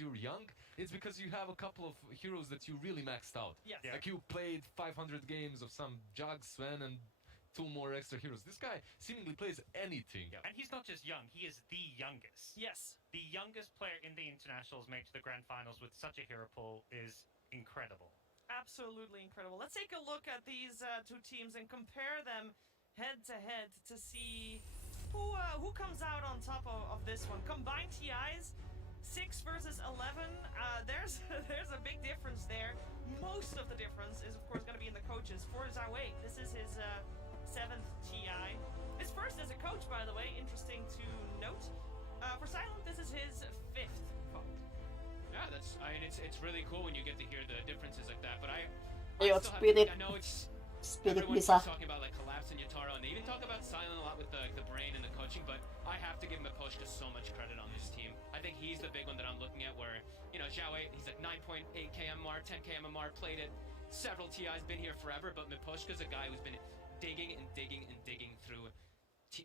you're young, it's because you have a couple of heroes that you really maxed out. Yes. Yeah. Like you played 500 games of some Jug, Sven, and 2 more extra heroes. This guy seemingly plays anything. Yeah. And he's not just young, he is the youngest. Yes. The youngest player in the internationals made to the grand finals with such a hero pool is incredible. Absolutely incredible. Let's take a look at these two teams and compare them head to head to see who comes out on top of this one. Combined TIs, 6 versus 11. There's a big difference there. Most of the difference is of course going to be in the coaches. For Zawei, this is his 7th TI. His first as a coach, by the way. Interesting to note. For Silent, this is his 5th vote. Yeah, I mean, it's really cool when you get to hear the differences like that. But I Ayo, still have to Spirit. think, I know it's Spirit everyone's bisa. talking about like Collapse and Yataro, and they even talk about Silent a lot with the brain and the coaching. But I have to give Miposhka so much credit on this team. I think he's the big one that I'm looking at. Where Zhao 8, he's at 9.8 KMR, 10 KMR, played it several TIs, been here forever. But Miposhka's a guy who's been digging and digging and digging through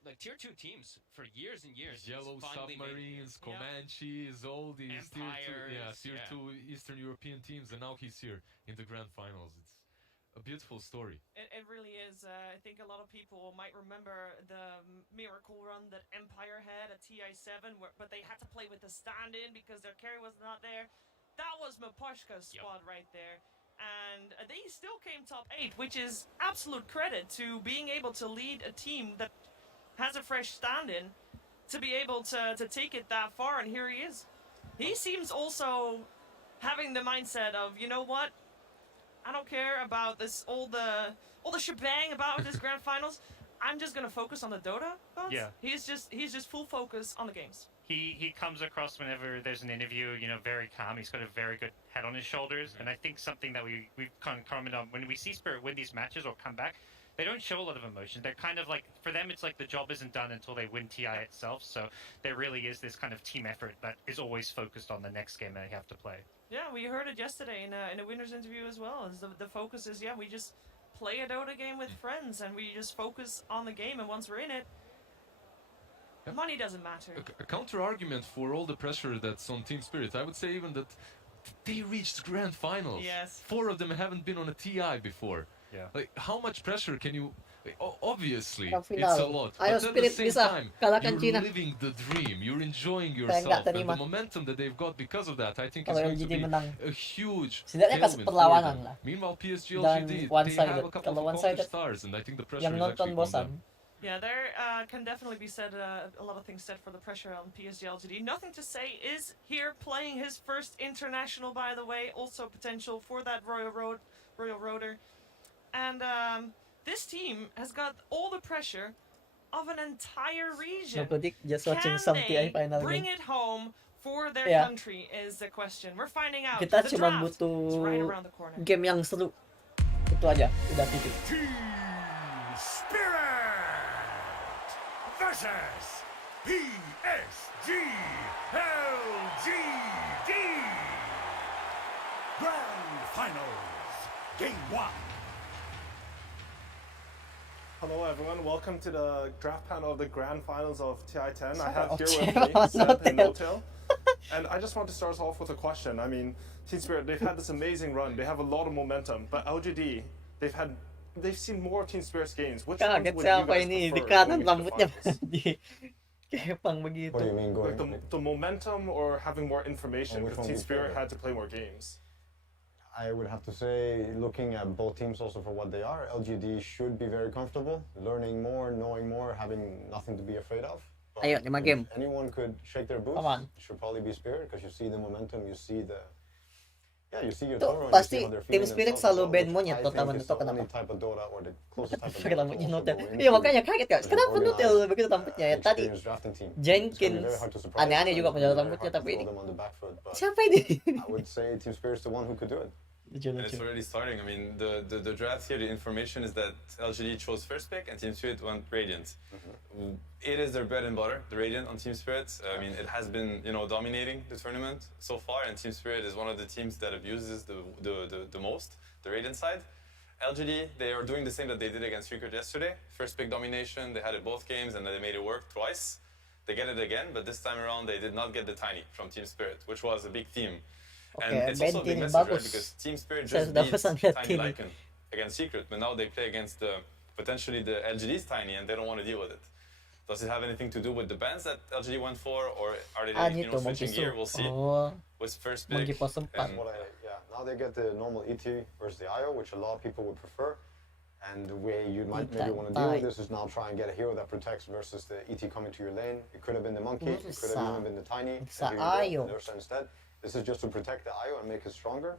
like tier 2 teams for years and years. Yellow Submarines, Comanches, all these tier 2 Eastern European teams, and now he's here in the grand finals. It's a beautiful story. It really is. I think a lot of people might remember the miracle run that Empire had at TI7, but they had to play with the stand-in because their carry was not there. That was Miposhka's squad right there. And they still came top 8, which is absolute credit to being able to lead a team that has a fresh stand-in to be able to take it that far, and here he is. He seems also having the mindset of, you know what? I don't care about this all the shebang about this grand finals. I'm just gonna focus on the Dota. Yeah. He's just full focus on the games. He comes across whenever there's an interview, very calm. He's got a very good head on his shoulders, and I think something that we've kind of commented on when we see Spirit win these matches or come back, they don't show a lot of emotion. They're kind of like, for them, it's like the job isn't done until they win TI itself. So there really is this kind of team effort that is always focused on the next game that they have to play. Yeah, we heard it yesterday in a winner's interview as well. Is the focus is, we just play a Dota game with friends and we just focus on the game, and once we're in it, money doesn't matter. A counter argument for all the pressure that's on Team Spirit, I would say even that they reached grand finals. Yes. 4 of them haven't been on a TI before. Yeah. Like, how much pressure can you... Obviously, Grand it's a final. lot. Ayo, But at the Spirit same bisa. time, Kalahkan you're China. living the dream. You're enjoying Kaya yourself. nggak And the terima. momentum that they've got because of that, I think is Kalau going to LGD be menang. a huge Setidaknya kasih tailwind for perlawanan them. lah. Meanwhile, PSG, Dan LGD, they one-sided. have a couple Kalau of one-sided, accomplished stars, and I think the pressure Yang is nonton actually on bosan. them. Yeah, there can definitely be said a lot of things said for the pressure on PSG LGD. Nothing to say is here playing his first international, by the way. Also potential for that Royal Roader. And this team has got all the pressure of an entire region. No predict, just watching Can some TI they final bring game. it home for their Yeah. country is the question. We're finding out. Kita The cuma draft is right butuh around the corner. game yang seru. Itu aja, udah titik. Team Spirit versus PSG LGD. Grand Finals, Game 1. Hello everyone, welcome to the draft panel of the grand finals of TI10. I have here Okay, with me Seth and No-Tail. No-Tail. And I just want to start us off with a question. I mean, Team Spirit, they've had this amazing run. They have a lot of momentum. But LGD, they've seen more of Team Spirit's games. Which ones Kaget would you siya guys ini, di prefer kanan going into the rambutnya finals? kepang begitu. What do you mean Like going? the momentum or having more information? Which Because one Team do you Spirit favor? had to play more games. I would have to say, looking at both teams also for what they are, LGD should be very comfortable, learning more, knowing more, having nothing to be afraid of. But Ayo, 5 if game. anyone could shake their boots, Come on. it should probably be Spirit, because you see the momentum, you see the... Yeah, you see your Tuh, Toro, and you pasti see how they're Team feeling Spirit themselves as selalu well, ban which monyet I tuh think taman is itu the kenapa? only type of Dota or the closest type of Pakai Dota rambutnya to also Notel. go Iya into makanya kaget ya. an Kenapa Notel organized, begitu rambutnya ya? Tadi experienced drafting team. It's gonna be Jenkins very hard to surprise aneh-aneh them. juga It's punya gonna be very rambutnya, hard to tapi throw ini them on the back foot, but siapa ini? I would say Team Spirit's the one who could do it. Lucu, And it's lucu. already starting. I mean, the draft here, the information is that LGD chose first pick and Team Spirit went Radiant. It is their bread and butter, the Radiant on Team Spirit. I mean, it has been, dominating the tournament so far, and Team Spirit is one of the teams that abuses the most, the Radiant side. LGD, they are doing the same that they did against Secret yesterday. First pick domination, they had it both games, and they made it work twice. They get it again, but this time around they did not get the tiny from Team Spirit, which was a big theme. And Okay, it's also a big Bentin message, right? bagus. Because Team Spirit Saya just sudah beat pesan lihat Tiny ini. Lycan against Secret, but now they play against potentially the LGD's Tiny, and they don't want to deal with it. Does it have anything to do with the bans that LGD went for, or are they Nito, switching gear? We'll see. Oh, With first pick. Monkey Possum and Now they get the normal ET versus the IO, which a lot of people would prefer. And the way you might maybe want to deal with this is now try and get a hero that protects versus the ET coming to your lane. It could have been the monkey, it could have even been the tiny. Sa and here you IO. go, Ursa instead. This is just to protect the IO and make it stronger.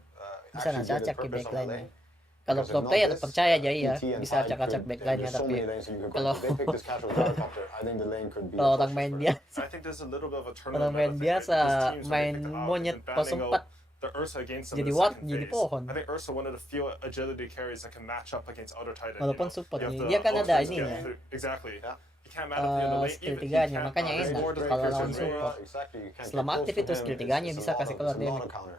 Bisa Actually give it acak-acak di purpose on the backline. lane. Kalau Because if pro not player this, percaya aja ya, ET and bisa Tide acak-acak could- backline-nya, there's so tapi many lanes that you could go kalau to. They pick this casual helicopter. I think the lane could be kalau orang atrocious main for them. biasa, I think there's a little bit of a orang tournament main meta thing, biasa right? Because teams, when they main pick them out, monyet they've been banning 04 out the Ursa against them jadi in the what? second Jadi phase. pohon. I think Ursa one of the few agility carries that can match up against other Titan. Walaupun you know? support You have nih, the dia kan ada offense ininya. get through- Exactly. Yeah. You can't match up in the lane. skill Even- you tiganya, can't, makanya there's enak more kalau breakers lawan and support. Exactly. You can't Selama get aktif close itu to skill him. tiganya It's bisa a lot kasih of- keluar it's a lot damage. of counter.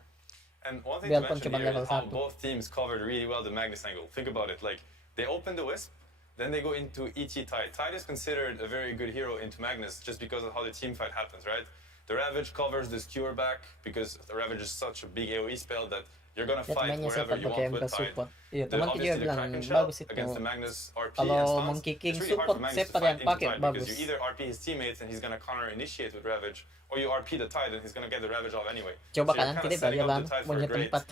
And one thing to Biarpun mention cuma here level is how 1. both teams covered really well the Magnus angle. Think about it. Like, they open the Wisp, then they go into ET Tide. Tide is considered a very good hero into Magnus just because of how the team fight happens, right? The Ravage covers the Skewer back because the Ravage is such a big AoE spell that you're gonna Lihat fight mainnya wherever siapa you pakai want MK with Tide. support. Iya, The, teman juga obviously, the bilang Kraken Shell bagus itu. against the Magnus RP Kalau and stance, Monkey King it's really hard support, for Magnus saya to pada fight yang into pakai Tide bagus. because you either RP his teammates and he's gonna counter initiate with Ravage, or you RP the Tide and he's gonna get the Ravage off anyway. Coba So you're kanan kinda kiri setting bagi up lang the Tide for a monyet great tempat.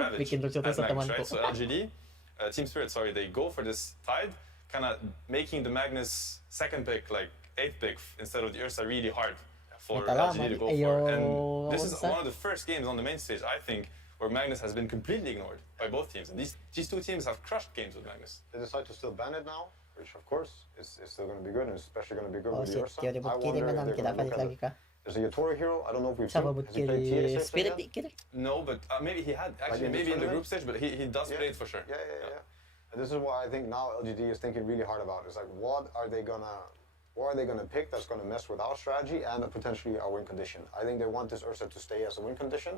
Ravage Bikin lucu as terus Magnus, temanku. right? So LGD, Team Spirit, sorry, they go for this Tide, kind of making the Magnus second pick, like 8th pick, instead of the Ursa really hard for Meta lama, LGD to go ayo, for. And this is Onsa. one of the first games on the main stage, I think, where Magnus has been completely ignored by both teams. And these two teams have crushed games with Magnus. They decide to still ban it now, which of course is still going to be good, and especially going to be good Oh with the shit, Ursa. dia ribut I kiri wonder if menang, they're kita gonna balik look at lagi kah? There's a Yatori hero. I don't know if we've Siapa seen. but Has he played kiri TA6 Spirit yet? di kiri? No, but maybe he had actually in the maybe in the tournament? group stage, but he does play it for sure. Yeah. And this is what I think now LGD is thinking really hard about. It's like, what are they gonna pick that's gonna mess with our strategy and potentially our win condition? I think they want this Ursa to stay as a win condition,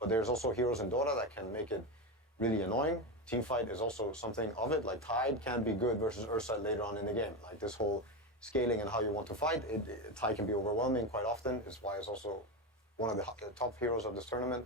but there's also heroes in Dota that can make it really annoying. Teamfight is also something of it. Like Tide can be good versus Ursa later on in the game. Like this whole scaling and how you want to fight, Tide can be overwhelming quite often. It's why it's also one of the top heroes of this tournament.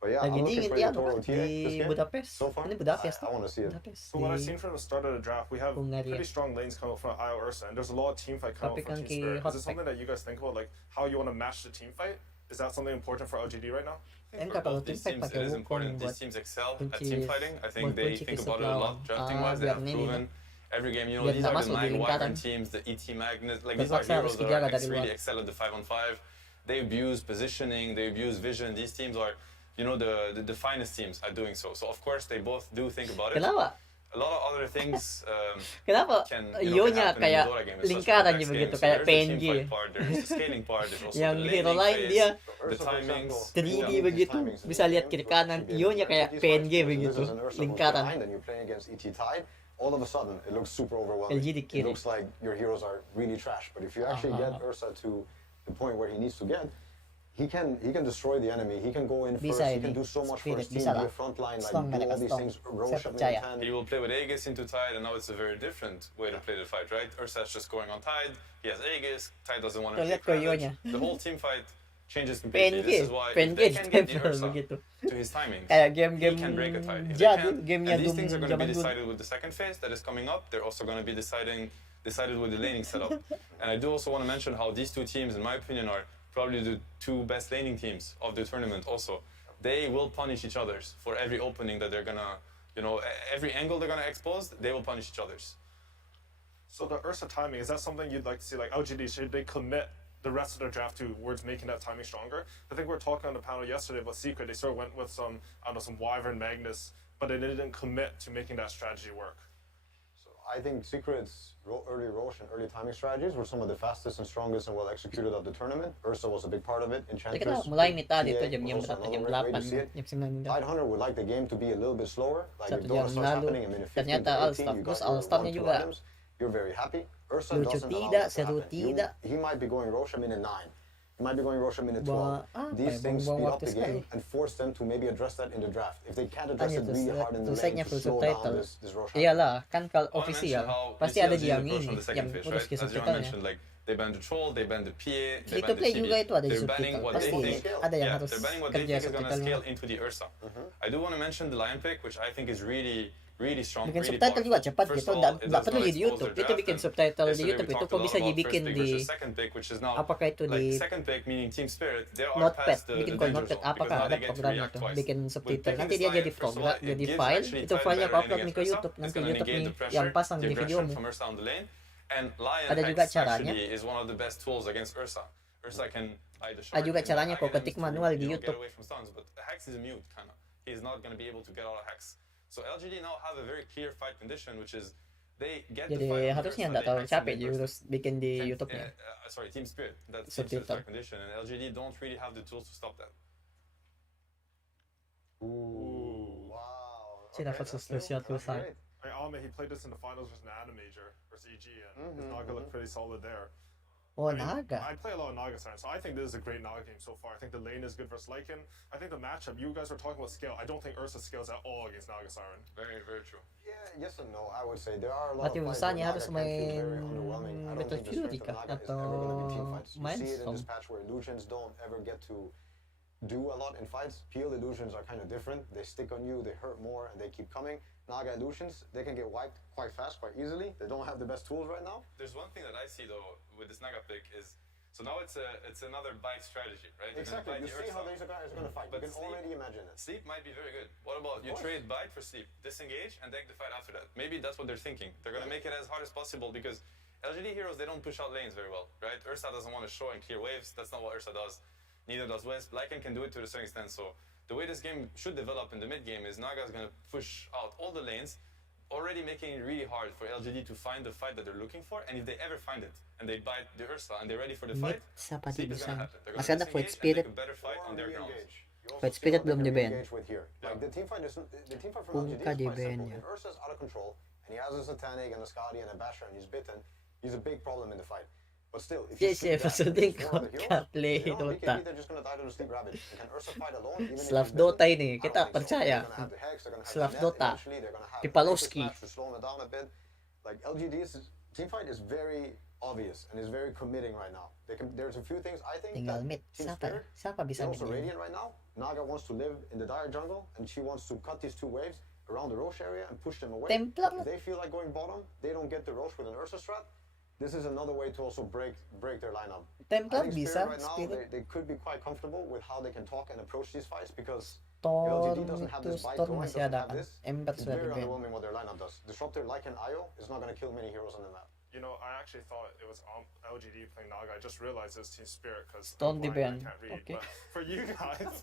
But yeah, Lagi I'm looking dingin for dia Yatoro kan TA this di game. Budapest. So far, Ini Budapest. I want to see it. Budapest. So what I've Di- seen from the start of the draft, we have Hungaria. pretty strong lanes coming from IO Ursa, and there's a lot of team fight coming Tapi from kan Team Spirit. hot Is it something that you guys think about, like how you want to match the team fight? Is that something important for LGD right now? I think MK for kalau both these teamfight teams, pakai it is Wukong important. buat These teams excel at kunci- team fighting. I think buat they kunci think kisut about it a lot. lawan. Drafting wise, they biar have ini proven every game. You know, Biar these nggak are masuk the di Mag lingkaran. Wyvern teams, the ET Magnus. Like these are Terpaksa harus heroes that dijaga are dari really luar. excel at the 5-on-5. They abuse positioning. They abuse vision. These teams are, you know, the finest teams at doing so. So of course they both do think about it. Kenapa? A lot of other things Kenapa can Io-nya happen in kayak the Dota game. It's such a lingkaran complex begitu, game. So kayak there's the team PNG. fight part, there's the scaling part, there's also Yang the hero laning lain phase, dia the timings. 3D begitu, bisa lihat kiri kanan. Io-nya kayak PNG begitu, lingkaran. And you're playing against ET Tide. All of a sudden, it looks super overwhelming. LGD It kiri. looks like your heroes are really trash. But if you actually get Ursa to the point where he needs to get, he can destroy the enemy. He can go in Bisa first. He ini, can do so much for Spirit, his team. bisa Be lah. a front line, like Strong do mereka, all these strong. things. Roche Saya at percaya. main 10. He will play with Aegis into Tide, and now it's a very different way to play the fight, right? Ursa's just going on Tide, he has Aegis, Tide doesn't want to Tuh, lihat take Koyo-nya. Ravage. The whole team fight changes completely. This is why if PNG they can get the ditempel Ursa begitu. to his timings, Kayak he game-game can break a Tide. If they jadul, can't, gamenya and these things are going to be zaman dulu. decided with the second phase that is coming up. They're also going to be decided with the laning setup. And I do also want to mention how these two teams, in my opinion, are probably the two best laning teams of the tournament also. They will punish each other's for every opening that they're gonna, you know, every angle they're gonna expose, they will punish each other's. So the Ursa timing, is that something you'd like to see? Like LGD, should they commit the rest of their draft towards making that timing stronger? I think we were talking on the panel yesterday about Secret. They sort of went with some, I don't know, some Wyvern Magnus, but they didn't commit to making that strategy work. So I think Secret's early Roche and early timing strategies were some of the fastest and strongest and well executed of the tournament. Ursa was a big part of it. Jadi Enchantress, kita mulai nih tadi TA tuh jam was also berapa? Jam another way to 8, see it. jam 9 ini. Tide Hunter would like the game to be a little bit slower. Like Satu if Dota jam starts lalu, happening in minute 15 ternyata to 18, All-Star. you Terus got your All-Star-nya 1-2 juga. items, you're very happy. Ursa Lucu doesn't allow tidak, that to seru happen. tidak. He might be going Roche in minute 9. He might be going Roshan minute 12. These things speed up the game and force them to maybe address that in the draft. If they can't address it really hard in the lane to slow down this Roshan. Iyalah, kan kalau I wanna mention official. how Pasti you see ada LGD yang approach ini, on the second yang phase, urus right? kisah As Johan subtitlenya. mentioned, like they ban the troll, they ban the PA, they Free ban to the play CD. juga itu ada di They're banning subtitle. what Pasti they think. ada yang Yeah, harus they're banning what they kerja think is gonna scale subtitlenya. into the Ursa. I do want to mention the Lion pick, which I think is really strong. Bikin really subtitle juga powerful. cepat First gitu, of all, nggak it does perlu not jadi expose YouTube. their Itu draft, bikin and subtitle di yesterday YouTube we itu talked kok a bisa lot about dibikin first pick di versus second pick, which is now apakah itu like di second pick meaning Team Spirit. They are Notepad, past the bikin danger Notepad, zone because apakah now ada they get to programnya react tuh, twice. bikin With subtitle. picking Nanti this dia Lion, jadi first of all, program, it jadi gives file, actually itu Tide filenya better kau upload lane nih ke against YouTube, Ursa. nanti It's gonna YouTube negate nih the pressure, yang pasang the di aggression videomu. from Ursa on the lane. And Lion Ada juga Hex caranya. actually is one of the best tools against Ursa. Ursa can either Ada juga can caranya kau items ketik to, manual di you know, YouTube. get away from stuns, but Hex is mute kind of. He's not going to be able to get out of Hex. So LGD now have a very clear fight condition, which is they get the Jadi fight on harusnya Ursa, nggak they terlalu Hex capek and they diurus bikin di YouTube-nya. sorry, Team Spirit. That's Team Spirit's Subtitle. fight condition, and LGD don't really have the tools to stop that. Ooh. Wow. Sina Okay, versus that's Lucian new. That's Tusai. great. Right, Alme, he played this in the finals versus Nana Major versus EG, and his Naga looked pretty solid there. Oh, I mean, Naga. I play a lot of Naga Siren, so I think this is a great Naga game so far. I think the lane is good versus Lycan. I think the matchup, you guys were talking about scale. I don't think Ursa scales at all against Naga Siren. Very, very true. Yeah, yes and no. I would say there are a lot Berarti of fights where urusannya Naga harus can feel main very underwhelming. I don't think the Battlefield strength of kah? Naga is ever going to be team Atau fights. You main see it in this Storm? patch where illusions don't ever get to do a lot in fights. Peel illusions are kind of different. They stick on you, they hurt more, and they keep coming. Naga illusions, they can get wiped quite fast, quite easily. They don't have the best tools right now. There's one thing that I see though with this Naga pick is, so now it's another bite strategy, right? You're gonna Exactly. bite You the see how Ursa. these guys are going to fight. You But can sleep- already imagine it. Sleep might be very good. What about you course. trade bite for sleep, disengage, and take the fight after that? Maybe that's what they're thinking. They're gonna make it as hard as possible because LGD heroes, they don't push out lanes very well, right? Ursa doesn't want to show and clear waves. That's not what Ursa does. Neither does Wisp. Lycan can do it to a certain extent. So the way this game should develop in the mid game is Naga is gonna push out all the lanes, already making it really hard for LGD to find the fight that they're looking for. And if they ever find it and they bite the Ursa and they're ready for the fight, Sa pati sleep is gonna bisa. happen. They're Masih gonna ada Fight disengage and Spirit. take a better fight on their grounds. Re-engage. You also Fight see Spirit what they belum can di-ban. re-engage with here. Like the team fight from Kung LGD ka is quite di-ban simple. niya. If Ursa's out of control and he has a Satanic and a Skadi and a Basher and he's bitten, he's a big problem in the fight. But still, if you Yes, sleep yes, that, din there's ko four other heroes, ka-play you know, Dota. BKB, they're just gonna die to the sleep ravage. And can Ursa fight alone? Even if Slav he's Dota bitten? ini, I kita don't think so. percaya. They're gonna have the Hex, they're gonna have Slav the net, Dota. eventually they're gonna have Pipalowski. Anchor Slash to slow him down a bit. Like LGD's team fight is very obvious and is very committing right now. There's a few things I think Tinggal that mid. Team Siapa? Spirit, Siapa bisa they're also mid Radiant right now. Naga wants to live in the dire jungle and she wants to cut these two waves around the Roche area and push them away. Templar. If they feel like going bottom, they don't get the Roche with an Ursa strat. This is another way to also break their lineup. Templar I think bisa, Spirit right now, Spirit. they could be quite comfortable with how they can talk and approach these fights because Storm LGD doesn't have itu this bite Storm going, masih doesn't ada have kan. this. Ember It's sudah very di-ban. underwhelming what their lineup does. Disruptor like an IO is not going to kill many heroes on the map. You know, I actually thought it was LGD playing Naga. I just realized it was Team Spirit because Don't I di-ban. can't read. Okay. But for you guys,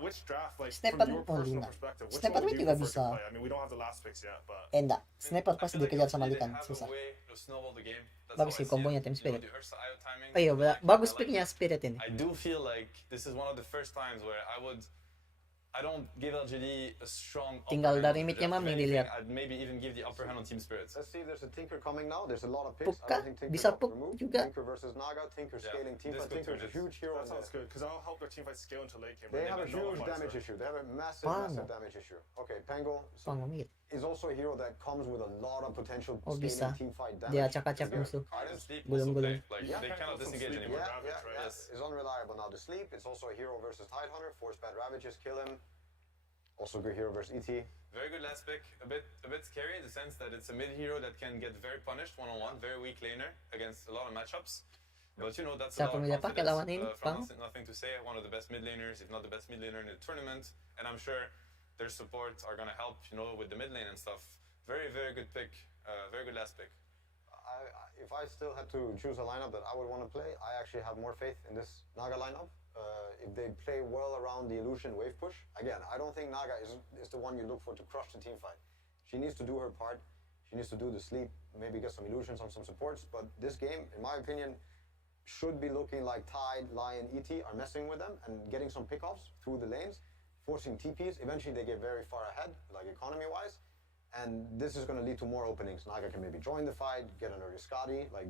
which draft, like Sniper from your oh, personal Luna. perspective, which Sniper one would rin you juga prefer to bisa. play? I mean, we don't have the last picks yet, but Enggak. Sniper I pasti feel like dikejar sama LGD, they Likan. have a Susah. way to snowball the game. That's Bagus how I sih see kombonya it. Team You know, Spirit. the Ursa IO timing, Oh iya, I like it, bagus I like picknya it. Spirit ini. I do feel like this is one of the first times where I don't give LGD a strong Tinggal upper hand dari on the midnya draft. Mami If anything, dilihat. I'd maybe even give the upper hand on Team Spirits. Let's see if there's a Tinker coming now. There's a lot of picks. Puka? I don't think Tinker Bisa got Puk removed. juga. Tinker versus Naga. Tinker Yeah, scaling team this fight. could Tinker's a turn it. huge hero. that in sounds the- good because that'll help their team fight scale into late game. They when have a get huge nullified, damage so- issue. They have a massive, Pango. massive damage issue. Okay, Pango Pangmit. is also a hero that comes with a lot of potential Oh, bisa. scaling team fight damage. Dia acak-acak Because musuh. And Sleep Gulung-gulung. also play. Like, Yeah. they cannot Some disengage sleep anymore. Yeah, Ravage, yeah, right? yeah. Yes. It's unreliable now. The sleep. It's also a hero versus Tidehunter. Force bad ravages, kill him. Also good hero versus ET. Very good last pick. A bit scary in the sense that it's a mid hero that can get very punished one-on-one, very weak laner against a lot of matchups. But you know, that's a Siapa lot of milih pakai lawan ini, confidence from Pang? nothing to say. One of the best mid laners, if not the best mid laner in the tournament. And I'm sure their support are gonna help, you know, with the mid lane and stuff. Very, very good pick. Very good last pick. If I still had to choose a lineup that I would want to play, I actually have more faith in this Naga lineup. If they play well around the illusion wave push, again, I don't think Naga is the one you look for to crush the team fight. She needs to do her part. She needs to do the sleep, maybe get some illusions on some supports. But this game, in my opinion, should be looking like Tide, Lion, ET are messing with them and getting some pickoffs through the lanes, forcing TPs. Eventually, they get very far ahead, like economy-wise. And this is going to lead to more openings. Naga can maybe join the fight, get an early Skadi, like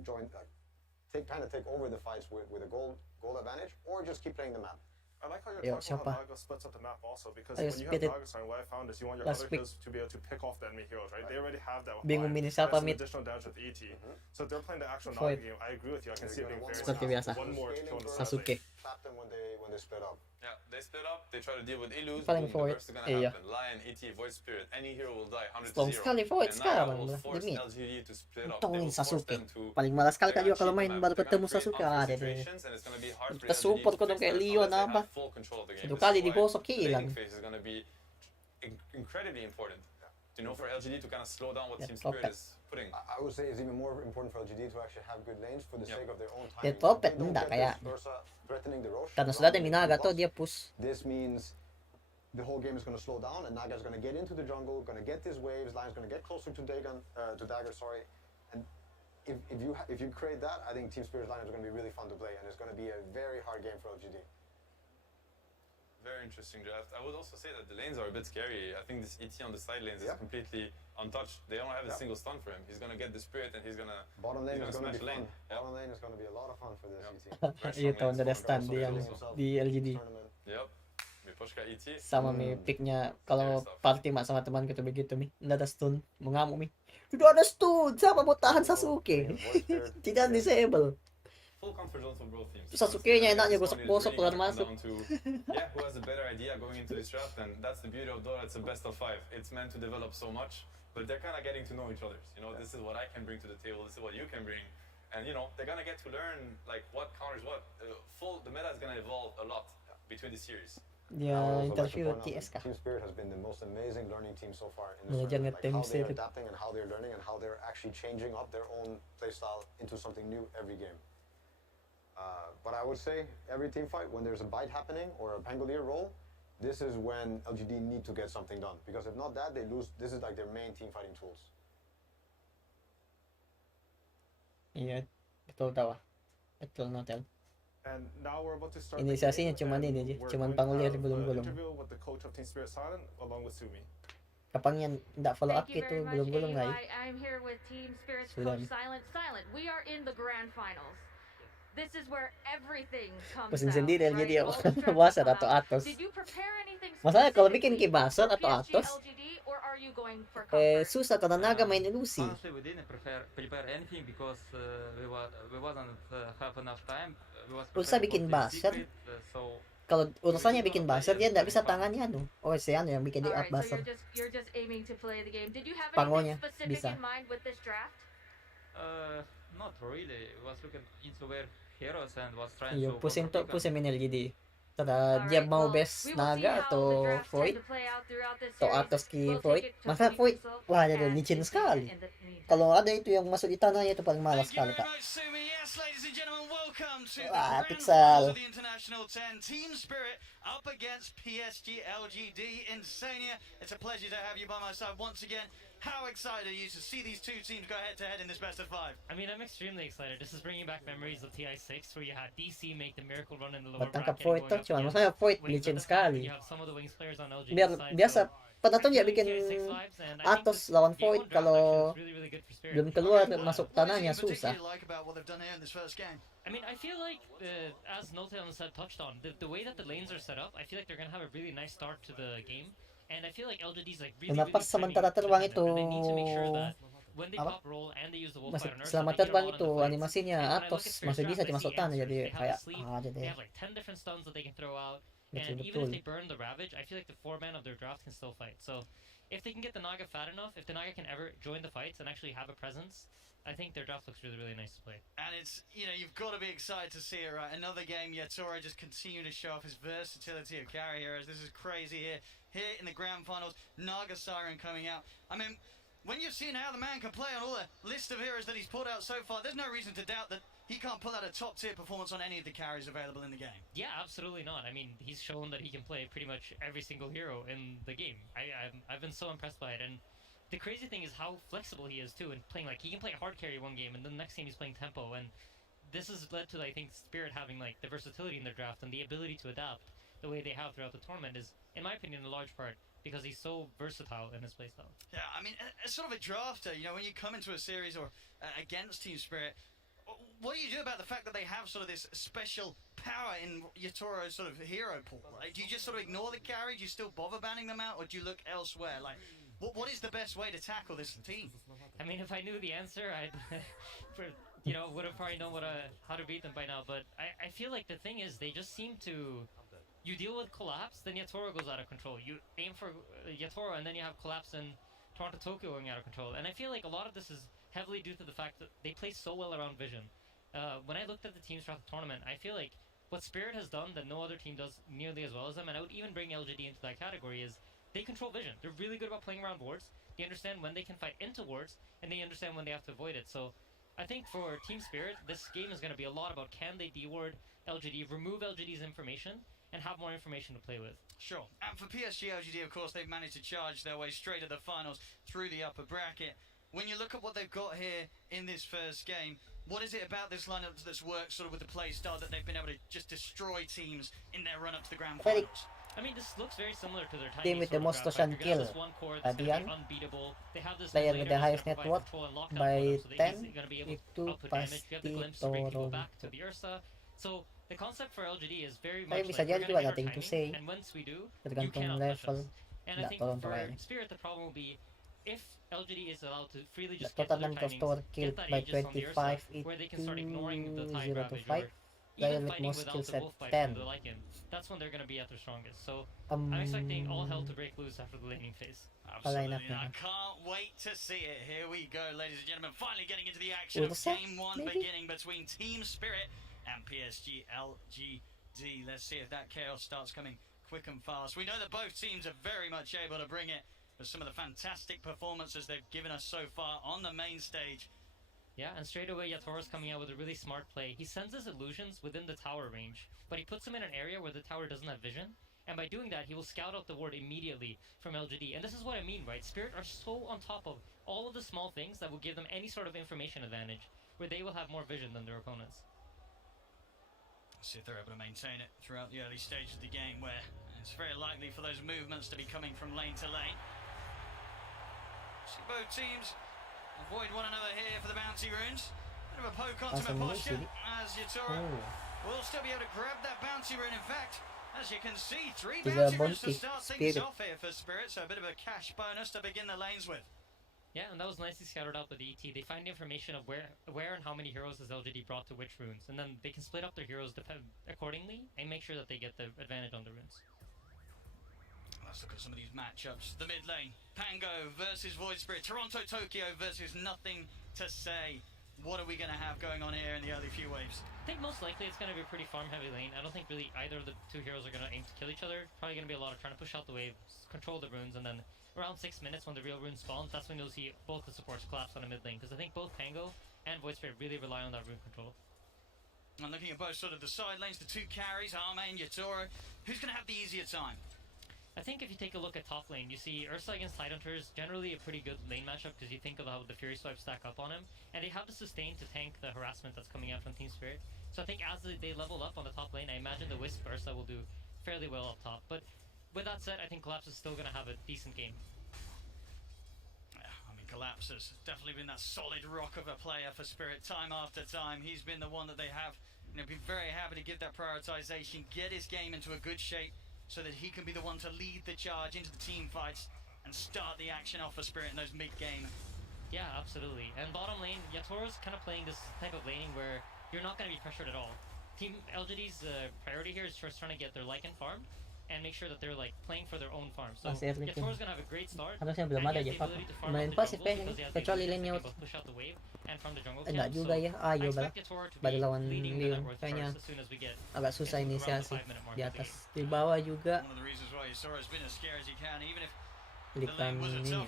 kind of take over the fights with a gold advantage, or just keep playing the map. I like how you're Yo, talking siapa? about Naga splits up the map also, because Ayo, when you have split it. Naga Sign, what I found is you want your Last other week. heroes to be able to pick off the enemy heroes, right? They already have that with Bingung Lion. milih That's siapa some mid. additional damage with ET. So if they're playing the actual Void. Naga game, I agree with you. I can see it being very Seperti biasa. One more to kill on the Sasuke. Trap them when they split up. Yeah, they split up, they try to deal with Illus, Paling boom, the Void. burst is gonna Iya. happen. Lion, ET, Void Spirit, any hero will die 100 Strong to 0. sekali Void And sekarang, Naga will bro. force Demi. LGD to split up. Untung They ini will force Sasuke. them to Paling malas kali they're juga gonna kalau cheat main the map. baru They're ketemu gonna create Sasuke. unfair Ada deh. situations, and it's gonna be hard for Kita LGD support to ko dong fix kayak that Leon unless they apa. have full control of the game. Satu This kali is why digosok the hilang. laning phase is gonna be incredibly important. You know, for LGD to kind of slow down what Yeah, Team Spirit Topet. is putting. I would say it's even more important for LGD to actually have good lanes for the Yep. sake of their own Ya timing. Topet If they don't enggak get kayak. this Ursa threatening the Roche, Karena sudah ada around Minaga the tuh buff, dia push. This means the whole game is going to slow down, and Naga's going to get into the jungle, going to get these waves, Lion's going to get closer to Dagger, sorry. And if you create that, I think Team Spirit's lineup is going to be really fun to play, and it's going to be a very hard game for LGD. Very interesting draft. I would also say that the lanes are a bit scary. I think this ET on the side lanes is Yeah. completely untouched. They don't have a Yeah. single stun for him. He's gonna get the spirit and he's gonna Bottom lane He's is gonna going to be smash fun. lane. Yeah. Bottom lane is going to be a lot of fun for this Yep. ET. Iya tahu ada stand di yang di LGD. Tournament. Yep. We push ka ET. Sama mi picknya kalau Scary stuff. party mak sama teman gitu begitu mi. Nggak ada stun, mau ngamuk mi. Tidak ada stun, siapa mau tahan Sasuke? Tidak disable. Full comfort zone for both teams. Sasuke-nya enaknya This one is gosok-gosok really keluar gonna masuk. come down to, yeah, who has a better idea going into this draft, and that's the beauty of Dota. It's a best of 5. It's meant to develop so much, but they're kind of getting to know each other. You know, this is what I can bring to the table. This is what you can bring, and you know, they're gonna get to learn like what counters what. The meta is gonna evolve a lot between the series. Dia I would also like to interview point out TS kah? Team Spirit has been the most amazing learning team so far in Belajar this tournament. Like nge-team how they're spirit. adapting and how they're learning and how they're actually changing up their own playstyle into something new every game. But I would say every team fight, when there's a bite happening or a Panggil roll, this is when LGD need to get something done. Because if not that, they lose. This is like their main team fighting tools. Iya, betul tahu. Betul notel. And now we're about to start. Inisiasinya cuman ini aja, cuman Panggil gulung-gulung. Interview with the coach of Team Spirit Silent along with Sumi. Kapan yan tidak follow up Thank you gitu very much, gulung-gulung AUI. guys. I'm here with Team Spirit's Sudah. coach Silent. Silent, we are in the grand finals. This is where everything comes Pusing out, sendiri right? jadi All aku the stress Basar will atau come out. Atos. Did you prepare anything Masalahnya kalau bikin specifically Basar for atau PSG Atos, LGD, or are you going for comfort? susah karena Naga main ilusi. Honestly, we didn't prepare anything because we wasn't have enough time. We was Usah bikin preparing for the buzzer. secret, so Kalau urusannya bikin buzzer dia nggak bisa tangannya anu. Oh si anu yang bikin di up Alright, so buzzer. you're just aiming to play the game. Did you have Pangonya anything specific bisa. in mind with this draft? not really. We was looking into where heroes and was trying Iya, to pusing tuh pick up. pusing minel jadi. Tada dia mau best Naga atau Void atau Atos ki Void. Masa Void wah ada licin sekali. Kalau ada itu yang masuk di tanahnya itu paling malas sekali kak. Yes, ladies and gentlemen, welcome to the Wah, grand Pixel. finals of the International 10 Team Spirit up against PSG LGD Insania. It's a pleasure to have you by my side once again. How excited are you to see these two teams go head to head in this best of 5? I mean, I'm extremely excited. This is bringing back memories of TI6 where you had DC make the miracle run in the lower Matangkap bracket. Void going tuh up cuman against maksudnya Void wings licin at the back. sekali. You have some of the wings players on LGD Biar side, biasa so pernah tuh I dia feel bikin TI6 vibes, and I think Atos this lawan game Void one draft kalau actually is really, really good for Spirit. belum keluar Okay, masuk what is it tanahnya in susah. particular like about what they've done here in this first game? I mean, I feel like, as Notel said, touched on, the way that the lanes are set up, I feel like they're going to have a really nice start to the game. And I feel like LGD's like really, really Napas trending sementara terbang to itu them, and they need to make sure that when they apa? top roll and they use the wolf Masih fighter nurse, selamat they get a terbang lot in itu the fights. animasinya And when I look Atos at Spirit's masih bisa draft, I dimasuk see tanah answers. jadi They have kayak a sleep, ada they deh. have like 10 different stuns that they can throw out. Betul, And even betul. if they burn the Ravage, I feel like the 4-man of their draft can still fight. So if they can get the Naga fat enough, if the Naga can ever join the fights and actually have a presence, I think their draft looks really, really nice to play. And it's, you know, you've got to be excited to see it, right? Another game, Yatora just continuing to show off his versatility of carry heroes. This is crazy here. Here in the grand finals, Naga Siren coming out. I mean, when you've seen how the man can play on all the list of heroes that he's pulled out so far, there's no reason to doubt that he can't pull out a top-tier performance on any of the carries available in the game. Yeah, absolutely not. I mean, he's shown that he can play pretty much every single hero in the game. I've been so impressed by it, and the crazy thing is how flexible he is too, and playing like he can play hard carry one game, and then the next game he's playing tempo, and this has led to I think Spirit having like the versatility in their draft and the ability to adapt the way they have throughout the tournament is, in my opinion, a large part because he's so versatile in his playstyle. Yeah, I mean, as sort of a drafter, you know, when you come into a series or against Team Spirit, What do you do about the fact that they have sort of this special power in Yatoro's sort of hero pool? Like, do you just sort of ignore the carry? Do you still bother banning them out, or do you look elsewhere? Like, what is the best way to tackle this team? I mean, if I knew the answer, I'd, would have probably known how to beat them by now. But I feel like the thing is, they just seem to. You deal with collapse, then Yatoro goes out of control. You aim for Yatoro, and then you have collapse and Toronto Tokyo going out of control. And I feel like a lot of this is heavily due to the fact that they play so well around vision. When I looked at the teams throughout the tournament, I feel like what Spirit has done that no other team does nearly as well as them, and I would even bring LGD into that category, is they control vision. They're really good about playing around wards. They understand when they can fight into wards, and they understand when they have to avoid it. So I think for Team Spirit, this game is going to be a lot about can they deward LGD, remove LGD's information, and have more information to play with. Sure. And for PSG LGD, of course, they've managed to charge their way straight to the finals through the upper bracket. When you look at what they've got here in this first game, what is it about this lineup that's worked sort of with the play style that they've been able to just destroy teams in their run up to the grand finals? I mean, this looks very similar to their team with the most Toshan kill. Unbeatable. They have this player with the highest net worth by 10. Itu pasti Toro. So the concept for LGD is very much bisa jadi juga nothing to say. And once we do, tergantung level. And I think for Spirit, the problem will be if LGD is allowed to freely just get total their number of timings, store killed get that by Aegis on the Ursa, 25 where they can start ignoring the tie 0 to ravage, 5. or Player even with fighting most without kills the at wolf bite 10. from the Lycan. That's when they're going to be at their strongest. So I'm expecting all hell to break loose after the laning phase. Absolutely. I can't wait to see it. Here we go, ladies and gentlemen. Finally getting into the action of Game 1 beginning between Team Spirit and PSG LGD. Let's see if that chaos starts coming quick and fast. We know that both teams are very much able to bring it, but some of the fantastic performances they've given us so far on the main stage. Yeah, and straight away Yatoro's coming out with a really smart play. He sends his illusions within the tower range, but he puts them in an area where the tower doesn't have vision, and by doing that he will scout out the ward immediately from LGD. And this is what I mean, right? Spirit are so on top of all of the small things that will give them any sort of information advantage, where they will have more vision than their opponents. See if they're able to maintain it throughout the early stage of the game, where it's very likely for those movements to be coming from lane to lane. See both teams avoid one another here for the bounty runes. Bit of a poke onto Maposha as Yatoro will still be able to grab that bounty rune. In fact, as you can see, 3 bounty runes to start things off here for Spirit, so a bit of a cash bonus to begin the lanes with. Yeah, and that was nicely scattered out with the ET. They find information of where and how many heroes has LGD brought to which runes, and then they can split up their heroes accordingly and make sure that they get the advantage on the runes. Let's look at some of these matchups. The mid lane, Pango versus Void Spirit, Toronto Tokyo versus Nothing to Say. What are we going to have going on here in the early few waves? I think most likely it's going to be a pretty farm-heavy lane. I don't think really either of the two heroes are going to aim to kill each other. Probably going to be a lot of trying to push out the wave, control the runes, and then around 6 minutes when the real rune spawns, that's when you'll see both the supports collapse on a mid lane. Because I think both Pango and Void Spirit really rely on that rune control. I'm looking at both sort of the side lanes, the two carries, Arme and Yatoro. Who's going to have the easier time? I think if you take a look at top lane, you see Ursa against Tidehunters, generally a pretty good lane matchup because you think of how the Fury Swipes stack up on him, and they have the sustain to tank the harassment that's coming out from Team Spirit. So I think as they level up on the top lane, I imagine the Wisp Ursa will do fairly well up top. But with that said, I think Collapse is still going to have a decent game. Yeah, I mean, Collapse has definitely been that solid rock of a player for Spirit time after time. He's been the one that they have, been very happy to give that prioritization, get his game into a good shape, so that he can be the one to lead the charge into the team fights and start the action off for Spirit in those mid-game. Yeah, absolutely. And bottom lane, Yatoro's kind of playing this type of laning where you're not going to be pressured at all. Team LGD's priority here is just trying to get their Lycan farmed and make sure that they're like playing for their own farm. So Yatoro's going to have a great start. Harusnya belum ada aja, Pak. Main pasif kayaknya, kecuali lane-nya. Enggak juga ya, ayo balik lawan Leon. Kayaknya agak susah inisiasi. Di atas, di bawah juga. Likan ini.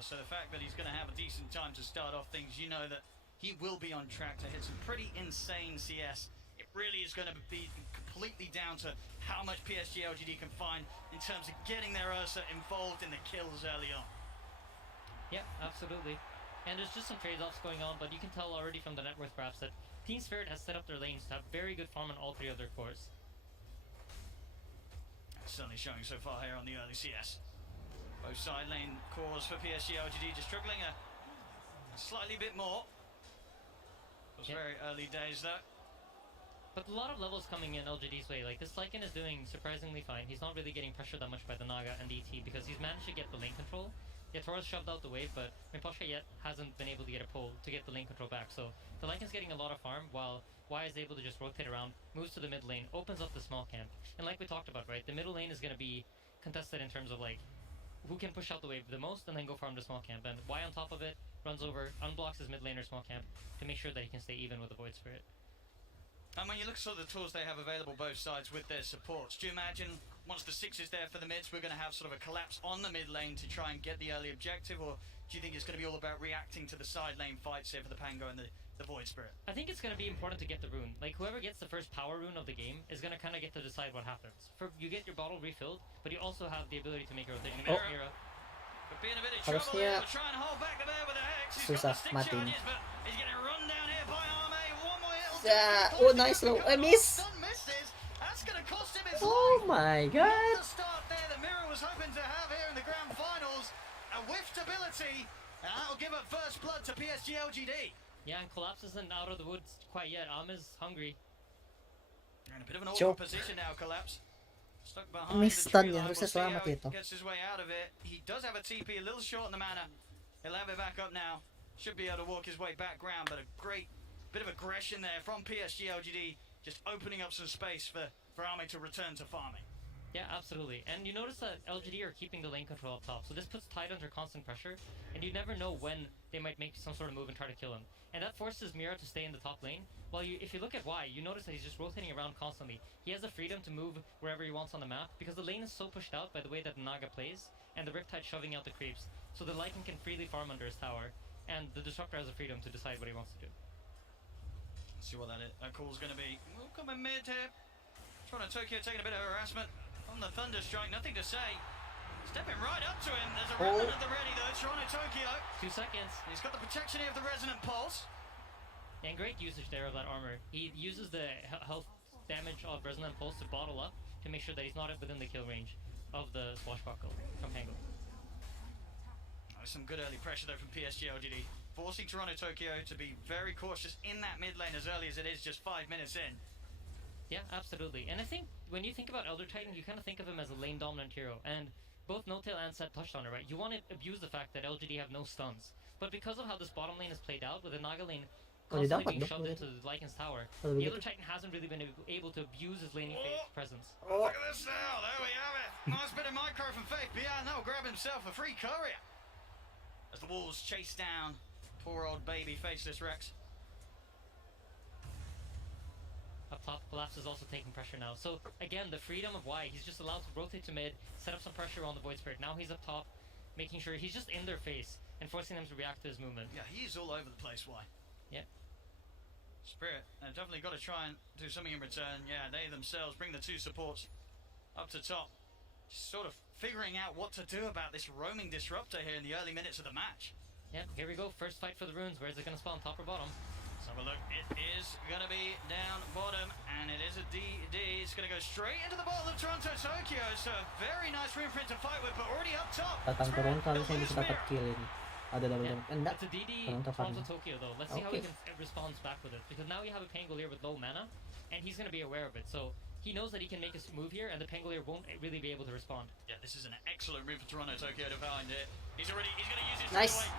So the fact that he's going to have a decent time to start off things, you know that he will be on track to hit some pretty insane CS. It really is going to be completely down to how much PSG LGD can find in terms of getting their Ursa involved in the kills early on. Yeah, absolutely. And there's just some trade-offs going on, but you can tell already from the net worth graphs that Team Spirit has set up their lanes to have very good farm on all 3 of their cores. It's certainly showing so far here on the early CS. Both side lane cores for PSG LGD just struggling a slightly bit more. It's very early days though. But a lot of levels coming in LGD's way. Like, this Lycan is doing surprisingly fine. He's not really getting pressured that much by the Naga and the ET because he's managed to get the lane control. Yatora's shoved out the wave, but Miposhka yet hasn't been able to get a pull to get the lane control back. So the Lycan's getting a lot of farm while Y is able to just rotate around, moves to the mid lane, opens up the small camp. And like we talked about, right, the middle lane is going to be contested in terms of like who can push out the wave the most and then go farm the small camp. And Y on top of it runs over, unblocks his mid laner small camp to make sure that he can stay even with the Void Spirit. And when you look at the tools they have available both sides with their supports, do you imagine once the 6 is there for the mids, we're going to have sort of a collapse on the mid lane to try and get the early objective, or do you think it's going to be all about reacting to the side lane fights here for the Pango and the Void Spirit? I think it's going to be important to get the rune. Like, whoever gets the first power rune of the game is going to kind of get to decide what happens. You get your bottle refilled, but you also have the ability to make a rotation. Mira. But being a bit of trouble here, we'll try and hold back the bear with the Hex. He's got the stick charges, but he's getting run down here by Arme. One more hit. Oh, nice low. I miss. That's going to cost him his Oh my god. the start there that Mira was hoping to have here in the grand finals. A whiffed ability, and that'll give up first blood to PSG LGD. Yeah, and Collapse isn't out of the woods quite yet. Is hungry. You're in a bit of an awkward position now, Collapse. Stuck behind Miss the stun tree yan. line. Huwag sa We'll see how salamat he ito. gets his way out of it. He does have a TP, a little short on the mana. He'll have it back up now. Should be able to walk his way back ground, but a great bit of aggression there from PSG LGD, just opening up some space for Arme to return to farming. Yeah, absolutely. And you notice that LGD are keeping the lane control up top, so this puts Tide under constant pressure, and you never know when they might make some sort of move and try to kill him. And that forces Mira to stay in the top lane. While if you look at Y, you notice that he's just rotating around constantly. He has the freedom to move wherever he wants on the map, because the lane is so pushed out by the way that the Naga plays, and the Riptide shoving out the creeps, so the Lycan can freely farm under his tower, and the Disruptor has the freedom to decide what he wants to do. Let's see what that call's going to be. We'll come in mid here. Trying to Tokyo taking a bit of harassment on the Thunderstrike, nothing to say. Stepping right up to him. There's a remnant at the ready though. Toronto Tokyo. 2 seconds. He's got the protection here of the Resonant Pulse. And great usage there of that armor. He uses the health damage of Resonant Pulse to bottle up to make sure that he's not within the kill range of the Swashbuckle from Panggil. Some good early pressure though from PSG LGD, forcing Toronto Tokyo to be very cautious in that mid lane as early as it is, just 5 minutes in. Yeah, absolutely. And I think when you think about Elder Titan, you kind of think of him as a lane dominant hero. And both No-Tail and Seth touched on it, right? You want to abuse the fact that LGD have no stuns. But because of how this bottom lane is played out, with the Naga lane constantly being shoved into the Lycan's tower, the Elder Titan hasn't really been able to abuse his laning presence. Look at this now, there we have it. Nice bit of micro from Faith. Beyond that will grab himself a free courier. As the wolves chase down poor old baby faceless Rex. Up top, Collapse is also taking pressure now. So again, the freedom of Y, he's just allowed to rotate to mid, set up some pressure on the Void Spirit. Now he's up top, making sure he's just in their face and forcing them to react to his movement. Yeah, he's all over the place, Y. Yeah. Spirit, they've definitely got to try and do something in return. Yeah, they themselves bring the 2 supports up to top. Just sort of figuring out what to do about this roaming disruptor here in the early minutes of the match. Yep, here we go. First fight for the runes. Where is it going to spawn, top or bottom? Let's have a look. It is going to be down bottom, and it is a DD. It's going to go straight into the bottom of Toronto Tokyo. So a very nice room for it to fight with, but already up top. Tatang Toronto kasi hindi siya dapat killin. And it's a DD Toronto Tokyo though. Let's see how he can responds back with it. Because now you have a Pangolier with low mana, and he's going to be aware of it. So he knows that he can make a move here, and the Pangolier won't really be able to respond. Yeah, this is an excellent move for Toronto Tokyo to find it. He's going to use it nice. Away.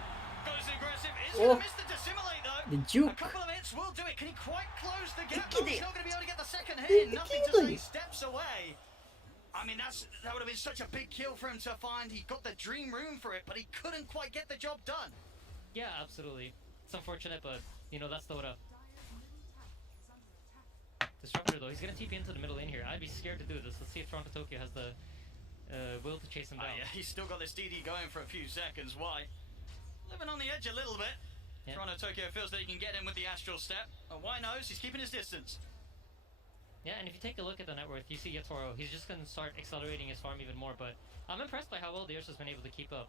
Goes aggressive. Is going to miss the dissimilate though. The juke. A couple of hits will do it. Can he quite close the gap? No, he's not going to be able to get the second hit. Nothing to say. Steps away. I mean, that would have been such a big kill for him to find. He got the dream room for it, but he couldn't quite get the job done. Yeah, absolutely. It's unfortunate, but you know that's the Disruptor though. He's gonna TP into the middle lane here. I'd be scared to do this. Let's see if Toronto Tokyo has the will to chase him down. Yeah, he's still got this DD going for a few seconds. Why? Living on the edge a little bit. Yeah. Toronto Tokyo feels that he can get in with the Astral Step. And why knows? He's keeping his distance. Yeah, and if you take a look at the net worth, you see Yatoro. He's just gonna start accelerating his farm even more. But I'm impressed by how well the Ursa's been able to keep up.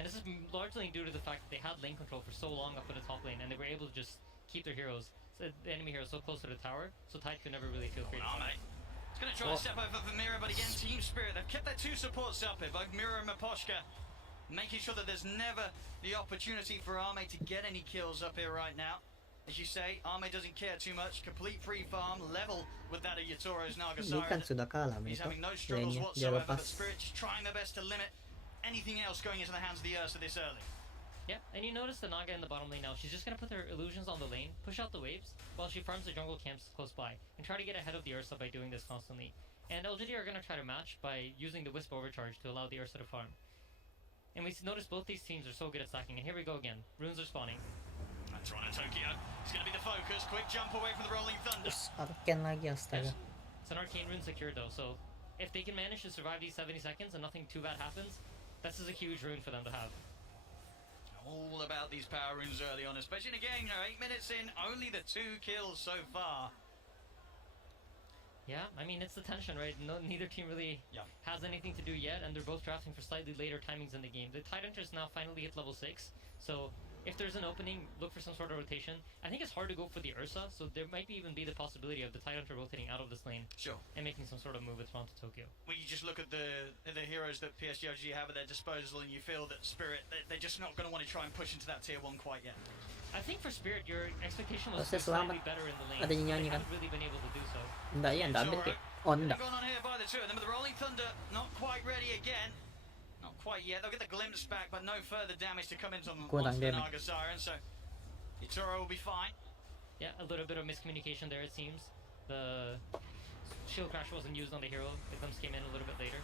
And this is largely due to the fact that they had lane control for so long up in the top lane, and they were able to just keep their heroes, the enemy heroes, so close to the tower, so Tide could never really feel free. He's going to try to step over for Mira, but again, Team Spirit, they've kept their 2 supports up here, both Mira and Miposhka, making sure that there's never the opportunity for Arme to get any kills up here right now. As you say, Ame doesn't care too much. Complete free farm, level with that of Yatoro's Naga Hindi kan Siren. sudah kalah He's ito. having no struggles Lane whatsoever, lepas. but Spirit just trying their best to limit anything else going into the hands of the Ursa this early. Yeah, and you notice the Naga in the bottom lane now. She's just gonna put her illusions on the lane, push out the waves, while she farms the jungle camps close by, and try to get ahead of the Ursa by doing this constantly. And LGD are gonna try to match by using the Wisp overcharge to allow the Ursa to farm. And we notice both these teams are so good at stacking, and here we go again. Runes are spawning. Toronto Tokyo is going to be the focus. Quick jump away from the Rolling Thunder. Arcane lagi astaga. It's an arcane rune secured though, so if they can manage to survive these 70 seconds and nothing too bad happens, this is a huge rune for them to have. All about these power runes early on, especially in a game, 8 minutes in, only the 2 kills so far. Yeah, I mean, it's the tension, right? Neither team really has anything to do yet, and they're both drafting for slightly later timings in the game. The Tidehunters now finally hit level 6, so if there's an opening, look for some sort of rotation. I think it's hard to go for the Ursa, so there might even be the possibility of the Tidehunter rotating out of this lane and making some sort of move with Toronto Tokyo. When you just look at the heroes that PSG have at their disposal, and you feel that Spirit, they're just not going to want to try and push into that tier 1 quite yet. I think for Spirit, your expectation was slightly better in the lane. Ada They nyanyi kan? haven't really been able to do so. Enggak ya, enggak ambil kayak. Oh, enggak. Going on here by the two of them, but the Rolling Thunder not quite ready again. Not quite yet. They'll get the glimpse back, but no further damage to come into them once the Naga Siren, so Itoro will be fine. Yeah, a little bit of miscommunication there, it seems. The shield crash wasn't used on the hero. The glimpse came in a little bit later.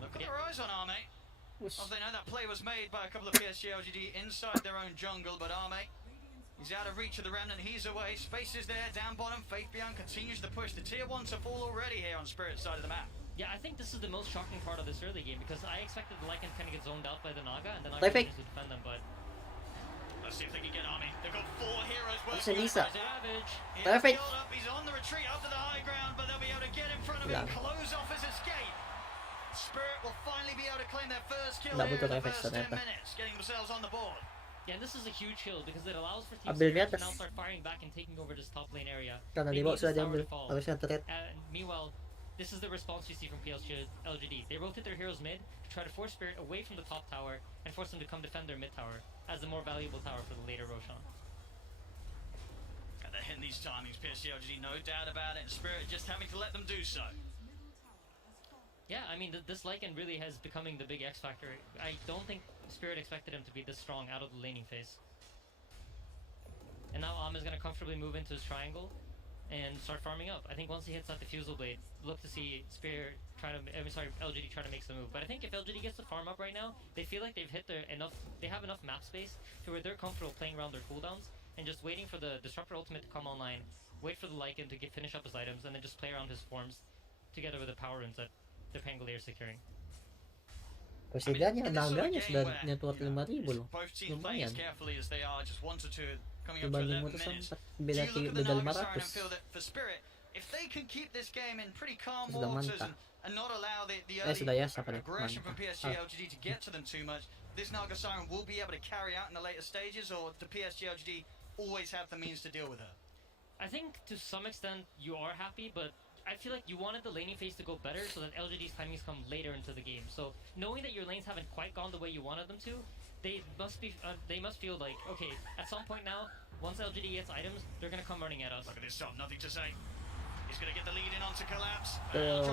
Look at their eyes on Arme. Well, they know that play was made by a couple of PSG LGD inside their own jungle, but Arme, he's out of reach of the Remnant. He's away. Space is there, down bottom. Faith Beyond continues to push. The tier 1 to fall already here on Spirit's side of the map. Yeah, I think this is the most shocking part of this early game, because I expected the Lycan kind of get zoned out by the Naga, and the Naga managed to defend them, but... Let's see if they can get Army. They've got 4 heroes It's working. Elisa. Savage. Perfect. He's on the retreat up to the high ground, but they'll be able to get in front of him, close off his escape. Spirit will finally be able to claim their first kill here in the first 10 minutes, getting themselves on the board. Yeah, and this is a huge kill because it allows for teams Ambil to di atas. now start firing back and taking over this top lane area. Karena di They bawah need sudah this tower diambil. to fall. Harusnya turret. Meanwhile, this is the response you see from PSG LGD. They rotate their heroes mid to try to force Spirit away from the top tower and force them to come defend their mid tower as the more valuable tower for the later Roshan. And they're hitting these timings, PSG LGD, no doubt about it, and Spirit just having to let them do so. Yeah, I mean, this Lycan really has becoming the big X factor. I don't think Spirit expected him to be this strong out of the laning phase. And now is going to comfortably move into his triangle and start farming up. I think once he hits that Diffusal Blade, look to see Spirit LGD try to make some move. But I think if LGD gets the farm up right now, they feel like they've hit they have enough map space to where they're comfortable playing around their cooldowns and just waiting for the Disruptor ultimate to come online, wait for the Lycan to finish up his items, and then just play around his forms together with the power runes that the Panggil are securing. Persiganya, naganya sudah network 5,000 loh. Both teams playing as carefully as they are, just 1 to 2 coming up to Dibanding 11 mo to sa minutes. beda Do you look at the Naga Siren 500. and feel that for Spirit, if they can keep this game in pretty calm Sudah waters mantap. and not allow the sudah early ya, siapa nih? aggression from Mantap. PSG LGD to get to them too much, this Naga Siren will be able to carry out in the later stages, or do PSG LGD always have the means to deal with her? I think to some extent you are happy, but I feel like you wanted the laning phase to go better so that LGD's timings come later into the game. So knowing that your lanes haven't quite gone the way you wanted them to, they must feel like, okay, at some point now, once LGD gets items, they're gonna come running at us. Look at this shot, nothing to say. He's going to get the lead in onto Collapse.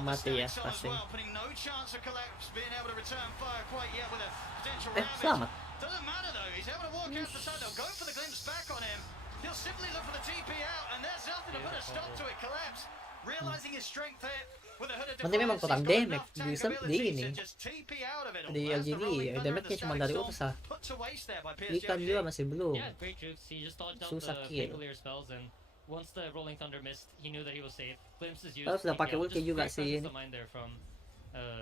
Mati ya, pasti. Well, putting no chance of Collapse being able to return fire quite yet with a potential selamat. Doesn't matter though, he's able to walk out the side. They'll go for the glimpse back on him. He'll simply look for the TP out, and there's nothing to put a stop to it. Collapse, realizing his strength here with a hood of Nanti memang kurang damage di ini. just TP out of it. Di LGD, damage-nya cuma dari Ursa. Ikan juga masih belum. Yeah, great jukes. He just dodged out Susah the kill. Panggil spells, and once the Rolling Thunder missed, he knew that he was safe. Glimpse is used. Terus udah pakai TP out. ulti Just juga great si presence ini. of mind there from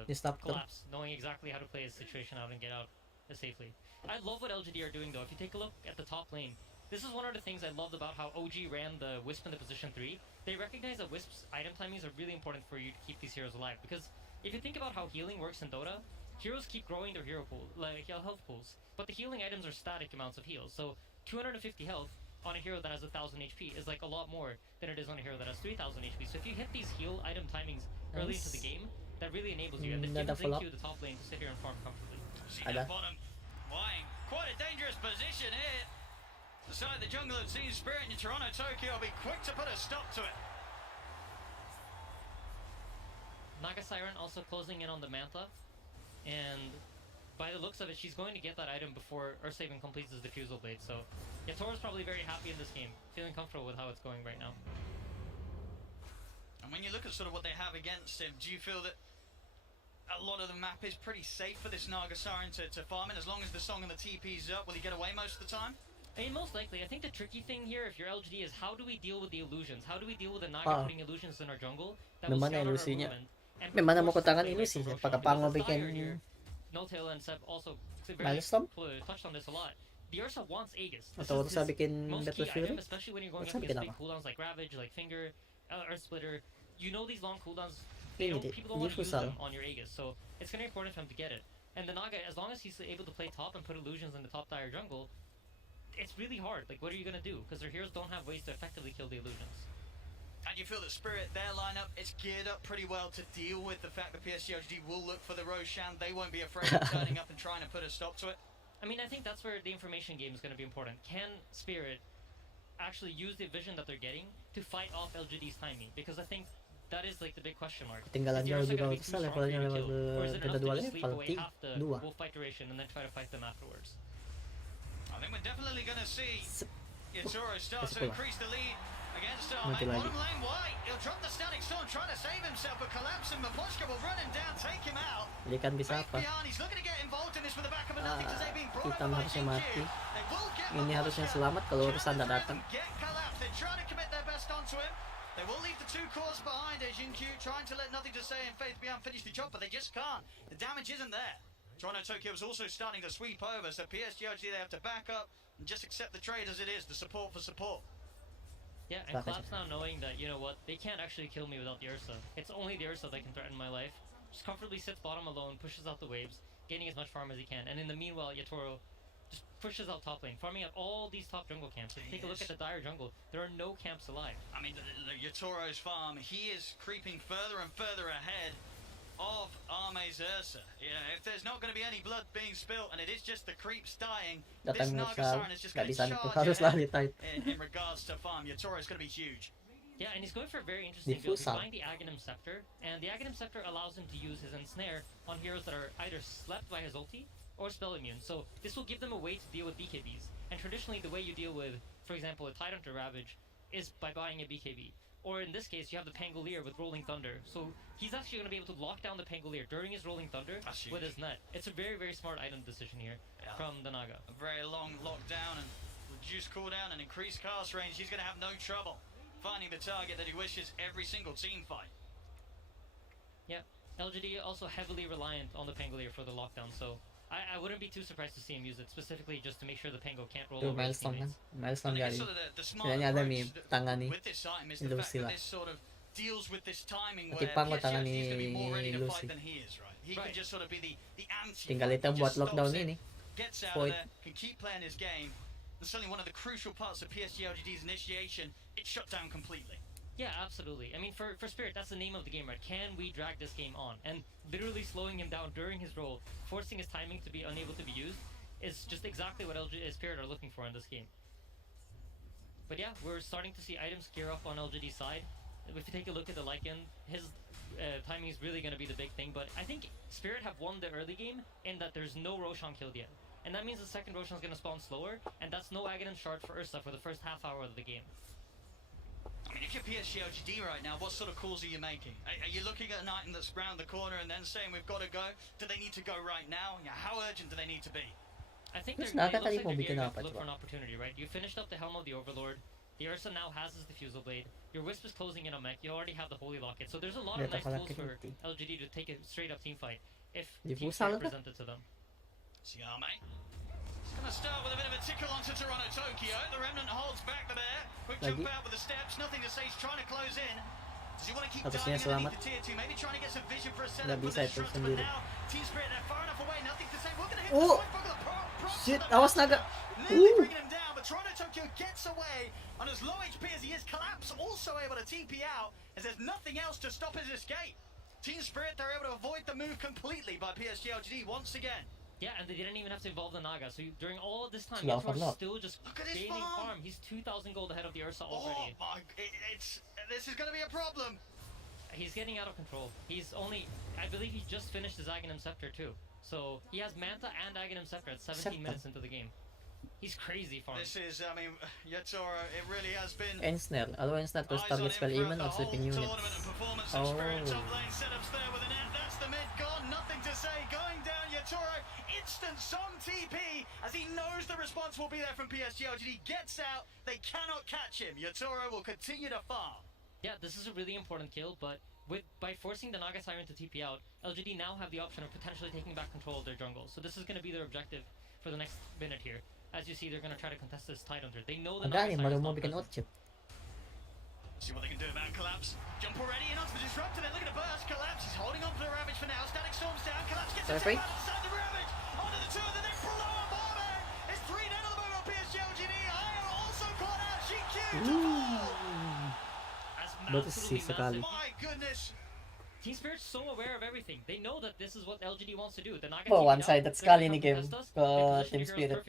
Disruptor. Collapse, knowing exactly how to play his situation out and get out safely. I love what LGD are doing though. If you take a look at the top lane, this is one of the things I loved about how OG ran the Wisp in the position 3. They recognize that Wisp's item timings are really important for you to keep these heroes alive, because if you think about how healing works in Dota, heroes keep growing their hero pool, like health pools, but the healing items are static amounts of heals. So 250 health on a hero that has 1,000 HP is like a lot more than it is on a hero that has 3,000 HP. So if you hit these heal item timings early into the game, that really enables you, and it gives you the top lane to sit here and farm comfortably. See that bottom line, quite a dangerous position here. Decide the jungle of Team Spirit in Toronto, Tokyo will be quick to put a stop to it. Naga Siren also closing in on the Manta, and by the looks of it, she's going to get that item before Ursa even completes his Diffusal Blade, so Yatoro's probably very happy in this game, feeling comfortable with how it's going right now. And when you look at sort of what they have against him, do you feel that a lot of the map is pretty safe for this Naga Siren to farm in? As long as the song and the TP's up, will he get away most of the time? I mean, most likely. I think the tricky thing here, if you're LGD, is how do we deal with the illusions? How do we deal with the Naga putting illusions in our jungle that will scout our movement? May mana mo ko tangan ilusi siya. Pagkapango bikin... No-Tail and Seb also Milestone? touched on this a lot. The Ursa wants Aegis. Atau sabi kin Most Battle key Fury? item, especially when you're going up against big cooldowns like Ravage, like Finger, Earth Splitter. You know these long cooldowns, people don't want to use them on your Aegis, so it's going to be important for him to get it. And the Naga, as long as he's able to play top and put illusions in the top dire jungle, it's really hard. Like, what are you going to do? Because their heroes don't have ways to effectively kill the illusions. And you feel that Spirit, their lineup, it's geared up pretty well to deal with the fact that PSG will look for the Roshan. They won't be afraid of turning up and trying to put a stop to it. I mean, I think that's where the information game is going to be important. Can Spirit actually use the vision that they're getting to fight off LGD's timing? Because I think that is like the big question mark. Tinggalan niya juga sa level niya level ganda 2 level, dua. Wolf fight duration and then try to fight them afterwards. I think we're definitely going to see Yatoro start to increase the lead against bottom lane White. He'll drop the Static Storm, trying to save himself, but collapsing. Maposhka will run him down, take him out. Hindi kan bisa apa. He's looking to get involved in this with the back of a nothing to say being brought Kita up by harusnya mati. GQ. Ini harusnya selamat kalau urusan datang. Get collapsed. They're trying to commit their best onto him. They will leave the 2 cores behind as GQ trying to let nothing to say and Faith Beyond finish the job, but they just can't. The damage isn't there. Toronto Tokyo is also starting to sweep over, so PSG they have to back up and just accept the trade as it is, the support for support. Yeah, and Clap's now knowing that, you know what, they can't actually kill me without the Ursa. It's only the Ursa that can threaten my life. Just comfortably sits bottom alone, pushes out the waves, gaining as much farm as he can. And in the meanwhile, Yatoro just pushes out top lane, farming out all these top jungle camps. If you take a look at the dire jungle, there are no camps alive. I mean, Yatoro's farm, he is creeping further and further ahead of Arme's Ursa. You know, if there's not going to be any blood being spilt and it is just the creeps dying, this Naga Siren is just going to charge ahead in regards to farm. Yatoro's going to be huge. Yeah, and he's going for a very interesting build. He's buying the Aghanim Scepter, and the Aghanim Scepter allows him to use his Ensnare on heroes that are either slept by his ulti or spell immune. So this will give them a way to deal with BKBs. And traditionally, the way you deal with, for example, a Tidehunter Ravage is by buying a BKB. Or in this case, you have the Panggil with Rolling Thunder. So he's actually going to be able to lock down the Panggil during his Rolling Thunder with his net. It's a very, very smart item decision here from the Naga. A very long lockdown and reduced cooldown and increased cast range. He's going to have no trouble finding the target that he wishes every single team fight. Yeah, LGD also heavily reliant on the Panggil for the lockdown, so I wouldn't be too surprised to see him use it specifically just to make sure the Pango can't roll over his teammates. Milestone galing. Sila niya ada may tanga ni Lucy la. Deals with this timing where PSG is going to be more ready to Lucy. fight than he is, right? He can just sort of be the anti. Tinggal ito buat lockdown ini. Gets out of there, can keep playing his game. And certainly one of the crucial parts of PSG LGD's initiation, it's shut down completely. Yeah, absolutely. I mean, for Spirit, that's the name of the game, right? Can we drag this game on? And literally slowing him down during his roll, forcing his timing to be unable to be used, is just exactly what Spirit are looking for in this game. But yeah, we're starting to see items gear up on LGD's side. If you take a look at the Lycan, his timing is really going to be the big thing. But I think Spirit have won the early game in that there's no Roshan killed yet. And that means the second Roshan is going to spawn slower, and that's no Aghanim Shard for Ursa for the first half hour of the game. I mean, if you're PSG LGD right now, what sort of calls are you making? Are you looking at an item that's round the corner and then saying we've got to go? Do they need to go right now? How urgent do they need to be? I think they're looks like they're gearing up to look for an opportunity, right? You finished up the Helm of the Overlord. The Ursa now has his Diffusal Blade. Your Wisp is closing in on mech. You already have the Holy Locket. So there's a lot of nice tools for LGD to take a straight up team fight if Team Spirit presented to them. Siame. He's going to start with a bit of a tickle onto Toronto Tokyo. The Remnant holds back there. Quick jump out with the steps. Nothing to say. He's trying to close in. Does he want to keep diving underneath the tier 2? Maybe trying to get some vision for a setup for the shots. But now, Team Spirit, they're far enough away. Nothing to say. We're going to hit the point for the props. Shit, awas Naga. Nearly bringing him down, but Toronto Tokyo gets away. On as low HP as he is, Collapse also able to TP out as there's nothing else to stop his escape. Team Spirit, they're able to avoid the move completely by PSG LGD once again. Yeah, and they didn't even have to involve the Naga. So during all of this time, Sila Yatoro's farm. still just gaining farm. He's 2,000 gold ahead of the Ursa already. Oh my, this is going to be a problem. He's getting out of control. He's only, I believe he just finished his Aghanim Scepter too. So he has Manta and Aghanim Scepter at 17 minutes into the game. He's crazy farm. This is, I mean, Yatoro, it really has been... Ensnare. Although Ensnare was target spell even on sleeping units. Oh. That's the mid gone, nothing to say. Going down, Yatoro, instant song TP as he knows the response will be there from PSG LGD. Gets out, they cannot catch him. Yatoro will continue to farm. Yeah, this is a really important kill, but by forcing the Naga Siren to TP out, LGD now have the option of potentially taking back control of their jungle. So this is going to be their objective for the next minute here. As you see, they're going to try to contest this tide hunter. They know the Naga Siren is not present. See what they can do about Collapse. Jump already in onto the Disruptor, then look at the burst. Collapse, he's holding on to the Ravage for now. Static Storm's down, Collapse gets a tip outside the Ravage. Onto the two, and then blow up Barman. It's 3 down on the moment on PSG LGD. Io also caught out, GQ to fall. My goodness. Team Spirit's so aware of everything. They know that this is what LGD wants to do. The Naga one-sided Skull in the game. Team Spirit.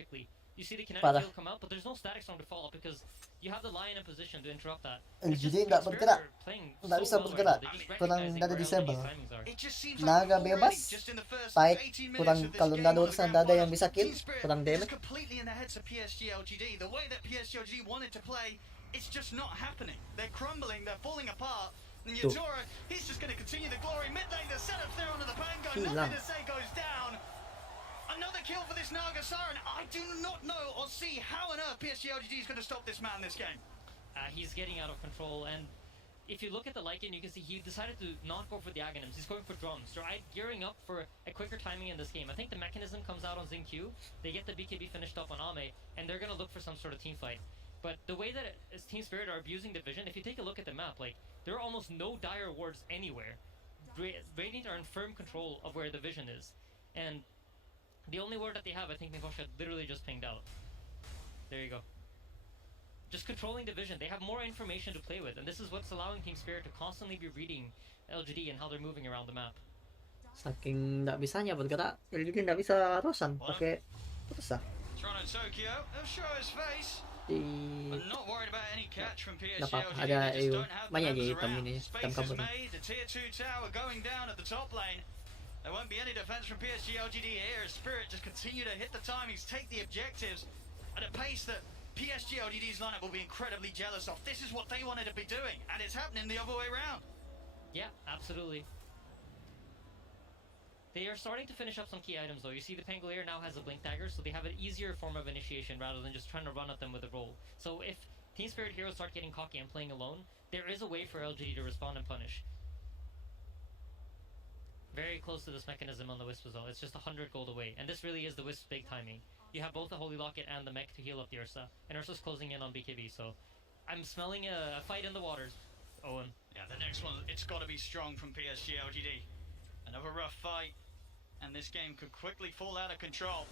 You see the kinetic kill come out, but there's no static storm to follow because you have the Lion in position to interrupt that. LGD nggak bergerak. Nggak bisa bergerak. Kurang dada disable. Naga bebas. Fight. Kurang kalau nggak ada urusan dada yang bisa kill. Kurang damage. Completely in the heads of PSG LGD. The way that PSG LGD wanted to play, it's just not happening. They're crumbling. They're falling apart. And Yatoro, he's just going to continue the glory. Mid lane, the setup there onto the Pango. Nothing to say, goes down. Another kill for this Naga Siren. I do not know or see how on earth PSG LGD is going to stop this man this game. He's getting out of control, and if you look at the Lycan, you can see he decided to not go for the Aghanims. He's going for drums, right? Gearing up for a quicker timing in this game. I think the mechanism comes out on Xingqiu. They get the BKB finished up on Ame, and they're going to look for some sort of team fight. But the way that Team Spirit are abusing the vision, if you take a look at the map, like, there are almost no dire wards anywhere. Radiant are in firm control of where the vision is. And the only word that they have, I think Mivosha literally just pinged out. There you go. Just controlling the vision. They have more information to play with, and this is what's allowing Team Spirit to constantly be reading LGD and how they're moving around the map. Saking nggak bisanya bergerak, LGD nggak bisa terusan pakai putus ah. Toronto Tokyo, they'll show his face. I'm not worried about any catch from PSG. Ada banyak aja hitam ini, hitam kabur. The tier 2 tower going down at the top lane. There won't be any defense from PSG LGD here. Spirit just continue to hit the timings, take the objectives at a pace that PSG LGD's lineup will be incredibly jealous of. This is what they wanted to be doing, and it's happening the other way around. Yeah, absolutely. They are starting to finish up some key items though. You see the Pangolier now has a Blink Dagger, so they have an easier form of initiation rather than just trying to run at them with a roll. So if Team Spirit heroes start getting cocky and playing alone, there is a way for LGD to respond and punish. Very close to this mechanism on the Wisp as well. It's just 100 gold away, and this really is the Wisp's big timing. You have both the Holy Locket and the mech to heal up the Ursa, and Ursa's closing in on BKB, so I'm smelling a fight in the waters, Owen. Yeah, the next one, it's got to be strong from PSG LGD. Another rough fight, and this game could quickly fall out of control.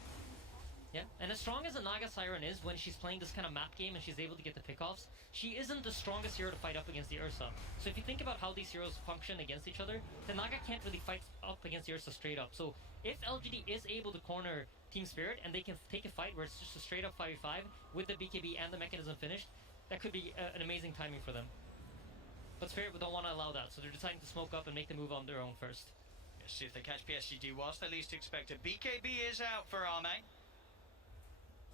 Yeah, and as strong as a Naga Siren is when she's playing this kind of map game and she's able to get the pickoffs, she isn't the strongest hero to fight up against the Ursa. So if you think about how these heroes function against each other, the Naga can't really fight up against the Ursa straight up. So if LGD is able to corner Team Spirit and they can take a fight where it's just a straight up 5v5 with the BKB and the mechanism finished, that could be an amazing timing for them. But Spirit don't want to allow that, so they're deciding to smoke up and make the move on their own first. Let's see if they catch PSG whilst they least expect it. BKB is out for Ame.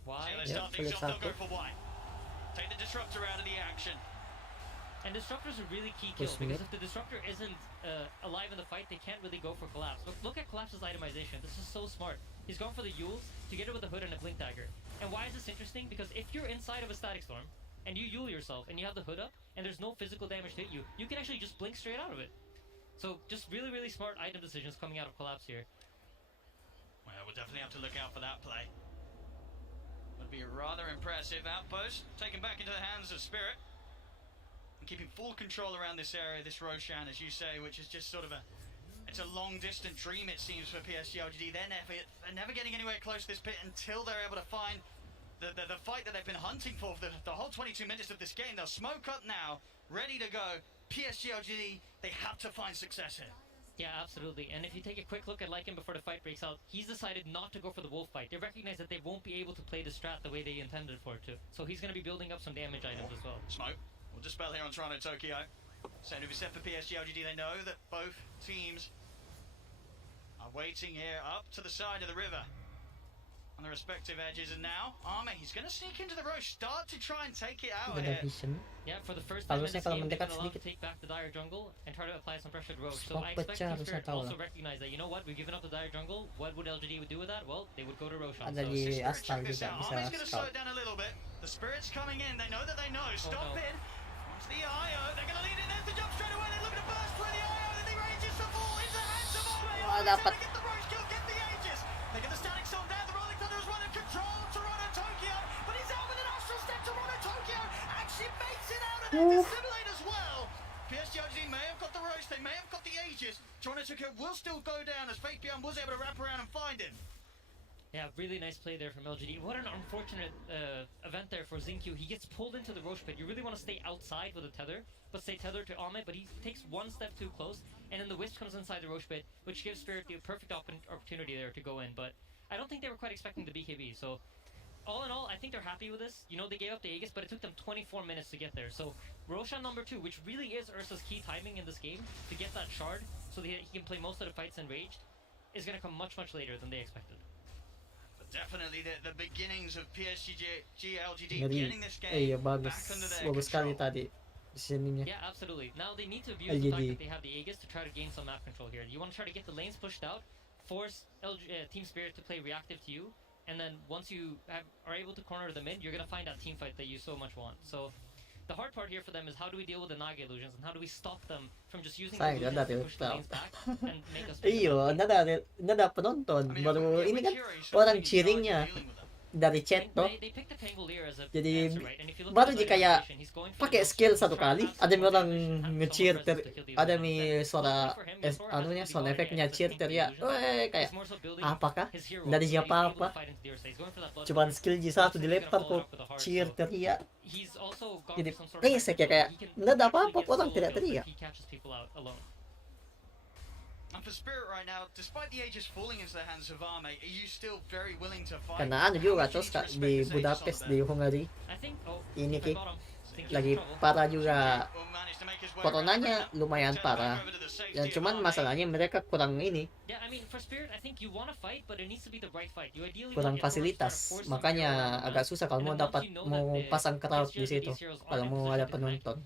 Why? So they start things off, they'll go for white. Take the Disruptor out of the action. And Disruptor's a really key kill, because if the Disruptor isn't alive in the fight, they can't really go for Collapse. But look at Collapse's itemization. This is so smart. He's gone for the Yules together with a Hood and a Blink Dagger. And why is this interesting? Because if you're inside of a Static Storm, and you Yule yourself, and you have the Hood up, and there's no physical damage to hit you, you can actually just blink straight out of it. So just really, really smart item decisions coming out of Collapse here. Well, we'll definitely have to look out for that play. Would be a rather impressive outpost, taken back into the hands of Spirit. And keeping full control around this area, this Roshan, as you say, which is just sort of it's a long-distant dream, it seems, for PSG LGD. They're never getting anywhere close to this pit until they're able to find the fight that they've been hunting for the whole 22 minutes of this game. They'll smoke up now, ready to go. PSG LGD, they have to find success here. Yeah, absolutely. And if you take a quick look at Lycan before the fight breaks out, he's decided not to go for the wolf fight. They recognize that they won't be able to play the strat the way they intended for it to. So he's going to be building up some damage items as well. Smoke will dispel here on Toronto Tokyo. Same to be set for PSG LGD. They know that both teams are waiting here up to the side of the river on the respective edges, and now Arme, he's going to sneak into the Roche, start to try and take it out here. Yeah, for the first time in this game, they're going to allow to take back the dire jungle and try to apply some pressure to Roche. So I expect Team Spirit to also recognize that, you know what, we've given up the dire jungle. What would LGD do with that? Well, they would go to Roche on. So check this out. Arme's going to slow it down a little bit. The Spirit's coming in. They know that they know. Stop in. Onto the IO. They're going to lead in. There's the jump straight away. They're looking to burst through the IO. And the ranges to fall into the hands of Arme. Arme's going to get the Roche kill, get the Aegis. They get the static zone down. The Rolling Thunder is running control. Toronto Tokyo. But he's out with an astral step. Toronto Tokyo actually makes it out and they dissimulate as well. PSG LGD may have got the Roche. They may have got the Aegis. Toronto Tokyo will still go down as Fate Beyond was able to wrap around and find him. Yeah, really nice play there from LGD. What an unfortunate event there for Zinq. He gets pulled into the Roche pit. You really want to stay outside with a tether, but stay tethered to Ahmed, but he takes one step too close, and then the Wisp comes inside the Roche pit, which gives Spirit the perfect opportunity there to go in, but I don't think they were quite expecting the BKB, so all in all, I think they're happy with this. You know, they gave up the Aegis, but it took them 24 minutes to get there, so Roshan number 2, which really is Ursa's key timing in this game, to get that shard, so that he can play most of the fights enraged, is going to come much, much later than they expected. Definitely the beginnings of PSG LGD getting this game back under their control. Yeah, absolutely. Now they need to abuse the fact that they have the Aegis to try to gain some map control here. You want to try to get the lanes pushed out, force Team Spirit to play reactive to you, and then once you are able to corner the mid, you're going to find that team fight that you so much want. So the hard part here for them is how do we deal with the Naga illusions and how do we stop them from just using the illusions to push the lanes back and make us nada penonton baru ini kan orang cheeringnya dari chat toh. Jadi baru dia kayak pakai skill satu kali, ada orang nge-cheer ada suara anunya sound effect-nya cheer teriak, kayak apakah dari siapa apa, cuman skill G1 dilempar kok cheer teriak. Jadi saya kayak nggak ada apa-apa, orang tidak teriak. And for Spirit right now, despite the Aegis falling into the hands of Arme, are you still very willing to fight? Karena ano juga terus di Budapest di Hungary, ini ki lagi parah juga, coronanya lumayan parah. Ya cuman masalahnya mereka kurang ini, kurang fasilitas, makanya agak susah kalau mau pasang crowd di situ, kalau mau ada penonton.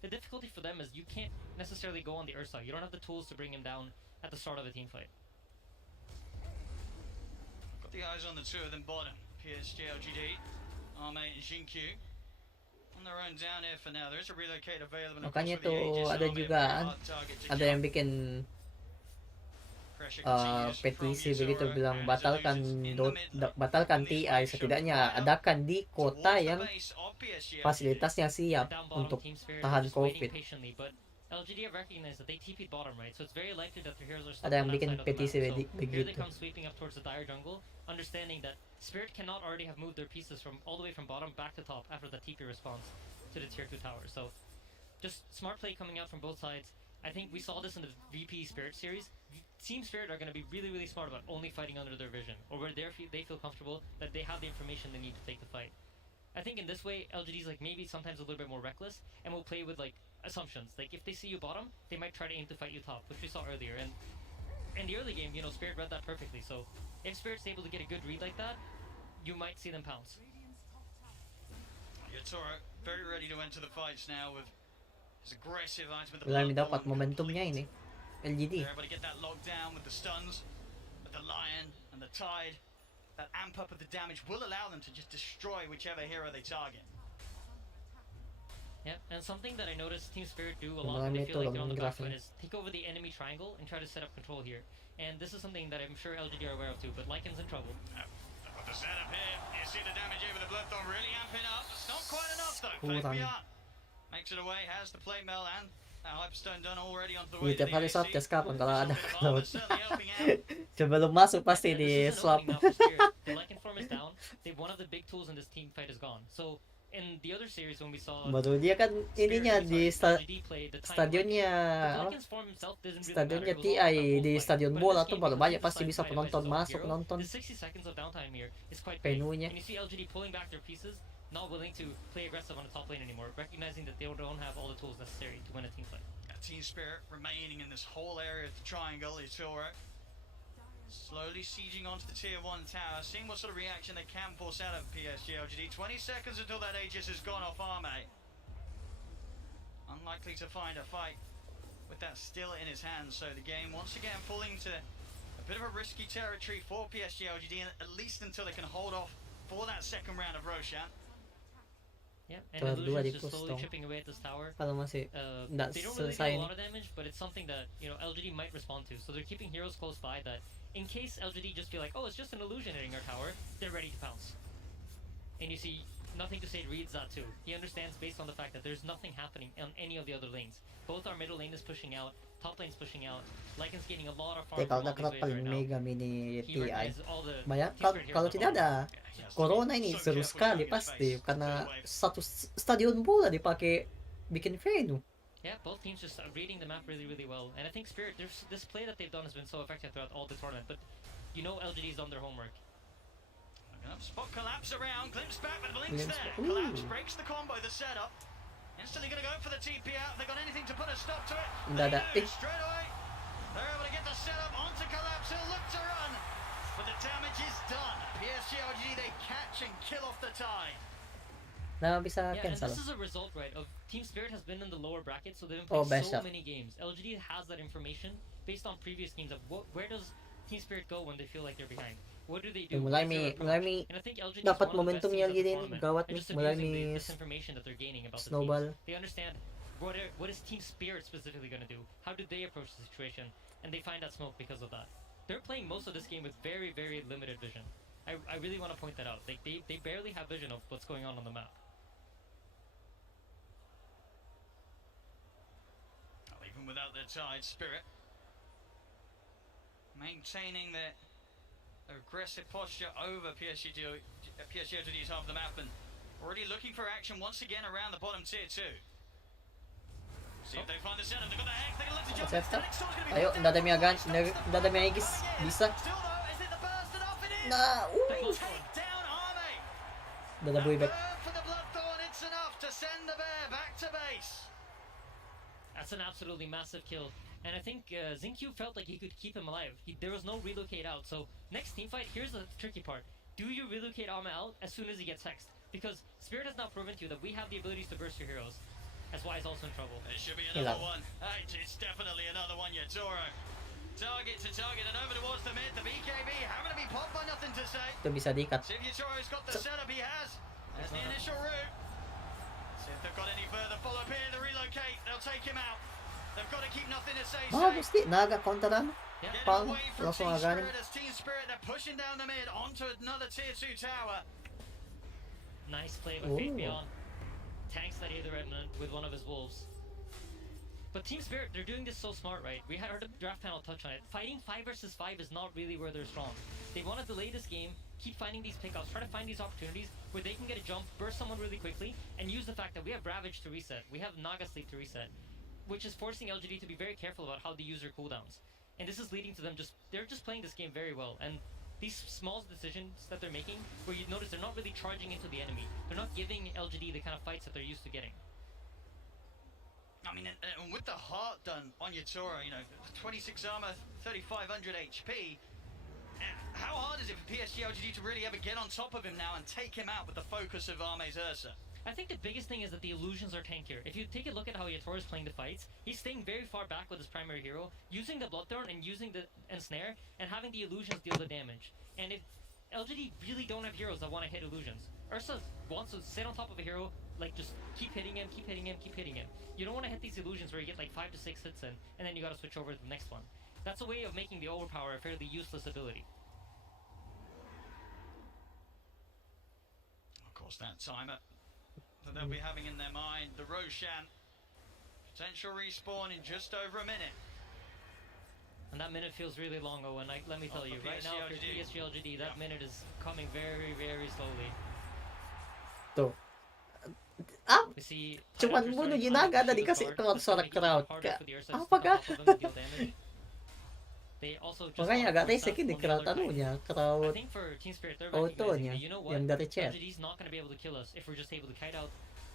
The difficulty for them is you can't necessarily go on the Ursa. You don't have the tools to bring him down at the start of a team fight. Got the eyes on the two of them bottom. PSG LGD, Arme and Xingqiu. On their own down here for now. There is a relocate available. Makanya tuh ada juga ada yang bikin petisi begitu bilang batalkan TI, setidaknya adakan di kota yang fasilitasnya siap untuk tahan COVID. Ada yang bikin petisi begitu. Understanding that Spirit cannot already have moved their pieces from all the way from bottom back to top after the TP response to the tier 2 tower. So just smart play coming out from both sides. I think we saw this in the VP Spirit series. Team Spirit are going to be really, really smart about only fighting under their vision, or where they feel comfortable that they have the information they need to take the fight. I think in this way, LGD's like maybe sometimes a little bit more reckless, and will play with like assumptions. Like if they see you bottom, they might try to aim to fight you top, which we saw earlier. And in the early game, you know, Spirit read that perfectly. So if Spirit's able to get a good read like that, you might see them pounce. Yatoro very ready to enter the fights now with his aggressive eyes with the Wala dapat momentumnya ini. LGD. They're able to get that lockdown with the stuns, with the Lion and the Tide. That amp up of the damage will allow them to just destroy whichever hero they target. Yeah, and something that I noticed Team Spirit do a lot when they feel like they're on the back foot is take over the enemy triangle and try to set up control here. And this is something that I'm sure LGD are aware of too, but Lycan's in trouble. With the setup here, you see the damage here with the Bloodthorn really amping up. It's not quite enough though. Fabian makes it away, has the plate mill and Hyperstone done already onto the way. Tiap hari swap test kapan kalau ada cloud. Sebelum masuk pasti di swap. The Lycan form is down. One of the big tools in this team fight is gone. So in the other series when we saw Baru dia kan ini niya di stadionnya apa? Stadionnya TI di stadion bola tuh baru banyak pasti bisa penonton masuk nonton. The 60 seconds of downtime here is quite big. Penuhnya. And you see LGD pulling back their pieces, not willing to play aggressive on the top lane anymore, recognizing that they don't have all the tools necessary to win a team fight. Team spirit remaining in this whole area of the triangle is alright. Slowly sieging onto the tier 1 tower, seeing what sort of reaction they can force out of PSG LGD. 20 seconds until that Aegis has gone off Arme. Unlikely to find a fight with that still in his hands, so the game once again falling to a bit of a risky territory for PSG LGD, at least until they can hold off for that second round of Roshan. Yeah, and Illusion's just slowly chipping away at this tower. Kalau masih they don't really do a lot of damage, but it's something that, you know, LGD might respond to. So they're keeping heroes close by that, in case LGD just feel like, oh, it's just an illusion hitting our tower, they're ready to pounce. And you see, nothing to say reads that too. He understands based on the fact that there's nothing happening on any of the other lanes. Both our middle lane is pushing out, top lane's pushing out, Lycan's getting a lot of farm from all these waves right now. Mega mini He TI. recognizes all the Banyak team spirit kalau heroes tidak are ada Corona ini seru sekali pasti karena satu stadion bola dipakai bikin venue. Yeah, both teams just reading the map really, really well. And I think Spirit, this play that they've done has been so effective throughout all the tournament. But you know LGD's done their homework. Spot collapse around, glimpse back with Blinks there. Collapse breaks the combo, the setup. Instantly going to go for the TP out. They got anything to put a stop to it? They do, straight away. They're able to get the setup onto Collapse. He'll look to run, but the damage is done. PSG LGD, they catch and kill off the tide. Bisa yeah, cancel. And this is a result, right, of Team Spirit has been in the lower bracket, so they've been playing so many games. LGD has that information based on previous games of where does Team Spirit go when they feel like they're behind. What do they do? Mulai dapat momentumnya LGD ini gawat nih, mulai this information that they're gaining about snowball. The teams. They understand what is Team Spirit specifically going to do? How do they approach the situation? And they find that smoke because of that. They're playing most of this game with very, very limited vision. I really want to point that out. Like they barely have vision of what's going on the map. Even without their tide, Spirit maintaining their aggressive posture over PSG LGD's half of the map and already looking for action once again around the bottom tier 2. See if they find the setup. They've got the hex. They're going to let it jump. Ayo, dadami agad, dadami Aegis. Bisa. Nah, Dadaboy back. For the Bloodthorn, it's enough to send the bear back to base. That's an absolutely massive kill. And I think Zinq felt like he could keep him alive. There was no relocate out. So next team fight, here's the tricky part. Do you relocate Alma out as soon as he gets hexed? Because Spirit has now proven to you that we have the abilities to burst your heroes. That's why he's also in trouble. It should be another one. It's definitely another one, Yatoro. Target to target and over towards the mid. The BKB having to be popped by nothing to say. Itu bisa diikat. See if Yatoro's got the setup he has. There's the initial route. See if they've got any further follow-up here. The relocate. They'll take him out. They've got to keep nothing to say. Gusti, naga counteran. Pang, langsung aganin. Team Spirit, they're pushing down the mid onto another tier 2 tower. Nice play by Fate Beyond. Tanks that either Redmond with one of his wolves. But Team Spirit, they're doing this so smart, right? We had our draft panel touch on it. Fighting 5 versus 5 is not really where they're strong. They want to delay this game, keep finding these pickups, try to find these opportunities where they can get a jump, burst someone really quickly, and use the fact that we have Ravage to reset. We have Naga Sleep to reset, which is forcing LGD to be very careful about how they use their cooldowns. And this is leading to them they're just playing this game very well. And these small decisions that they're making, where you notice they're not really charging into the enemy. They're not giving LGD the kind of fights that they're used to getting. I mean, and with the heart done on Yatoro, you know, 26 armor, 3500 HP, how hard is it for PSG LGD to really ever get on top of him now and take him out with the focus of Arme's Ursa? I think the biggest thing is that the illusions are tankier. If you take a look at how Yatoro is playing the fights, he's staying very far back with his primary hero, using the Bloodthorn and using the Ensnare, and having the illusions deal the damage. And if LGD really don't have heroes that want to hit illusions, Ursa wants to sit on top of a hero, like just keep hitting him, keep hitting him, keep hitting him. You don't want to hit these illusions where you get like 5 to 6 hits in, and then you gotta switch over to the next one. That's a way of making the overpower a fairly useless ability. Of course, that timer that they'll be having in their mind, the Roshan. Potential respawn in just over a minute. And that minute feels really long, Owen. Let me tell you, right now for PSG LGD, that minute is coming very, very slowly. Tuh. We see Cuman bunuh Naga tadi kasih suara crowd. Apakah? Makanya agak risik ini crowd anunya, crowd autonya yang dari chat. LGD's not gonna be able to kill us if we're just able to kite out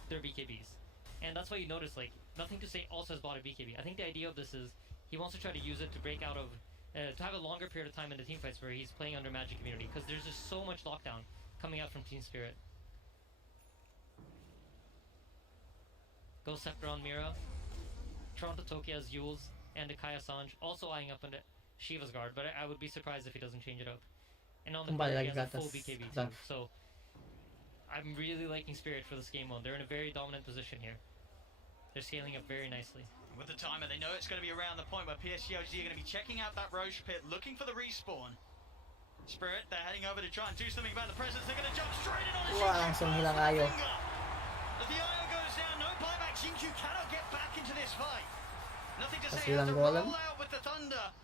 their BKBs. And that's why you notice, like, nothing to say also has bought a BKB. I think the idea of this is he wants to try to use it to break out of, to have a longer period of time in the team fights where he's playing under Magic Community, because there's just so much lockdown coming out from Team Spirit. Go Scepter on Mira. Toronto Tokyo has Yules and Kaya Sanj also eyeing up on Shiva's guard, but I would be surprised if he doesn't change it up. And on the player, he has a full BKB too, so I'm really liking Spirit for this game mode. They're in a very dominant position here. They're scaling up very nicely. With the timer, they know it's going to be around the point where PSG are going to be checking out that Roche pit, looking for the respawn. Spirit, they're heading over to try and do something about the presence. They're going to jump straight in on the langsung hilang Ayo. As the Ayo goes down, no buyback. Xingqiu cannot get back into this fight. Nothing to say. Hilang golem. With the thunder.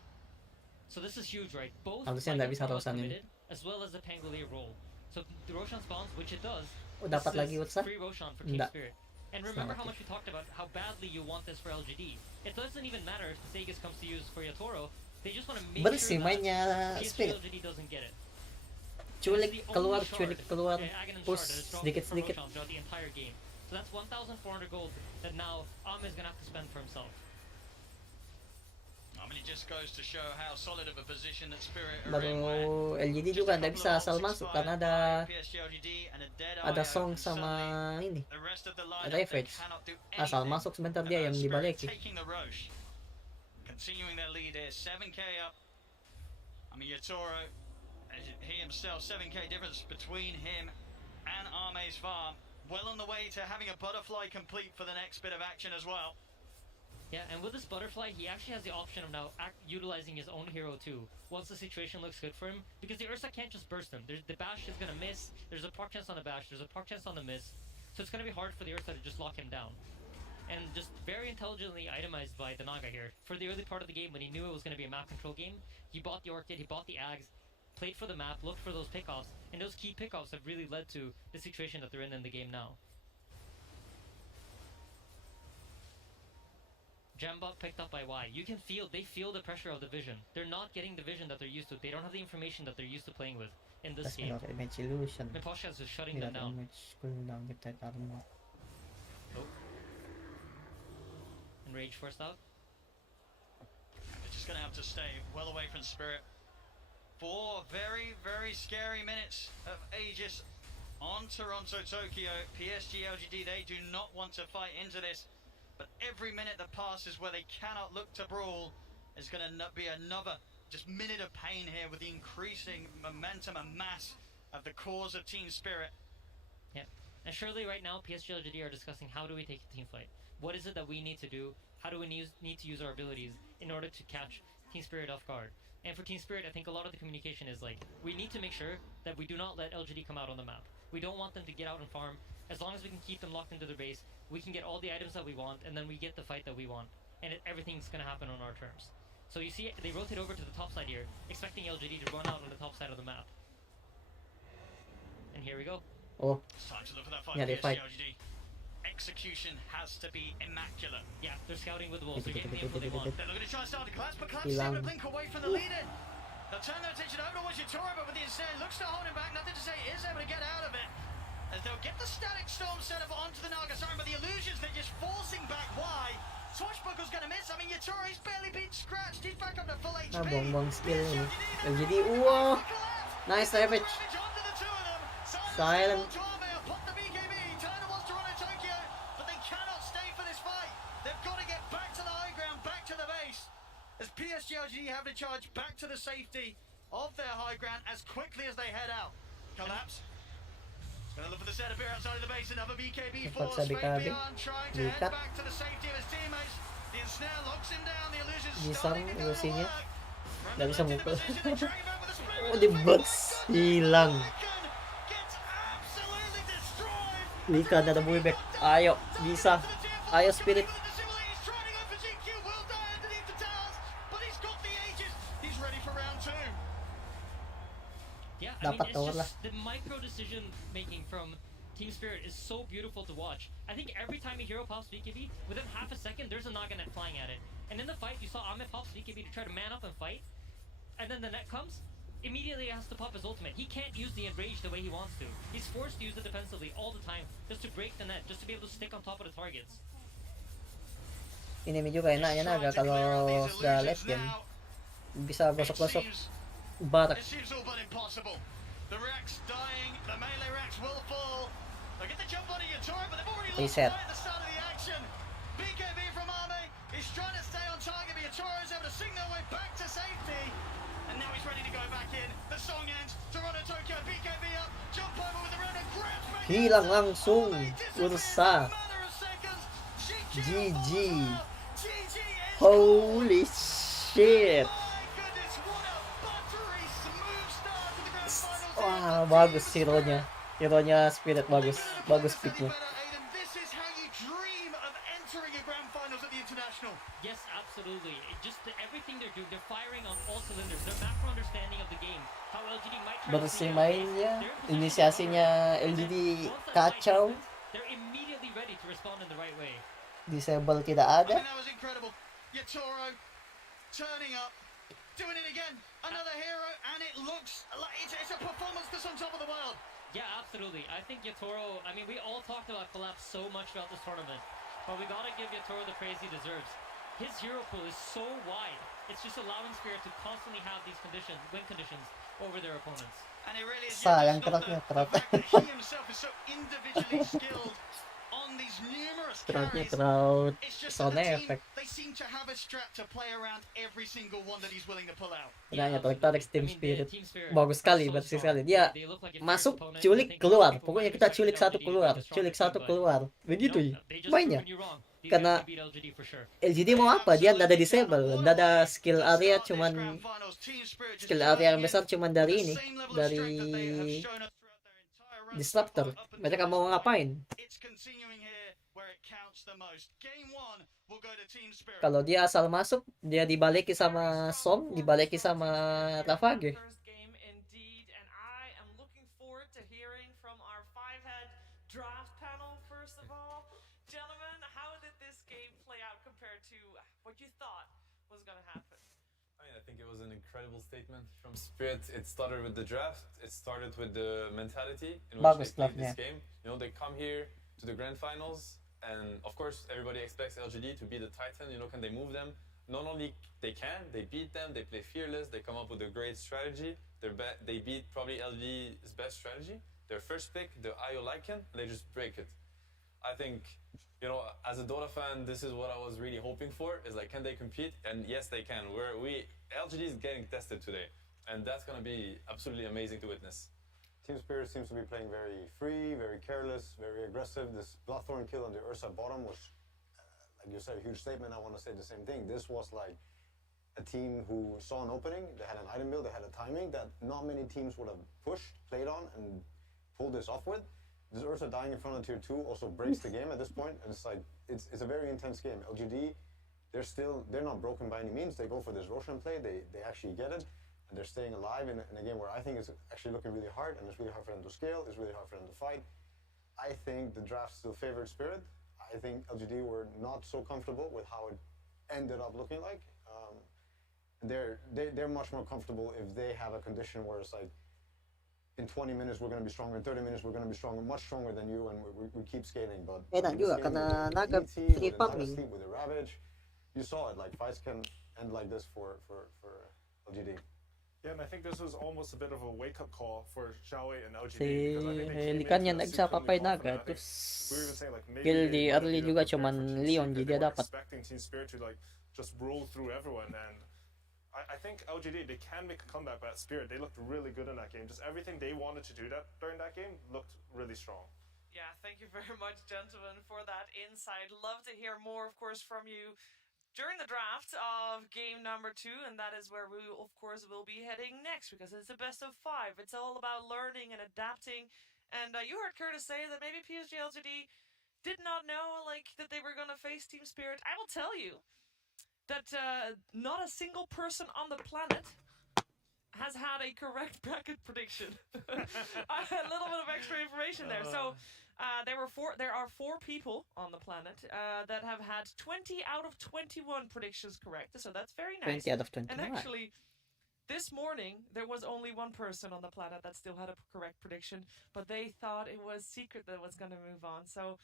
So this is huge, right? Both harusnya nggak bisa Roshan ini. as well as the Panggil roll. So the Roshan spawns, which it does. Dapat lagi Utsa? Free Roshan for Team Spirit. And remember how much we talked about how badly you want this for LGD. It doesn't even matter if Sagas comes to use for Yatoro. They just want to make bersih sure mainnya that Spirit. LGD doesn't get it. Culik keluar, push sedikit-sedikit. Throughout the entire game. So that's 1,400 gold that now is gonna have to spend for himself. I mean, it just goes to show how solid of a position that Spirit are Baru in. LGD juga nggak bisa asal masuk karena ada song sama ini Ravage. Asal masuk sebentar dia yang dibalikin. Continuing their lead here, 7k up. I mean, Yatoro, he himself, 7k difference between him and Arme's farm. Well on the way to having a butterfly complete for the next bit of action as well. Yeah, and with this butterfly, he actually has the option of now utilizing his own hero too, once the situation looks good for him, because the Ursa can't just burst him. The bash is gonna miss, there's a proc chance on the bash, there's a proc chance on the miss, so it's gonna be hard for the Ursa to just lock him down. And just very intelligently itemized by the Naga here. For the early part of the game, when he knew it was gonna be a map control game, he bought the Orchid, he bought the Ags, played for the map, looked for those pickoffs, and those key pickoffs have really led to the situation that they're in the game now. Jambot picked up by Y. You can feel, they feel the pressure of the vision. They're not getting the vision that they're used to. They don't have the information that they're used to playing with in this game. Image illusion. Miposhka is shutting them down. Oh. And Rage forced out. They're just going to have to stay well away from Spirit. 4 very, very scary minutes of Aegis on Toronto, Tokyo. PSG, LGD, they do not want to fight into this. But every minute that passes where they cannot look to brawl is going to be another just minute of pain here with the increasing momentum and mass of the cause of Team Spirit. Yeah, and surely right now PSG LGD are discussing how do we take the team fight. What is it that we need to do? How do we need to use our abilities in order to catch Team Spirit off guard? And for Team Spirit, I think a lot of the communication is like, we need to make sure that we do not let LGD come out on the map. We don't want them to get out and farm. As long as we can keep them locked into their base, we can get all the items that we want, and then we get the fight that we want. And everything's gonna happen on our terms. So you see, they rotate over to the top side here, expecting LGD to run out on the top side of the map. And here we go. Oh. It's time to look for that fight. Yeah, they fight. LGD. Execution has to be immaculate. Yeah, they're scouting with the wolves. They're getting the info they want. They're looking to try and start to collapse, but collapse is able to blink away from the lead-in. They'll turn their attention over towards Yatoro, but with the insane, looks to hold him back. Nothing to say, is able to get out of it. As they'll get the static storm set up onto the Naga Siren, but the illusions, they're just forcing back. Why? Swashbuckle's gonna miss. I mean, Yatoro, he's barely been scratched. He's back up to full HP. Bongbong skill ini. LGD, wow. Nice Ravage. Silent. They've got to get back to the high ground, back to the base. As PSG LGD have to charge back to the safety of their high ground as quickly as they head out. Collapse. Gonna look for the setup here outside of the base. Another BKB force straight beyond, trying to head back to the safety of his teammates. The ensnare locks him down. The illusion's starting to go to work. Gak bisa mukul. Oh, di box. Hilang. Wika ada buyback. Ayo, bisa. Ayo Spirit. Yeah, I mean, it's just the micro decision making from Team Spirit is so beautiful to watch. I think every time a hero pops BKB, within half a second, there's a Naga net flying at it. And in the fight, you saw Ahmed pop BKB to try to man up and fight. And then the net comes, immediately he has to pop his ultimate. He can't use the enrage the way he wants to. He's forced to use it defensively all the time, just to break the net, just to be able to stick on top of the targets. Ini medyo kayak enaknya Naga kalau sudah late game. Bisa gosok-gosok barak. Reset. He's trying to stay on target, but Yatoro's able to sing their way back to safety. And now he's ready to go back in. The song ends. Toronto Tokyo, BKB up. Jump over with the round and grabs back. Hilang langsung. Ursa. GG. Holy shit. Wah, bagus hero-nya. Hero-nya Spirit bagus. Bagus pick-nya. Yes, absolutely. Everything they're doing, they're firing on all cylinders. Their macro understanding of the game, how LGD might try bersih mainnya, inisiasinya LGD kacau. They're immediately ready to respond in the right way. Disable tidak ada. Yatoro turning up, doing it again. Another hero, and it looks like it's a performance that's on top of the world. Yeah, absolutely. I think Yatoro, I mean, we all talked about Collapse so much throughout this tournament, but we gotta give Yatoro the praise he deserves. His hero pool is so wide. It's just allowing Spirit to constantly have these win conditions over their opponents. And it really is sayang keratnya kerat. He himself is so individually skilled on these numerous carries. Crowd It's just sound that the team, effect. they seem to have a strat to play around every single one that he's willing to pull out. Nah, tarik Team Spirit. Bagus sekali, bersih sekali. Dia masuk, culik, keluar. Pokoknya kita culik satu keluar. Begitu mainnya. Karena LGD mau apa? Dia nggak ada disable, nggak ada skill area, cuman skill area yang besar cuman dari ini, dari disruptor. Mereka mau ngapain? Kalau dia asal masuk, dia dibalikin sama Som, dibalikin sama Ravage. Incredible statement from Spirit. It started with the draft. It started with the mentality in which they played this game. You know, they come here to the grand finals, and of course, everybody expects LGD to be the Titan. You know, can they move them? Not only they can, they beat them. They play fearless. They come up with a great strategy. They beat probably LGD's best strategy. Their first pick, the IO Lycan, they just break it. I think, you know, as a Dota fan, this is what I was really hoping for. Is like, can they compete? And yes, they can. LGD is getting tested today, and that's gonna be absolutely amazing to witness. Team Spirit seems to be playing very free, very careless, very aggressive. This Bloodthorn kill on the Ursa bottom was, like you said, a huge statement. I want to say the same thing. This was like a team who saw an opening. They had an item build. They had a timing that not many teams would have pushed, played on, and pulled this off with. This Ursa dying in front of tier 2 also breaks the game at this point, and it's like it's a very intense game. LGD, they're not broken by any means. They go for this Roshan play. They actually get it, and they're staying alive in a game where I think it's actually looking really hard, and it's really hard for them to scale. It's really hard for them to fight. I think the draft still favored Spirit. I think LGD were not so comfortable with how it ended up looking like. They're much more comfortable if they have a condition where it's like, in 20 minutes we're going to be stronger, in 30 minutes we're going to be stronger, much stronger than you, and we keep scaling. But enak juga karena Naga free farming. With the Ravage, you saw it, like fights can end like this for LGD. Yeah, and I think this was almost a bit of a wake-up call for Xiaowei and LGD. Si Likan yan nagsapapay Naga, terus kill di early juga cuman Leon jadi dia dapat. Expecting Team Spirit to like just roll through everyone, and I think LGD, they can make a comeback, but Spirit, they looked really good in that game. Just everything they wanted to do during that game looked really strong. Yeah, thank you very much, gentlemen, for that insight. Love to hear more, of course, from you during the draft of game number 2, and that is where we, of course, will be heading next, because it's a best of 5. It's all about learning and adapting. And you heard Curtis say that maybe PSG LGD did not know, like, that they were going to face Team Spirit. I will tell you that not a single person on the planet has had a correct bracket prediction. A little bit of extra information there. So There are 4 people on the planet that have had 20 out of 21 predictions correct. So that's very nice. 20 out of 21. And actually, this morning there was only one person on the planet that still had a correct prediction, but they thought it was Secret that was going to move on. So,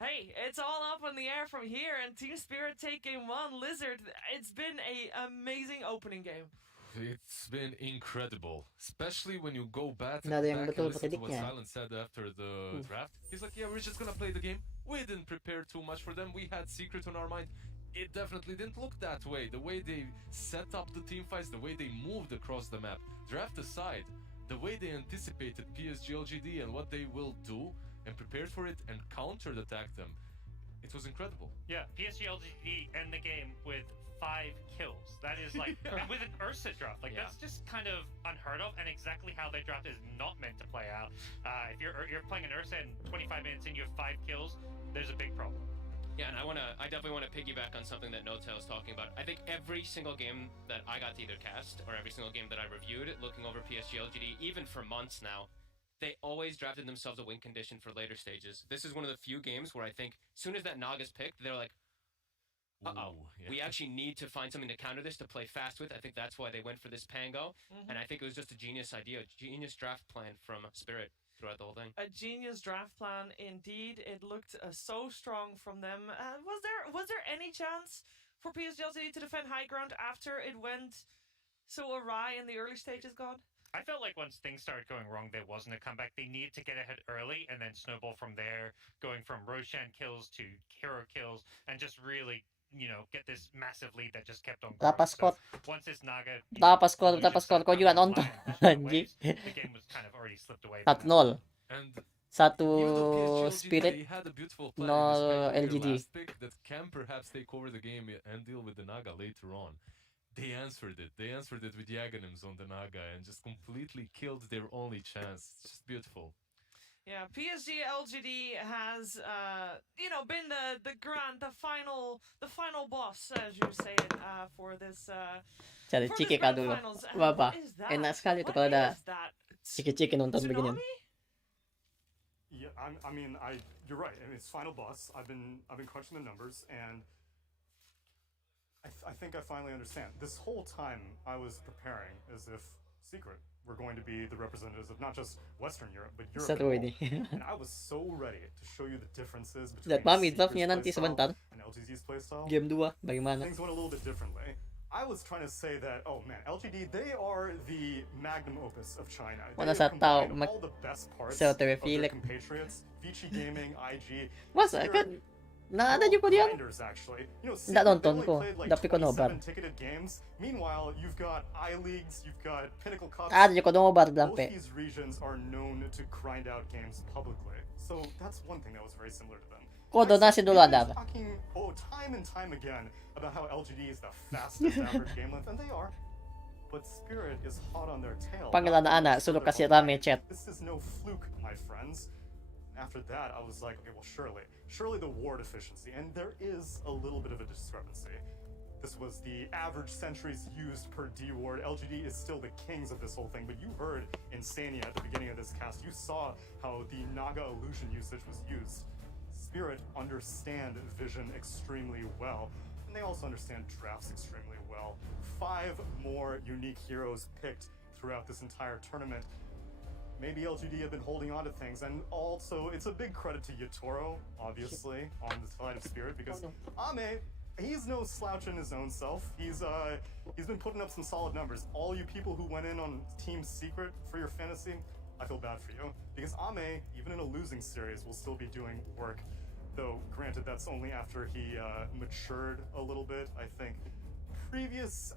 hey, it's all up in the air from here, and Team Spirit take game 1. Lizard, it's been an amazing opening game. It's been incredible, especially when you go back and Nada yung betul listen to what predict niya. Silent said after the draft. He's like, yeah, we're just gonna play the game. We didn't prepare too much for them. We had Secret on our mind. It definitely didn't look that way. The way they set up the team fights, the way they moved across the map, draft aside, the way they anticipated PSG LGD and what they will do and prepared for it and counter-attacked them, it was incredible. Yeah, PSG LGD end the game with 5 kills. That is like with an Ursa draft. Like that's just kind of unheard of, and exactly how their draft is not meant to play out. If you're playing an Ursa and 25 minutes in you have 5 kills, there's a big problem. Yeah, and I definitely want to piggyback on something that No-Tail was talking about. I think every single game that I got to either cast or every single game that I reviewed, looking over PSG LGD, even for months now, they always drafted themselves a win condition for later stages. This is one of the few games where I think as soon as that Naga's picked, they're like, we actually need to find something to counter this, to play fast with. I think that's why they went for this Pango. And I think it was just a genius idea, a genius draft plan from Spirit throughout the whole thing. A genius draft plan indeed. It looked so strong from them. Was there any chance for PSG LGD to defend high ground after it went so awry in the early stages, God? I felt like once things started going wrong, there wasn't a comeback. They needed to get ahead early and then snowball from there, going from Roshan kills to hero kills, and just really, get this massive lead that just kept on growing. Once this Naga... Tapos ko yun on to. The game was kind of already slipped away. 3. And 1 Spirit, they had a beautiful plan no in this LGD. last pick that can perhaps take over the game and deal with the Naga later on. They answered it. They answered it with Yaganims on the Naga and just completely killed their only chance. It's just beautiful. Yeah, PSG LGD has, been the final boss, as you say it, for this. Cari Chiki ka dulu. Baba. Enak sekali tuh kalau ada Chiki nonton beginian. Yeah, you're right. I mean, it's final boss. I've been crunching the numbers, and I think I finally understand. This whole time I was preparing as if Secret were going to be the representatives of not just Western Europe, but Europe. And I was so ready to show you the differences between Secret's playstyle and LGD's playstyle. Game 2, bagaimana? Things went a little bit differently. I was trying to say that, oh man, LGD, they are the magnum opus of China. They have combined all the best parts of their compatriots, Vici Gaming, IG. Masa kan? Nada juga dia. Nggak nonton ko, tapi ko Nobar. Meanwhile, you've got I-Leagues, you've got Pinnacle Cups. Juga Nobar dapat. Both these regions are known to grind out games publicly. So that's one thing that was very similar to them. Ko donasi dulu ada. Talking time and time again about how LGD is the fastest average game length, and they are. But Spirit is hot on their tail. Panggilan na ana, sulok kasi rame chat. This is no fluke, my friends. After that, I was like, okay, well, surely the ward efficiency, and there is a little bit of a discrepancy. This was the average centuries used per D ward. LGD is still the kings of this whole thing, but you heard Insania at the beginning of this cast. You saw how the Naga illusion usage was used. Spirit understand vision extremely well, and they also understand drafts extremely well. 5 more unique heroes picked throughout this entire tournament. Maybe LGD have been holding on to things, and also it's a big credit to Yatoro, obviously, on the side of Spirit, because Ame, he's no slouch in his own self. He's been putting up some solid numbers. All you people who went in on Team Secret for your fantasy, I feel bad for you, because Ame, even in a losing series, will still be doing work. Though, granted, that's only after he matured a little bit. I think previous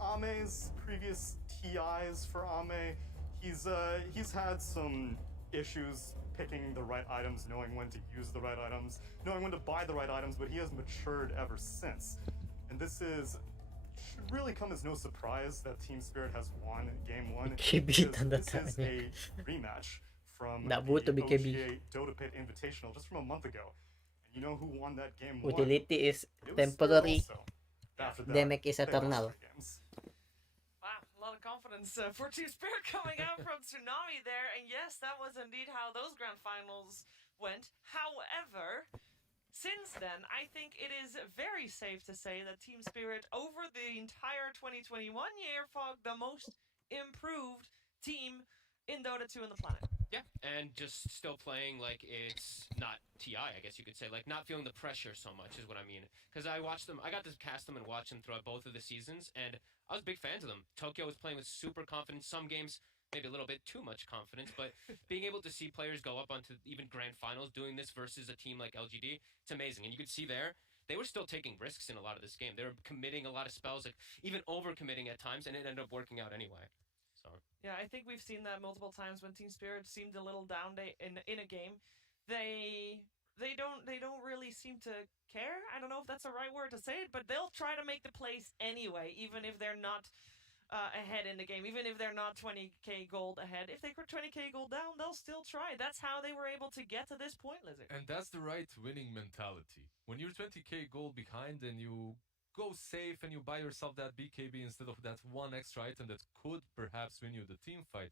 TIs for Ame, he's had some issues picking the right items, knowing when to use the right items, knowing when to buy the right items, but he has matured ever since. And this should really come as no surprise that Team Spirit has won Game 1, because this is a rematch from the OGA Dota Pit Invitational just from a month ago. And you know who won that Game 1? Utility is temporary, damage is eternal. A lot of confidence for Team Spirit coming out from Tsunami there, and yes, that was indeed how those grand finals went. However, since then, I think it is very safe to say that Team Spirit, over the entire 2021 year, Fog, the most improved team in Dota 2 on the planet. Yeah, and just still playing like it's not TI, I guess you could say. Like, not feeling the pressure so much is what I mean. Because I watched them, I got to cast them and watch them throughout both of the seasons, and I was big fans of them. Tokyo was playing with super confidence. Some games, maybe a little bit too much confidence, but being able to see players go up onto even grand finals doing this versus a team like LGD, it's amazing. And you could see there, they were still taking risks in a lot of this game. They were committing a lot of spells, like even over-committing at times, and it ended up working out anyway. So yeah, I think we've seen that multiple times when Team Spirit seemed a little down in a game. They don't really seem to care. I don't know if that's the right word to say it, but they'll try to make the plays anyway, even if they're not ahead in the game, even if they're not 20k gold ahead. If they were 20k gold down, they'll still try. That's how they were able to get to this point, Lizard. And that's the right winning mentality. When you're 20k gold behind and you go safe and you buy yourself that BKB instead of that one extra item that could perhaps win you the team fight,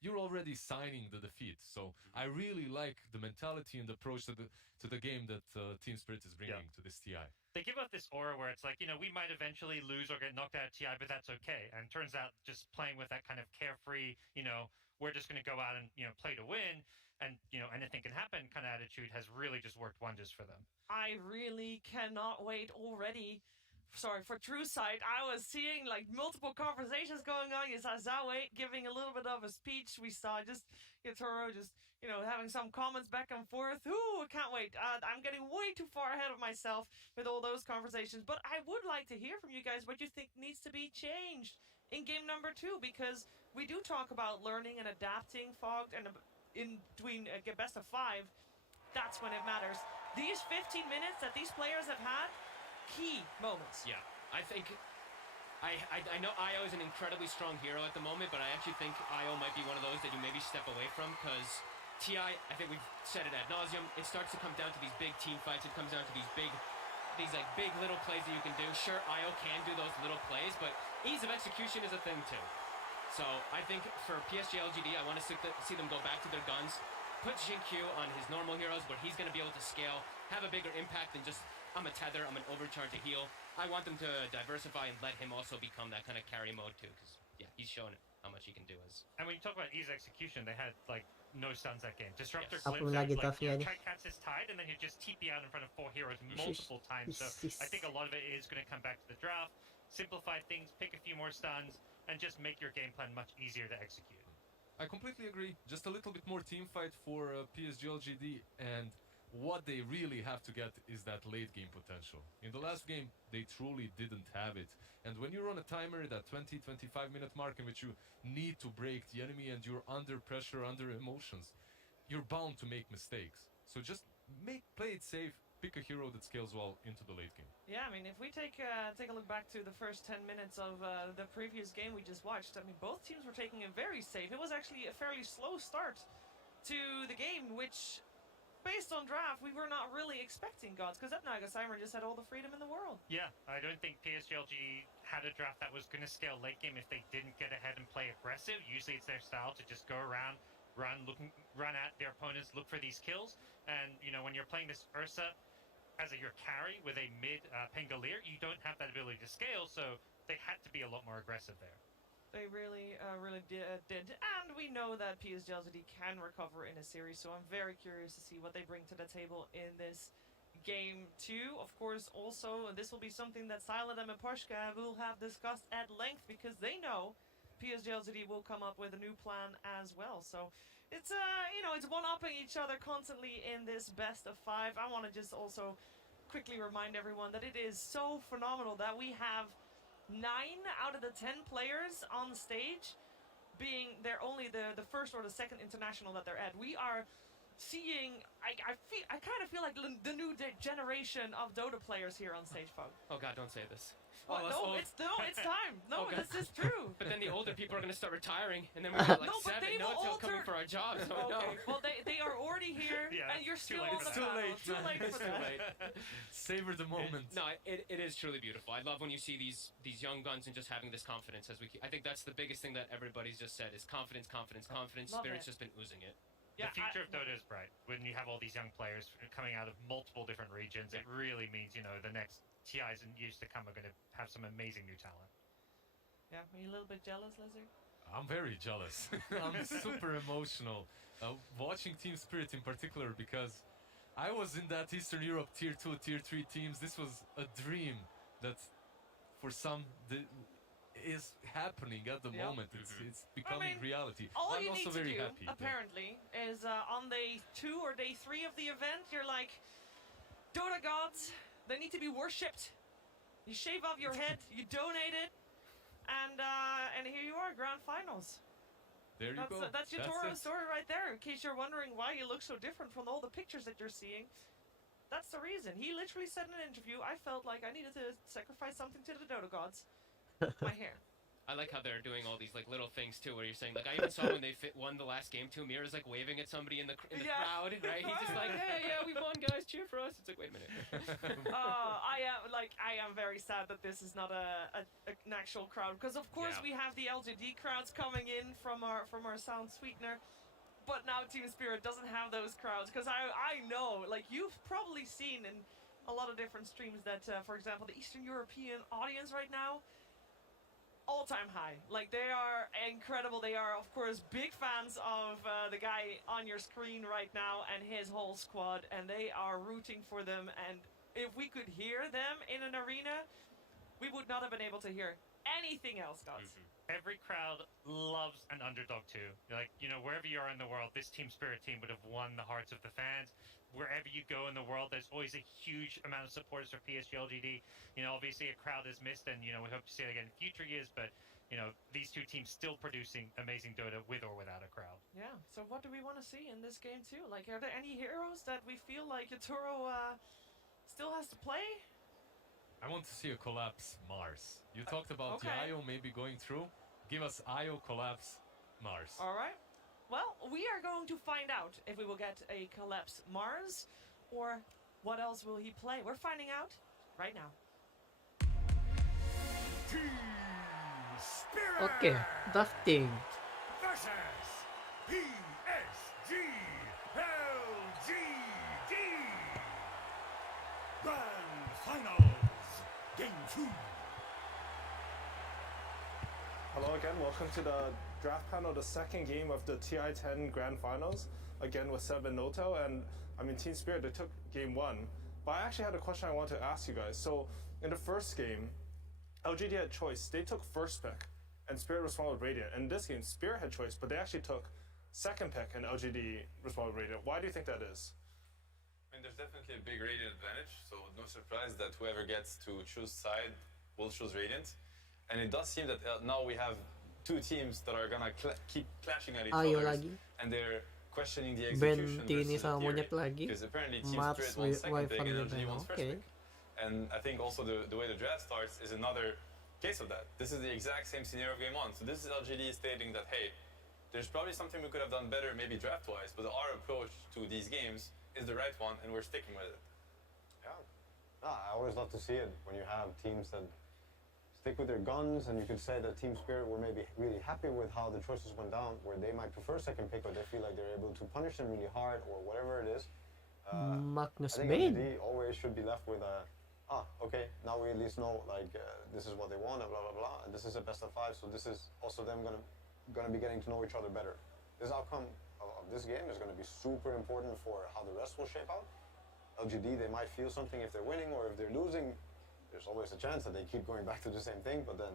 you're already signing the defeat. So I really like the mentality and the approach to the game that Team Spirit is bringing to this TI. They give off this aura where it's like, we might eventually lose or get knocked out of TI, but that's okay. And turns out just playing with that kind of carefree, we're just going to go out and, play to win and, anything can happen kind of attitude has really just worked wonders for them. I really cannot wait already. Sorry, for True Sight, I was seeing like multiple conversations going on. You saw Zawait giving a little bit of a speech. We saw just Yatoro just, having some comments back and forth. Ooh, I can't wait. I'm getting way too far ahead of myself with all those conversations. But I would like to hear from you guys what you think needs to be changed in game number 2, because we do talk about learning and adapting Fogged, and in between best of 5, that's when it matters. These 15 minutes that these players have had, key moments. Yeah, I think I know IO is an incredibly strong hero at the moment, but I actually think IO might be one of those that you maybe step away from, because TI, I think we've said it ad nauseum, it starts to come down to these big team fights. It comes down to these big little plays that you can do. Sure, IO can do those little plays, but ease of execution is a thing too. So I think for PSG LGD, I want to see them go back to their guns, put Jinkyu on his normal heroes where he's going to be able to scale, have a bigger impact than just I'm a tether, I'm an overcharge, a heal. I want them to diversify and let him also become that kind of carry mode too, because he's shown how much he can do as. And when you talk about ease execution, they had no stuns that game. Disruptor Ako clips lagi out, tough yan. try catch his tide, and then he'd just TP out in front of 4 heroes multiple times. So I think a lot of it is going to come back to the draft, simplify things, pick a few more stuns, and just make your game plan much easier to execute. I completely agree. Just a little bit more team fight for PSG LGD, and what they really have to get is that late game potential. In the last game, they truly didn't have it. And when you're on a timer, that 20-25 minute mark in which you need to break the enemy and you're under pressure, under emotions, you're bound to make mistakes. So just play it safe, pick a hero that scales well into the late game. Yeah, I mean, if we take a look back to the first 10 minutes of the previous game we just watched, I mean, both teams were taking it very safe. It was actually a fairly slow start to the game, which, based on draft, we were not really expecting gods, because that Nagasaimer just had all the freedom in the world. Yeah, I don't think PSGLG had a draft that was going to scale late game if they didn't get ahead and play aggressive. Usually it's their style to just go around, run at their opponents, look for these kills. And, when you're playing this Ursa as your carry with a mid Panggil, you don't have that ability to scale, so they had to be a lot more aggressive there. They really did. And we know that PSG can recover in a series, so I'm very curious to see what they bring to the table in this game 2. Of course, also, this will be something that Silent and Maposhka will have discussed at length, because they know PSG will come up with a new plan as well. So it's, it's one-upping each other constantly in this best of 5. I want to just also quickly remind everyone that it is so phenomenal that we have 9 out of the 10 players on stage being only the first or the second international that they're at. We are seeing, I kind of feel like the new generation of Dota players here on stage, Fog. Oh god, don't say this. What? No, it's time. No, oh, this is true. But then the older people are going to start retiring, and then we're like no, 7 no-tail coming for our jobs. Oh, okay. no. Well, they are already here, and you're still on the panel. Too late for that. Savor the moment. No, it is truly beautiful. I love when you see these young guns and just having this confidence. I think that's the biggest thing that everybody's just said is confidence. Love Spirit's it. just been oozing it. The future of Dota is bright. When you have all these young players coming out of multiple different regions, it really means, the next TIs in years to come are going to have some amazing new talent. Yeah, are you a little bit jealous, Lizard? I'm very jealous. I'm super emotional. Watching Team Spirit in particular, because I was in that Eastern Europe Tier 2, Tier 3 teams. This was a dream that for some is happening at the moment. It's becoming reality. All I'm you also need to very do, happy. apparently, is on day 2 or day 3 of the event, you're like, Dota gods, they need to be worshipped. You shave off your head, you donate it, and here you are, grand finals. There you go. That's your Toro story right there. In case you're wondering why you look so different from all the pictures that you're seeing, that's the reason. He literally said in an interview, I felt like I needed to sacrifice something to the Dota gods. My hair. I like how they're doing all these little things too, where you're saying I even saw when they won the last game too. Mira's waving at somebody in the crowd, right? He's just like, hey, yeah, we won, guys, cheer for us. It's like, wait a minute. I am very sad that this is not an actual crowd, because of course we have the LGD crowds coming in from our sound sweetener, but now Team Spirit doesn't have those crowds, because I know, you've probably seen in a lot of different streams that, for example, the Eastern European audience right now, all-time high. They are incredible. They are, of course, big fans of the guy on your screen right now and his whole squad, and they are rooting for them. And if we could hear them in an arena, we would not have been able to hear anything else, guys. Every crowd loves an underdog too. Wherever you are in the world, this Team Spirit team would have won the hearts of the fans. Wherever you go in the world, there's always a huge amount of supporters for PSG LGD. Obviously a crowd is missed, and we hope to see it again in future years, but these two teams still producing amazing Dota with or without a crowd. Yeah, so what do we want to see in this game too? Are there any heroes that we feel like Yatoro still has to play? I want to see a collapse Mars. You talked about the IO maybe going through. Give us IO collapse Mars. All right. Well, we are going to find out if we will get a collapse Mars, or what else will he play. We're finding out right now. Team Spirit Okay, drafting. versus PSG LGD. Grand Finals, Game 2. Hello again, welcome to the draft panel, the second game of the TI-10 Grand Finals, again with Seb and Noto, and Team Spirit, they took game 1, but I actually had a question I want to ask you guys. So, in the first game, LGD had choice, they took first pick, and Spirit responded with Radiant. In this game, Spirit had choice, but they actually took second pick, and LGD responded with Radiant. Why do you think that is? There's definitely a big Radiant advantage, so no surprise that whoever gets to choose side will choose Radiant. And it does seem that now we have two teams that are gonna keep clashing at each other, and they're questioning the execution versus the theory. Because apparently Team Spirit wants second pick and LGD wants first pick. And I think also the way the draft starts is another case of that. This is the exact same scenario of game 1. So this is LGD stating that, hey, there's probably something we could have done better, maybe draft-wise, but our approach to these games is the right one, and we're sticking with it. Yeah. I always love to see it when you have teams that stick with their guns, and you could say that Team Spirit were maybe really happy with how the choices went down, where they might prefer second pick, but they feel like they're able to punish them really hard, or whatever it is. Magnus I think Bane. LGD always should be left with okay, now we at least know, this is what they want, and blah, blah, blah, and this is a best of 5, so this is also them gonna be getting to know each other better. This outcome of this game is gonna be super important for how the rest will shape out. LGD, they might feel something if they're winning, or if they're losing, there's always a chance that they keep going back to the same thing, but then,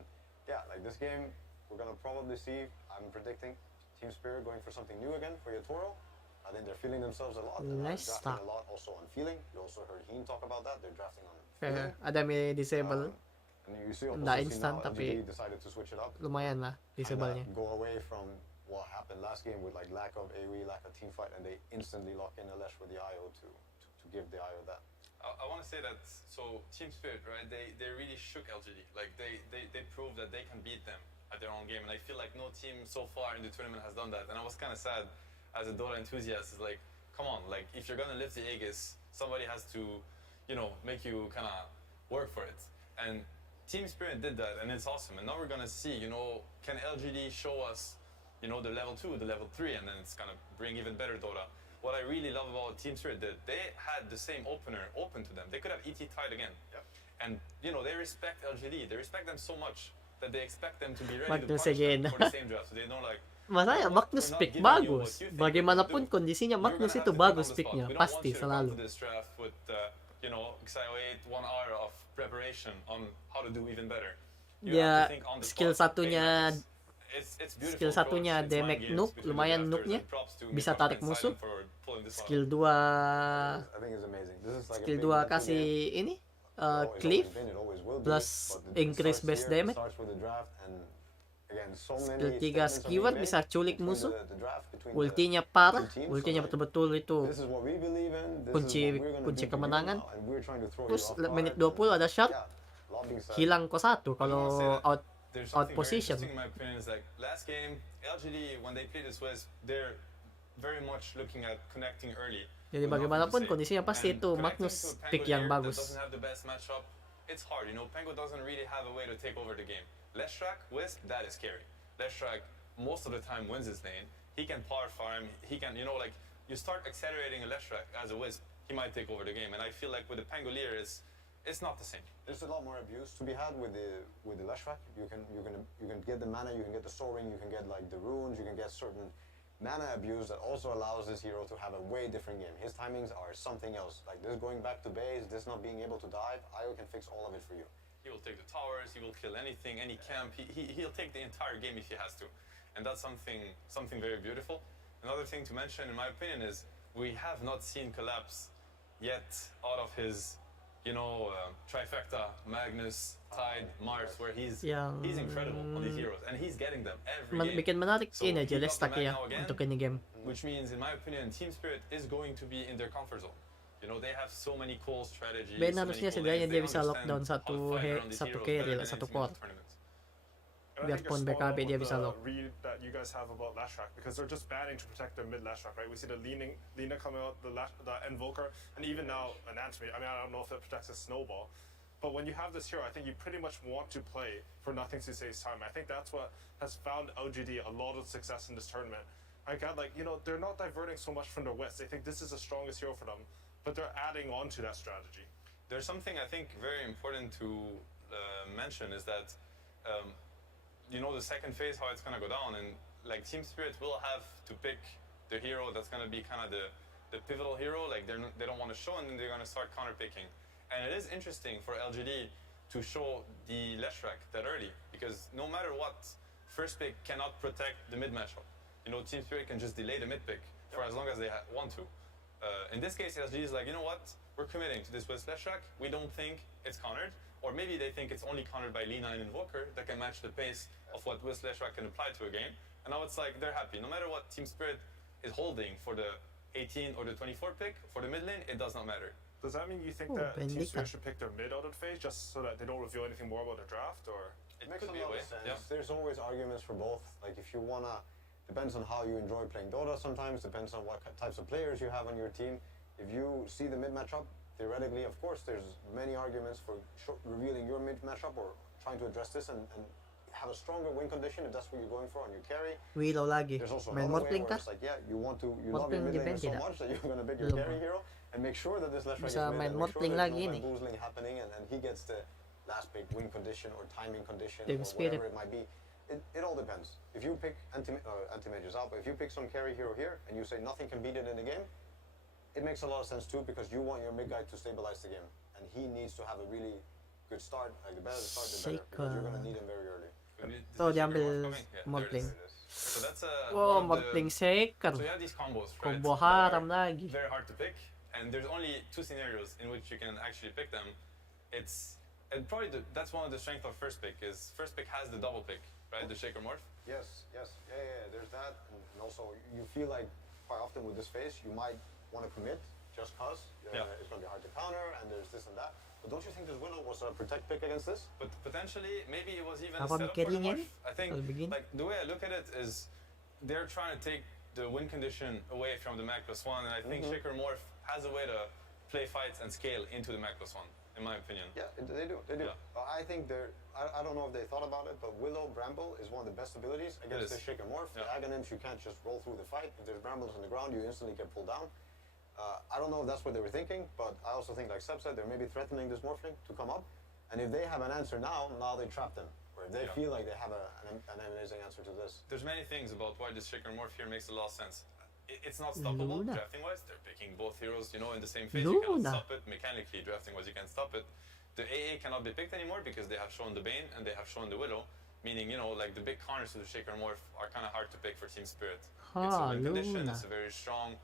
this game, we're gonna probably see, I'm predicting, Team Spirit going for something new again for Yatoro. I think they're feeling themselves a lot. They're drafting a lot also on feeling. You also heard Heen talk about that. They're drafting on feeling. Ada may disable. And you see also Na instant tapi LGD decided to switch it up. Lumayan lah disable niya. Go away from what happened last game with lack of AoE, lack of team fight, and they instantly lock in Alesh with the IO to give the IO that. I want to say that, so Team Spirit, right, they really shook LGD. They proved that they can beat them at their own game, and I feel like no team so far in the tournament has done that. And I was kind of sad as a Dota enthusiast, is come on, if you're gonna lift the Aegis, somebody has to, make you kind of work for it. And Team Spirit did that, and it's awesome. And now we're gonna see, can LGD show us, you know, the level 2, the level 3, and then it's gonna bring even better Dota. What I really love about Team Spirit that they had the same opener open to them. They could have ET tied again. And you know, they respect LGD. They respect them so much that they expect them to be ready to Magnus punch them again. for the same draft. So they don't like, Masaya, Magnus we're not pick giving you bagus. what you think Bagaimanapun we're gonna do. kondisinya, You're Magnus gonna itu have to pick bagus on the picknya. spot. We don't Pasti want you to come selalu. to this draft with, you know, XIO8 1 hour of preparation on how to do even better. You have to Dia think on the skill spot. satunya It's beautiful skill satunya approach. It's mind damage games nuke, between the lumayan drafters, nuke-nya. and props to Bisa Microsoft tarik and musuh. Silent for pulling this off. Skill 2 I think it's amazing. This is like skill a big 2 mental kasih game. ini It's always cleave been, it always will be, plus but it increase starts base here, it damage. starts with the draft, and again, so many Skill 3 statements are skewer being bisa made culik between musuh. the draft, between Ultinya the parah, two teams. ultinya So, like, betul-betul itu this is what we believe in, this kunci is what we're gonna kunci do to you kemenangan. now, and we're trying to throw Terus you off menit guard, 20 ada shot, yeah, a lot being said. hilang ko 1 kalau out There's out something very position. interesting in my opinion is like last game, LGD when they play this West, they're very much looking at connecting early. Jadi with nothing bagaimanapun to say. kondisinya pasti And itu connecting Magnus to a Pango pick yang here that bagus. doesn't have the best matchup, it's hard, you know. Pango doesn't really have a way to take over the game. Leshrak, Wisp, that is scary. Leshrak most of the time wins his lane. He can power farm, he can, you know, like you start accelerating a Leshrak as a Wisp, he might take over the game. And I feel like with the Pangolier it's not the same. There's a lot more abuse to be had with the Leshrak. You can get the mana, you can get the soaring, you can get like the runes, you can get certain mana abuse that also allows this hero to have a way different game. His timings are something else. Like this going back to base, this not being able to dive, IO can fix all of it for you. He will take the towers, he will kill anything, any camp, he'll take the entire game if he has to. And that's something very beautiful. Another thing to mention in my opinion is we have not seen Collapse yet out of his, you know, trifecta, Magnus, Tide, Mars, where he's incredible on these heroes, and he's getting them every game. Bikin menarik So ini he aja got Lestak the ya Mag now again, untuk ini game. which means, in my opinion, Team Spirit is going to be in their comfort zone. You know, they have so many cool strategies. Ben so harusnya many cool setidaknya lanes. dia They bisa understand lockdown how to fight around these satu heroes carry better lah, than satu anything in core. the tournament. And I Biar think pun you're spot BKB on dia with bisa the lock. read that you guys have about Lashrak, because they're just banning to protect their mid Lashrak, right? We see the Lina coming out, the Invoker, and even now an Antimate. I mean, I don't know if it protects a Snowball, but when you have this hero, I think you pretty much want to play for nothing to save time. I think that's what has found LGD a lot of success in this tournament. I got like, you know, they're not diverting so much from their West. They think this is the strongest hero for them, but they're adding on to that strategy. There's something I think very important to mention is that you know, the second phase, how it's gonna go down, and like Team Spirit will have to pick the hero that's gonna be kind of the pivotal hero. Like they don't want to show, and then they're gonna start counter picking. And it is interesting for LGD to show the Leshrak that early, because no matter what, first pick cannot protect the mid matchup. You know, Team Spirit can just delay the mid pick for as long as they want to. In this case, LGD is like, you know what, we're committing to this with Leshrak. We don't think it's countered. Or maybe they think it's only countered by Lina and Invoker that can match the pace of what Wisp Leshrak can apply to a game. And now it's like they're happy. No matter what Team Spirit is holding for the 18 or the 24 pick, for the mid lane, it does not matter. Does that mean you think that Team Spirit should pick their mid out of the phase just so that they don't reveal anything more about the draft, or? It makes a lot of sense. Yeah. There's always arguments for both. Like if you wanna, depends on how you enjoy playing Dota sometimes, depends on what types of players you have on your team. If you see the mid matchup, theoretically, of course, there's many arguments for revealing your mid matchup or trying to address this and have a stronger win condition if that's what you're going for on your carry. Willow lagi. There's also Main another way Mortling where ka? it's like, yeah, you love your Mortling mid laner so depende much that you're going to pick your Belum carry pa. hero and make sure that this Leshrak is Bisa mid main and make sure Mortling there's lagi no nih. bamboozling happening and he gets the last pick win condition or timing condition Team or Spirit. whatever it might be. It all depends. If you pick anti-mages out, but if you pick some carry hero here and you say nothing can beat it in the game, it makes a lot of sense too, because you want your mid guy to stabilize the game, and he needs to have a really good start. Like the better the start, the better, because you're gonna need him very early. So diambil Mortling. So that's Oh, Mortling Shaker. So you have these combos, right? Combo that haram are lagi. Very hard to pick, and there's only 2 scenarios in which you can actually pick them. And probably that's one of the strengths of first pick is first pick has the double pick, right? The Shaker morph. Yes, yeah. There's that, and also you feel like quite often with this phase you might want to commit just cause it's going to be hard to counter, and there's this and that. But don't you think this Willow was a protect pick against this? But potentially, maybe it was even a Apa setup for the mikirnya morph. I think, like the way I look at it is, they're trying to take the win condition away from the Mac +1, and I think Shaker morph has a way to play fights and scale into the Mac +1, in my opinion. Yeah, they do. Yeah. I think I don't know if they thought about it, but Willow Bramble is one of the best abilities against the Shaker Morph. The Aghanims, you can't just roll through the fight. If there's Brambles on the ground, you instantly get pulled down. I don't know if that's what they were thinking, but I also think, like Seb said, they're maybe threatening this Morphling to come up. And if they have an answer now they trap them. Or if they feel like they have an amazing answer to this. There's many things about why this Shaker Morph here makes a lot of sense. It's not stoppable drafting-wise. They're picking both heroes, in the same phase. You cannot stop it. Mechanically, drafting-wise, you can't stop it. The AA cannot be picked anymore because they have shown the Bane and they have shown the Willow. Meaning, like the big counters to the Shaker Morph are kind of hard to pick for Team Spirit. It's a win condition. It's a very strong,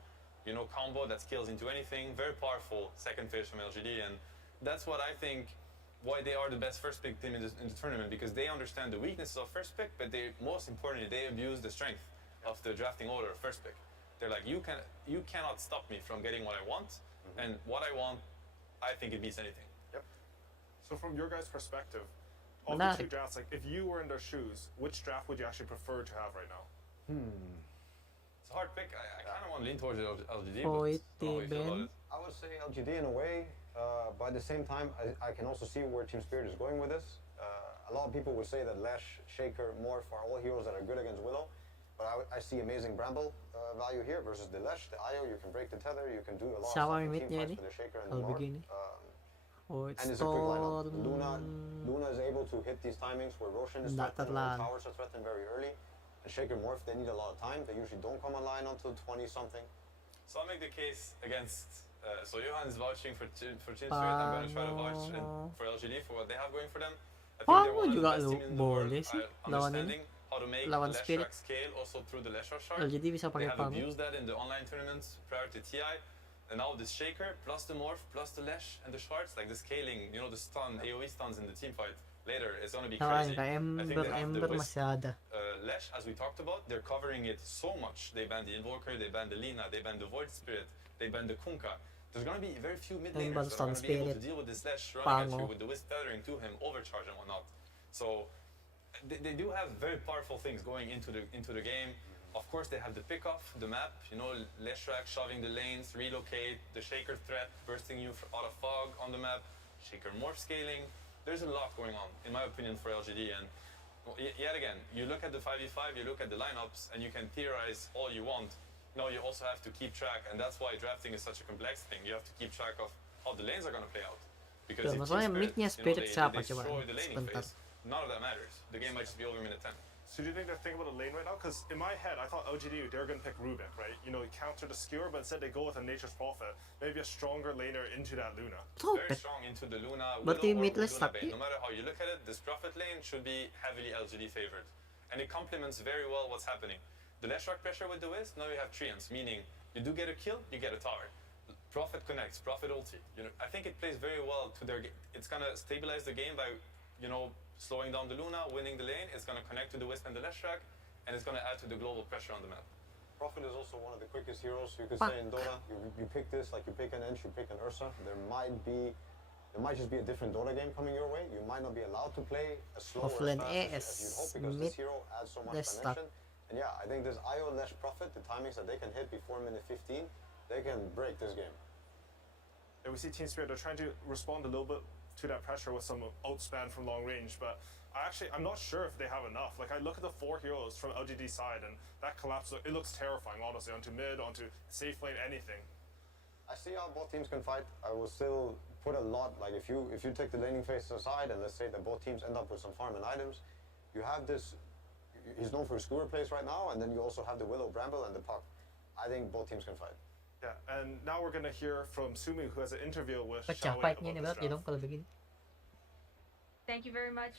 combo that scales into anything. Very powerful second phase from LGD, and that's what I think why they are the best first pick team in the tournament, because they understand the weaknesses of first pick, but most importantly, they abuse the strength of the drafting order of first pick. They're like, you cannot stop me from getting what I want, and what I want, I think it beats anything. Yep. So from your guys' perspective, of the two drafts, like if you were in their shoes, which draft would you actually prefer to have right now? It's a hard pick. I kind of want to lean towards LGD, but I would say LGD in a way. But at the same time, I can also see where Team Spirit is going with this. A lot of people would say that Lash, Shaker, Morph are all heroes that are good against Willow. But I see amazing Bramble value here versus the Lash, the IO. You can break the tether, you can do a lot of stuff in team fights for the Shaker and the Morph. And it's a quick lineup. Luna is able to hit these timings where Roshan is threatened, where towers are threatened very early. And Shaker Morph, they need a lot of time. They usually don't come online until 20-something. So I'll make the case against... so Johan is vouching for Team Spirit. I'm going to try to vouch for LGD for what they have going for them. I think they're one of the best team in the world understanding how to make Leshrac scale also through the Leshrac shard. They have abused that in the online tournaments prior to TI. And now this Shaker, plus the Morph, plus the Lesh and the Shards, like the scaling, the stun, AoE stuns in the team fight later, is going to be crazy. I think they have the Wisp. Lesh, as we talked about, they're covering it so much. They ban the Invoker, they ban the Lina, they ban the Void Spirit, they ban the Kunkka. There's going to be very few mid laners that are going to be able to deal with this Lesh running at you with the Wisp tethering to him, overcharge and whatnot. So they do have very powerful things going into the game. Of course, they have the pick-off, the map, Leshrac shoving the lanes, relocate, the Shaker threat, bursting you out of fog on the map, Shaker Morph scaling. There's a lot going on, in my opinion, for LGD. And yet again, you look at the 5v5, you look at the lineups, and you can theorize all you want. No, you also have to keep track, and that's why drafting is such a complex thing. You have to keep track of how the lanes are going to play out. Because if Team Spirit, they destroy the laning phase, none of that matters. The game might just be over minute 10. So do you think they're thinking about a lane right now? Because in my head, I thought LGD, they were going to pick Rubik, right? Counter the skewer, but instead they go with a Nature's Prophet. Maybe a stronger laner into that Luna. Very strong into the Luna, Willow, or Luna Bane. No matter how you look at it, this Prophet lane should be heavily LGD favored. And it complements very well what's happening. The Leshrac pressure with the Wisp, now you have treants, meaning you do get a kill, you get a tower. Prophet connects, Prophet ulti. I think it plays very well to their game. It's going to stabilize the game by, slowing down the Luna, winning the lane. It's going to connect to the Wisp and the Leshrac, and it's going to add to the global pressure on the map. Prophet is also one of the quickest heroes, you could say, in Dota. You pick this, like you pick an Ench, you pick an Ursa. There might just be a different Dota game coming your way. You might not be allowed to play as slow or as fast as you'd hope, because this hero adds so much connection. And yeah, I think this IO Lesh Prophet, the timings that they can hit before minute 15, they can break this game. And we see Team Spirit, they're trying to respond a little bit to that pressure with some outspan from long range, but I'm not sure if they have enough. Like, I look at the 4 heroes from LGD side, and that collapse, it looks terrifying, honestly, onto mid, onto safe lane, anything. I see how both teams can fight. I will still put a lot, like if you take the laning phase aside, and let's say that both teams end up with some farm and items, you have this, he's known for his skewer plays right now, and then you also have the Willow, Bramble, and the Puck. I think both teams can fight. Yeah, and now we're going to hear from Sumi, who has an interview with Xiaowei about this draft. Thank you very much,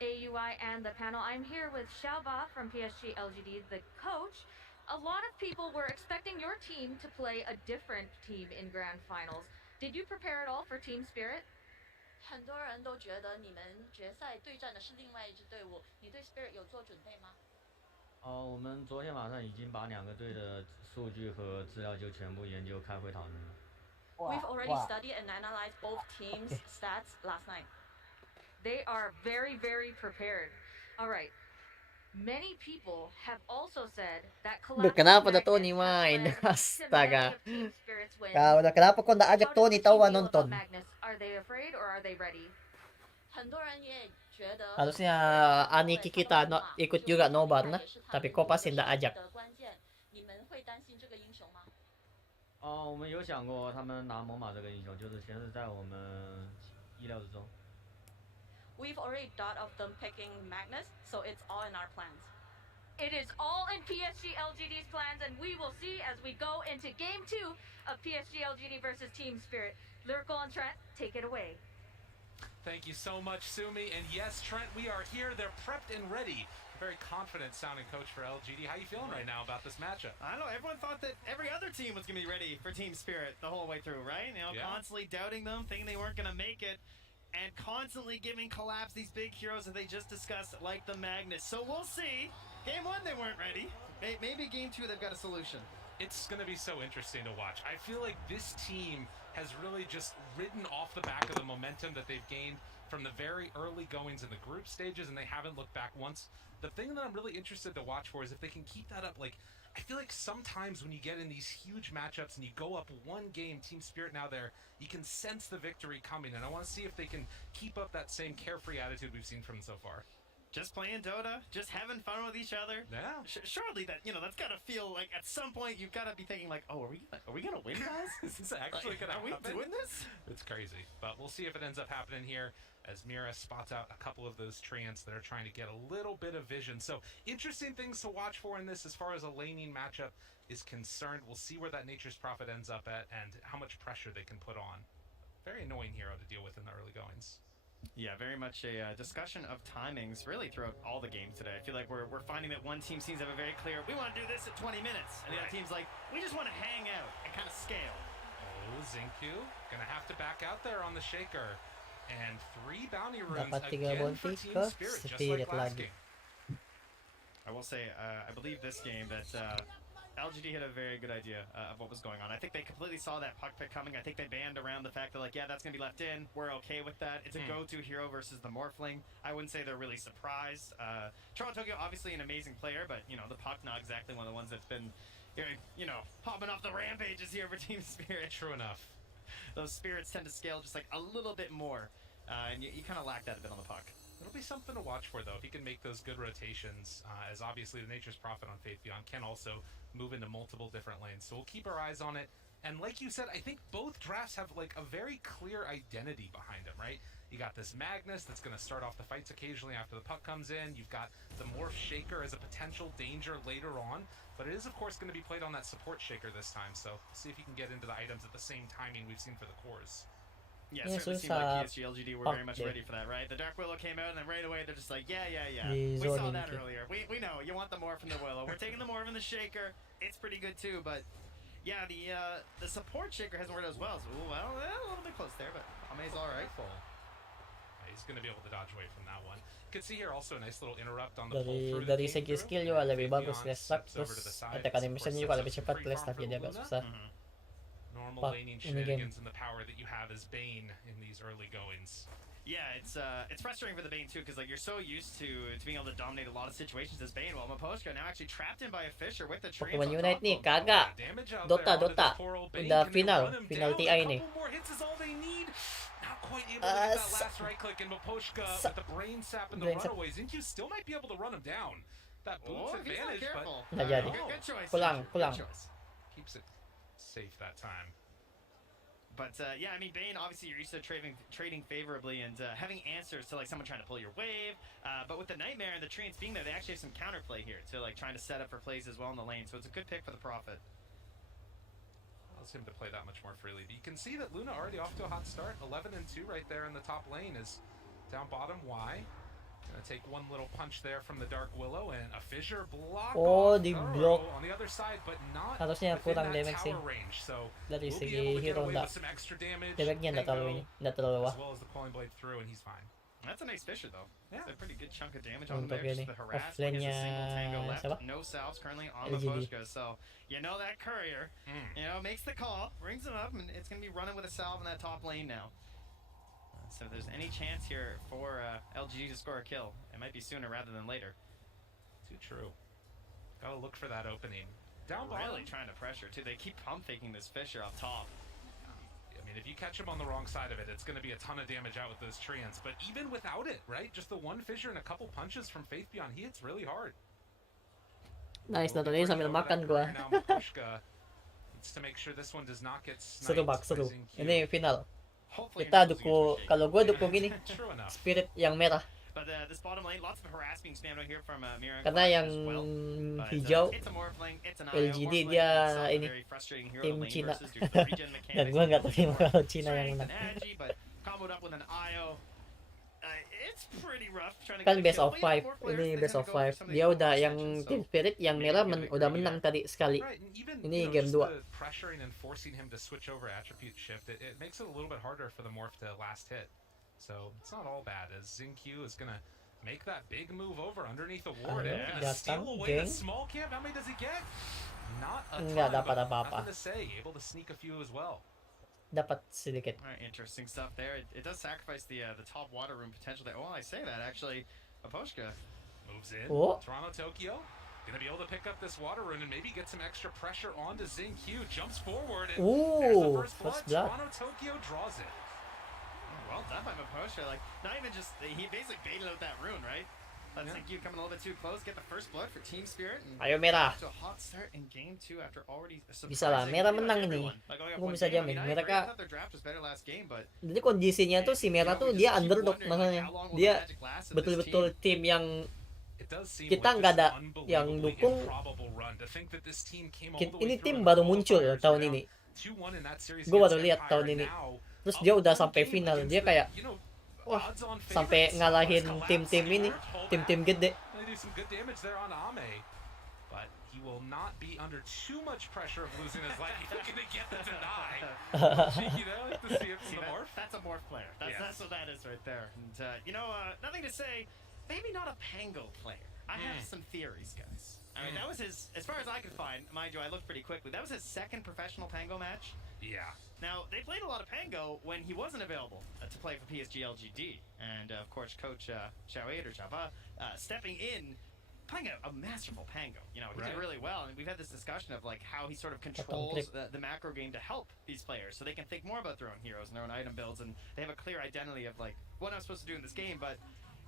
AUI and the panel. I'm here with Xiaoba from PSG LGD, the coach. A lot of people were expecting your team to play a different team in grand finals. Did you prepare at all for Team Spirit? 很多人都觉得你们决赛对战的是另外一支队伍，你对 Spirit 有做准备吗？我们昨天晚上已经把2个队的数据和资料就全部研究开会讨论了。We've already studied and analyzed both teams' stats last night. They are very, very prepared. All right. Many people have also said that Kenapa na to ni Mine? Astaga. Kenapa ko naajak to ni tawa nonton? Are they afraid or are they ready? 很多人也 Harusnya Aniki kita no, ikut juga Nobar nah, tapi kok pas tidak ajak. 你们会担心这个英雄吗？我们有想过他们拿猛犸这个英雄，就是全是在我们意料之中。 We've already thought of them picking Magnus, so it's all in our plans. It is all in PSG LGD's plans, and we will see as we go into Game 2 of PSG LGD versus Team Spirit. Lyrical and Trent, take it away. Thank you so much, Sumi. And yes, Trent, we are here. They're prepped and ready. Very confident sounding coach for LGD. How you feeling right now about this matchup? I don't know. Everyone thought that every other team was going to be ready for Team Spirit the whole way through, right? You know, constantly doubting them, thinking they weren't going to make it, and constantly giving collapse these big heroes that they just discussed, like the Magnus. So we'll see. Game 1, they weren't ready. Maybe Game 2, they've got a solution. It's going to be so interesting to watch. I feel like this team has really just ridden off the back of the momentum that they've gained from the very early goings in the group stages, and they haven't looked back once. The thing that I'm really interested to watch for is if they can keep that up. Like, I feel like sometimes when you get in these huge matchups and you go up one game, Team Spirit now there, you can sense the victory coming, and I want to see if they can keep up that same carefree attitude we've seen from them so far. Just playing Dota, just having fun with each other. Yeah. Surely that, you know, that's got to feel like at some point you've got to be thinking like, oh, are we gonna win, guys? Is this actually like, gonna happen? Are we doing this? It's crazy, but we'll see if it ends up happening here as Mira spots out a couple of those treants that are trying to get a little bit of vision. So interesting things to watch for in this as far as a laning matchup is concerned. We'll see where that Nature's Prophet ends up at and how much pressure they can put on. Very annoying hero to deal with in the early goings. Yeah, very much a discussion of timings really throughout all the games today. I feel like we're finding that one team seems to have a very clear, we want to do this at 20 minutes. And the other team's like, we just want to hang out and kind of scale. Oh, Zinku gonna have to back out there on the Shaker. And 3 bounty runes Dapat 3 again bounty for Team ke Spirit, just Spirit like last lagi. game. I will say, I believe this game that LGD had a very good idea of what was going on. I think they completely saw that puck pick coming. I think they banned around the fact that, like, yeah, that's going to be left in. We're okay with that. It's a go-to hero versus the Morphling. I wouldn't say they're really surprised. Toronto Tokyo, obviously an amazing player, but, you know, the puck not exactly one of the ones that's been, you know, popping off the rampages here for Team Spirit. True enough. Those spirits tend to scale just, like, a little bit more. And you kind of lack that a bit on the puck. It'll be something to watch for, though, if he can make those good rotations, as obviously the Nature's Prophet on Faith Beyond can also move into multiple different lanes. So we'll keep our eyes on it. And like you said, I think both drafts have, like, a very clear identity behind them, right? You got this Magnus that's going to start off the fights occasionally after the puck comes in. You've got the Morph Shaker as a potential danger later on. But it is, of course, going to be played on that support Shaker this time. So see if you can get into the items at the same timing we've seen for the cores. Yeah, it certainly seemed like PSG LGD were very much ready for that, right? The Dark Willow came out, and then right away they're just like, yeah. We saw that earlier. We know. You want the Morph and the Willow. We're taking the Morph and the Shaker. It's pretty good, too, but yeah, the support Shaker hasn't worked out as well. So, a little bit close there, but Ame's all right. He's going to be able to dodge away from that one. You can see here also a nice little interrupt on the pull through. Dari segi skill juga lebih bagus Lestat, terus attack animation juga lebih cepat Lestat, jadi agak susah. Normal laning shenanigans and the power that you have as Bane in these early goings. Yeah, it's frustrating for the Bane too, because like you're so used to being able to dominate a lot of situations as Bane, while Maposhka now actually trapped in by a Fisher with the treant. Pokemon Unite nih kagak. Dota. Udah final TI nih. Not quite able to get that last right click, and Maposhka with the brain sap and the runaways. Zincu still might be able to run him down. That boots advantage, but nggak jadi. Pulang. Keeps it safe that time. But yeah, I mean, Bane, obviously you're used to trading favorably and having answers to like someone trying to pull your wave. But with the Nightmare and the treants being there, they actually have some counterplay here to like trying to set up for plays as well in the lane. So it's a good pick for the Prophet. Allows him to play that much more freely. But you can see that Luna already off to a hot start. 11-2 right there in the top lane is down bottom. Y gonna take one little punch there from the Dark Willow and a fissure block. Di block. On the other side, but not harusnya kurang that damage sih. range. So dari segi hero damage-nya nggak terlalu wah. As well as the Calling Blade through, and he's fine. That's a nice Fisher though. Yeah. That's a pretty good chunk of damage on Untuk there. ini Just the harass. offlane-nya siapa? No salves currently on the Maposhka. So you know that courier, you know, makes the call, brings him up, and it's gonna be running with a salve in that top lane now. So if there's any chance here for LGD to score a kill, it might be sooner rather than later. Too true. Gotta look for that opening. Down really bottom. Trying to pressure too. They keep pump faking this Fisher up top. I mean, If you catch him on the wrong side of it, it's going to be a ton of damage out with those treants. But even without it, right? Just the one fissure and a couple punches from Faith Beyond, he hits really hard. Nice na to yun sambil makan gua. Now Mapushka needs to make sure this one does not get Seru sniped. bak, seru. by Zinq. Ini yung final. Kita duko, kalau gua duko gini, spirit yang merah. But this bottom lane, lots of harassing spam out here from Mira. Karena yang hijau, LGD dia ini tim Cina. Dan gua nggak terima kalau Cina yang menang. Kan best of 5, ini best of 5. Dia udah yang tim spirit yang merah udah menang tadi sekali. Ini game 2. Pressuring and forcing him to switch over attribute shift, it makes it a little bit harder for the Morph to last hit. So it's not all bad as Zinq is gonna make that big move over underneath the ward and gonna steal away the small camp. How many does he get? Not a ton, Nggak dapat but apa-apa. nothing to say. Able to sneak a few as well. Dapat sedikit. Alright, interesting stuff there. It does sacrifice the top water room potential there. Oh, I say that actually. Aposhka moves in. Oh. Toronto Tokyo gonna be able to pick up this water rune and maybe get some extra pressure onto Zinq. Jumps forward and there's the first blood. Toronto Tokyo draws it. Well done by Maposha, like, not even just, he basically baited out that rune, right? Let's think you coming a little bit too close, get the first blood for Team Spirit. Ayo merah. To a hot start in game 2 after already Bisa lah, merah menang ini. Gua bisa jamin. Mereka jadi kondisinya tuh si merah tuh dia underdog makanya. Dia betul-betul tim yang kita nggak ada yang dukung. Ini tim baru muncul tahun ini. Gua baru lihat tahun ini. Terus dia udah sampai final, dia kayak wah, sampai ngalahin tim-tim ini, tim-tim gede. But he will not be under too much pressure of losing his life. He's gonna get the deny. Cheeky though, like to see him from the Morph. That's a Morph player. That's what that is right there. And nothing to say, maybe not a Pango player. I have some theories, guys. I mean, that was his, as far as I could find, mind you, I looked pretty quickly, that was his second professional Pango match. Yeah. Now, they played a lot of Pango when he wasn't available to play for PSG LGD. And, of course, Coach Xiao or Java stepping in, playing a masterful Pango. You know, he did really well. And we've had this discussion of, like, how he sort of controls the macro game to help these players so they can think more about their own heroes and their own item builds. And they have a clear identity of, like, what I'm supposed to do in this game. But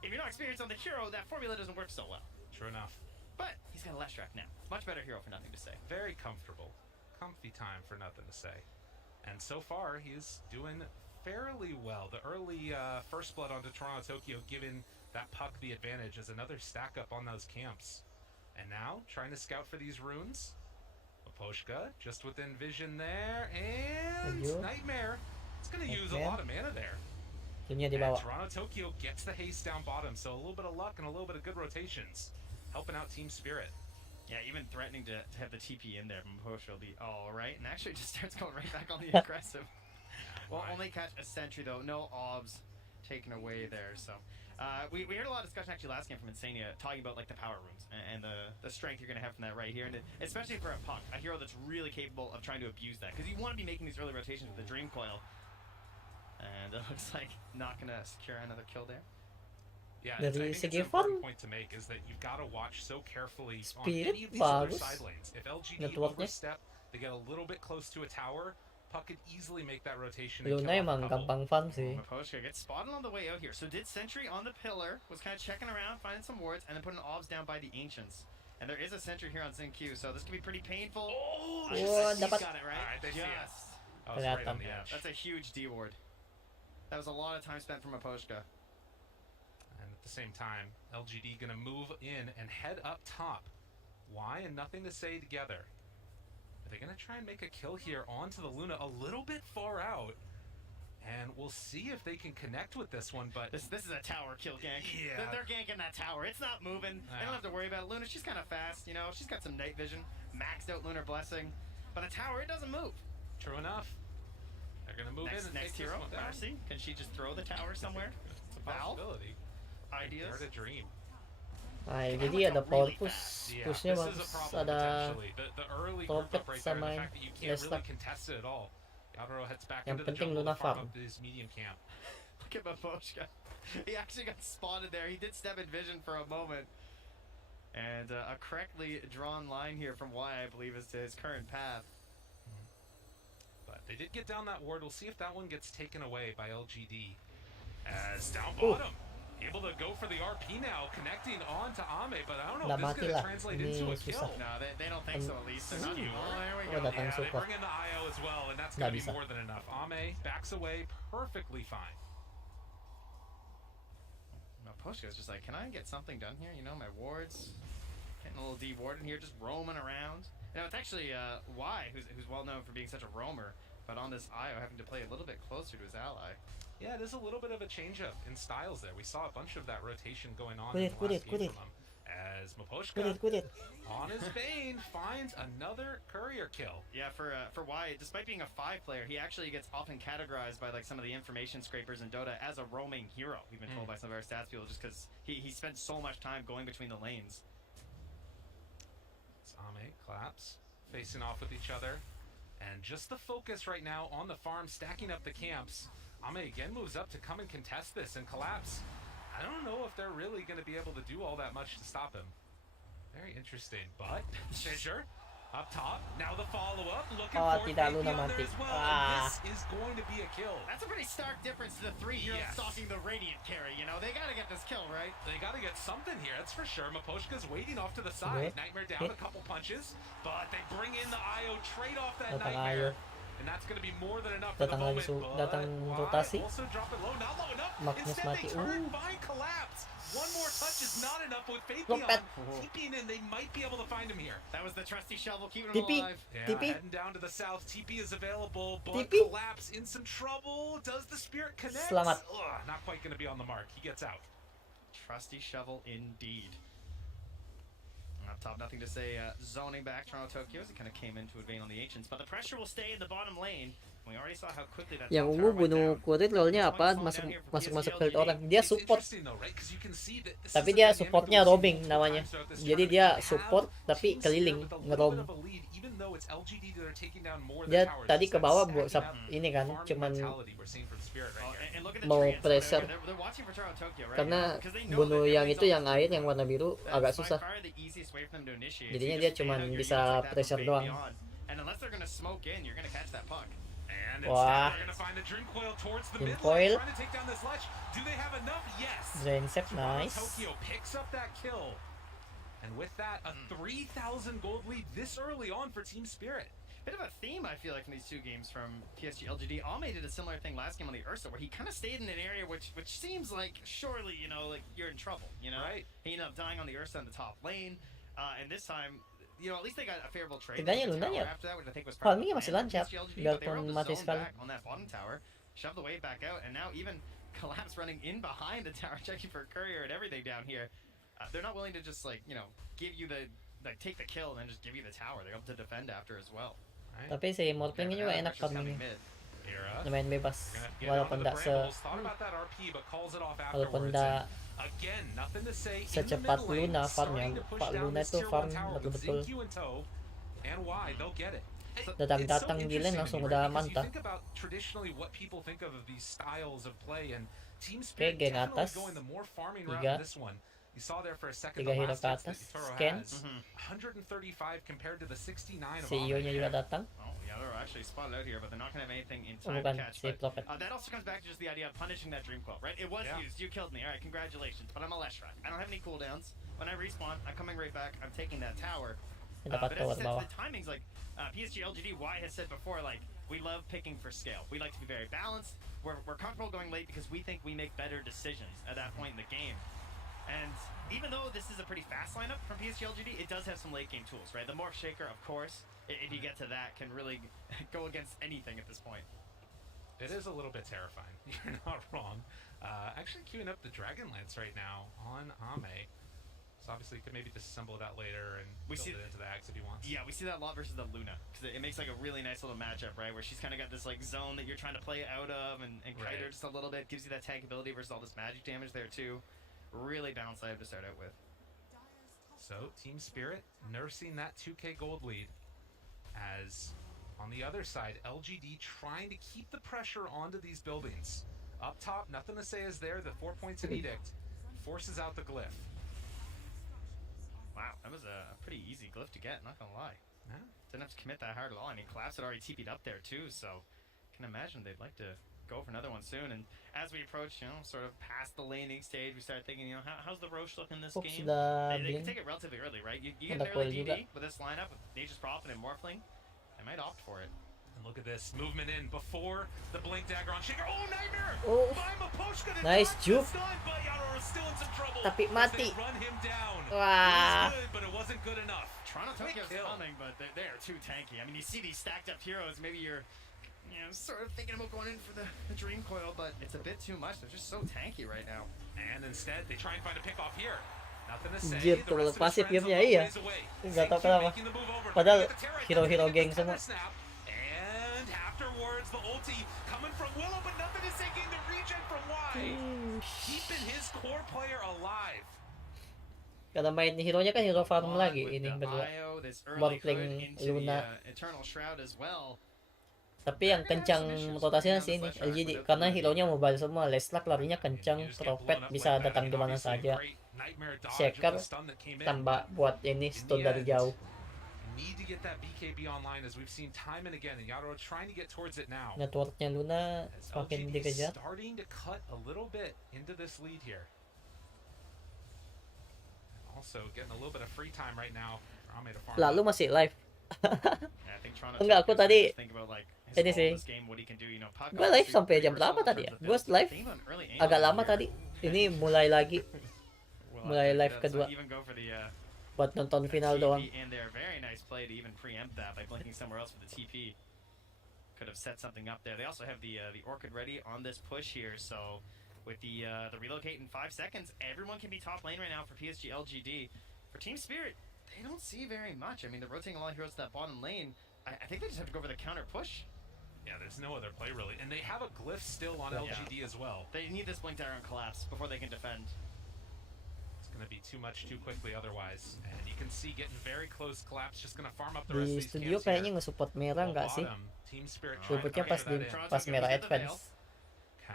if you're not experienced on the hero, that formula doesn't work so well. True enough. But he's got a less track now. Much better hero for nothing to say. Very comfortable. Comfy time for nothing to say. And so far, he's doing fairly well. The early first blood onto Toronto Tokyo, giving that puck the advantage as another stack up on those camps. And now, trying to scout for these runes. Aposhka, just within vision there, and Nightmare. It's going to use a lot of mana there. And Toronto Tokyo gets the haste down bottom, so a little bit of luck and a little bit of good rotations, helping out Team Spirit. Yeah, even threatening to have the TP in there from Aposhka will be all right, and actually just starts going right back on the aggressive. Well, only catch a sentry though, no obs taken away there. So we heard a lot of discussion actually last game from Insania talking about like the power rooms and the strength you're gonna have from that right here, and especially for a puck, a hero that's really capable of trying to abuse that, because you want to be making these early rotations with the Dream Coil. And it looks like not gonna secure another kill there. Yeah, I think it's an important point to make is that you've got to watch so carefully on any of these other side lanes. If LGD overstep, they get a little bit close to a tower, puck could easily make that rotation and kill off a couple. Maposhka gets spotted on the way out here. So did sentry on the pillar, was kind of checking around, finding some wards, and then putting obs down by the Ancients. And there is a sentry here on Zinq, so this could be pretty painful. Oh, he's got it right. Alright, they see it. Oh, right on the edge. That's a huge D ward. That was a lot of time spent from Maposhka. And at the same time, LGD gonna move in and head up top. Why and nothing to say together. Are they gonna try and make a kill here onto the Luna a little bit far out? And we'll see if they can connect with this one, but... This is a tower kill gank. Yeah. They're ganking that tower. It's not moving. They don't have to worry about it. Luna, she's kind of fast, you know. She's got some night vision. Maxed out Lunar Blessing. But the tower, it doesn't move. True enough. They're gonna move in and next take hero, this one down. Marcy. Can she just throw the tower somewhere? It's a possibility. Ideas? Hard to dream. Ay, jadi ada power push. Pushnya mas ada topet sama Lester. Yang penting Luna farm. Look at Maposhka. He actually got spotted there. He did step in vision for a moment. And a correctly drawn line here from Y, I believe, is to his current path. But they did get down that ward. We'll see if that one gets taken away by LGD. As down Ooh. bottom, able to go for the RP now, connecting on to Ame, but I don't know if Lamati this is going lah. to translate Ini into a susah. kill. No, they don't think so, at least. They're not Ooh. oh, there we Oh, go. datang Yeah, they support. bring in the IO as well, and that's Nggak going to be bisa. more than enough. Ame backs away perfectly fine. Poshko's just like, can I get something done here? You know, my wards, getting a little de-warded here, just roaming around. You know, it's actually Y, who's well known for being such a roamer, but on this IO having to play a little bit closer to his ally. Yeah, it is a little bit of a change-up in styles there. We saw a bunch of that rotation going on Good in it, the good last it, game good from him. As Good Maposhka, it, good it. on his Bane, finds another courier kill. Yeah, for Y, despite being a 5 player, he actually gets often categorized by like some of the information scrapers in Dota as a roaming hero. We've been told by some of our stats people just because he spent so much time going between the lanes. Ame, Collapse, facing off with each other. And just the focus right now on the farm, stacking up the camps. Ame again moves up to come and contest this, and Collapse, I don't know if they're really going to be able to do all that much to stop him. Very interesting, but Fissure up top. Now the follow-up, looking for tidak it, lu on there mati. as well. Ah. And this is going to be a kill. That's a pretty stark difference to the 3 heroes Yes. stalking the Radiant carry. You know, they gotta get this kill, right? They got to get something here, that's for sure. Maposhka's waiting off to the side. Good. Nightmare down Hit. a couple punches, but they bring in the IO trade off that Datang Nightmare. IO. And that's going to be more than enough for the Datang lagi moment. datang But rotasi. why also drop it low, not low enough. Magnus Instead mati. they turn, Ooh. find Collapse. One more touch is not enough with Lopet. Faithion. TPing in, they might be able to find him here. That was the trusty shovel keeping him TP. alive. Yeah, TP. heading down to the south. TP is available, but TP. Collapse in some trouble. Does the Spirit connect? Selamat. Ugh, not quite going to be on the mark. He gets out. Trusty shovel indeed. Up top, nothing to say. Zoning back Toronto Tokyo as he kind of came in to invade on the Ancients, but the pressure will stay in the bottom lane. We already saw how quickly that Yang top ungu tower went bunuh down. kulit rollnya apa? Masuk build orang. Dia support. Tapi dia supportnya roaming namanya. Jadi dia support tapi keliling ngeroam. Dia tadi ke bawah buat ini kan, cuman mau pressure. Karena bunuh yang itu yang air yang warna biru agak susah. Jadinya dia cuman bisa pressure doang. Wah, Dream Coil, Drain Sep, nice. And with that, a 3,000 gold lead this early on for Team Spirit. Bit of a theme, I feel like, from these two games from PSG LGD. Ame did a similar thing last game on the Ursa, where he kind of stayed in an area which seems like, surely, you know, like you're in trouble, you know? Right. He ended up dying on the Ursa in the top lane, and this time, you know, at least they got a favorable trade. Tiganya They took the lunanya. tower after that, which I think was part of the Farmingnya masih plan lancar, for PSG LGD, but they were able biarpun to mati zone sekali. back on that bottom tower, shove the wave back out, and now even Collapse running in behind the tower, checking for a courier and everything down here. They're not willing to just, like, you know, give you the, like, take the kill and then just give you the tower. They're able to defend after as well. Tapi si Mortling juga enak farmingnya. Lumayan bebas. Walaupun tak secepat Luna farmnya. Pak Luna itu farm betul-betul. Datang di lane langsung udah mantap. Oke, geng atas. 3. You saw there for a second 3 the hero last ke hits that atas. Toro Scan. has. 135 compared to the 69 of CEO-nya juga datang. Oh, yeah, they're actually spotted out here, but they're not going to have anything in Oh, time bukan, to catch. si Prophet. That also comes back to just the idea of punishing that Dream Coil, right? It was used. You killed me. All right, congratulations. But I'm a Leshrac. I don't have any cooldowns. When I respawn, I'm coming right back. I'm taking that tower. Dapat But as tower I said, bawah. the timing's like PSG LGD Y has said before, like, we love picking for scale. We like to be very balanced. We're comfortable going late because we think we make better decisions at that point in the game. And even though this is a pretty fast lineup from PSG LGD, it does have some late game tools, right? The Morph Shaker, of course, if you get to that, can really go against anything at this point. It is a little bit terrifying. You're not wrong. Actually queuing up the Dragon Lance right now on Ame. So obviously you could maybe disassemble that later and build it into the axe if he wants. Yeah, we see that a lot versus the Luna, because it makes like a really nice little matchup, right? Where she's kind of got this like zone that you're trying to play out of and kite her just a little bit, gives you that tank ability versus all this magic damage there too. Really balanced item to start out with. So Team Spirit nursing that 2k gold lead, as on the other side LGD trying to keep the pressure onto these buildings. Up top, nothing to say is there. The 4 points in Edict forces out the glyph. Wow, that was a pretty easy glyph to get, not gonna lie. Didn't have to commit that hard at all, and he collapsed had already TP'd up there too, so can imagine they'd like to go for another one soon. And as we approach, sort of past the laning stage, we start thinking, how's the Roche look in this game? They can take it relatively early, right? You get an early DD with this lineup, with Nature's Prophet and Morphling, they might opt for it. And look at this movement in before the blink dagger on Shaker. Oh, Nightmare! Oh, nice juke. Tapi mati. Wah. But it wasn't good enough. Toronto Tokyo's coming, but they are too tanky. I mean, you see these stacked up heroes, maybe you're sort of thinking about going in for the Dream Coil, but it's a bit too much. They're just so tanky right now. And instead, they try and find a pick off here. Nothing to say. Jir, tulog pasif game niya iya. Nggak tahu kenapa. Padahal hero-hero geng semua. And afterwards, the ulti coming from Willow, but nothing is taking the regen from Y. Keeping his core player alive. Kada main hero-nya kan hero farm lagi ini berdua. Morphling Luna. Tapi yang kencang rotasinya sih ini LGD karena hero-nya mobile semua. Leslar larinya kencang, Prophet bisa datang di mana saja. Shaker tambah buat ini stun dari jauh. Networknya Luna makin dikejar. Lalu masih live. Enggak, aku tadi ini sih. Gue live sampai jam berapa tadi ya? Gue live agak lama tadi. Ini mulai lagi. Mulai live kedua. Buat nonton final doang. Could have set something up there. They also have the Orchid ready on this push here, so with the relocate in 5 seconds, everyone can be top lane right now for PSG LGD. For Team Spirit, they don't see very much. I mean, they're rotating a lot of heroes to that bottom lane. I think they just have to go for the counter push. Yeah, there's no other play really. And they have a glyph still on LGD as well. They need this blink dagger and collapse before they can defend. It's going to be too much too quickly otherwise. And you can see getting very close collapse, just going to farm up the rest of Di these studio camps kayaknya nge-support merah enggak sih? Team Spirit Supportnya pas merah advance.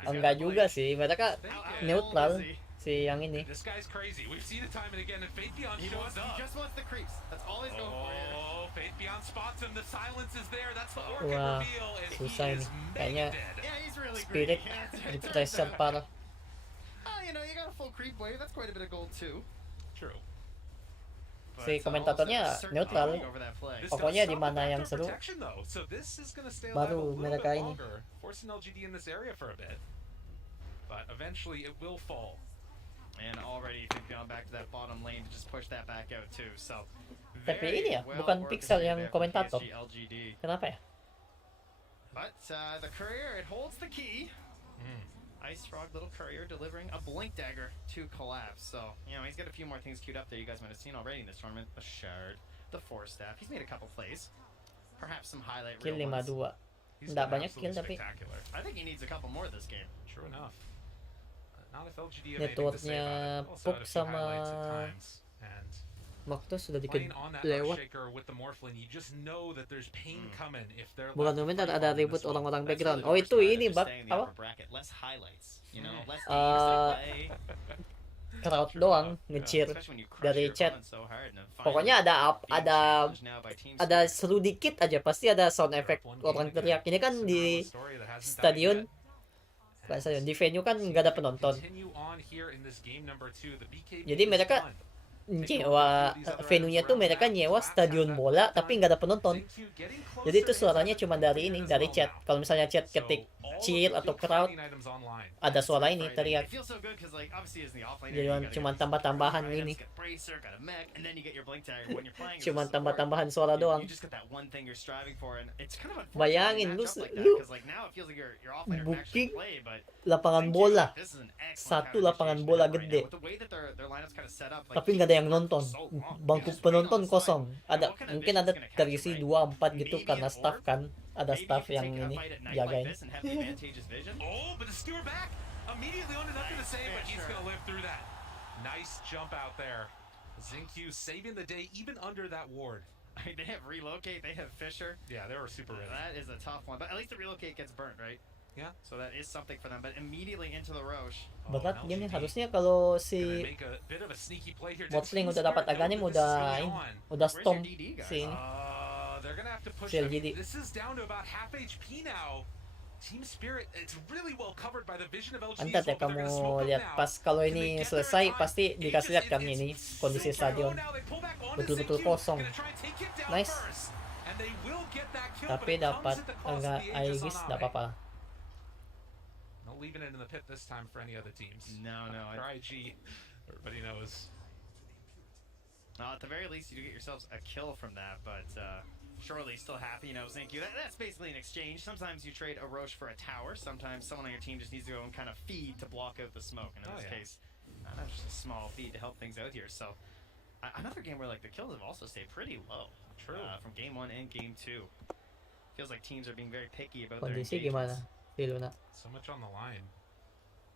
Enggak juga sih, mereka neutral si yang ini. This guy's crazy. We've seen it time and again, and Faith Beyond shows up. He just wants the creeps. That's all he's going for. Oh, Faith Beyond spots him. The silence is there. That's the Orchid Wah, reveal, and susah he ini. is Kayaknya really Spirit di pressure parah. You got a full creep wave. That's quite a bit of gold too. True. Si komentatornya neutral. Pokoknya di mana yang seru baru mereka ini. Forcing LGD in this area for a bit. But eventually it will fall. And already they've gone back to that bottom lane to just push that back out too. So tapi ini ya, bukan Pixel yang komentator. Kenapa ya? But the courier, it holds the key. Ice Frog, little courier, delivering a blink dagger to collapse. So, he's got a few more things queued up there you guys might have seen already in this tournament. The shard, the force staff. He's made a couple plays. Perhaps some highlight kill real ones. 5-2. Enggak banyak kill tapi. I think he needs a couple more this game. True enough. Not if LGD networknya Puk sama Makto sudah dikit lewat. Bukan komentar, ada ribut orang-orang background. Oh itu ini bak apa? Crowd doang nge-cheer dari chat. Pokoknya ada seru dikit aja, pasti ada sound effect orang teriak. Ini kan di stadion. Di venue kan nggak ada penonton. Jadi mereka nyewa venue-nya tuh mereka nyewa stadion bola tapi nggak ada penonton. Jadi itu suaranya cuma dari ini, dari chat. Kalau misalnya chat ketik cheer atau crowd, ada suara ini teriak. Jadi cuma tambah-tambahan ini. Cuma tambah-tambahan suara doang. Bayangin lu booking lapangan bola, satu lapangan bola gede, tapi nggak ada yang nonton, bangku penonton kosong. Mungkin ada terisi 2-4 gitu karena staff kan, ada staff yang ini jagain. Oh, but the skewer back immediately onto nothing to say, but he's gonna live through that. Nice jump out there. Xingqiu saving the day even under that ward. I mean, they have relocate, they have Fisher. Yeah, they were super ready. That is a tough one, but at least the relocate gets burnt, right? Yeah. So that is something for them, but immediately into the Roche. Berat gini, harusnya kalau si Morphling udah dapat Aganim udah stomp si ini. they're gonna have to push. Si I mean, LGD. this is down to about half HP now. Team Spirit, it's really well covered by the vision of LG. Anta, teka mo lihat. Pas kalau ini selesai, pasti dikasih lihat kan ini kondisi stadion. Betul-betul kosong. Nice. Tapi dapat enggak Aegis, enggak apa-apa. Not leaving it in the pit this time for any other teams. No. For IG, everybody knows. At the very least, you do get yourselves a kill from that, but surely still happy, thank you. That's basically an exchange. Sometimes you trade a Roche for a tower. Sometimes someone on your team just needs to go and kind of feed to block out the smoke. And in this case, not just a small feed to help things out here. So another game where like the kills have also stayed pretty low. True. From game 1 and game 2. Feels like teams are being very picky about Kondisi their engagements. gimana? Di Luna. So much on the line.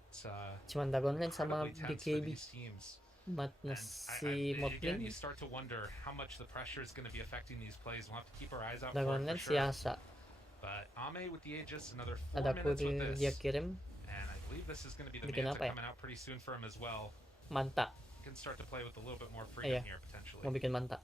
It's Cuman Dragon Lane sama incredibly tense for BKB. these teams. Mat na si Again, Motlin. you start to wonder how much the pressure is going to be affecting these plays. We'll have to keep our eyes out Dragon for Lane sure. si Asa. But Ame with the Aegis, another 4 Ada minutes with kudu this. dia kirim. And I believe this is going to be the Bikin Manta apa ya? coming out pretty soon for him as well. Manta. He can start to play with a little bit more freedom Iya. here potentially. Mau bikin Manta.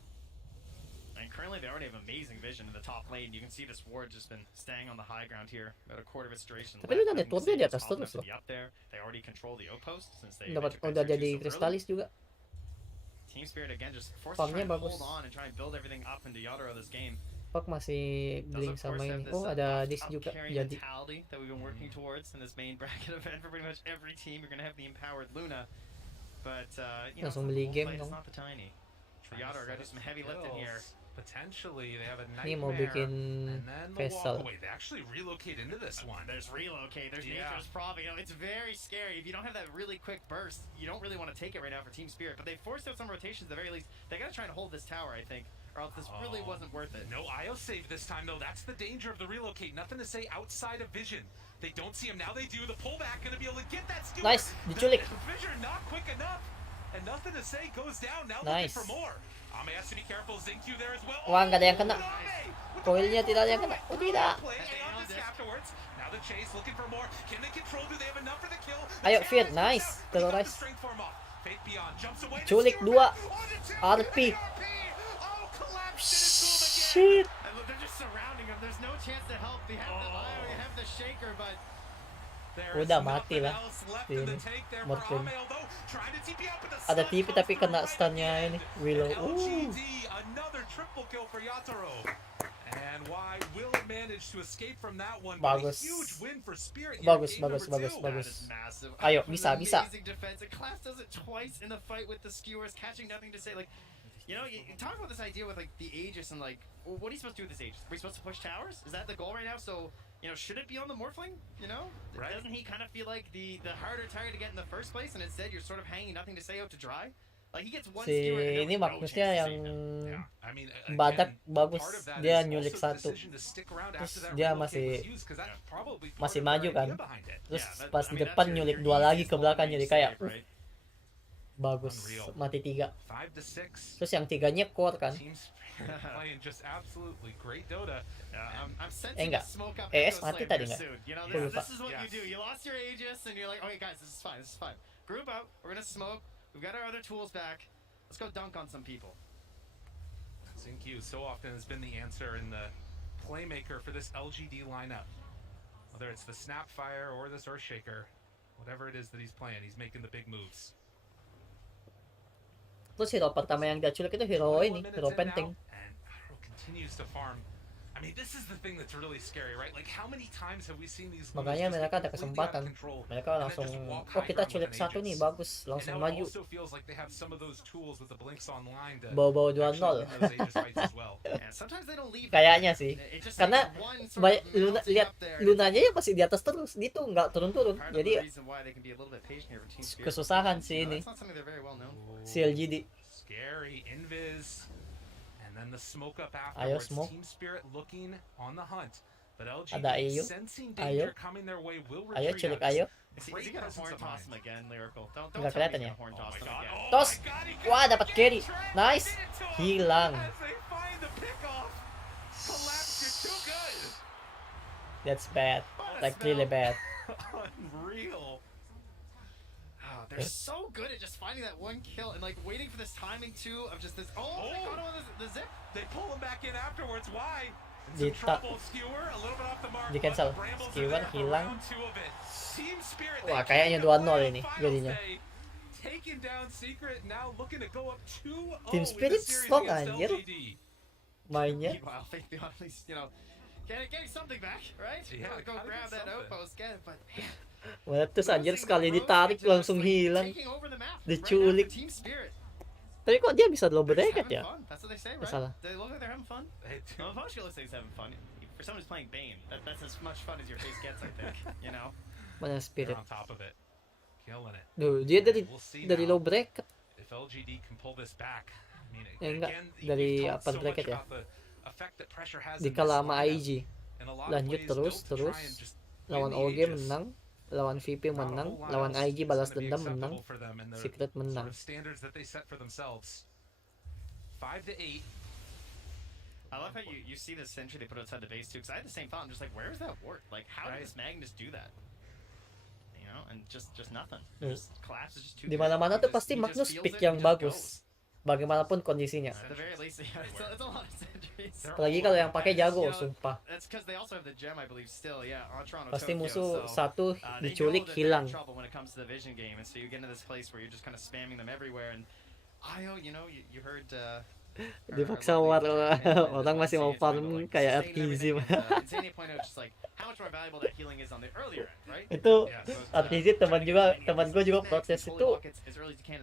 And currently they already have amazing vision in the top lane. You can see this ward just been staying on the high ground here. About a quarter of its duration Tapi left. Luna Nothing to networknya say, di it's atas small terus enough to loh. be up there. They already control the outpost since they Dapat took udah Tier 2 jadi so early. kristalis juga. Team Spirit again just forced to try Farmnya and bagus. hold on and try and build everything up into Yadro this game. Pak masih Does Blink of sama course have ini. this Oh ada up Dis juga carry jadi. mentality that we've been working towards in this main bracket event for pretty much every team. You're gonna have the empowered Luna, but Langsung it's beli not the game full plate, dong. it's not the tiny. So Yadro got to do some heavy lifting here. Potentially, they have a Ini mau nightmare. bikin And then the Vessel. walkaway. They actually relocate into this one. There's relocate, there's Yeah. Nature's Prob. It's very scary. If you don't have that really quick burst, you don't really want to take it right now for Team Spirit. But they forced out some rotations at the very least. They got to try and hold this tower, I think, or else this really wasn't worth it. No IO save this time, though. That's the danger of the relocate. Nothing to say outside of vision. They don't see him. Now they do. The pullback going to be able to get that Stewart. Nice, diculik. The vision not quick enough. And nothing to say goes down. Now Nice. looking for more. Ame has to be careful. Zinq there as well. Wah, nggak ada yang kena. Coilnya tidak ada yang kena. Oh tidak. Afterwards. Now the chase looking for more. Can they control? Do they have enough for the kill? Ayo Fear, nice. Terrorize. Strength form off. Faith Beyond jumps away. Culik 2. RP. Shit. And look, they're just surrounding him. There's no chance to help. They have the bio, they have the shaker, but Udah mati lah. Ini Morgan. Ada TP tapi kena stunnya ini. Willow. Another triple kill for Yatoro. And why will it manage to escape from that one? Bagus. Huge win for Spirit. Bagus. Ayo, bisa. amazing defense. And Class does it twice in the fight with the skewers, catching nothing to say. Like, you talk about this idea with like the Aegis and like, well, what are you supposed to do with this Aegis? Are we supposed to push towers? Is that the goal right now? So, should it be on the Morphling? Right. Doesn't he kind of feel like the harder target to get in the first place, and instead you're sort of hanging nothing to say out to dry? Like he gets one Si skewer and ini no Magnusnya chance to yang save him. badak bagus. Dia nyulik 1. Terus dia masih maju kan. Terus pas di depan nyulik 2 lagi ke belakang jadi kayak bagus. Mati 3. Terus yang 3-nya core kan. Playing just absolutely great Dota. I'm sensing enggak. smoke up ES Echo mati Slave tadi here enggak? soon. This is what you do. You lost your Aegis and you're like, okay guys, this is fine. Group out, we're gonna smoke. We've got our other tools back. Let's go dunk on some people. Zinq so often has been the answer in the playmaker for this LGD lineup. Whether it's the Snapfire or this Earthshaker, whatever it is that he's playing, he's making the big moves. Terus hero pertama yang dia culik itu hero ini, hero penting. And Haro continues to farm. I mean, this is the thing that's really scary, right? Like, how many times have we seen these Makanya mereka ada kesempatan. Mereka langsung, oh kita culik 1 nih, bagus, langsung maju. Bawa-bawa 2-0. Kayaknya sih. Karena lihat Lunanya ya masih di atas terus, gitu nggak turun-turun. Jadi kesusahan sih ini. Si LGD. Scary invis. And then the smoke up Ayo afterwards. smoke. Team Spirit looking on the hunt. But LG Ada Ayo. sensing Ayo. danger coming their way will Ayo retreat culik out. ayo. Is he gonna horn toss him again, Lyrical? Don't Nggak tell me kelihatan he's ya. gonna horn toss him again. Tos. Wah dapat carry. Nice. Hilang. That's bad. Like really bad. Unreal. they're so good at just finding that one kill and like waiting for this timing too of just this. Oh, they caught him with the zip. They pull him back in afterwards. Why? Di Skewer, a little bit off the mark. di cancel. Brambles Skewer in there for hilang. round 2 of it. Team Spirit, Wah, they kayaknya can't 2-0 play ini on jadinya. finals day. Taking down Secret, now looking to go up 2-0 Team in the Spirit series strong against anjir. LGD. Mainnya. Meanwhile, they at least, you know, getting something back, right? Yeah, Go gotta grab get that something. outpost, get it, but man, Meletus anjir sekali ditarik langsung hilang. taking over the map. Diculik. Team Spirit. Tapi kok dia bisa low They're just bracket having ya? fun. That's what they say, right? Salah. They look like they're having fun. They do. Well, Poshka looks like he's having fun. For someone who's playing Bane, that's as much fun as your face gets, I think. You know. Mana Spirit? They're on top of it. Killing it. Duh, dia dari We'll see dari now low bracket. if LGD can pull this back. I mean, Enggak, again, dari we've talked upper so bracket much ya. about the effect that pressure has Di in this kala sama lineup. IG. In a lot of Lanjut ways, terus, built to try terus. and just Lawan win the OG Aegis. menang. Lawan VP Not a menang. whole lot Lawan else IG is balas gonna be dendam menang. acceptable for them and their Secret menang. sort of standards that they set for themselves. 5-8. I love how you see the sentry they put outside the base too, because I had the same thought. I'm just like, where is that ward? Like, how did this Magnus do that? You know, and just nothing. Just collapse is just too. Di mana-mana tuh pasti Magnus pick yang bagus. Bagaimanapun kondisinya. At the very least, yeah, it's a lot of sentries. Apalagi kalau yang pakai jago, sumpah. That's because they also have the gem, I believe, still. Yeah, on Toronto. Pasti Tokyo, musuh so, satu they diculik know that they're in hilang. trouble when it comes to the vision game, and so you get into this place where you're just kind of spamming them everywhere. And Io, you know, you heard. Dipaksa war orang masih mau farm kayak RTZ. Itu RTZ teman gue juga protes itu.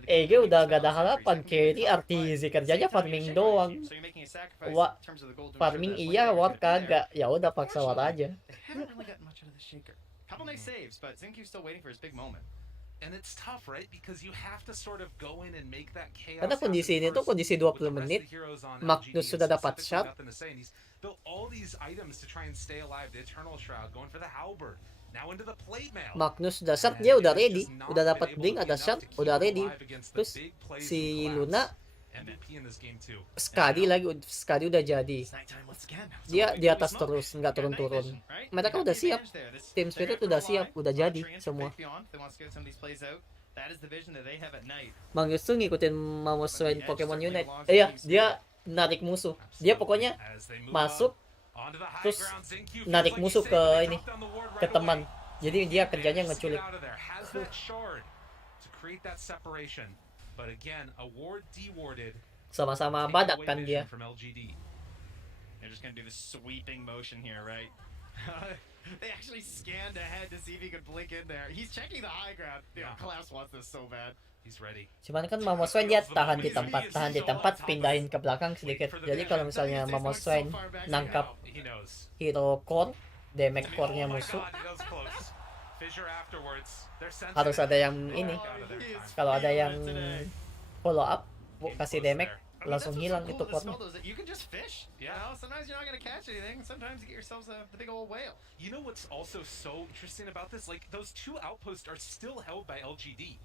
Gue udah gak ada harapan carry RTZ kerjanya farming doang. Farming iya, war kagak. Ya udah paksa war aja. Couple nice saves, but Zinkyu's still waiting for his big moment. And it's tough, right? Because you have to sort of go in and make that chaos. Karena kondisi ini tuh kondisi 20 menit. Magnus sudah dapat shot. He's built all these items to try and stay alive. The Eternal Shroud, going for the Halberd. Now into the plate mail. Magnus udah shot, dia udah ready. Udah dapat blink, ada shot, udah ready. Terus si Luna sekali udah jadi. Dia di atas terus, nggak turun-turun. Mereka udah siap. Tim Spirit udah siap, udah jadi semua. Magnus tuh ngikutin Mamos Swain Pokemon Unite. Iya, dia narik musuh. Dia pokoknya masuk, terus narik musuh ke ini, ke teman. Jadi dia kerjanya ngeculik. But again, award dewarded. Sama-sama badak kan dia. They're just gonna do the sweeping motion here, right? They actually scanned ahead to see if he could blink in there. He's checking the high ground. Yeah, Collapse wants this so bad. He's ready. Cuman kan Mamos Swain dia tahan di tempat, pindahin ke belakang sedikit. Jadi kalau misalnya Mamos Swain nangkap hero core, damage core-nya musuh, harus ada yang ini. Kalau ada yang follow up, kasih damage, langsung hilang itu core-nya. You can just fish. Yeah. You know, sometimes you're not gonna catch anything. Sometimes you get yourselves the big old whale. You know what's also so interesting about this? Like those two outposts are still held by LGD.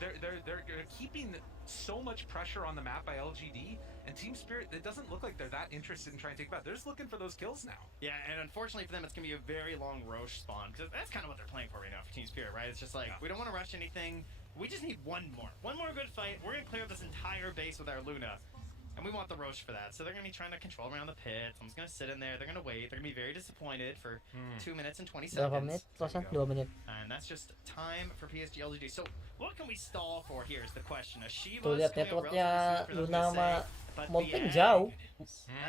They're keeping so much pressure on the map by LGD, and Team Spirit, it doesn't look like they're that interested in trying to take it back. They're just looking for those kills now. Yeah, and unfortunately for them, it's going to be a very long Roche spawn, because that's kind of what they're playing for right now for Team Spirit, right? It's just like, we don't want to rush anything. We just need one more good fight. We're going to clear up this entire base with our Luna. And we want the Roche for that. So they're going to be trying to control around the pit. Someone's going to sit in there. They're going to wait. They're going to be very disappointed for 2 minutes and 20 seconds. Berapa menit? 2 menit. And that's just time for PSG LGD. So what can we stall for here is the question. Tuh lihat networknya Luna sama Morphin jauh.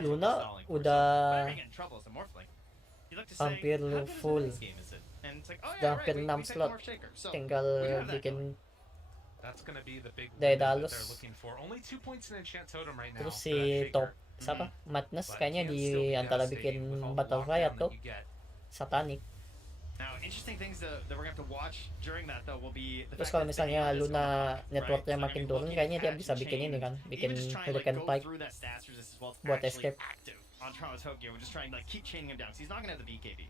Luna udah hampir full. Udah hampir 6 slot. Tinggal bikin Daedalus. Terus si top siapa? Madness kayaknya di antara bikin Battle Riot tuh Satanic. Terus kalau misalnya Luna networknya makin turun, kayaknya dia bisa bikin ini kan, bikin Hurricane Pike buat escape. On Toronto, Tokyo, we're just trying to keep chaining him down. So he's not gonna have the BKB.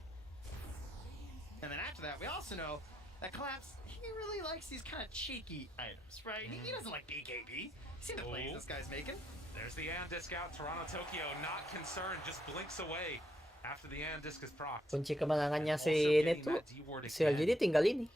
And then after that, we also know that Collapse, he really likes these kind of cheeky items, right? He doesn't like BKB. See the plays this guy's making. There's the Andisk out. Toronto, Tokyo, not concerned, just blinks away after the Andisk is procced. Kunci kemenangannya si ini tuh, si LGD tinggal ini.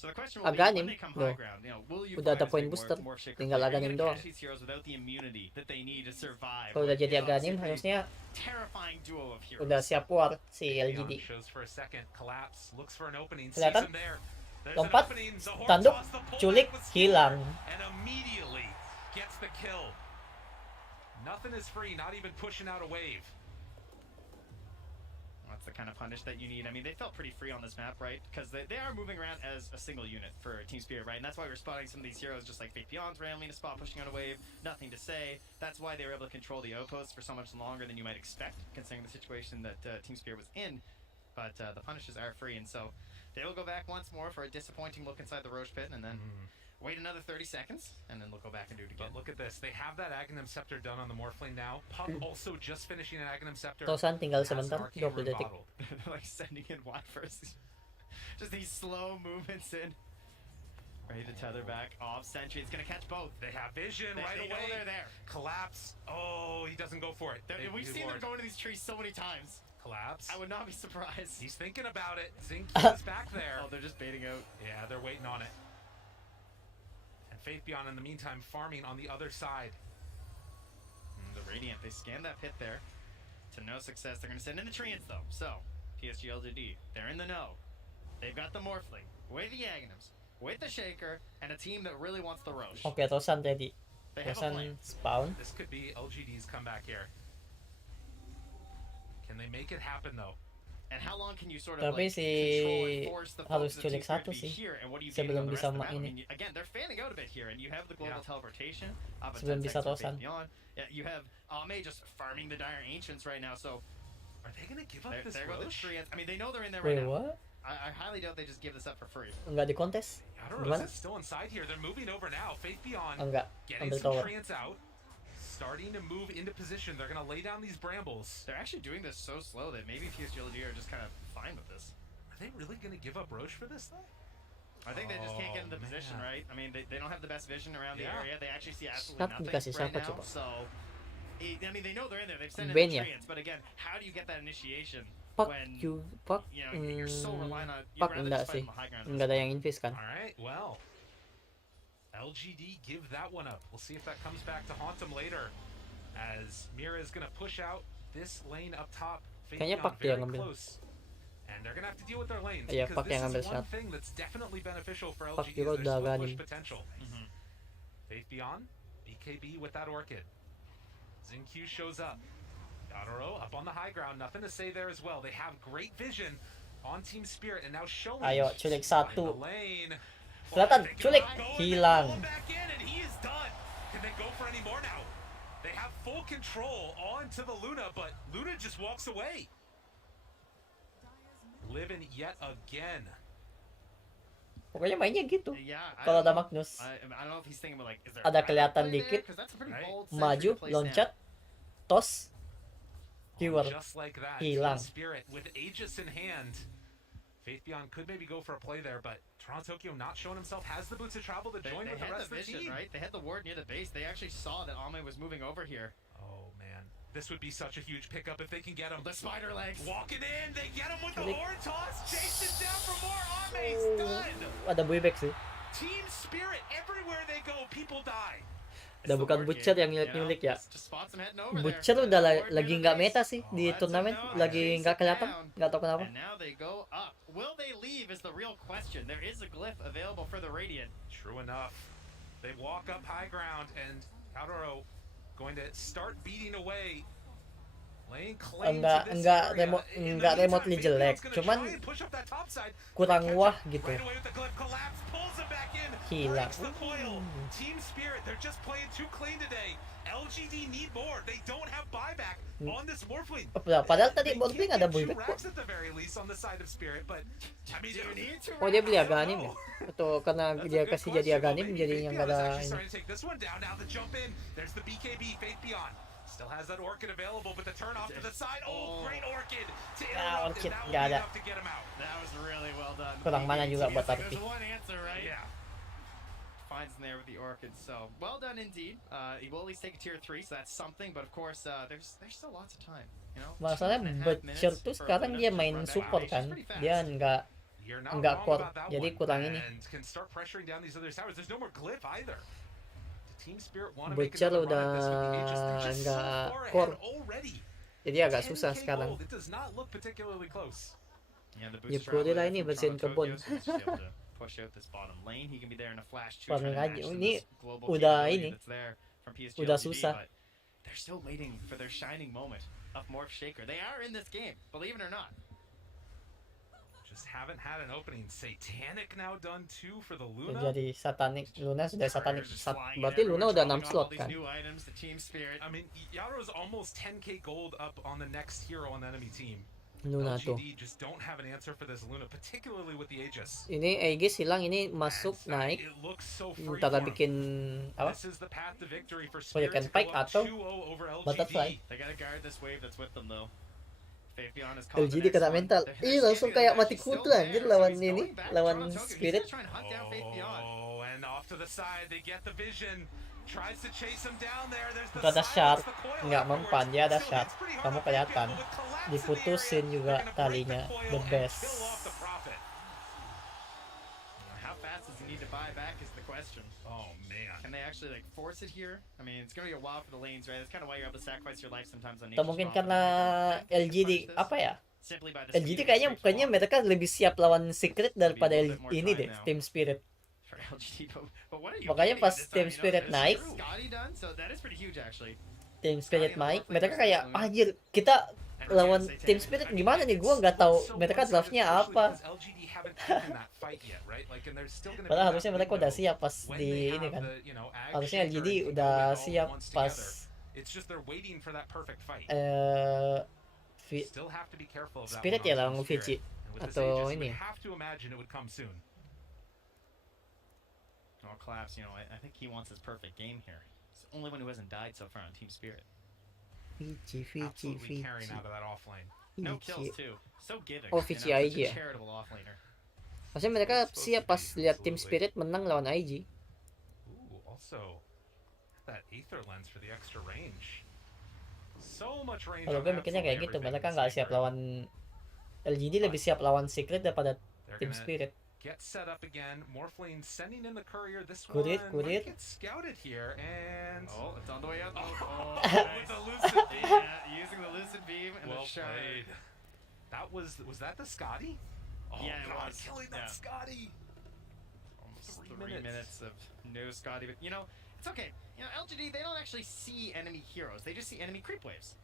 So the question will be, when they come high ground, you know, will you Udah ada find point a booster, more shaker tinggal play? Are you aganim gonna doang. catch these heroes without the immunity that they need to survive? Kalau udah With, jadi you know, aganim obviously a harusnya terrifying duo of heroes. udah siap war si Leon LGD. shows for a second, collapse, looks for an opening, sees Kelihatan? him there. There's an Lompat, opening, the horn tanduk, toss, the pullback culik, was hilang. and immediately gets the kill. Nothing is free, not even pushing out a wave. That's the kind of punish that you need. I mean, they felt pretty free on this map, right? Because they are moving around as a single unit for Team Spirit, right? And that's why we're spotting some of these heroes just like Faith Beyond's randomly in a spot pushing out a wave. Nothing to say. That's why they were able to control the outposts for so much longer than you might expect, considering the situation that Team Spirit was in. But the punishes are free, and so they will go back once more for a disappointing look inside the Roche pit, and then wait another 30 seconds, and then they'll go back and do it again. But look at this. They have that Aghanim Scepter done on the Morphling now. Puck also just finishing an Aghanim Scepter. Tosan tinggal Has an sebentar, arcane 20 rune detik. bottle. They're like sending in wafers. Just these slow movements in. Ready to tether back off Sentry. It's going to catch both. They have vision They right know away. they're there. Collapse. Oh, he doesn't go for it. We've seen them go into these trees so many times. Collapse. I would not be surprised. He's thinking about it. Zinc is back there. Oh, they're just baiting out. Yeah, they're waiting on it. And Faith Beyond, in the meantime, farming on the other side. The Radiant, they scanned that pit there to no success. They're going to send in the Treants, though. So, PSG LGD, they're in the know. They've got the Morphling, with the Aghanims, with the Shaker, and a team that really wants the Roche. Oke, Tosan ready. They have a Tosan plan. spawn. This could be LGD's comeback here. Can they make it happen, though? And how long can you sort of Tapi like control and si force the harus folks of Team culik Spirit to satu be sih here, and what do you gain sebelum on the bisa rest of the map? I ini. mean, again, they're fanning out a bit here, and you have the global teleportation of a Sebelum 10 bisa seconds Tosan. beyond. Yeah, you have Ame just farming the Dire Ancients right now, so are they gonna give up this there go the Roche? Treants. I mean, they know they're in there Wait, right now. what? I highly doubt they just give this up for free. Enggak di kontes? Yadaros Gimana? is still inside here. They're moving over now. Faith Beyond Enggak, getting ambil some tower. Treants out. Starting to move into position. They're gonna lay down these brambles. They're actually doing this so slow that maybe PSG LG are just kind of fine with this. Are they really gonna give up Roche for this though? I think they just can't get in the Oh, position, man. right? I mean, they don't have the best vision around the Yeah. area. They actually see absolutely Snap nothing dikasih right siapa now. coba? So, I mean, they know they're in there. They've sent in Ben the ya? Treants, but again, how do you get that initiation Pak, when Pak, you know you're so reliant on? You'd Pak rather enggak just fight sih. on the high ground. Enggak ada yang invest kan? All right, well, LGD give that one up. We'll see if that comes back to haunt them later. As Mira is gonna push out this lane up top. Faith Kayaknya Beyond Pak dia very ngambil. close. And they're gonna have to deal with their lanes Iya, because Pak yang this ngambil is one shot. thing that's definitely beneficial for Pak LGD juga is udah their split push ganim. potential. Faith Beyond, BKB with that Orchid. Zinq shows up. Yadoro up on the high ground, nothing to say there as well. They have great vision on Team Spirit and now showing Ayo, culik in satu. the lane. Selatan, They culik, cannot go, and they hilang. pull him back in, and he is done. Can they go for any more now? They have full control onto the Luna, but Luna just walks away. Living yet again. Pokoknya mainnya gitu. Yeah, Kalau ada Magnus, I don't know if he's thinking about like, is there ada a kelihatan play there? dikit, 'Cause that's a pretty bold maju, sentry to place loncat, tos, keyword, Just like that, hilang. Team Spirit with Aegis in hand. Faith Beyond could maybe go for a play there, but Toronto Tokyo not showing himself, has the boots of travel to They join with the had rest the of the vision, team. right? They had the ward near the base. They actually saw that Ame was moving over here. Oh man, this would be such a huge pickup if they can get him. The spider legs. Walking in, they get him with the Culik. horn toss, chase it down for more. Ame's done. Ada buibek sih. Team Spirit, everywhere they go, people die. Udah bukan Butcher yang nyulik ya. Just spots him heading over there. Butcher udah lagi nggak meta sih di turnamen, lagi nggak kelihatan, nggak tahu kenapa. And now they go up. Will they leave is the real question. There is a glyph available for the Radiant. True enough. They walk up high ground, and Kaudaro going to start beating away. Laying claim to this area. In the meantime, remotely Faith Beyond's jelek, gonna cuman try and push up that top side. kurang Catch wah up gitu. Right away with the glyph, collapse, pulls him back in, Hilang. breaks the coil. Team Spirit, they're just playing too clean today. LGD need more. They don't have buyback on this Morphling. Padahal tadi They Morphling can ada get two buibek kok. racks at the very least on the side of Spirit, but I mean, Do you need to? Oh dia beli Aganim ya? Atau karena dia kasih jadi Aganim jadinya nggak ada ini. Starting to take this one down. Now the jump in. There's the BKB. Faith Beyond still has that Orchid available, but the turn off to the side. Oh, great Orchid to interrupt, Orchid, and that will nggak be ada. enough to get him out. That was really well done. Kurang mana juga buat There's Arpi. one answer, right? Yeah. Finds in there with the Orchid, so well done indeed. He will at least take a tier 3, so that's something. But of course, there's still lots of time. You know, Masalahnya 2.5 Butcher minutes tuh for sekarang Luna dia to main run back support animation. kan, Pretty fast. dia You're not Enggak wrong core. about that Jadi one. kurang ini. And can start pressuring down these other towers. There's no more glyph either. The Team Spirit want to make Butcher another udah run at this with the Aegis. They're just so nggak far core. ahead already. Jadi agak susah 10K sekarang. gold. It does not look particularly close. Yeah, the Ya boost puri lah ini bersihin kebun. push out this bottom lane. He can be there in a flash too. Farming trying to aja. match Ini this global udah capability ini. that's there from PSG Udah LGD, susah. but they're still waiting for their shining moment of Morph Shaker. They are in this game, believe it or not. Just haven't had an opening. Satanic now done too for the Luna. Jadi Satanic Luna sudah Satanic. Berarti Luna udah 6 slot kan? I mean, Yaro's almost 10k gold up on the next hero on the enemy team. Luna tuh. LGD just don't have an answer for this Luna, particularly with the Aegis. Ini Aegis hilang, ini masuk naik. Ntar bikin apa? Proyekan Pike atau Butterfly. They gotta guard this wave that's with them though. LGD kena mental. Ih langsung kayak mati kutu anjir lawan ini, lawan Spirit. Oh, and off to the side, they get the vision. Tries to chase him down there. There's Itu ada shard, nggak mempan, dia ada shard. Kamu kelihatan. Diputusin juga talinya, the best. How fast does he need to buy back is the question. Oh man. Can they actually like force it here? I mean, it's gonna be a while for the lanes, right? That's kind of why you're able to sacrifice your life sometimes on Atau nature's mungkin bomb. karena LGD apa ya? Simply by the LGD speed of kayaknya mereka lebih siap lawan Secret daripada ini deh, Team Spirit. for LGD, but what are you Makanya getting pas this time, Team you know? Spirit There's naik, Scotty done, so that is pretty huge actually. Team Spirit naik, mereka kayak anjir, kita lawan Team Spirit gimana nih? Gua nggak tahu mereka draftnya apa. Padahal harusnya mereka udah siap pas di ini kan. Harusnya LGD udah siap pas Spirit ya lawan VG atau ini. Oh, Collapse, you know, I think he wants his perfect game here. It's the only one who hasn't died so far on Team Spirit. Absolutely carrying out of that off lane. No kills too. So giving. Oh, you VG know, IG such a ya. charitable offlaner. Maksudnya mereka siap pas lihat Team Spirit menang lawan IG. Ooh, also that Aether lens for the extra range. So much range. Kalau gue mikirnya kayak gitu, mereka nggak siap lawan LGD, lebih siap lawan Secret daripada Team Spirit. Get set up again. Morphlane sending in the courier. This Kurir. one might get scouted here, and oh, it's on the way up. Oh, with the lucid beam. Yeah, using the lucid beam and Well the shard. played. That was that the Scotty? Oh Yeah, it God, was. killing that Yeah. Scotty. Almost 3 3 minutes of no Scotty, but you know, it's okay. You know, LGD, they don't actually see enemy heroes. They just see enemy creep waves.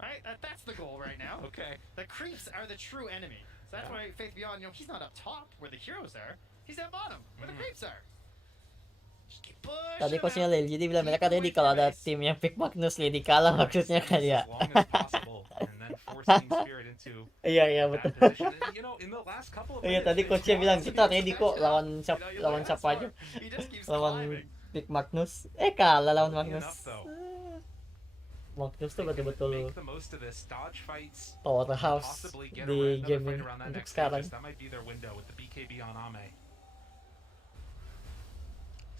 Right? That's the goal right now. Okay. The creeps are the true enemy. So that's why Faith Beyond, you know, he's not up top where the heroes are. He's down bottom where the creeps are. Just keep pushing. Tadi coachnya LGD bilang mereka ready kalau ada tim yang pick Magnus ready kalah maksudnya kan ya. Iya betul. Iya tadi coachnya bilang kita ready kok lawan siapa aja. Lawan pick Magnus. Kalah lawan Magnus. Magnus tuh betul-betul powerhouse di game ini untuk sekarang.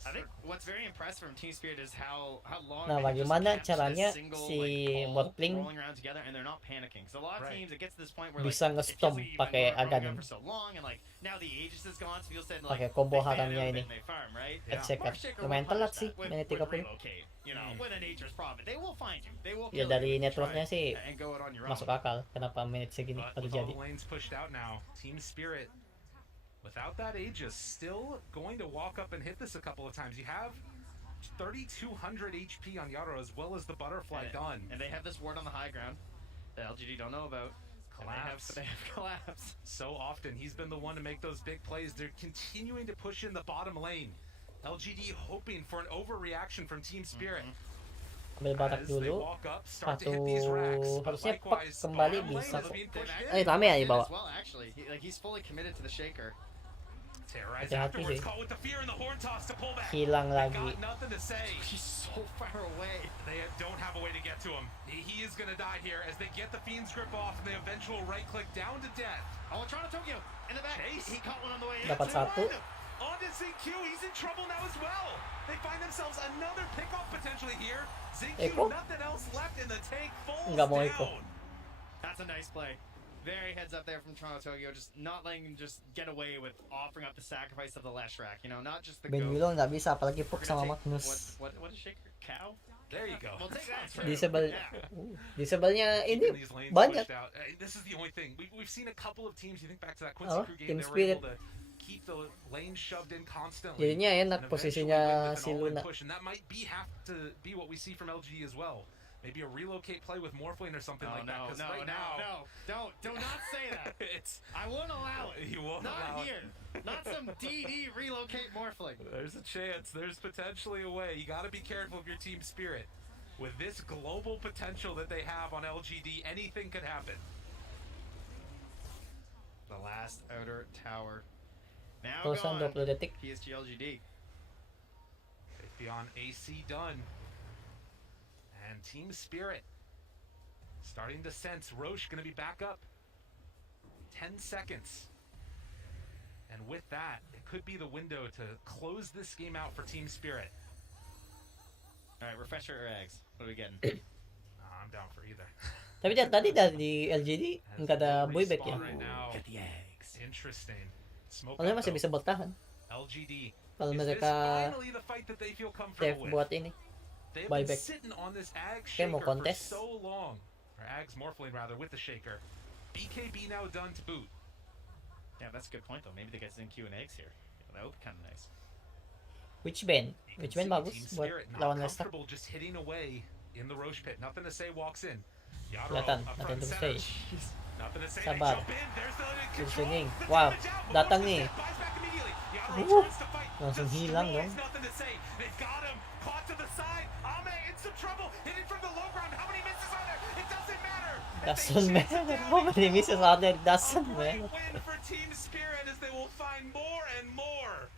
I think what's very impressive from Team Spirit is how long Nah, they just bagaimana kept caranya this single, si like, Morphling rolling around together and they're not panicking. So a lot of teams it gets to this point where bisa like, nge-stomp pakai Aganim. for so long and like now the Aegis is gone, so people said Pakai like combo they fan haramnya out ini. and they farm, right? Executor. Morph Shaker Lumayan will telat punish sih, that with menit 30. relocate, you know, with a nature's prophet. They will find you. They will Ya kill dari you if you networknya try sih and go it on your own. masuk akal. Kenapa menit segini But baru with all jadi? the lanes pushed out now, Team Spirit, without that Aegis, still going to walk up and hit this a couple of times. You have 3,200 HP on Yaro as well as the butterfly done. And they have this ward on the high ground that LGD don't know about. Collapse. They have collapse. So often he's been the one to make those big plays. They're continuing to push in the bottom lane. LGD hoping for an overreaction from Team Spirit. Ambil batak As they dulu. walk up, start to Satu hit these racks. But harusnya pak likewise, kembali bottom lane bisa is kok. being pushed Rame ya di bawah. Well, actually, he's fully committed to the shaker. Terrorize Hati-hati afterwards, sih. caught with the fear and the horn toss to pull back. Hilang They lagi. got nothing to say. He's so far away. They don't have a way to get to him. He is going to die here as they get the Fiend's grip off and the eventual right click down to death. Oh, Toronto Tokyo in the back. Chase. He caught one on the way in. Dapat satu. On to ZQ, he's in trouble now as well. They find themselves another pickoff potentially here. ZQ, Eko? nothing else left in the tank, falls Nggak mau Eko. down. That's a nice play. Very heads up there from Toronto Tokyo, just not letting him just get away with offering up the sacrifice of the Leshrac. You know, not just the Benwilo nggak bisa, apalagi We're Fox gonna sama take- Magnus. What is shaker? Cow? There you go. We'll take that too. Disable, Yeah. disable-nya ini Keeping these lanes banyak. pushed out. This is the only thing. We've seen a couple of teams. You think back to that Oh, Quincy Crew game, Team they were Spirit. able to keep the lane shoved in constantly. Jadinya enak and eventually posisinya win with an si all-in Luna. push, and that might have to be what we see from LGD as well. Maybe a relocate play with Morphling or something like that. 'Cause right now, do not say that. it's I won't allow it. You won't not allow it. here. Not some DD relocate Morphling. There's a chance. There's potentially a way. You got to be careful of your team spirit. With this global potential that they have on LGD, anything could happen. The last outer tower. Now Urusan gone. 20 detik. PSG LGD. Beyond AC done. And Team Spirit starting to sense Roche going to be back up. 10 seconds. And with that, it could be the window to close this game out for Team Spirit. Alright, refresher or eggs? What are we getting? I'm down for either. Tapi tadi dari LGD nggak ada buyback ya. Right now. Get the eggs. Interesting. Smoke Maksudnya up, masih though. bisa bertahan. LGD. Kalau Is this mereka finally the fight that they feel save comfortable with? buat ini. They've been Buyback. sitting on this Ag Kayak shaker mau for kontes. so long. Or Ag's Morphling rather with the shaker. BKB now done to boot. Yeah, that's a good point though. Maybe they get Q and eggs here. That would be kind of nice. Which band? Which band See bagus Team buat Spirit not lawan Leicester? comfortable just hitting away in the Roche pit. Nothing to say, walks in. Yadro Kelihatan, up nothing front to center. say. Nothing to say. Sabar. They jump in. There's the Positioning. control. Wow, The damage out, but datang Roche nih. buys back immediately. Yadro Wuh, turns to fight. langsung hilang dong. Destroys, nothing to say. They've got him. Caught to the side. Ame in some trouble. Hitting from the low ground. How many misses are there? It doesn't matter. Doesn't matter. How many misses are there? Doesn't Great matter. win for Team Spirit as they will find more and more.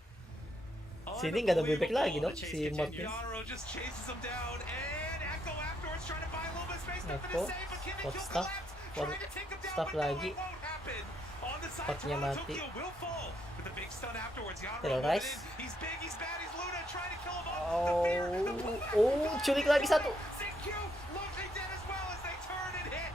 Sini nggak ada buyback lagi dong si Mortis. Yadro just chases him down and Echo afterwards trying to buy a little bit of space. Nothing Echo, to say, but can they what kill stuff? collapse? What Trying to take him down, stuff but no, lagi? it won't happen. On the side, Spotnya Toronto mati. Tokyo will fall with a big stun afterwards. Yadro Terrorize. moving in. He's big, he's bad, he's Luna trying to kill him off. Oh, culik lagi satu. ZQ largely dead as well as they turn and hit.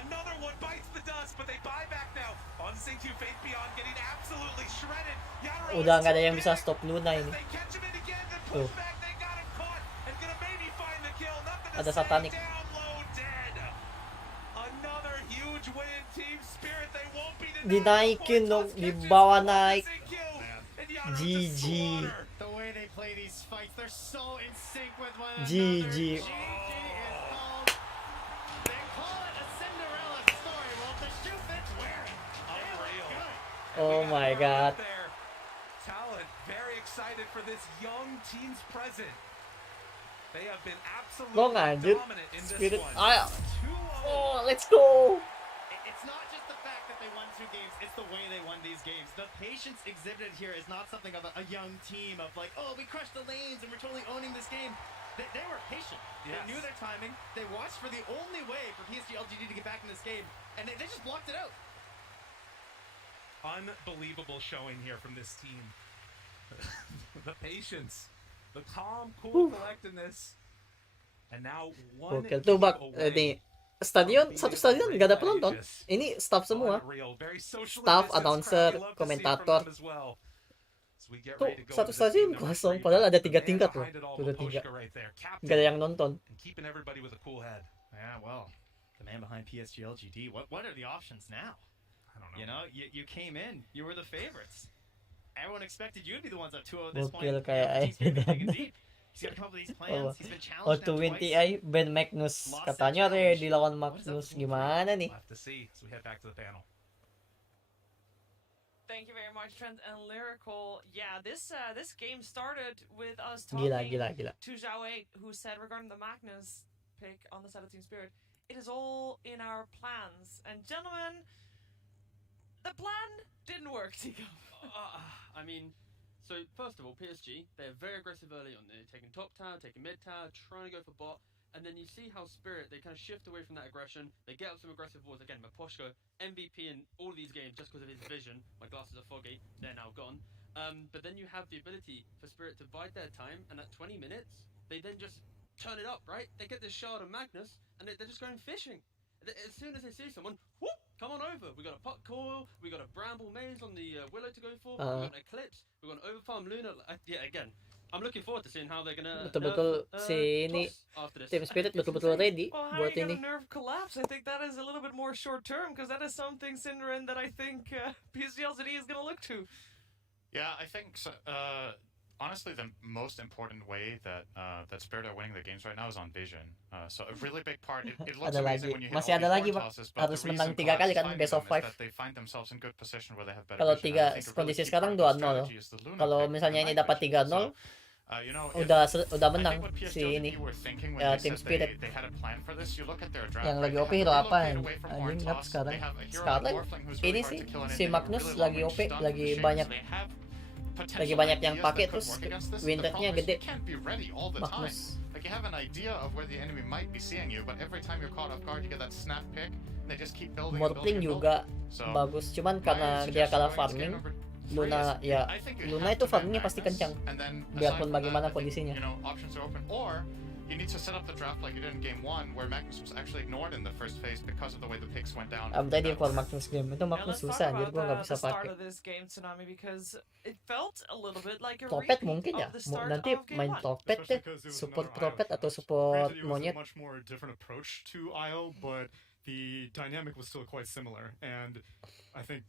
Another one bites the dust, but they buy back now. On ZQ, Faith Beyond getting absolutely shredded. Yadro Udah is nggak ada too yang bisa big. stop Luna ini. They catch him in again, then Tuh. push back. They got him caught and gonna maybe find the kill. Nothing to Ada say. Satanic. Down low, dead. Another huge win, Team Spirit. They won't be Dinaikin dong, dibawa naik. GG. The way they play these fights, they're so in sync with one another. GG. GG is called. They call it a Cinderella story. Well, if the shoe fits, wear it. Unreal. Oh my god. There. Talent, very excited for this young team's present. They have been absolutely Long anjir. dominant in this Spirit. one. Ayo. 2-0. Oh, let's go. It's not just the fact that they won 2 games, it's the way they won these games. The patience exhibited here is not something of a young team of like, oh, we crushed the lanes and we're totally owning this game. They were patient. Yes. They knew their timing. They watched for the only way for PSG LGD to get back in this game, and they just blocked it out. Unbelievable showing here from this team. The patience, the calm, cool collectedness, and now one Gokil tuh bak. away. Ini stadion, satu stadion nggak ada penonton. Ini staff semua. Unreal, very socially Staff, distanced announcer, crowd. We love to see it from komentator. them as well. As we get Tuh ready to go satu into this stadion game number kosong. 3, Padahal ada the 3 man tingkat loh. behind it all, Tuh 3. Maposhka right there, captain, Nggak ada yang nonton. and keeping everybody with a cool head. Yeah, well, the man behind PSG LGD. What are the options now? I don't know. You know, you came in, you were the favorites. Everyone expected you to be the ones up 2-0 at this point. Gokil kayak Team's been Aidan. digging deep. He's got to come up with these plans. He's been Oh, challenged now 20 twice. ay Ben Magnus. Katanya ready lawan Magnus. Gimana nih? We'll have to see as we head back to the panel. Thank you very much, Trent and Lyrical. Yeah, this game started with us Gila, talking gila. to Xiao, who said regarding the Magnus pick on the side of Team Spirit, it is all in our plans. And gentlemen, the plan didn't work, Tico. I mean, so first of all, PSG, they're very aggressive early on. They're taking top tower, taking mid tower, trying to go for bot. And then you see how Spirit, they kind of shift away from that aggression. They get up some aggressive walls. Again, Maposhka, MVP in all of these games just because of his vision. My glasses are foggy. They're now gone. But then you have the ability for Spirit to bide their time. And at 20 minutes, they then just turn it up, right? They get this shard of Magnus, and they're just going fishing. As soon as they see someone, whoop, come on over. We got a pot coil, we got a bramble maze on the willow to go for, we got an eclipse, we got an overfarm Luna. Yeah, again, I'm looking forward to seeing how they're gonna betul-betul si ini Team Spirit betul-betul ready Well, how are buat you gonna ini. nerf collapse? I think that is a little bit more short term because that is something Cinderin that I think PSG LCD is gonna look to. Yeah, I think so. Honestly, the most important way that that Spirit are winning the games right now is on vision. So a really big part. It looks Ada amazing lagi, when you hit masih all ada these lagi horn Pak. tosses, but Harus the menang reason 3 kali Collapse kan find best them of is 5. that they find themselves in good position where they have better Kalau vision. And I 3 think a really kondisi big sekarang part of the 2-0. strategy is the Luna Kalau pick misalnya and ini light dapat vision. 3-0, You know, udah menang I think what si ini PSG were thinking when ya they Team said Spirit. they had a plan for this. You look at their draft. Yang right? lagi They OP have hero a apa relocate yang away from horn ingat toss. sekarang? They have a hero Scarlet like Morphling who's really ini hard sih to kill, and si they have Magnus really lagi long OP, range stun lagi from the banyak shades. They have lagi potential banyak yang ideas pakai that could terus work against this. win The rate-nya problem is gede. you can't be ready all the time. Magnus. Like you have an idea of where the enemy might be seeing you, but every time you're caught off guard, you get that snap pick. And they just keep building. Morphling juga bagus, cuman karena dia kalah farming, Luna ya Luna itu farmingnya pasti kencang biarpun bagaimana kondisinya. You know, options are open, or you need to set up the draft like you did in game 1, where Magnus was actually ignored in the first phase because of the way the picks went down. I'm ready for Magnus game. Itu Magnus susah anjir, gua nggak bisa Start pakai. of this game, Tsunami, because it felt a little bit like a Topet repeat mungkin ya, of the start nanti of game main 1. Topet deh, support Topet atau support Granted, it was monyet. a much more different approach to IO, but the dynamic was still quite similar. And I think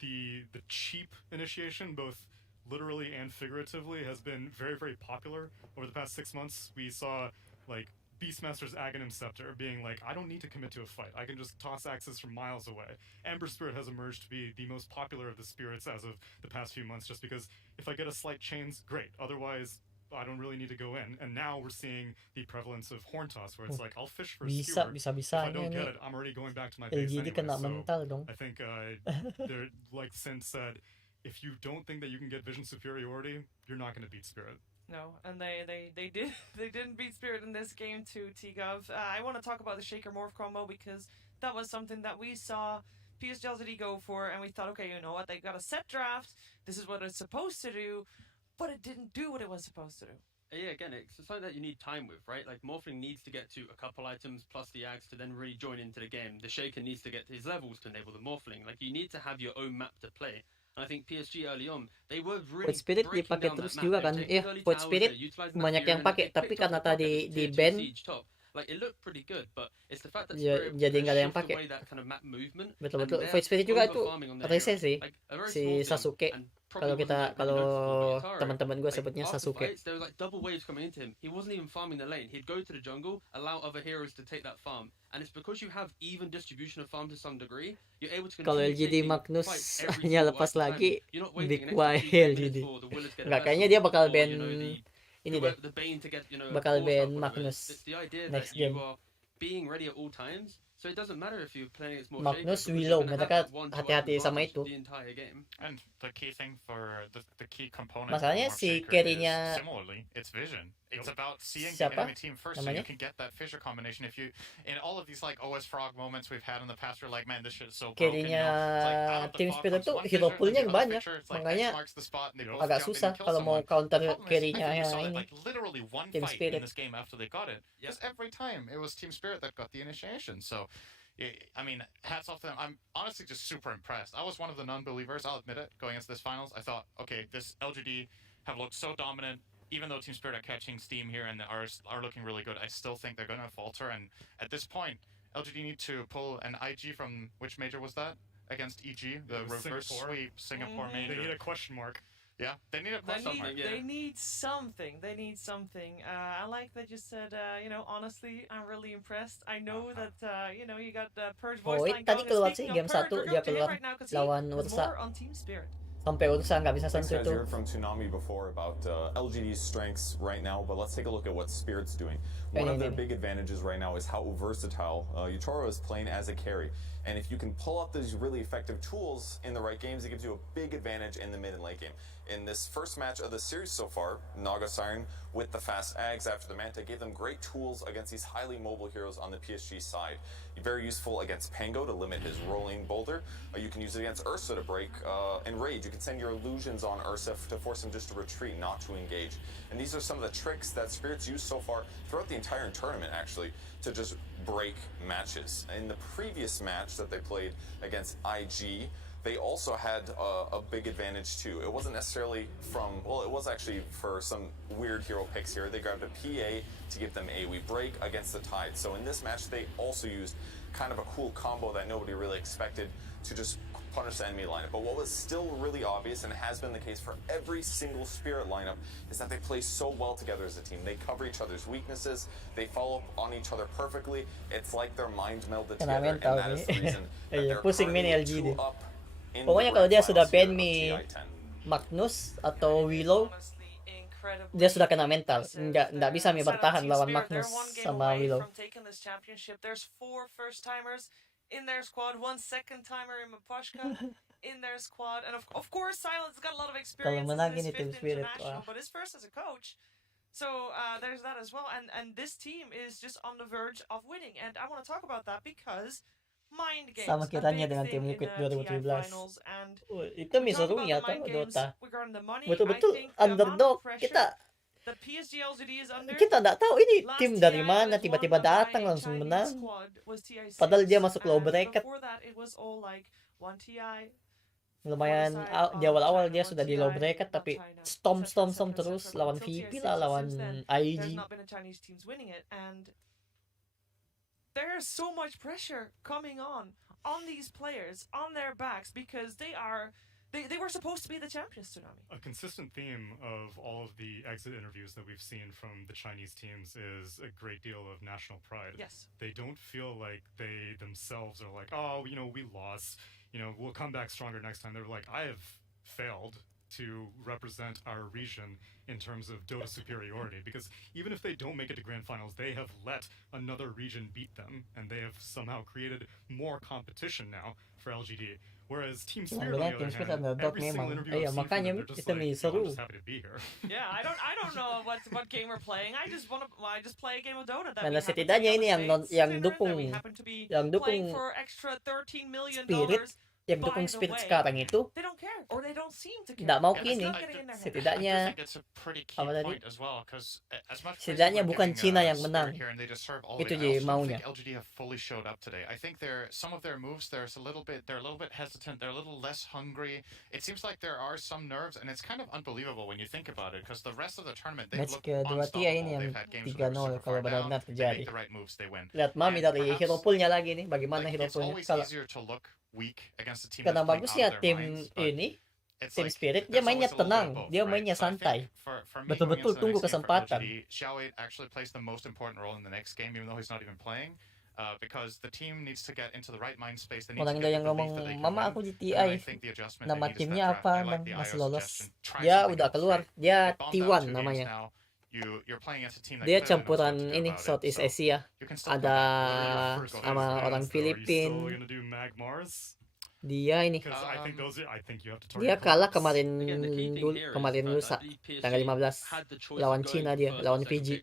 the cheap initiation, both literally and figuratively, has been very, very popular over the past 6 months. We saw like Beastmaster's Aghanim Scepter being like, I don't need to commit to a fight. I can just toss axes from miles away. Ember Spirit has emerged to be the most popular of the spirits as of the past few months, just because if I get a slight chains, great. Otherwise, I don't really need to go in. And now we're seeing the prevalence of Horn Toss, where it's like, I'll fish for a skewer. If I don't get it, I'm already going back to my base LGD anyway. kena So mental dong. I think, they're, like Sin said, if you don't think that you can get vision superiority, you're not going to beat Spirit. No, and they didn't beat Spirit in this game too, T-Gov. I want to talk about the Shaker Morph combo because that was something that we saw PSG LCD go for, and we thought, okay, you know what, they got a set draft, this is what it's supposed to do, but it didn't do what it was supposed to do. Yeah, again, it's something that you need time with, right? Like, Morphling needs to get to a couple items plus the Ags to then really join into the game. The Shaker needs to get to his levels to enable the Morphling. Like, you need to have your own map to play. And I think PSG early on, they were really Void Spirit dipakai terus juga kan. Void Spirit banyak yang pakai, tapi karena tadi di ban like it looked pretty good, but it's the fact that ya, jadi nggak ada yang pakai. Betul-betul. Void Spirit juga itu rese sih, si Sasuke. Kalau teman-teman gue sebutnya Sasuke. There was like double waves coming into him. He wasn't even farming the lane. He'd go to the jungle, allow other heroes to take that farm, and it's because you have even distribution of farm to some degree, you're able to. Kalau LGD Magnus hanya lepas lagi, big why LGD. Nggak, kayaknya dia bakal ban ini deh. Bakal ban Magnus next game. Being ready at all times, so it doesn't matter if you're playing against more Magnus, Willow, mereka hati-hati sama itu. And the key thing for the key component. Masalahnya si carry-nya similarly, it's vision. It's about seeing siapa? the enemy team first, Namanya? so you can get that fissure combination. If you, in all of these like OS Frog moments we've had in the past, we're like, man, this shit is so broken. Carry-nya Like, Team Spirit tuh hero pool-nya yang banyak, makanya agak susah kalau mau counter carry-nya ini. Literally one Team fight Spirit. in this game after they got it, because every time it was Team Spirit that got the initiation. So, I mean, hats off to them. I'm honestly just super impressed. I was one of the non-believers, I'll admit it, going into this finals. I thought, okay, this LGD have looked so dominant. Even though Team Spirit are catching steam here and are looking really good, I still think they're going to falter. And at this point, LGD need to pull an IG from which major was that? Against EG, the reverse sweep Singapore major. They need a question mark. Yeah, they need a question mark. They need something. They need something. I like that you said, honestly, I'm really impressed. I know that, you got the Purge voice line tadi keluar sih going. game 1 dia keluar lawan Ursa. Sampai Ursa nggak bisa sentuh Guys, you itu. heard from Tsunami before about LGD's strengths right now, but let's take a look at what Spirit's doing. One of their big advantages right now is how versatile Yutaro is playing as a carry. And if you can pull out these really effective tools in the right games, it gives you a big advantage in the mid and late game. In this first match of the series so far, Naga Siren with the fast Ags after the Manta gave them great tools against these highly mobile heroes on the PSG side. Very useful against Pango to limit his rolling boulder. You can use it against Ursa to break Enrage. You can send your illusions on Ursa to force him just to retreat, not to engage. And these are some of the tricks that Spirit's used so far throughout the entire tournament, actually, to just break matches. In the previous match that they played against IG, they also had a big advantage too. It wasn't necessarily from, well, it was actually for some weird hero picks here. They grabbed a PA to give them AoE break against the Tide. So in this match, they also used kind of a cool combo that nobody really expected to just punish the enemy lineup. But what was still really obvious, and has been the case for every single Spirit lineup, is that they play so well together as a team. They cover each other's weaknesses, they follow up on each other perfectly. It's like their minds melded together, and that is the reason that they're currently 2 up in the Pokoknya kalau grand dia sudah finals here ban of mi TI10. Magnus atau Willow, dia sudah kena mental. Nggak bisa mi bertahan lawan Magnus sama Willow. There's 4 first-timers in their squad, 1 second-timer in Maposhka in their squad, and of course Silent's got a lot of experience. This is his 5th international, but his first as a coach. So there's that as well, and this team is just on the verge of winning, and I want to talk about that because mind games, Sama kiranya dengan tim Liquid 2017. Itu serunya tuh Dota. Betul-betul underdog. Kita nggak tahu ini tim dari mana tiba-tiba datang langsung menang. Padahal dia masuk low bracket. Lumayan di awal-awal dia sudah di low bracket, tapi storm terus lawan VP lah, lawan IG. There's so much pressure coming on these players, on their backs, because they were supposed to be the champions, Tsunami. A consistent theme of all of the exit interviews that we've seen from the Chinese teams is a great deal of national pride. Yes. They don't feel like they themselves are like, oh, we lost, we'll come back stronger next time. They're like, I have failed to represent our region in terms of Dota superiority, because even if they don't make it to grand finals, they have let another region beat them, and they have somehow created more competition now for LGD. Whereas Team Spirit, on the other hand, every single interview I've seen from them, they're just like, I'm just happy to be here. Yeah, I don't know what game we're playing. I just play a game of Dota. Karena setidaknya ini yang dukung for extra $13 million. Spirit, yang dukung Spirit sekarang itu nggak mau kini. Setidaknya apa tadi? Setidaknya bukan Cina yang menang. Itu dia maunya. LGD have fully showed up today. I think some of their moves they're a little bit hesitant. They're a little less hungry. It seems like there are some nerves, and it's kind of unbelievable when you think about it, because the rest of the tournament they look unstoppable. They've had games where they're super far down. They make the right moves, they win. Lihat Mami dari hero poolnya lagi nih, bagaimana hero poolnya. It's always easier to look weak against a team karena that's bagusnya tim ini, tim Spirit, dia mainnya tenang, dia mainnya santai. Betul-betul tunggu kesempatan. Xiao actually plays the most important role in the next game, even though he's not even playing. Because the team needs to get into the right mind space. Orang ada yang ngomong, mama aku di TI, nama timnya apa, masih lolos. Dia udah keluar, dia T1 namanya. Dia campuran ini Southeast Asia. Ada sama orang Filipina. Dia ini. Dia kalah kemarin lusa tanggal 15 lawan Cina, dia lawan Fiji.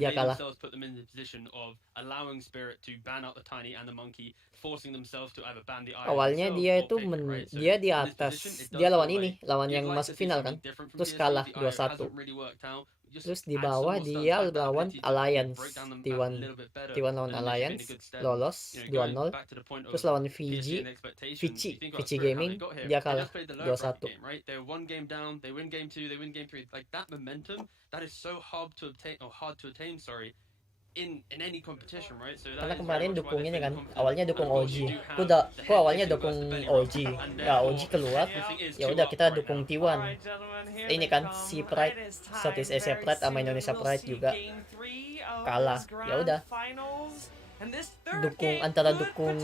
Dia kalah. Awalnya dia itu dia di atas, dia lawan yang masuk final kan, terus kalah 2-1. Terus di bawah dia lawan Alliance, T1 lawan Alliance, lolos 2-0. Terus lawan Fiji Gaming, dia kalah 2-1. In any competition, right? So karena kemarin dukung ini kan, awalnya dukung OG. Aku awalnya dukung OG. Ya OG keluar, ya udah kita dukung T1. Ini kan si Pride, Southeast Asia Pride sama Indonesia Pride juga kalah. Ya udah. Dukung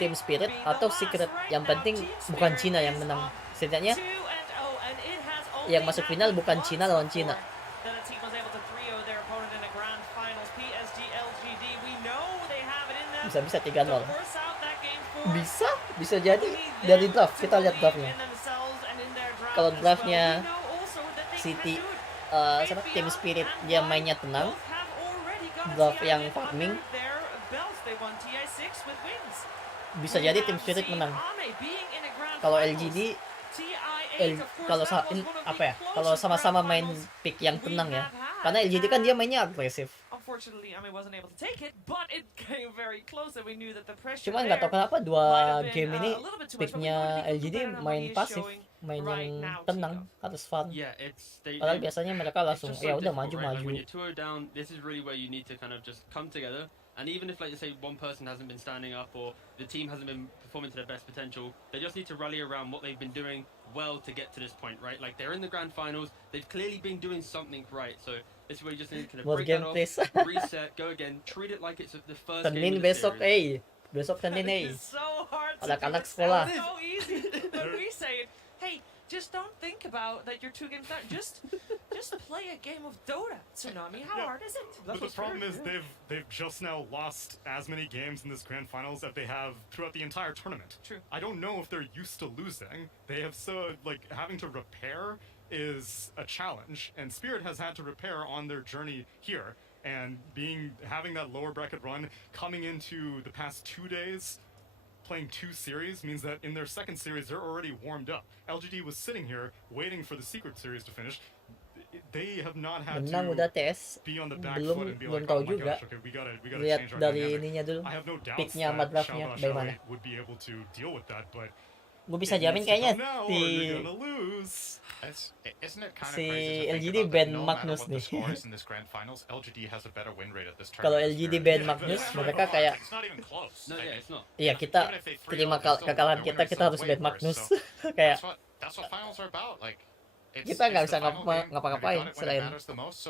Team Spirit atau Secret, yang penting bukan Cina yang menang. Setidaknya yang masuk final bukan Cina lawan Cina. Bisa 3-0. Bisa jadi dari draft. Kita lihat draftnya. Kalau draftnya City Team Spirit dia mainnya tenang, draft yang farming, bisa jadi Team Spirit menang. Kalau LGD kalau sama-sama main pick yang tenang ya, karena LGD kan dia mainnya agresif. unfortunately, wasn't able to take it, but it came very close, and we knew that the pressure Cuman nggak there tahu kenapa dua might have game been ini a little bit too much, but we picknya know that LGD better than what main he is pasif, showing main right yang now, tenang, harus fun. Yeah, it's Padahal biasanya mereka langsung it's just ya so udah difficult, right? Like maju-maju. when you're 2-0 down, this is really where you need to kind of just come together. And even if, like you say, one person hasn't been standing up or the team hasn't been performing to their best potential, they just need to rally around what they've been doing well to get to this point, right? Like they're in the grand finals, they've clearly been doing something right. So this is where you just need to kind of More break that game, off, please. reset, go again, treat it like it's the first game Senin of the besok, series. besok Senin It's so hard to Anak-anak do. sekolah. It's so easy when we say it. Hey, just don't think about that you're 2 games down. Just play a game of Dota, Tsunami. How hard is it? But the problem is they've just now lost as many games in this grand finals that they have throughout the entire tournament. True. I don't know if they're used to losing. They have having to repair is a challenge, and Spirit has had to repair on their journey here. And having that lower bracket run coming into the past 2 days, playing 2 series means that in their second series they're already warmed up. LGD was sitting here waiting for the secret series to finish. They have not had Menang to udah TS, be on the back belum foot and be belum like, tahu oh my juga. gosh, okay, we gotta Lihat change our dari dynamic. ininya dulu, I have no doubts picknya sama that draftnya Xiaoda bagaimana. would be able to deal with that, but Gue bisa jamin kayaknya Isn't it kind of si crazy to think LGD about ban that no Magnus matter what the nih. score is in this grand finals, LGD has a better win rate at this Kalau tournament. LGD ban Magnus, mereka kayak It's not even close. No, yeah, it's not. iya kita Even if they 3-0, terima they're still- kekalahan their kita, win kita rate's harus still ban way worse, Magnus. so Kayak that's what finals are about. Like kita nggak bisa ngapa-ngapain selain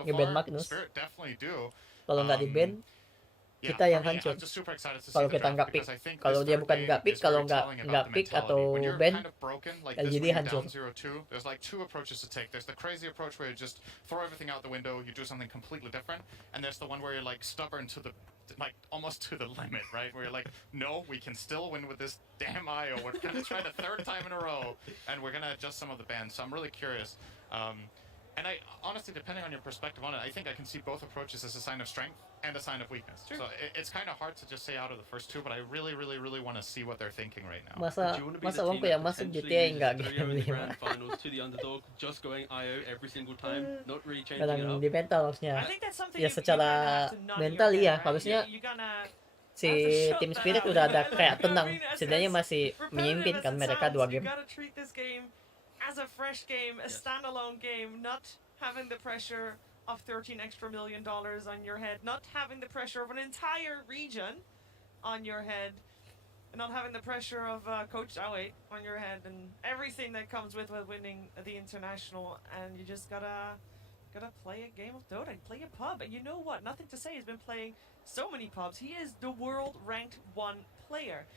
nge-ban Magnus. Spirit definitely do. Kalau nggak di-ban, kita yang hancur. Kalau kita nggak pick, kalau dia bukan nggak pick, kalau nggak pick atau ban, LGD hancur. There's like 2 approaches to take. There's the crazy approach where you just throw everything out the window, you do something completely different, and there's the one where you're like stubborn to the almost to the limit, right? Where you're like, no, we can still win with this damn IO. We're gonna try the 3rd time in a row, and we're gonna adjust some of the bans. So I'm really curious. And I honestly, depending on your perspective on it, I think I can see both approaches as a sign of strength and a sign of weakness. True. So it's kind of hard to just say out of the first 2, but I really want to see what they're thinking right now. Masa uang ko yang masuk GTA nggak game 5. Grand finals to the underdog, just going IO every single time, not really changing it Kadang up. di mental harusnya. I think that's something Ya you secara have to nod mental your iya, head, right? harusnya You're gonna si Team Spirit udah ada kayak tenang, setidaknya masih menyimpin kan mereka 2 You game. gotta treat this game as a fresh game, a standalone game, not having the pressure of $13 extra million on your head, not having the pressure of an entire region on your head, and not having the pressure of Coach Xiaowei on your head, and everything that comes with winning the international. And you just gotta play a game of Dota, play a pub. And you know what? Nothing to say. He's been playing so many pubs. He is the world ranked 1 player.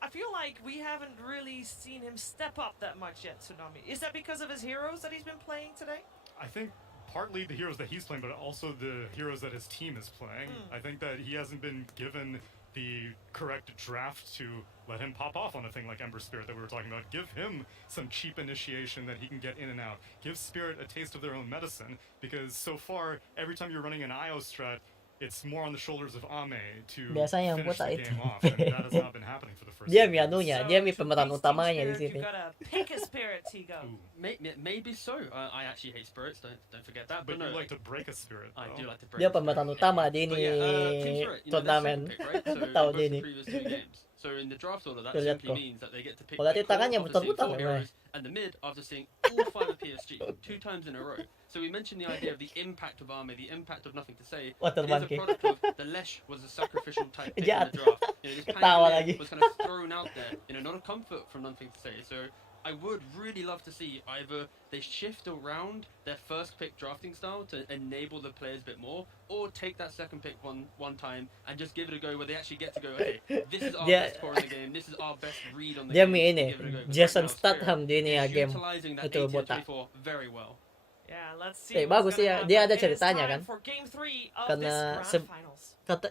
I feel like we haven't really seen him step up that much yet, Tsunami. Is that because of his heroes that he's been playing today? I think partly the heroes that he's playing, but also the heroes that his team is playing. I think that he hasn't been given the correct draft to let him pop off on a thing like Ember Spirit that we were talking about. Give him some cheap initiation that he can get in and out. Give Spirit a taste of their own medicine, because so far, every time you're running an IO strat, it's more on the shoulders of Ame to Biasanya yang finish buta the itu. game off, and that has not been happening for the first Dia few mi games. anunya, dia mi pemeran utamanya di sini. You gotta pick a spirit, Tigo. Maybe so. I actually hate spirits. Don't forget that. But no, you like to break a spirit. I do like to break. Dia pemeran utama di But ini Team Spirit, you know, they're turnamen second pick, right? So in tahun both ini. the previous 2 games. So in the draft order, that Tuh, lihat simply kok. means that they get to pick Oh, lihat the core tangannya after seeing muter-muter 4 memang. heroes and the mid after seeing all 5 of PSG 2 times in a row. So we mentioned the idea of the impact of Army, the impact of nothing to say. Water Here's a monkey. product of the Lesh was a sacrificial type pick in Jahat. the draft. You know, this Ketawa Panggil lagi. was kind of thrown out there. You know, not a comfort from nothing to say. So I would really love to see either they shift around their first pick drafting style to enable the players a bit more, or take that second pick one time and just give it a go where they actually get to go, okay, this is our Dia- best core in the game, this is our best read on the Dia game. mi ini, give it a go. But Jason right now, Spirit Statham di ini ya is game. utilizing that Itu 18 botak. 24 very well. Yeah, let's see. Eh, what's bagus gonna ya. happen. Dia ada It is ceritanya time kan. for game 3 of Karena this grand finals. kata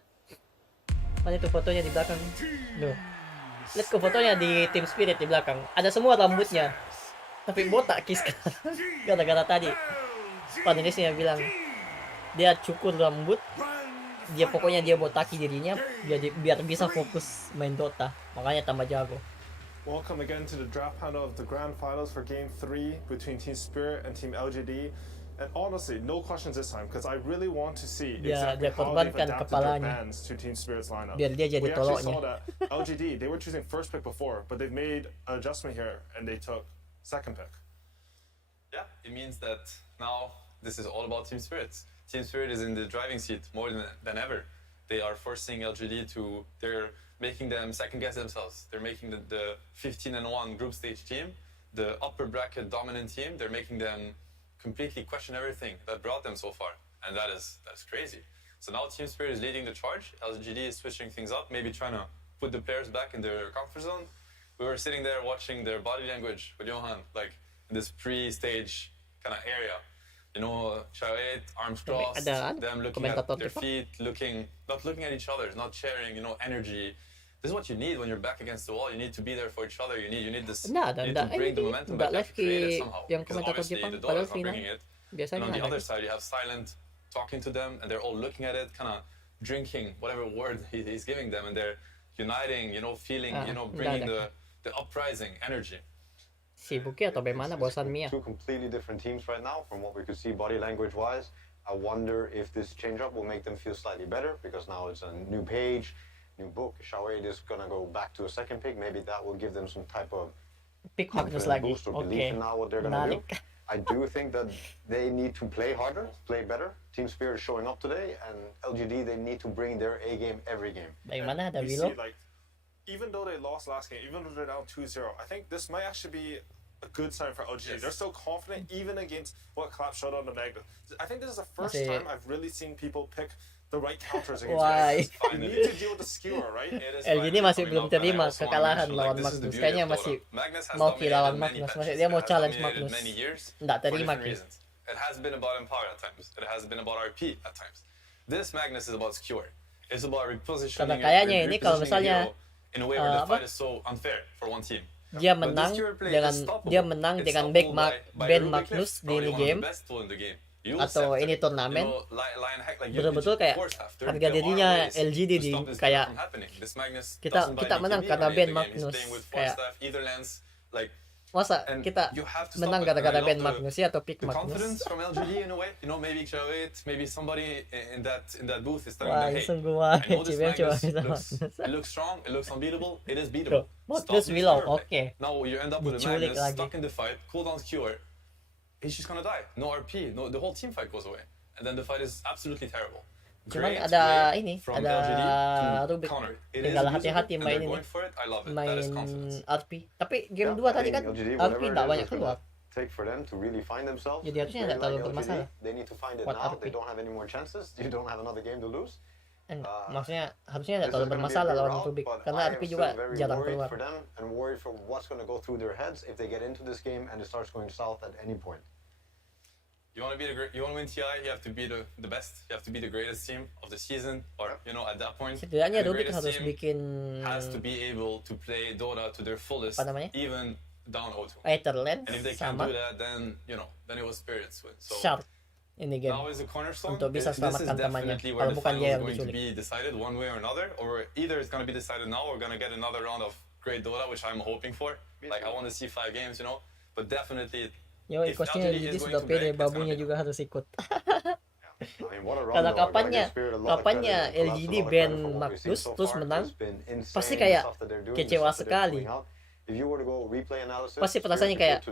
mana itu fotonya di belakang. Duh. Lihat ke fotonya di Team Spirit di belakang. Ada semua rambutnya. Tapi botak kis gara-gara tadi panelisnya bilang dia cukur rambut. Dia pokoknya dia botaki dirinya biar bisa fokus main Dota. Makanya tambah jago. Welcome again to the draft panel of the grand finals for Game 3 between Team Spirit and Team LGD. And honestly, no questions this time, because I really want to see Dia exactly how they've korbankan adapted their kepalanya. bans to Team Spirit's lineup. Biar dia jadi We actually toloknya. saw that LGD, they were choosing first pick before, but they've made an adjustment here, and they took second pick. Yeah, it means that now this is all about Team Spirit. Team Spirit is in the driving seat more than ever. They are forcing LGD to, they're making them second guess themselves. They're making the 15-1 group stage team, the upper bracket dominant team, they're making them completely question everything that brought them so far. And that's crazy. So now Team Spirit is leading the charge. LGD is switching things up, maybe trying to put the players back in their comfort zone. We were sitting there watching their body language with Johan, like in this pre-stage kind of area. You know, Chawet, arms crossed, them looking at their feet, not looking at each other, not sharing, you know, energy. This is what you need when you're back against the wall. You need to be there for each other. You need this. You need to bring the momentum back and create it somehow. Because obviously the Dota is not bringing it. And on the other side, you have Silent talking to them, and they're all looking at it, kind of drinking whatever word he's giving them, and they're uniting, you know, feeling, you know, bringing the uprising energy. Sibuknya atau bagaimana bosan Mia? Two completely different teams right now from what we could see body language wise. I wonder if this change up will make them feel slightly better, because now it's a new page, new book. Shawade is gonna go back to a second pick. Maybe that will give them some type of pick confidence boost or belief in now what they're gonna do. I do think that they need to play harder, play better. Team Spirit is showing up today, and LGD, they need to bring their A game every game. Bagaimana ada We Willow? see, like, even though they lost last game, even though they're down 2-0, I think this might actually be a good sign for LGD. They're still confident even against what Clap showed on the Magna. I think this is the first time I've really seen people pick the right counters against Magnus. You need to deal with the skewer, right? LGD masih belum terima kekalahan lawan Magnus. Kayaknya masih mau lawan Magnus. Masih dia mau challenge Magnus. Nggak terima Chris. It has been about Empower at times. It has been about RP at times. This Magnus is about skewer. It's about repositioning. Karena kayaknya ini kalau misalnya in a way where the fight is so unfair for one team. Dia menang dengan ban Magnus di ini game atau ini turnamen, betul-betul kayak harga dirinya LGD di kayak kita menang karena ban Magnus, kayak masa kita menang gara-gara ban Magnus ya atau pick Magnus. Wah, sungguh wah, cewek it looks strong, it looks unbeatable, it is beatable. Magnus Willow, oke. Now you end up with a Magnus stuck in the fight, cooldown skewer. He's just gonna die. No RP, no, the whole team fight goes away, and then the fight is absolutely terrible. Cuman ada ini, ada Rubik. Tinggal hati-hati main ini, main RP. Tapi game 2 tadi kan RP nggak banyak keluar. Jadi harusnya nggak terlalu bermasalah. Buat RP. Maksudnya harusnya nggak terlalu bermasalah lawan Rubik, karena RP juga jarang keluar. You want to win TI, you have to be the best. You have to be the greatest team of the season, or you know, at that point, setidaknya Rubik harus bikin has to be able to play Dota to their fullest, even down 0-2. Etherland, and if they can't do that, then you know, then it was Spirits win. So Sharp ini game now is the cornerstone. Untuk bisa selamatkan temannya. Kalau bukan dia yang diculik. Going to be decided one way or another, or either it's going to be decided now, or we're going to get another round of great Dota, which I'm hoping for. Like I want to see 5 games, you know, but definitely. Yo, coachnya LGD sudah pede, babunya juga harus ikut. Karena kapannya LGD ban Magnus terus menang, pasti kayak kecewa sekali. Pasti perasaannya kayak,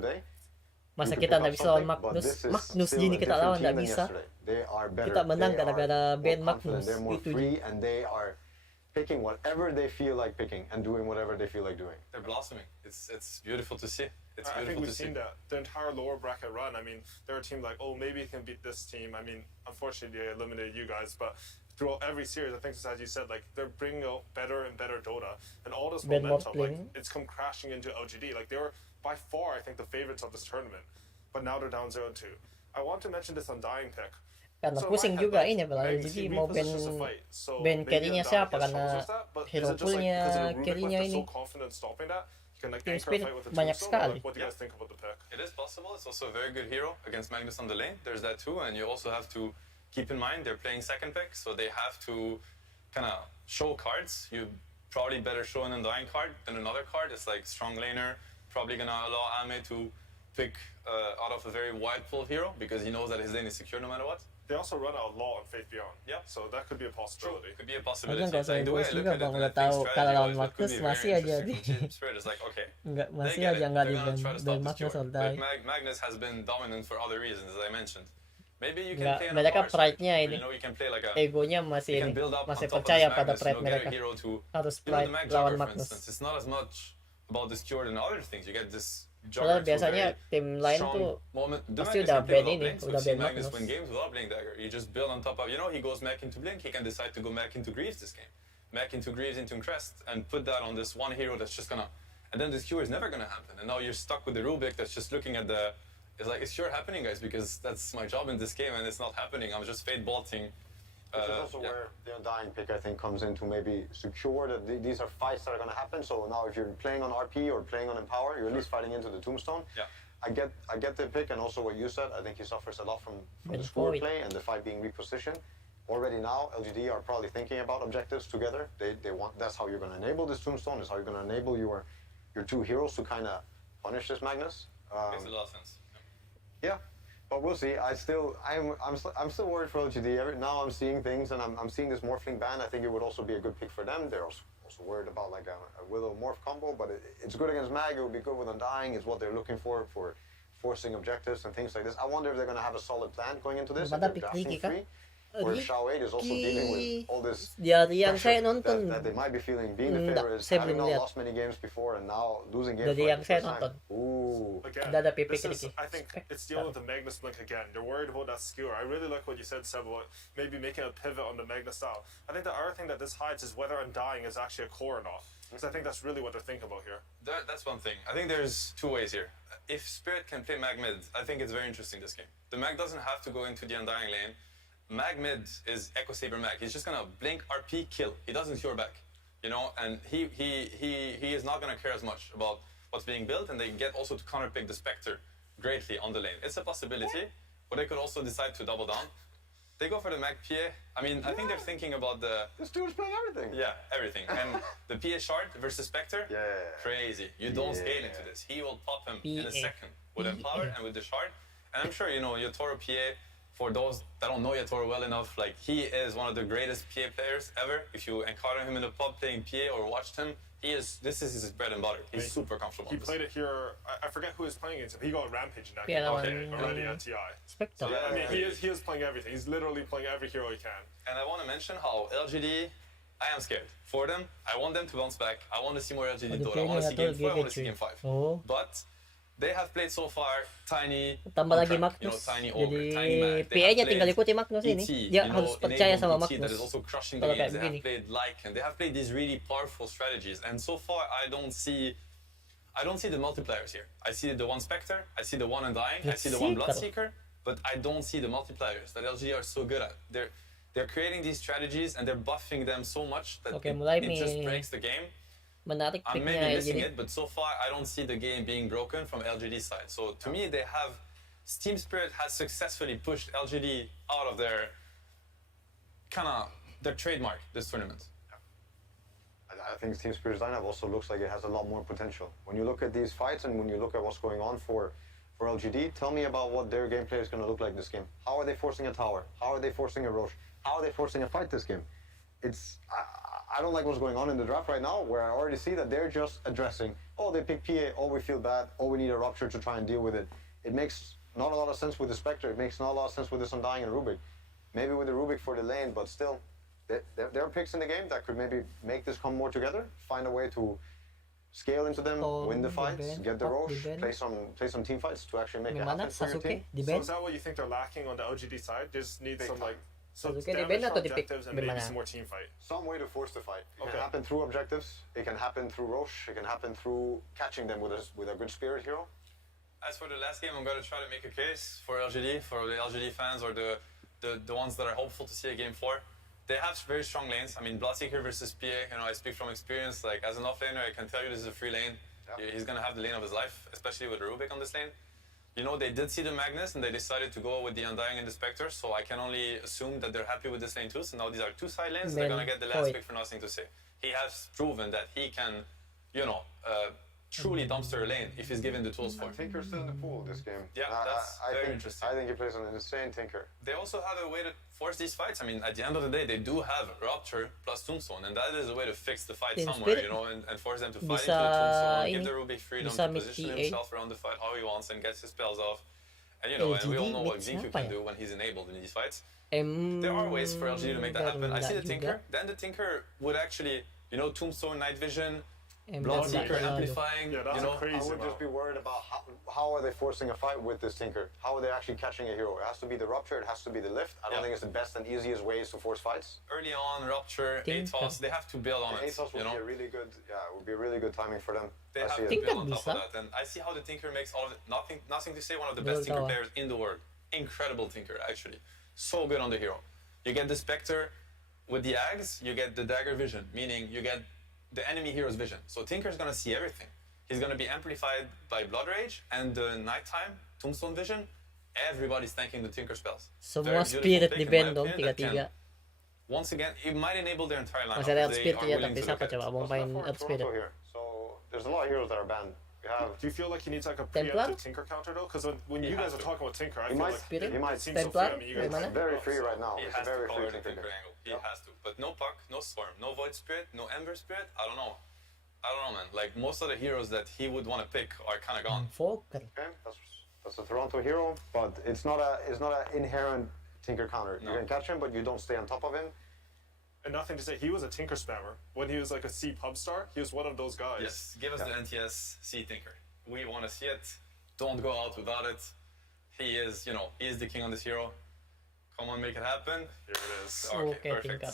masa kita nggak bisa lawan Magnus gini kita lawan nggak bisa. Kita menang gara-gara ban Magnus itu. Picking whatever they feel like picking and doing whatever they feel like doing. They're blossoming. It's beautiful to see. It's I beautiful think we've to see. seen that the entire lower bracket run. I mean, there are teams like, oh, maybe it can beat this team. I mean, unfortunately, they eliminated you guys, but throughout every series, I think, as you said, like they're bringing out better and better Dota, and all this momentum, like it's come crashing into LGD. Like they were by far, I think, the favorites of this tournament, but now they're down 0-2. I want to mention this Undying pick. Karena pusing juga ini berarti, jadi mau ban carry-nya siapa, karena hero pool-nya carry-nya ini Team Spirit banyak sekali. It is possible. It's also a very good hero against Magnus on the lane. There's that too, and you also have to keep in mind they're playing second pick, so they have to kind of show cards. You probably better show an Undying card than another card. It's like strong laner, probably gonna allow Ame to pick out of a very wide pool of hero because he knows that his lane is secure no matter what. They also run out law on Faith Beyond. Yeah. So that could be a possibility. Could be a possibility. Ayan, kalau saya Like, the way bos I look juga at it, bang and I udah think tahu strategy kalau lawan wise, that could Magnus be very masih aja interesting di from Team Spirit. It's like, okay, nggak they masih get aja it. nggak They're di gonna try to ban stop the Magnus Steward. Oldai. But Magnus has been dominant for other reasons, as I mentioned. Maybe you can Nggak, play in a mereka power side. pride-nya ini. You know, you can play like a, Egonya you masih can ini, build up masih on top of percaya this pada Magnus, pride you know, get mereka. a hero to, Harus you know, the pride Mag lawan Jugger, for Magnus. instance. It's not as much about the Steward and other things. You get this Padahal Jugger to a biasanya very tim lain strong tuh moment. The pasti Magnus udah can play ban without ini, blinks. udah We've seen ban Magnus Magnus. win games without Blink Dagger. You just build on top of, you know, he goes back into Blink, he can decide to go back into Greaves this game. Back into Greaves, into Crest, and put that on this one hero that's just gonna... And then the skewer is never gonna happen. And now you're stuck with the Rubik that's just looking at the... It's like, it's sure happening, guys, because that's my job in this game and it's not happening. I'm just fade bolting. Which is also where the Undying pick, I think, comes in to maybe secure that these are fights that are going to happen. So now if you're playing on RP or playing on Empower, you're at least fighting into the Tombstone. Yeah. I get the pick, and also what you said. I think he suffers a lot from the score play and the fight being repositioned. Already now, LGD are probably thinking about objectives together. They want, that's how you're going to enable this Tombstone. That's how you're going to enable your two heroes to kind of punish this Magnus. Makes a lot of sense. Yeah, but we'll see. I'm still worried for LGD. Now I'm seeing things, and I'm seeing this Morphling ban. I think it would also be a good pick for them. They're also worried about like a Willow Morph combo, but it's good against Mag. It would be good with Undying. It's what they're looking for forcing objectives and things like this. I wonder if they're going to have a solid plan going into this. If they're drafting free, or if Xiao 8 is also dealing with all this Dari yang saya pressure nonton, that they might be feeling. Being the favorites, saya having belum not lihat. lost many games before, and now losing games. Dari for yang the saya first time. nonton. Ooh. Again, Ada PP this is, Ricky. I think it's dealing with the Magnus Blink again. They're worried about that skewer. I really like what you said, Seb, about maybe making a pivot on the Magnus style. I think the other thing that this hides is whether Undying is actually a core or not. Because I think that's really what they're thinking about here. That's one thing. I think there's two ways here. If Spirit can play Mag mid, I think it's very interesting this game. The Mag doesn't have to go into the Undying lane. Mag mid is Echo Saber Mag. He's just gonna blink, RP, kill. He doesn't cure back, you know, and he is not gonna care as much about what's being built, and they get also to counterpick the Spectre greatly on the lane. It's a possibility, but they could also decide to double down. They go for the Mag PA. I mean, I think they're thinking about the... This dude's playing everything. Yeah, everything. And the PA shard versus Spectre, crazy. You don't scale into this. He will pop him in a second with Empower and with the shard. And I'm sure, you know, Yatoro PA, for those that don't know Yatoro well enough, like, he is one of the greatest PA players ever. If you encounter him in a pub playing PA or watched him, this is his bread and butter. He's super comfortable. He played it here. I forget who was playing against him. He got Rampage in that Yeah, game already at TI. Spectre. So, I mean, he is playing everything. He's literally playing every hero he can. And I want to mention how LGD, I am scared for them. I want them to bounce back. I want to see more LGD Dota. I want to see game 4, I want to see game 5. Oh. But they have played so far tiny, Tambah lagi contract, you know, Magnus. tiny ogre, tiny Jadi mag. PA-nya tinggal ikuti Magnus ini. Dia you harus know, percaya sama enable ET that Magnus. is also crushing the Kalau games. kayak They begini. have played Lycan. They have played these really powerful strategies. And so far, I don't see the multipliers here. I see the one Spectre, I see the one Undying, I see the one Bloodseeker, but I don't see the multipliers that LG are so good at. They're creating these strategies and they're buffing them so much that it just breaks the game. Menarik I'm picknya maybe missing LGD. it, but so far I don't see the game being broken from LGD side. So to me, Team Spirit has successfully pushed LGD out of their trademark this tournament. I think Team Spirit's lineup also looks like it has a lot more potential. When you look at these fights and when you look at what's going on for LGD, tell me about what their gameplay is going to look like this game. How are they forcing a tower? How are they forcing a Roche? How are they forcing a fight this game? I don't like what's going on in the draft right now, where I already see that they're just addressing, oh, they pick PA, oh, we feel bad, oh, we need a Rupture to try and deal with it. It makes not a lot of sense with the Spectre. It makes not a lot of sense with this Undying and Rubik. Maybe with the Rubik for the lane, but still, there are picks in the game that could maybe make this come more together, find a way to scale into them, win the fights, get the Roche, play some team fights to actually make it happen for your team. So is that what you think they're lacking on the LGD side? They just need some like Sasuke di damage ban from atau di pick? objectives and maybe Gimana? some more team fight. Some way to force the fight. It Okay. can happen through objectives. It can happen through Roche. It can happen through catching them with a good spirit hero. As for the last game, I'm going to try to make a case for LGD, for the LGD fans or the ones that are hopeful to see a game 4. They have very strong lanes. I mean, Bloodseeker versus PA, you know, I speak from experience. Like, as an offlaner, I can tell you this is a free lane. Yeah. He's going to have the lane of his life, especially with Rubik on this lane. You know, they did see the Magnus, and they decided to go with the Undying and the Spectre, so I can only assume that they're happy with this lane too. So now these are two side lanes, they're going to get the last pick for nothing to say. He has proven that he can, you know, truly dumpster lane if he's given the tools for. Tinker's still in the pool this game. Yeah, that's very interesting. I think he plays an insane Tinker. They also have a way to force these fights. I mean, at the end of the day, they do have Rupture plus Tombstone, and that is a way to fix the fight somewhere, you know, and force them to fight into the Tombstone, give the Rubik freedom to position himself around the fight how he wants and gets his spells off. And you know, and we all know what Xingqiu can do when he's enabled in these fights. There are ways for LGD to make that happen. I see the Tinker. Then the Tinker would actually, you know, Tombstone, Night Vision, Blood Seeker amplifying. Yeah, that's crazy. I would just be worried about how are they forcing a fight with this Tinker? How are they actually catching a hero? It has to be the Rupture, it has to be the lift. I don't think it's the best and easiest ways to force fights. Early on, Rupture, ATOS, they have to build on it. ATOS would be a really good, would be a really good timing for them. They have to build on top of that. And I see how the Tinker makes all of it. Nothing to say, one of the best Tinker players in the world. Incredible Tinker, actually. So good on the hero. You get the Spectre with the Ags, you get the Dagger Vision, meaning you get the enemy hero's vision. So Tinker's gonna see everything. He's gonna be amplified by Blood Rage and the nighttime Tombstone Vision. Everybody's thanking the Tinker spells. Semua spirit di band dong, tiga-tiga. Once again, it might enable their entire lineup. Masih ada spirit ya, tapi siapa coba mau main spirit? So there's a lot of heroes that are banned. Do you feel like he needs like a preemptive Tinker counter though? Because when you guys are talking about Tinker, I feel like he might seem so free. I mean, it's very free right now. He It's has a very to free cover the Tinker. Tinker angle. He has to. But no Puck, no Storm, no Void Spirit, no Ember Spirit. I don't know, man. Like most of the heroes that he would want to pick are kind of gone. Okay, that's a Toronto hero, but it's not an inherent Tinker counter. You can catch him, but you don't stay on top of him. And nothing to say, he was a Tinker spammer. When he was like a C pub star, he was one of those guys. Yes, give us the NTS C Tinker. We want to see it. Don't go out without it. He is, you know, he is the king on this hero. Come on, make it happen. Here it is. Okay, perfect.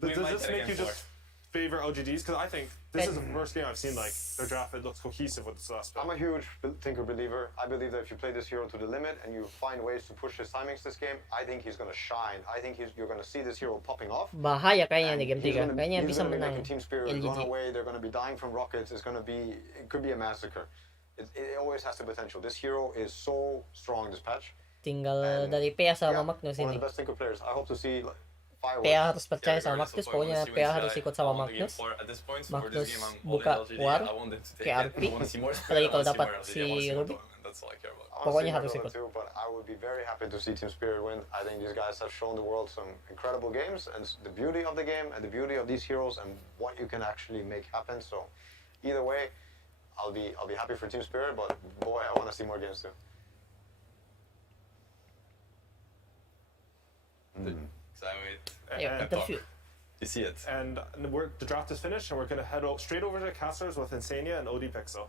Does this make you just favor LGDs? Because I think this is the first game I've seen like their draft. It looks cohesive with this last. I'm a huge Tinker believer. I believe that if you play this hero to the limit and you find ways to push his timings this game, I think he's going to shine. I think you're going to see this hero popping off. Bahaya kayaknya di game 3. Kayaknya bisa menang Team Spirit run away. They're going to be dying from rockets. It could be a massacre. It always has the potential. This hero is so strong this patch. Tinggal dari PA sama Magnus One of ini. the best Tinker players. I hope to see fireworks. PA harus percaya sama Magnus, pokoknya PA harus ikut sama Magnus. Magnus buka war, KRP, apalagi kalau dapat si Ruby. Pokoknya harus ikut. But I would be very happy to see Team Spirit win. I think these guys have shown the world some incredible games and the beauty of the game and the beauty of these heroes and what you can actually make happen. So either way, I'll be happy for Team Spirit, but boy, I want to see more games too. You see it. And the draft is finished, and we're going to head straight over to Casters with Insania and OD Pixel.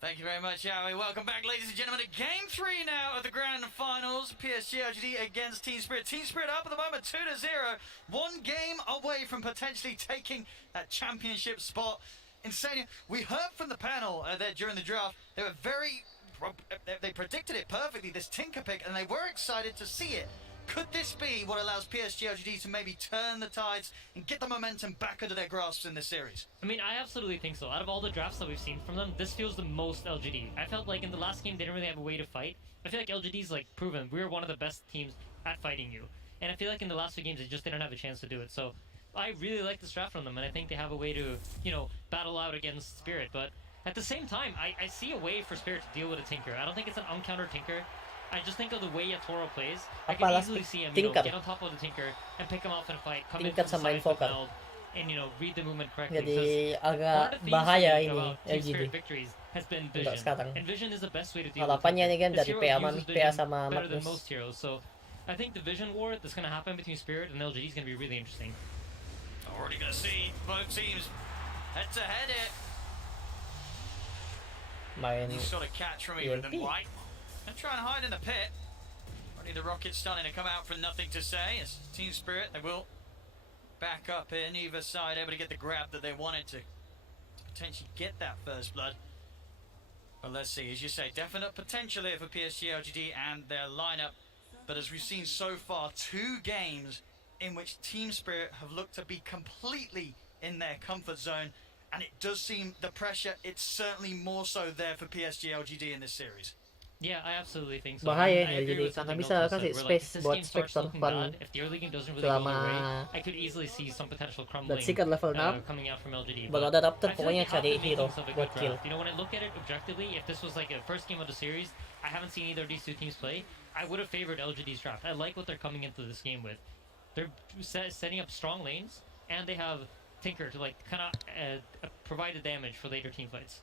Thank you very much, Yowie. Welcome back, ladies and gentlemen, to Game 3 now of the Grand Finals. PSG LGD against Team Spirit. Team Spirit up at the moment, 2-0. One game away from potentially taking that championship spot. Insania, we heard from the panel there during the draft. They were they predicted it perfectly, this Tinker pick, and they were excited to see it. Could this be what allows PSG LGD to maybe turn the tides and get the momentum back under their grasps in this series? I mean, I absolutely think so. Out of all the drafts that we've seen from them, this feels the most LGD. I felt like in the last game, they didn't really have a way to fight. I feel like LGD's like proven we're one of the best teams at fighting you. And I feel like in the last few games, they just didn't have a chance to do it. So I really like this draft from them, and I think they have a way to, you know, battle out against Spirit. But at the same time, I see a way for Spirit to deal with a Tinker. I don't think it's an uncountered Tinker. I just think of the way Toro plays. I can easily see him, you know, get on top of the Tinker and pick him off in a fight. Come in from the side of the field and, you know, read the movement correctly. Jadi agak bahaya ini LGD. Victories has been Vision. And Vision is the best way to deal with harapannya nih kan dari PA uses PA sama better than Magnus. most heroes. So I think the Vision war that's going to happen between Spirit and LGD is going to be really interesting. Already going to see both teams head to head it. Main sort of catch from even than White. And try and hide in the pit. Already the Rockets starting to come out from nothing to say. As Team Spirit, they will back up in either side, able to get the grab that they wanted to potentially get that first blood. But let's see, as you say, definite potential here for PSG LGD and their lineup. But as we've seen so far, 2 games in which Team Spirit have looked to be completely in their comfort zone. And it does seem the pressure, it's certainly more so there for PSG LGD in this series. Yeah, I absolutely think so. Bahaya I agree LGD with karena something bisa Milton kasi said, where, like, if space this buat game starts Spectre looking pan bad, if the early game doesn't really go your way, selama I could easily see some potential crumbling Seeker level na coming out from LGD. baru But ada Raptor I feel pokoknya like they have cari the hero makings of a buat good kill. draft. You know, when I look at it objectively, if this was like a first game of the series, I haven't seen either of these two teams play, I would have favored LGD's draft. I like what they're coming into this game with. They're setting up strong lanes, and they have Tinker to like kind of provide the damage for later team fights.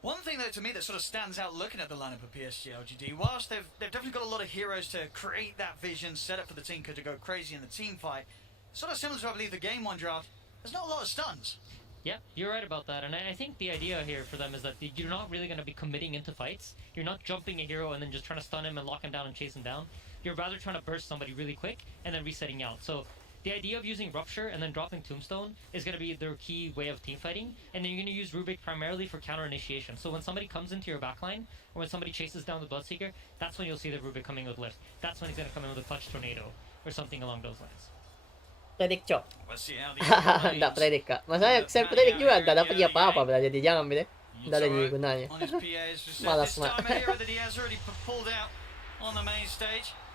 One thing though to me that sort of stands out looking at the lineup of PSG LGD, whilst they've definitely got a lot of heroes to create that vision, set up for the Tinker to go crazy in the team fight, sort of similar to I believe the game one draft, there's not a lot of stuns. Yeah, you're right about that, and I think the idea here for them is that you're not really going to be committing into fights. You're not jumping a hero and then just trying to stun him and lock him down and chase him down. You're rather trying to burst somebody really quick and then resetting out. So the idea of using Rupture and then dropping Tombstone is going to be their key way of team fighting, and then you're going to use Rubik primarily for counter initiation. So when somebody comes into your backline, or when somebody chases down the Bloodseeker, that's when you'll see the Rubik coming with lift. That's when he's going to come in with a Clutch Tornado, or something along those lines. Predict Chok. Let's see how Nggak predict kak. Masalahnya saya predict juga nggak dapat dia apa-apa berarti jadi jangan beda. Nggak ada jadi gunanya. Malas mak.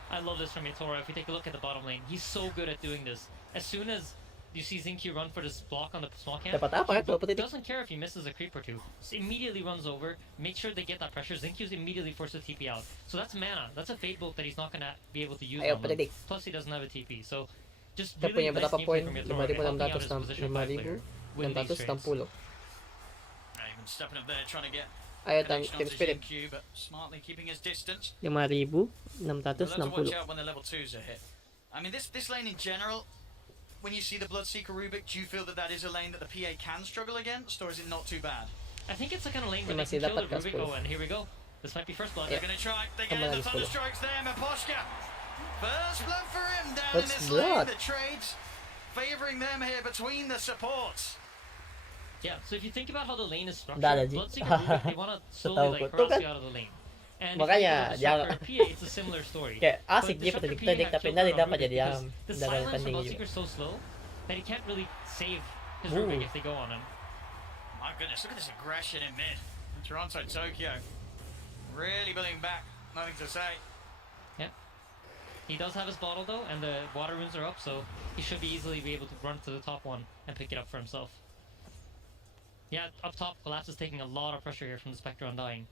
I love this from Yatora. If you take a look at the bottom lane, he's so good at doing this. As soon as you see Zinky run for this block on the small camp, he doesn't care if he misses a creep or two. Just immediately runs over, make sure they get that pressure. Zinky's immediately forced to TP out. So that's mana. That's a Fade Bolt that he's not going to be able to use on him. Plus he doesn't have a TP. So just really nice gameplay from Yatora, helping out his position 5 player win these trades. Even stepping up there trying to get Ayo Team Spirit. 5,660. Watch out when the level 2s are hit. I mean, this lane in general, when you see the Bloodseeker Rubik, do you feel that is a lane that the PA can struggle against, or is it not too bad? I think it's the kind of lane where they can kill the Rubik. Oh, and here we go. This might be first blood. They're going to try. They're getting the Thunder Strikes there, Maposhka. First blood for him down in this lane. The trades favouring them here between the supports. Yeah, so if you think about how the lane is structured, Bloodseeker Rubik, they want to slowly like cross you out of the lane. And makanya dia it's a similar story. Kayak asik dia predict tapi nanti dapat jadi yang the silence of Bloodseeker is so slow that he can't really save his Rubik if they go on him. My goodness, look at this aggression in mid. Toronto, Tokyo, really building back. Nothing to say. Yeah, he does have his bottle though, and the water runes are up, so he should be easily be able to run to the top one and pick it up for himself. Yeah, up top, Collapse is taking a lot of pressure here from the Spectre Undying.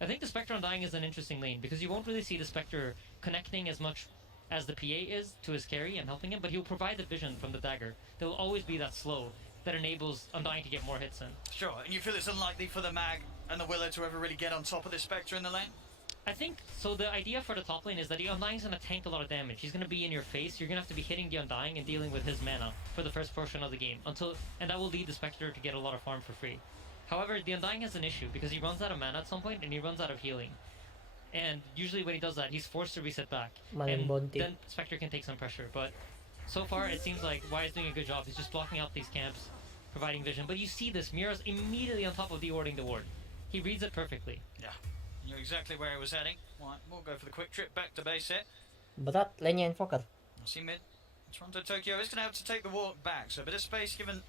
I think the Spectre Undying is an interesting lane because you won't really see the Spectre connecting as much as the PA is to his carry and helping him, but he'll provide the vision from the dagger. There will always be that slow that enables Undying to get more hits in. Sure, and you feel it's unlikely for the Mag and the Willow to ever really get on top of this Spectre in the lane? I think, so the idea for the top lane is that the Undying's going to tank a lot of damage. He's going to be in your face, you're going to have to be hitting the Undying and dealing with his mana for the first portion of the game, and that will lead the Spectre to get a lot of farm for free. However, the Undying has an issue because he runs out of mana at some point and he runs out of healing. And usually when he does that, he's forced to reset back. And then Spectre can take some pressure. But so far, it seems like Y is doing a good job. He's just blocking out these camps, providing vision. But you see this, Mira's immediately on top of de-warding the ward. He reads it perfectly. Yeah, knew exactly where he was heading. Right, we'll go for the quick trip back to base here. Berat lane-nya Invoker. See mid. Toronto, Tokyo is going to have to take the walk back. So a bit of space given.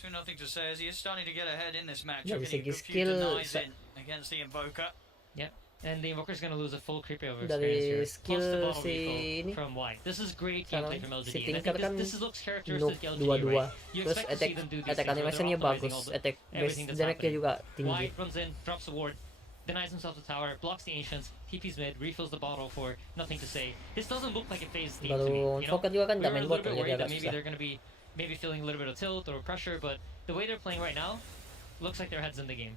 2-0 to say as he is starting to get ahead in this match. Getting a good few denies in against the Invoker. Yeah, and the Invoker's going to lose a full creep over experience here. Plus the bottle refill from Y. This is great gameplay from LGD. And I think this looks characteristic LGD, right? You expect to see them do these things where they're optimizing all everything that's happening. Y runs in, drops a ward, denies himself the tower, blocks the Ancients, TP's mid, refills the bottle for nothing to say. This doesn't look like a phase team to me. You know? We were a little bit worried that maybe they're going to be feeling a little bit of tilt or pressure, but the way they're playing right now, looks like their head's in the game.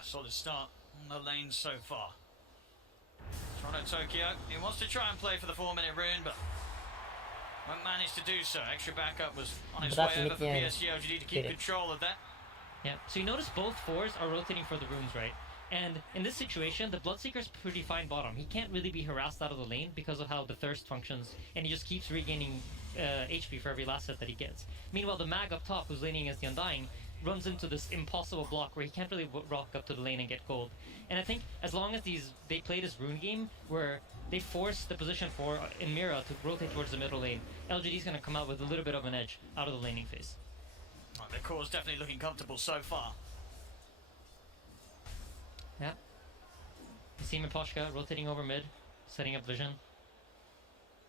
Solid start on the lane so far. Toronto, Tokyo, he wants to try and play for the 4-minute rune, but won't manage to do so. Extra backup was on his way over for PSG LGD to keep control of that. Yeah, so you notice both 4s are rotating for the runes, right? And in this situation, the Bloodseeker's pretty fine bottom. He can't really be harassed out of the lane because of how the Thirst functions, and he just keeps regaining HP for every last hit that he gets. Meanwhile, the Mag up top, who's laning against the Undying, runs into this impossible block where he can't really rock up to the lane and get gold. And I think as long as they play this rune game where they force the position 4 in Mira to rotate towards the middle lane, LGD's going to come out with a little bit of an edge out of the laning phase. Right, their core's definitely looking comfortable so far. Yeah. You see Miposhka rotating over mid, setting up vision.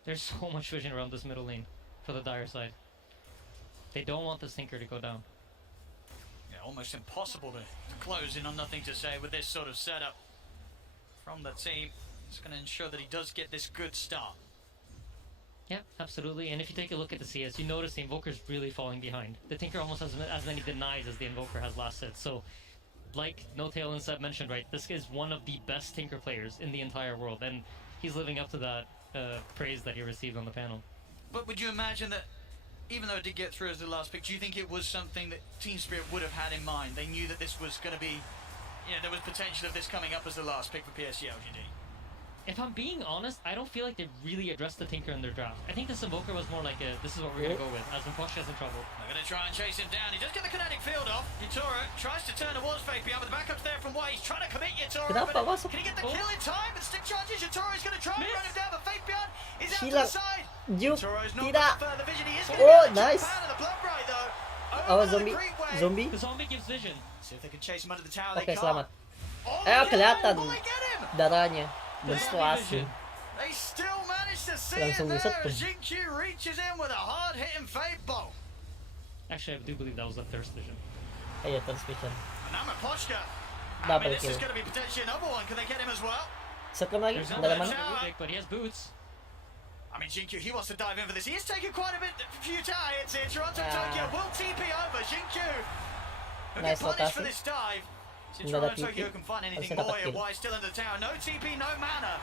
There's so much vision around this middle lane for the Dire side. They don't want this Tinker to go down. Yeah, almost impossible to close in on nothing to say with this sort of setup from the team. It's going to ensure that he does get this good start. Yeah, absolutely. And if you take a look at the CS, you notice the Invoker's really falling behind. The Tinker almost has as many denies as the Invoker has last set. So, like No-Tail and Seb mentioned, right, this is one of the best Tinker players in the entire world. And he's living up to that praise that he received on the panel. But would you imagine that, even though it did get through as the last pick, do you think it was something that Team Spirit would have had in mind? They knew that this was going to be, there was potential of this coming up as the last pick for PSG LGD. If I'm being honest, I don't feel like they really addressed the Tinker in their draft. I think this Invoker was more like this is what we're going to go with, as Miposhka's in trouble. They're going to try and chase him down. He does get the kinetic field off. Yatoro tries to turn towards Fake Beyond, but the backup's there from White. He's trying to commit Yatoro, but can he get the kill in time? And stick charges. Yatoro's going to try and run him down, but Fake Beyond is out to the side. Yatoro's not got further vision. He is going to get nice. Japan of the blood right, though. Oh, zombie. The zombie gives vision. See if they can chase him under the tower. Okay, They selamat. can't. Kelihatan Will they get him? darahnya menstruasi. They still manage to see Langsung it there. disetrum. Jin-Q reaches in with a hard-hitting fade bow. Actually, I do believe that was a thirst vision. Iya, thirst vision. And now Miposhka. I Double mean, this is kill. going to be potentially another one. Can they get him as well? Set lagi, There's dalam no mana? but he has boots. I mean, Jin-Q, he wants to dive in for this. He is taking quite a few tower hits here. Toronto Tokyo will TP over. Jin-Q will Nice get punished for rotasi. this dive. See if Nggak ada Toronto Tokyo TP. can find anything Harusnya more dapat here. kill. Why still in the tower? No TP, no mana.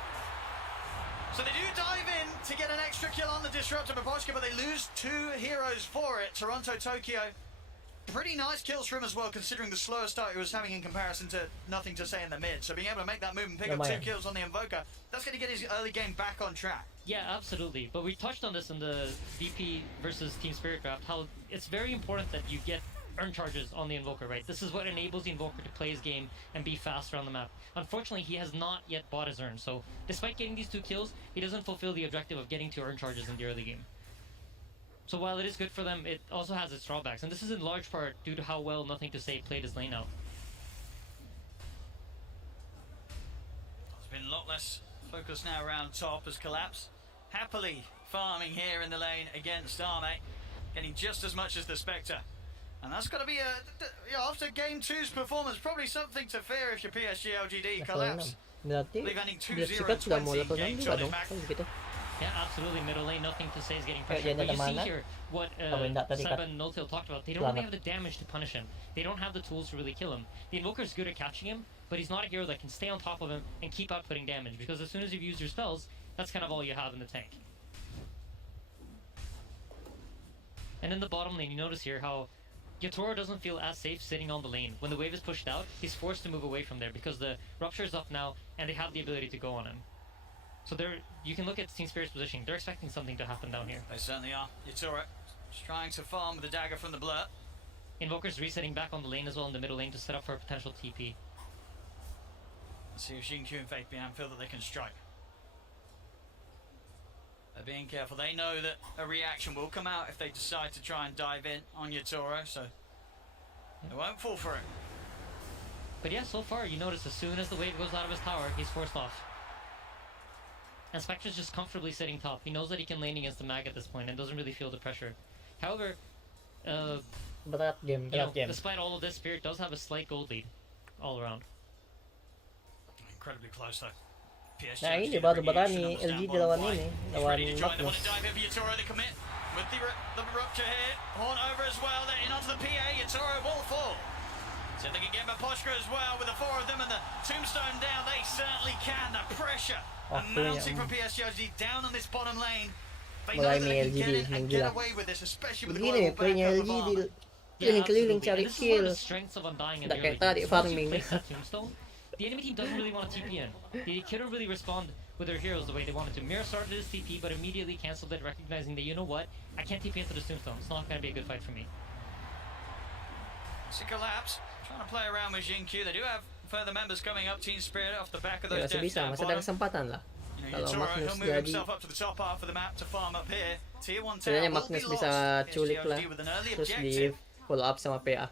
So they do dive in to get an extra kill on the Disruptor Miposhka, but they lose 2 heroes for it. Toronto Tokyo, pretty nice kills for him as well, considering the slower start he was having in comparison to nothing to say in the mid. So being able to make that move and pick up 2 kills on the Invoker, that's going to get his early game back on track. Yeah, absolutely. But we touched on this in the VP versus Team Spirit draft, how it's very important that you get earn charges on the Invoker, right? This is what enables the Invoker to play his game and be faster on the map. Unfortunately, he has not yet bought his earn, so despite getting these 2 kills, he doesn't fulfill the objective of getting to earn charges in the early game. So while it is good for them, it also has its drawbacks, and this is in large part due to how well Nothing to Say played his lane out. There's been a lot less focus now around top as Collapse happily farming here in the lane against Arme, getting just as much as the Spectre. And that's got to be after game 2's performance, probably something to fear if you're PSG LGD. Collapse. Berarti Leave ending 2-0 dia sikat sudah mau level 6 games juga on his dong. back. Kan begitu. Yeah, absolutely. Middle lane, Nothing to Say is getting Kayak pressure. dia But ada you see mana? here what Enggak tadi Seb kan. and No-Tail talked about. They don't really have the damage to punish him. They don't have the tools to really kill him. The Invoker is good at catching him, but he's not a hero that can stay on top of him and keep outputting damage, because as soon as you've used your spells, that's kind of all you have in the tank. And in the bottom lane, you notice here how Yatoro doesn't feel as safe sitting on the lane. When the wave is pushed out, he's forced to move away from there because the Rupture is up now and they have the ability to go on him. So you can look at Team Spirit's positioning. They're expecting something to happen down here. They certainly are. Yatoro just trying to farm with the dagger from the blur. Invoker's resetting back on the lane as well in the middle lane to set up for a potential TP. Let's see if Jin-Q and Fake Bian feel that they can strike. They're being careful. They know that a reaction will come out if they decide to try and dive in on Yatoro, so they won't fall for it. But yeah, so far you notice as soon as the wave goes out of his tower, he's forced off. And Spectre's just comfortably sitting top. He knows that he can lane against the mag at this point and doesn't really feel the pressure. However, berat game. Despite all of this, Spirit does have a slight gold lead all around. Incredibly close though. Nah ini baru berani LGD lawan ini, lawan Magnus. With the rupture here, Horn over as well, they're in onto the PA, Yatoro will fall. So they can get Miposhka as well with the 4 of them and the tombstone down, they certainly can. The pressure mounting from PSG down on this bottom lane. They know that they can get it and get away with this, especially with the global backup of Arma. Keliling cari This is one of kill. the strengths of Undying in the Nggak early kayak tadi games. Once you farming. place that tombstone, the enemy team doesn't really want to TP in. They couldn't really respond with their heroes the way they wanted to. Mirror started his TP, but immediately cancelled it, recognizing that, you know what, I can't TP into the tombstone. It's not going to be a good fight for me. It's a collapse. Trying to play around with Jin-Q. They do have further members coming up, Team Spirit, off the back of Ya, those masih deaths bisa, down masih ada bottom. kesempatan lah. Kalau Yatoro, Magnus he'll move jadi, himself up to the top half of the map to farm up here. Tier 1 tower sebenarnya will be Magnus lost. bisa culik lah, PSG with an early terus di objective. follow up sama PA.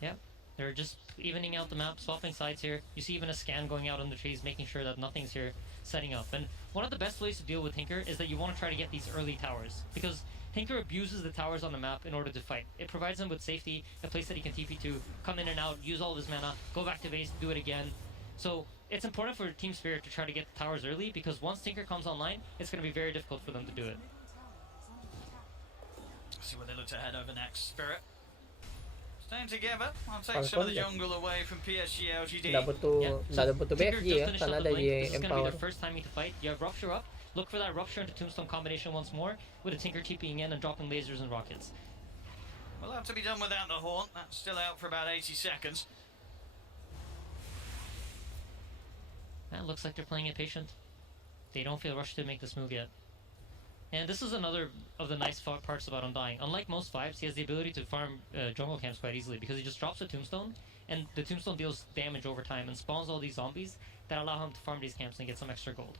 Yeah. They're just evening out the map, swapping sides here. You see even a scan going out on the trees, making sure that nothing's here setting up. And one of the best ways to deal with Tinker is that you want to try to get these early towers, because Tinker abuses the towers on the map in order to fight. It provides him with safety, a place that he can TP to, come in and out, use all of his mana, go back to base, do it again. So it's important for Team Spirit to try to get the towers early, because once Tinker comes online, it's going to be very difficult for them to do it. Let's see where they look to head over next. Spirit staying together. I'll take some of the jungle away from PSG LGD. Tinker just finished up the blink. This is going to be their first timing to fight. You have Rupture up. Look for that Rupture into Tombstone combination once more, with a Tinker TPing in and dropping lasers and rockets. We'll have to be done without the Haunt. That's still out for about 80 seconds. That looks like they're playing it patient. They don't feel rushed to make this move yet. And this is another of the nice parts about Undying. Unlike most 5s, he has the ability to farm jungle camps quite easily, because he just drops a Tombstone, and the Tombstone deals damage over time and spawns all these zombies that allow him to farm these camps and get some extra gold.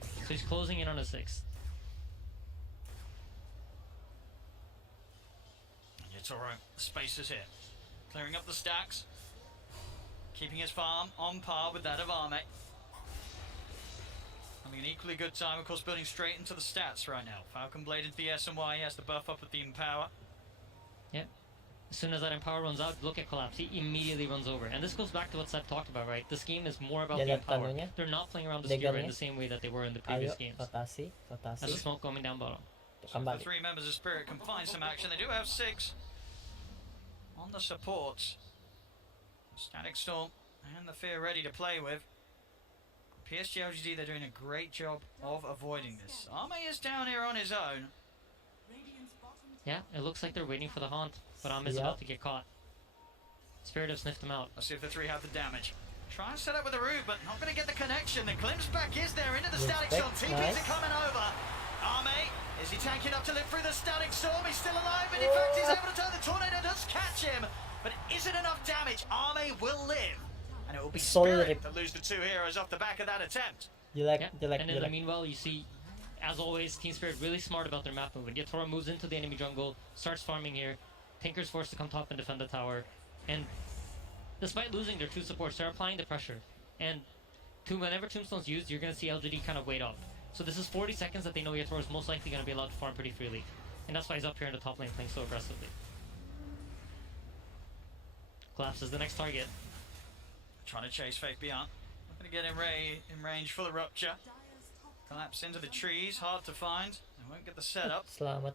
So he's closing in on a 6. It's alright, the space is here. Clearing up the stacks. Keeping his farm on par with that of Arme. Having an equally good time, of course, building straight into the stats right now. Falcon Blade into the S&Y, he has the buff up with the Empower. Yeah. As soon as that Empower runs out, look at Collapse. He immediately runs over. And this goes back to what Seb talked about, right? This game is more about the Empower. They're not playing around the skewer in the same way that they were in the previous games. That's the smoke coming down bottom. So the 3 members of Spirit can find some action. They do have 6 on the supports. Static Storm and the Fear ready to play with. PSG LGD, they're doing a great job of avoiding this. Arme is down here on his own. Yeah, it looks like they're waiting for the Haunt, but Arme is about to get caught. Spirit have sniffed him out. Let's see if the 3 have the damage. Try and set up with a root, but not going to get the connection. The glimpse back is there into the Static Storm. TPs are coming over. Arme, is he tanking up to live through the Static Storm? He's still alive, and in fact he's able to turn. The Tornado does catch him, but is it enough damage? Arme will live. And it will be Spirit to lose the 2 heroes off the back of that attempt. And in the meanwhile, you see, as always, Team Spirit really smart about their map movement. Yatora moves into the enemy jungle, starts farming here. Tinker's forced to come top and defend the tower. And despite losing their 2 supports, they're applying the pressure. And whenever Tombstone's used, you're going to see LGD kind of wait up. So this is 40 seconds that they know Yatora is most likely going to be allowed to farm pretty freely. And that's why he's up here in the top lane playing so aggressively. Collapse is the next target. Trying to chase Faith Beyond. Not going to get in range for the Rupture. Collapse into the trees, hard to find. They won't get the setup. Selamat.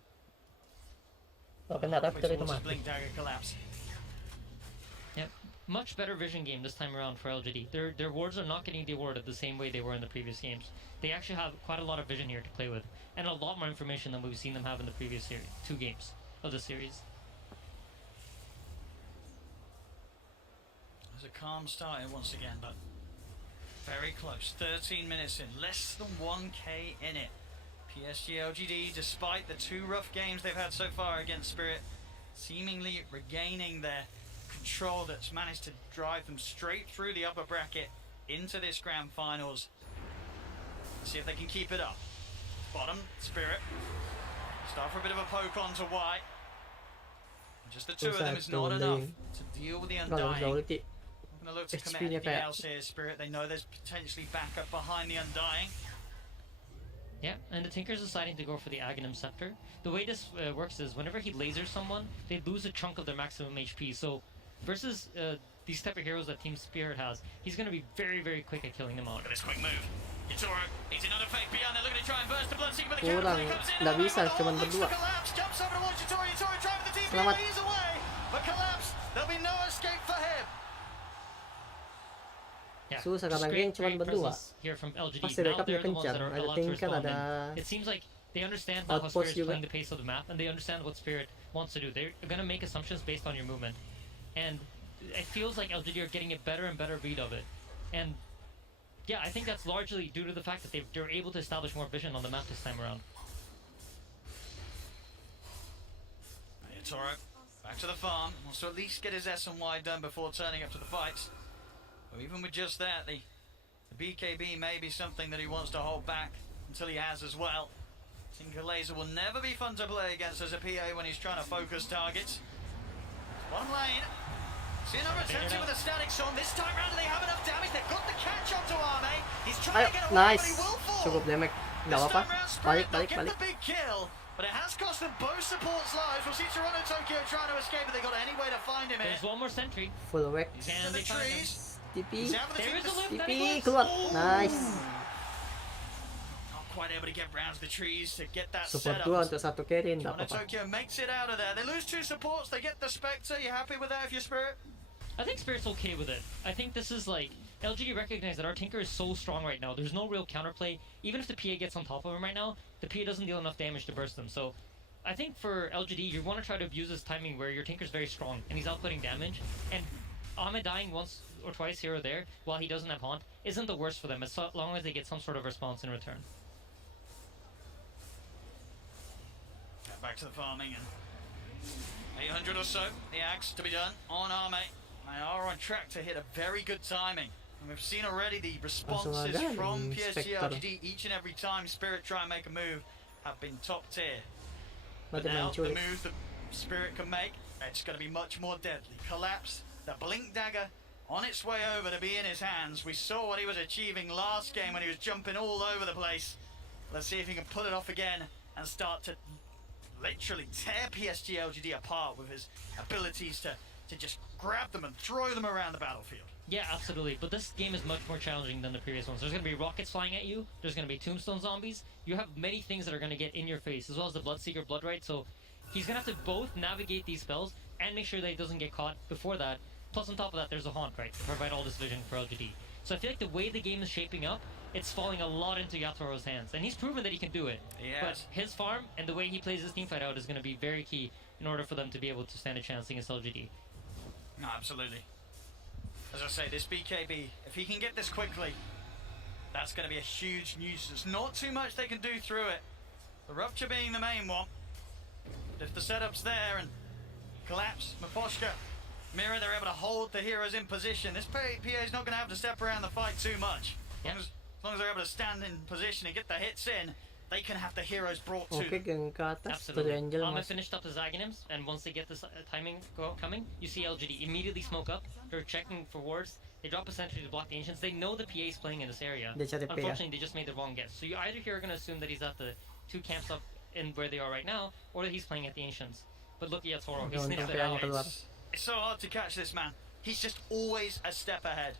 Okay na, Raptor ito mati. Blink Dagger Collapse. Yep. Much better vision game this time around for LGD. Their wards are not getting dewarded the same way they were in the previous games. They actually have quite a lot of vision here to play with, and a lot more information than we've seen them have in the previous series, 2 games of the series. There's a calm start here once again, but very close. 13 minutes in, less than 1k in it. PSG LGD, despite the 2 rough games they've had so far against Spirit, seemingly regaining their control that's managed to drive them straight through the upper bracket into this grand finals. See if they can keep it up. Bottom, Spirit. Start for a bit of a poke onto Y. Just the 2 of them is not enough to deal with the Undying. Going to look to commit anything else here, Spirit. They know there's potentially backup behind the Undying. Yeah, and the Tinker's deciding to go for the Aghanim Scepter. The way this works is whenever he lasers someone, they lose a chunk of their maximum HP. So versus these type of heroes that Team Spirit has, he's going to be very, very quick at killing them out. Look at this quick move. Yatora, he's another fake beyond. They're looking to try and burst the Bloodseeker, but the counter comes in. Nggak bisa, cuman berdua. Collapse jumps over towards Yatora. Yatora driving the TP, he's away. But Collapse, there'll be no escape for him. Yeah, susah karena geng cuma berdua. Pasti backupnya kencang, ada Tinker, ada it seems like they understand how Spirit's playing the pace of the map, and they understand what Spirit wants to do. They're gonna make assumptions based on your movement, and it feels like LGD are getting a better and better read of it. And yeah, I think that's largely due to the fact that they're able to establish more vision on the map this time around. Yatora, back to the farm. Wants to at least get his S&Y done before turning up to the fights. But even with just that, the BKB may be something that he wants to hold back until he has as well. Tinker Laser will never be fun to play against as a PA when he's trying to focus targets. Bottom lane, See another attempt with a static storm. This time round, they have enough damage. They've got the catch onto Arme. He's trying to get away, but he Nice. will fall. Cukup damage. Nggak This apa-apa. time round, Spirit Balik. get the big kill, but it has cost them both supports lives. We'll see Toronto Tokyo trying to escape, but they got any way to find him here. There's one more sentry. Full wreck. And they find him. TP. There is a lift that he TP lives. keluar. Nice. Not quite able to get round the trees to get that Support set 2 up. untuk satu carry nggak Toronto apa-apa. Tokyo makes it out of there. They lose 2 supports. They get the Spectre. You happy with that if you're Spirit? I think Spirit's okay with it. I think this is like, LGD recognize that our Tinker is so strong right now. There's no real counterplay. Even if the PA gets on top of him right now, the PA doesn't deal enough damage to burst them. So I think for LGD, you want to try to abuse this timing where your Tinker's very strong and he's outputting damage. And Ahmed dying once or twice here or there while he doesn't have Haunt isn't the worst for them as long as they get some sort of response in return. Back to the farming and 800 or so, the axe to be done on Arme. They are on track to hit a very good timing. And we've seen already the responses from PSG LGD each and every time Spirit try and make a move have been top tier. But now the moves that Spirit can make, it's going to be much more deadly. Collapse, the Blink Dagger on its way over to be in his hands. We saw what he was achieving last game when he was jumping all over the place. Let's see if he can pull it off again and start to literally tear PSG LGD apart with his abilities to just grab them and throw them around the battlefield. Yeah, absolutely. But this game is much more challenging than the previous ones. There's going to be rockets flying at you. There's going to be tombstone zombies. You have many things that are going to get in your face, as well as the Bloodseeker Bloodright. So he's going to have to both navigate these spells and make sure that he doesn't get caught before that. Plus, on top of that, there's a Haunt, right, to provide all this vision for LGD. So I feel like the way the game is shaping up, it's falling a lot into Yatoro's hands. And he's proven that he can do it. Yes. But his farm and the way he plays his teamfight out is going to be very key in order for them to be able to stand a chance against LGD. No, absolutely. As I say, this BKB, if he can get this quickly, that's going to be a huge nuisance. Not too much they can do through it. The Rupture being the main one. But if the setup's there and Collapse, Maposhka, Mira, they're able to hold the heroes in position. This PA is not going to have to step around the fight too much. As long as they're able to stand in position and get the hits in, they can have the heroes brought to them. Absolutely. Alma finished up his Aghanims, and once they get this timing coming, you see LGD immediately smoke up. They're checking for wards. They drop a sentry to block the Ancients. They know the PA is playing in this area. Unfortunately, they just made the wrong guess. So you either here are going to assume that he's at the 2 camps up in where they are right now, or that he's playing at the Ancients. But look at Toro. He sniffed it out. It's so hard to catch this man. He's just always a step ahead.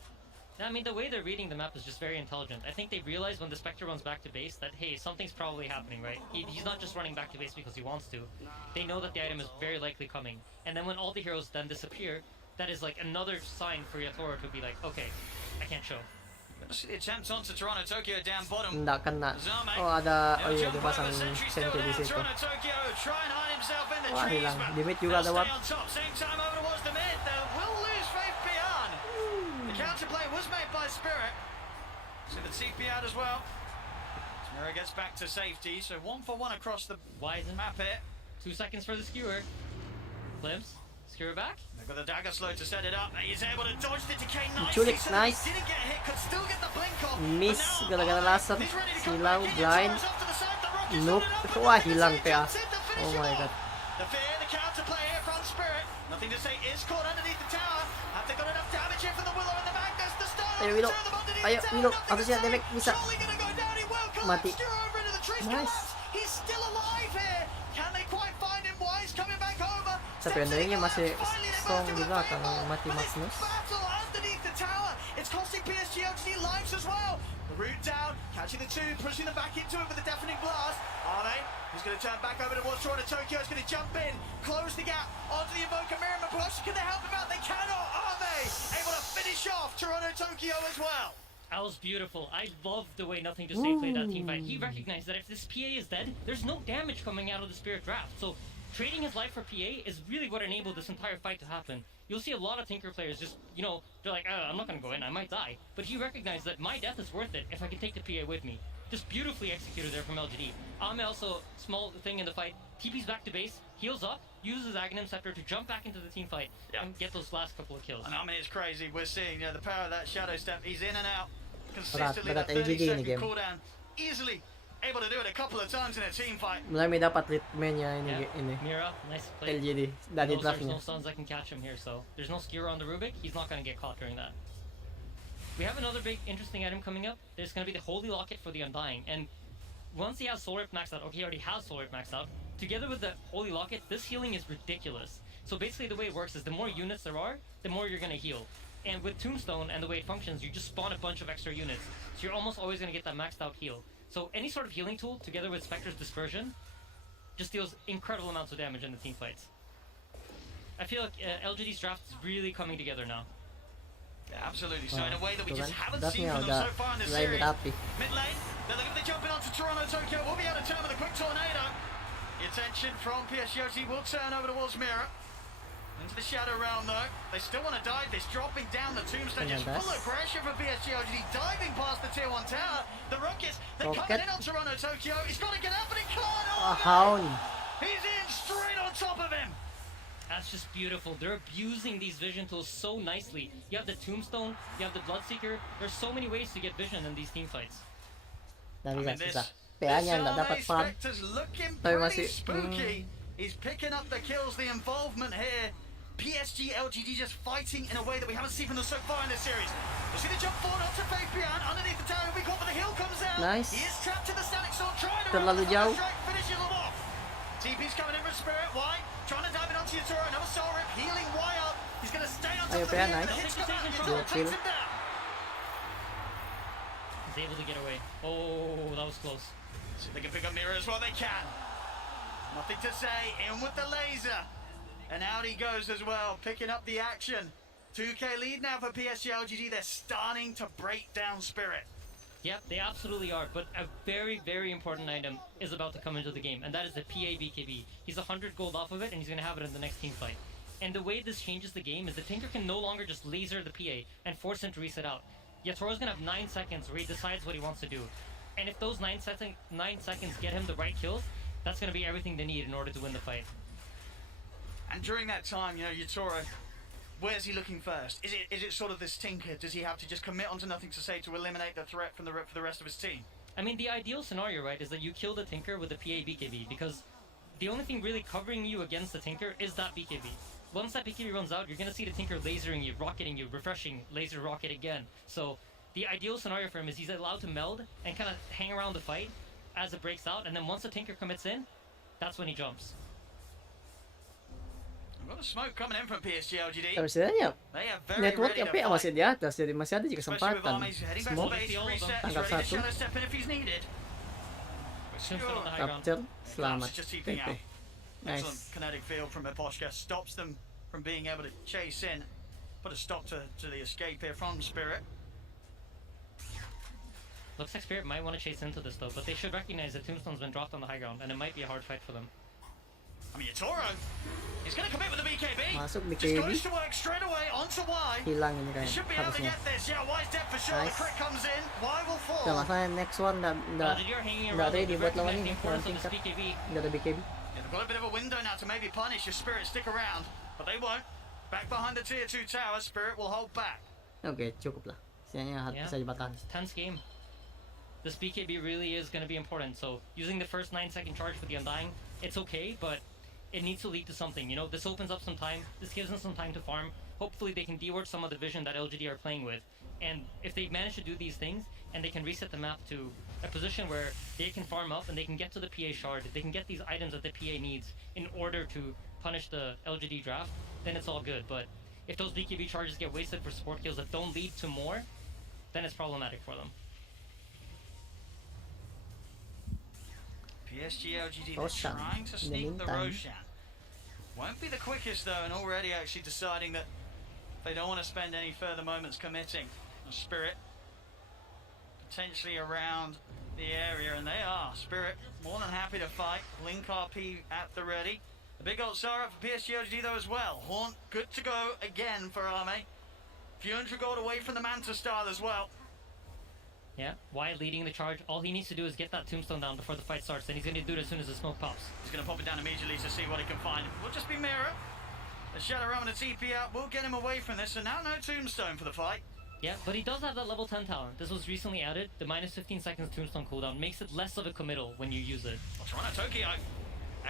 I mean, the way they're reading the map is just very intelligent. I think they realize when the Spectre runs back to base that, hey, something's probably happening, right? He's not just running back to base because he wants to. They know that the item is very likely coming. And then when all the heroes then disappear, that is like another sign for Yatoro to be like, okay, I can't show. See the attempt onto Toronto Tokyo down bottom. Nggak kena. Oh ada, oh iya dipasang sentry di situ. Wah hilang. Di mid juga ada ward. The counterplay was made by Spirit. So the TP out as well. Mira gets back to safety. So 1-for-1 across the map here. 2 seconds for the skewer. Glimpse. Skewer back. They've got the dagger slow to set it up. He's able to dodge the decay Culik, nicely. nice. Didn't get hit, could still get the blink off. Miss gara-gara laser. Silau, blind. Nope. Wah hilang PA. Oh my god. The fear, the counterplay here from Spirit. Nothing to say, is caught underneath the tower. Have they got enough damage here from the Willow and the Magnus? The start Ayo Willow. Ayo Willow. Harusnya damage bisa. Mati. Nice. He's still alive here. Can they quite find him? Wise coming back over. Tapi underingnya masih strong juga kalau mati Magnus. Battle underneath the tower. It's costing PSG LGD lives as well. The root down, catching the 2, pushing them back into it with a deafening blast. Are they? He's going to turn back over towards Toronto Tokyo. He's going to jump in, close the gap onto the Invoker Mirror Maposh. Can they help him out? They cannot. Are they able to finish off Toronto Tokyo as well? That was beautiful. I love the way Nothing to Say played that team fight. He recognized that if this PA is dead, there's no damage coming out of the Spirit draft. So trading his life for PA is really what enabled this entire fight to happen. You'll see a lot of Tinker players just, you know, they're like, I'm not going to go in, I might die. But he recognized that my death is worth it if I can take the PA with me. Just beautifully executed there from LGD. Ame also, small thing in the fight, TP's back to base, heals up, uses Aghanim Scepter to jump back into the team fight and get those last couple of kills. And I mean, it's crazy. We're seeing the power of that Shadow Step. He's in and out consistently. Berat That 30 LGD ini second game. cooldown easily able to do it a couple of times in a team fight. Marami dapat ritme niya ini. Mira, nice play. LGD. Dati There's draft no niya. stuns that can catch him here, so there's no skewer on the Rubik. He's not going to get caught during that. We have another big interesting item coming up. There's going to be the Holy Locket for the Undying, and once he has Soul Rip maxed out, okay, he already has Soul Rip maxed out, together with the Holy Locket, this healing is ridiculous. So basically the way it works is the more units there are, the more you're going to heal. And with Tombstone and the way it functions, you just spawn a bunch of extra units. So you're almost always going to get that maxed out heal. So any sort of healing tool, together with Spectre's Dispersion, just deals incredible amounts of damage in the team fights. I feel like LGD's draft is really coming together now. Yeah, absolutely. So in a way that we So just then, haven't that's seen me from them out so that far in this live series. happy. Mid lane, they're looking to jumping onto Toronto, Tokyo. Will be able to turn with a quick tornado. The attention from PSG will turn over towards Mira. Into the shadow realm though. They still want to dive this, dropping down the tombstone. Just full of pressure for PSG. Diving past the tier 1 tower. The Rockets, they're coming in on Toronto, Tokyo. He's got to get up, but he can't. How? He's in straight on top of him. That's just beautiful. They're abusing these vision tools so nicely. You have the Tombstone, you have the Bloodseeker. There's so many ways to get vision in these team fights. Dami ka susah. PA niya na dapat farm. Looking Tapi pretty masih spooky. He's picking up the kills, the involvement here. PSG LGD just fighting in a way that we haven't seen from them so far in this series. We'll see the jump forward onto Fabian underneath the tower. We caught, but the hill comes out. Nice. He is trapped in the static sword, trying to Terlalu run jauh. strike, finishes him off. TP's coming in with Spirit. Why? Trying to dive in onto Yatoro. Another soul rip, healing Y up. He's going to stay on top Ayo, of the PA, hill. nice. The hits come out. Good Yatoro kill. takes him down. He's able to get away. Oh, that was close. See if they can pick up Mira as well. They can. Nothing to say. In with the laser. And out he goes as well, picking up the action. 2k lead now for PSG LGD. They're starting to break down Spirit. Yep, they absolutely are, but a very, very important item is about to come into the game, and that is the PA BKB. He's 100 gold off of it, and he's going to have it in the next team fight. And the way this changes the game is the Tinker can no longer just laser the PA and force him to reset out. Yatoro's going to have 9 seconds where he decides what he wants to do. And if those 9 seconds get him the right kills, that's going to be everything they need in order to win the fight. And during that time, you know, Yatoro, where's he looking first? Is it sort of this Tinker? Does he have to just commit onto nothing to say to eliminate the threat from for the rest of his team? I mean, the ideal scenario, right, is that you kill the Tinker with the PA BKB, because the only thing really covering you against the Tinker is that BKB. Once that BKB runs out, you're going to see the Tinker lasering you, rocketing you, refreshing, laser rocket again. So the ideal scenario for him is he's allowed to meld and kind of hang around the fight as it breaks out, and then once the Tinker commits in, that's when he jumps. We've got a smoke coming in from PSG LGD. Tapi setidaknya They are very network ready to PA fight. masih di atas, jadi masih ada juga Especially with kesempatan. armies heading back to Smoke, base, reset, he's tangkap ready to satu, shadow step in if he's needed. capture, selamat. Just TPing out. Nice. Excellent kinetic field from Miposhka stops them from being able to chase in. Put a stop to the escape here from Spirit. Looks like Spirit might want to chase into this though, but they should recognize that Tombstone's been dropped on the high ground, and it might be a hard fight for them. I mean, Yatoro, he's going to commit with the BKB. Masuk Just BKB. goes to work straight away onto Y. Hilang ini He kayak should be able to harusnya. get this. Yeah, Y's dead for sure. Nice. The crit comes in. Y will fall. Udah masalah next one nggak ready buat lawan ini, lawan tingkat. Nggak ada BKB. Yeah, they've got a bit of a window now to maybe punish your Spirit. Stick around, but they won't. Back behind the tier 2 tower, Spirit will hold back. Oke, cukup lah. Sianya bisa dibatahan. Tense game. This BKB really is going to be important, so using the first 9-second charge for the Undying, it's okay, but it needs to lead to something. You know, this opens up some time, this gives them some time to farm. Hopefully they can deward some of the vision that LGD are playing with, and if they manage to do these things, and they can reset the map to a position where they can farm up and they can get to the PA shard, they can get these items that the PA needs in order to punish the LGD draft, then it's all good. But if those BKB charges get wasted for support kills that don't lead to more, then it's problematic for them. PSG LGD Roshan, trying to in the sneak the meantime. Roshan. Won't be the quickest though, and already actually deciding that they don't want to spend any further moments committing. Spirit potentially around the area, and they are. Spirit more than happy to fight. Blink RP at the ready. The big old Sarah for PSG LGD though as well. Haunt good to go again for Arme. Few hundred gold away from the Manta style as well. Yeah, Y leading the charge. All he needs to do is get that tombstone down before the fight starts, and he's going to do it as soon as the smoke pops. He's going to pop it down immediately to see what he can find. Will just be Mira. The Shadow Realm and the TP out will get him away from this, so now no tombstone for the fight. Yeah, but he does have that level 10 talent. This was recently added. The minus 15 seconds tombstone cooldown makes it less of a committal when you use it. Well, Toronto Tokyo,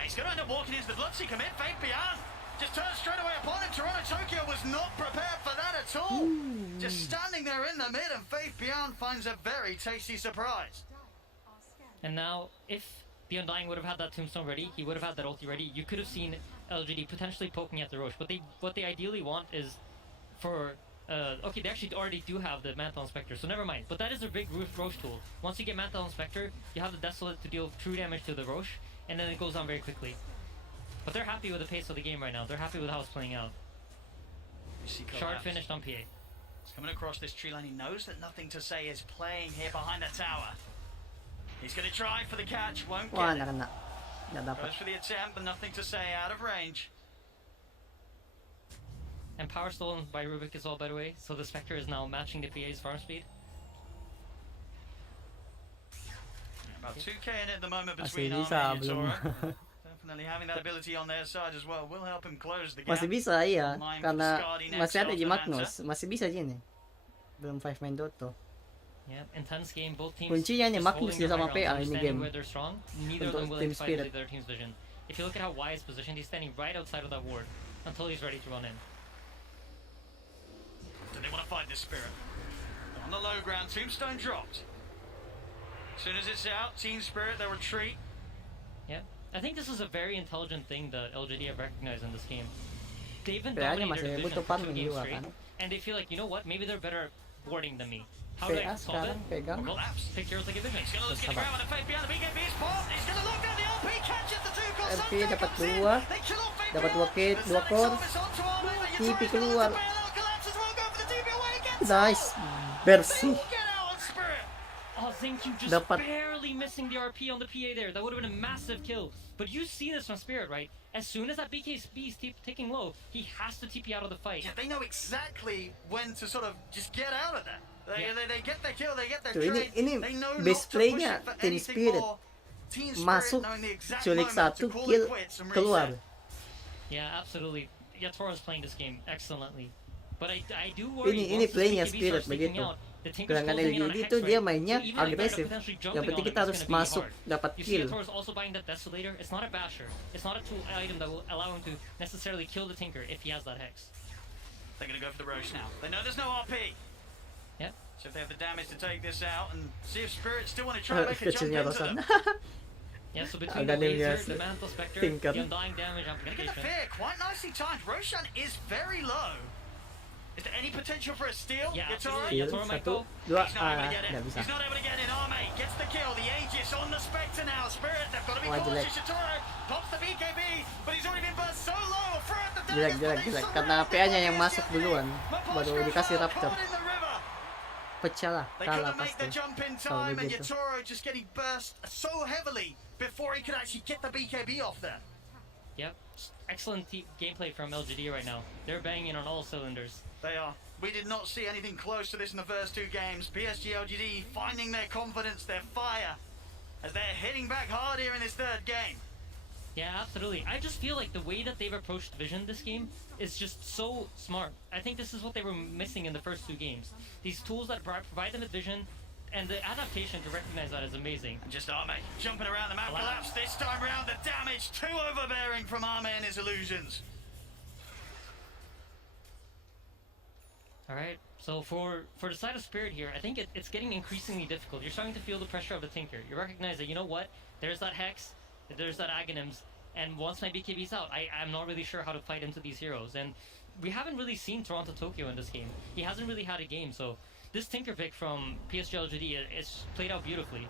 he's going to end up walking into the Bloodseeker mid. Fate Beyond just turns straight away upon him. Toronto Tokyo was not prepared for that at all. Just standing there in the mid, and Fate Beyond finds a very tasty surprise. And now, if the Undying would have had that tombstone ready, he would have had that ulti ready, you could have seen LGD potentially poking at the Roche. But what they ideally want is for... okay, they actually already do have the Mantle Inspector, so never mind. But that is a big Roche tool. Once you get Mantle Inspector, you have the Desolate to deal true damage to the Roche, and then it goes on very quickly. But they're happy with the pace of the game right now. They're happy with how it's playing out. Shard finished on PA. He's coming across this tree line. He knows that Nothing to Say is playing here behind the tower. He's going to try for the catch, won't get it. Goes for the attempt, but Nothing to Say out of range. And power stolen by Rubik as well, by the way, so the Spectre is now matching the PA's farm speed. About 2k in it at the moment between Army and Yatora. Definitely having that ability on their side as well will help him close the gap. Masih bisa iya, karena masih ada di Magnus, masih bisa Jin. Belum 5 main Dota. Yeah, intense game, both teams. Kuncinya nih Magnus dia sama PA ini game. Where they're strong, neither of them willing to fight into their team's vision. If you look at how Y is positioned, he's standing right outside of that ward until he's ready to run in. Do they want to fight this Spirit? On the low ground, Tombstone dropped. As soon as it's out, Team Spirit, they retreat. Yeah, I think this is a very intelligent thing that LGD have recognized in this game. They've been dominating their division for 2 games straight, and they feel like, you know what, maybe they're better at warding than me. How do I solve it? Well, pick heroes like a vision. He's going to get the ground with a Fate Beyond the BKB spot. He's going to look down the LP, catches the 2 calls. LP dapat 2, dapat 2 kit, 2 core. TP keluar. Nice, Bersi. Oh, thank you, just barely missing the RP on the PA there. That would have been a massive kill. But you see this from Spirit, right? As soon as that BKB is taking low, he has to TP out of the fight. Yeah, they know exactly when to sort of just get out of that. They get their kill, they get their trade. They know not to push it for anything more. Team Spirit knowing the exact moment to call it quits and reset. Yeah, absolutely. Yatoro's playing this game excellently. But I do worry ini playnya Spirit begitu. Sedangkan LGD itu dia mainnya agresif. Yang penting kita harus masuk dapat kill. Yatoro's also buying that Desolator. It's not a basher. It's not a tool item that will allow him to necessarily kill the Tinker if he has that Hex. They're going to go for the Roche now. They know there's no RP. Yeah. So if they have the damage to take this out and see if Spirit still want to try and make a jump into them. Yeah, so between the Laser, the Mantle Spectre, the Undying damage Gonna amplification. get the fear, quite nicely timed. Roshan is very low. Is there any potential for a steal? Yeah, Yatoro might go. He's not able to get it. He's not able to get it. Arme gets the kill. The Aegis on the Spectre now. Spirit, they've got to be cautious. Yatoro pops the BKB, but he's already been burst so low. Jelek. Karena PA-nya yang masuk duluan, baru dikasih Raptor. Pecah lah, kalah pasti. Kalau begitu. Yatoro just getting burst so heavily before he could actually get the BKB off there. Yep, excellent gameplay from LGD right now. They're banging on all cylinders. They are. We did not see anything close to this in the first 2 games. PSG LGD finding their confidence, their fire, as they're hitting back hard here in this 3rd game. Yeah, absolutely. I just feel like the way that they've approached Vision this game is just so smart. I think this is what they were missing in the first 2 games. These tools that provide them with Vision, and the adaptation to recognize that is amazing. And just Arme jumping around the map collapse this time around. The damage too overbearing from Arme and his illusions. Alright, so for the side of Spirit here, I think it's getting increasingly difficult. You're starting to feel the pressure of the Tinker. You recognize that, you know what, there's that Hex, there's that Aghanims, and once my BKB's out, I'm not really sure how to fight into these heroes. And we haven't really seen Toronto Tokyo in this game. He hasn't really had a game, so this Tinker pick from PSG LGD is played out beautifully.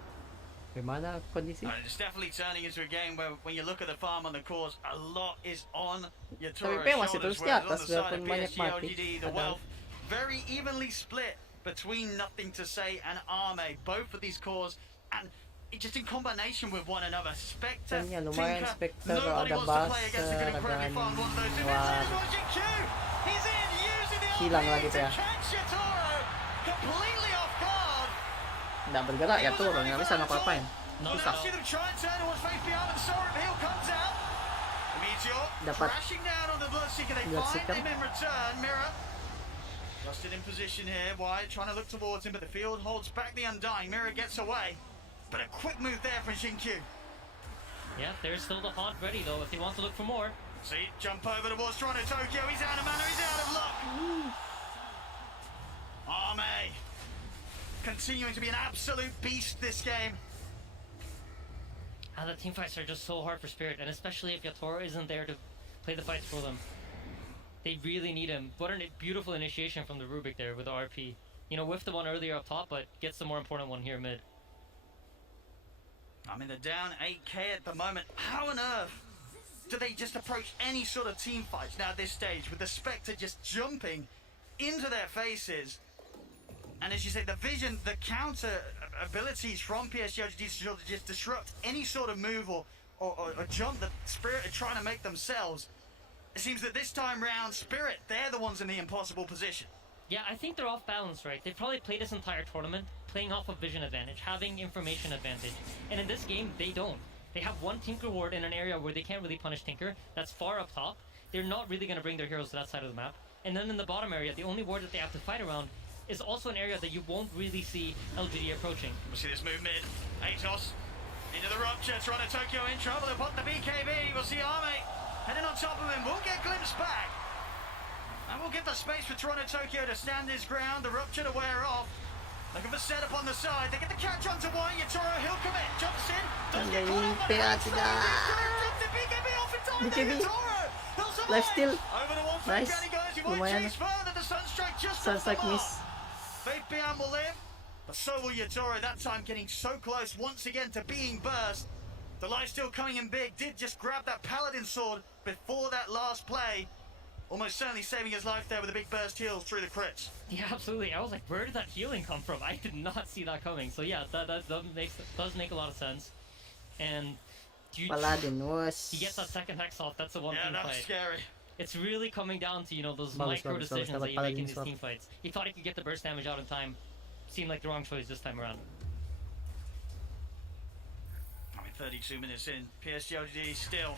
Gimana kondisi? It's definitely turning into a game where when you look at the farm on the course, a lot is on Yatoro's Tapi masih shoulders, terus di whereas on atas the side walaupun of banyak PSG mati. LGD, the wealth very evenly split between Nothing to Say and Arme, both of these cores, and just in combination with one another. Spectre, lumayan Tinker, Spectre, nobody ada wants to play against a good Buster, incredibly ada fun one of those. He's in, using the hilang lagi RP to ya. catch Yatoro, completely off guard. Nggak bergerak ya tuh, nggak bisa ngapa-ngapain. Susah. See them try and turn towards Faith Beyond, and Sorrow Hill comes out. The Meteor Dapat crashing down on the Bloodseeker. They find Bloodseeker. him in return. Mirror. Rusted in position here. Wyatt trying to look towards him, but the field holds back the Undying. Mirror gets away. But a quick move there from Xinkyu. Yeah, there's still the haunt ready though if they want to look for more. See, jump over towards Toronto Tokyo. He's out of mana, he's out of luck. Arme continuing to be an absolute beast this game. The team fights are just so hard for Spirit, and especially if Yatoro isn't there to play the fights for them. They really need him. What a beautiful initiation from the Rubik there with the RP. You know, whiffed the one earlier up top, but gets the more important one here mid. I mean, they're down 8k at the moment. How on earth do they just approach any sort of team fights now at this stage with the Spectre just jumping into their faces? And as you say, the vision, the counter abilities from PSG to just disrupt any sort of move or jump that Spirit are trying to make themselves. It seems that this time round, Spirit, they're the ones in the impossible position. Yeah, I think they're off balance, right? They've probably played this entire tournament playing off of vision advantage, having information advantage. And in this game, they don't. They have one Tinker ward in an area where they can't really punish Tinker. That's far up top. They're not really going to bring their heroes to that side of the map. And then in the bottom area, the only ward that they have to fight around is also an area that you won't really see LGD approaching. We'll see this move mid. Atos into the rupture. Toronto Tokyo in trouble. They'll put the BKB. We'll see Arme heading on top of him. We'll get glimpsed back. And we'll give the space for Toronto Tokyo to stand his ground. The rupture to wear off. Looking for setup on the side. They get the catch onto one. Yatoro, he'll commit. Jumps in. Doesn't get caught up. The BKB off in time. BKB. Yatoro. Lifesteal. Over the one for Nice. Johnny guys. You won't Lumayan. chase further. The Sunstrike just Sunstrike off the miss. mark. Faith Bian will live, but so will Yatoro. That time getting so close once again to being burst. The life still coming in big. Did just grab that Paladin sword before that last play. Almost certainly saving his life there with a big burst heals through the crits. Yeah, absolutely. I was like, where did that healing come from? I did not see that coming. So yeah, that does make a lot of sense. And Paladin was... he gets that second hex off. That's the one Yeah, team that was fight. scary. It's really coming down to, you know, those Bagus, micro bagus, decisions bagus. that you make in these Paladin team fights. He thought he could get the burst damage out in time. Seemed like the wrong choice this time around. I mean, 32 minutes in, PSG LGD still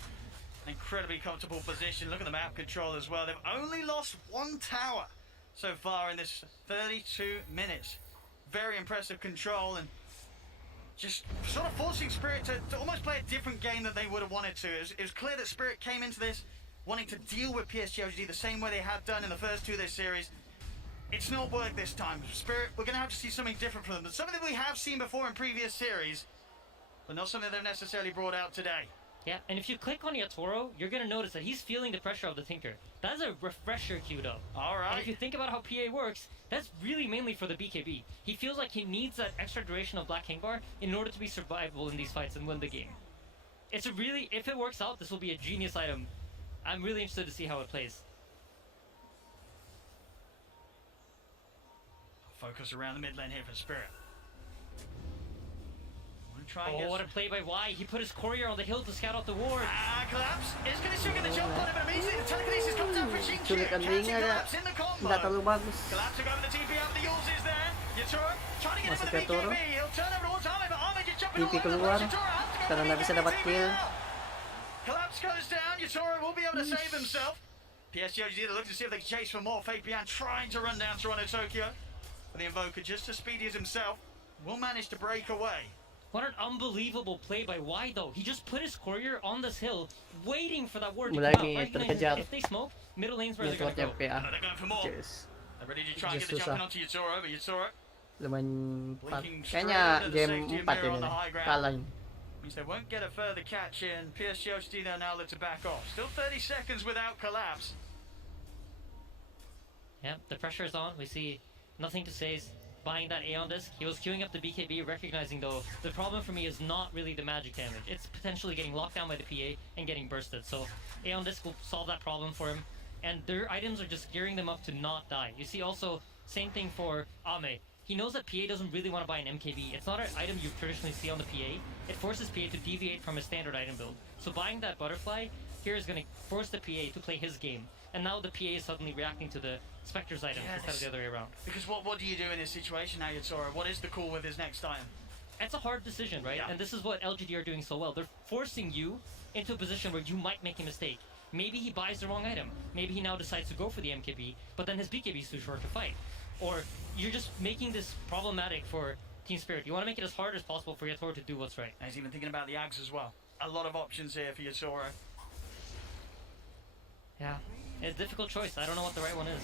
an incredibly comfortable position. Look at the map control as well. They've only lost one tower so far in this 32 minutes. Very impressive control and just sort of forcing Spirit to almost play a different game than they would have wanted to. It was clear that Spirit came into this wanting to deal with PSG LGD the same way they have done in the first two of this series. It's not worked this time. Spirit, we're going to have to see something different from them. Something that we have seen before in previous series, but not something they've necessarily brought out today. Yeah, and if you click on Yatoro, you're going to notice that he's feeling the pressure of the Tinker. That's a refresher queued up. All right. And if you think about how PA works, that's really mainly for the BKB. He feels like he needs that extra duration of Black King Bar in order to be survivable in these fights and win the game. It's a really, if it works out, this will be a genius item. I'm really interested to see how it plays. Focus around the mid lane here for Spirit. Oh, what a play by Y. He put his courier on the hill to scout out the ward. Collapse. It's going to sugar the jump on him, but immediately the telekinesis comes out for Xinkyu. Sulit ang Catching linya Collapse in the combo. Nggak terlalu bagus. Collapse to go over the TP up, the Yules is there. Yatoro trying to get him Masuk with the Yatoro. BKB. He'll turn over towards Arme, but Arme just jumping TP all over the keluar. place. Yatoro has to go Karena for nggak bisa dapat kill. Collapse goes down. Yatoro will be able to save himself. PSG LGD look to see if they can chase for more. Faith Bian trying to run down Toronto Tokyo. But the Invoker, just as speedy as himself, will manage to break away. What an unbelievable play by Y though. He just put his courier on this hill, waiting for that ward to come out. Recognizing if they smoke, middle lane's where they're going to go. They're going for more. They're ready to try and get the jump in onto Yatoro, but Yatoro Lumayan blinking kayaknya straight game into the 4 safety yun on the eh. high ground. Kalah yun. Means they won't get a further catch in. PSG LGD they'll now look to back off. Still 30 seconds without Collapse. Yeah, the pressure is on. We see nothing to say. Buying that Aeon disc. He was queuing up the BKB, recognizing though the problem for me is not really the magic damage. It's potentially getting locked down by the PA and getting bursted. So Aeon disc will solve that problem for him. And their items are just gearing them up to not die. You see also, same thing for Ame. He knows that PA doesn't really want to buy an MKB. It's not an item you traditionally see on the PA. It forces PA to deviate from his standard item build. So buying that butterfly here is going to force the PA to play his game. And now the PA is suddenly reacting to the Spectre's item instead of the other way around. Because what do you do in this situation now, Yatoro? What is the call with his next item? It's a hard decision, right? Yeah. And this is what LGD are doing so well. They're forcing you into a position where you might make a mistake. Maybe he buys the wrong item. Maybe he now decides to go for the MKB, but then his BKB is too short to fight. Or you're just making this problematic for Team Spirit. You want to make it as hard as possible for Yatoro to do what's right. And he's even thinking about the Ags as well. A lot of options here for Yatoro. Yeah, it's a difficult choice. I don't know what the right one is.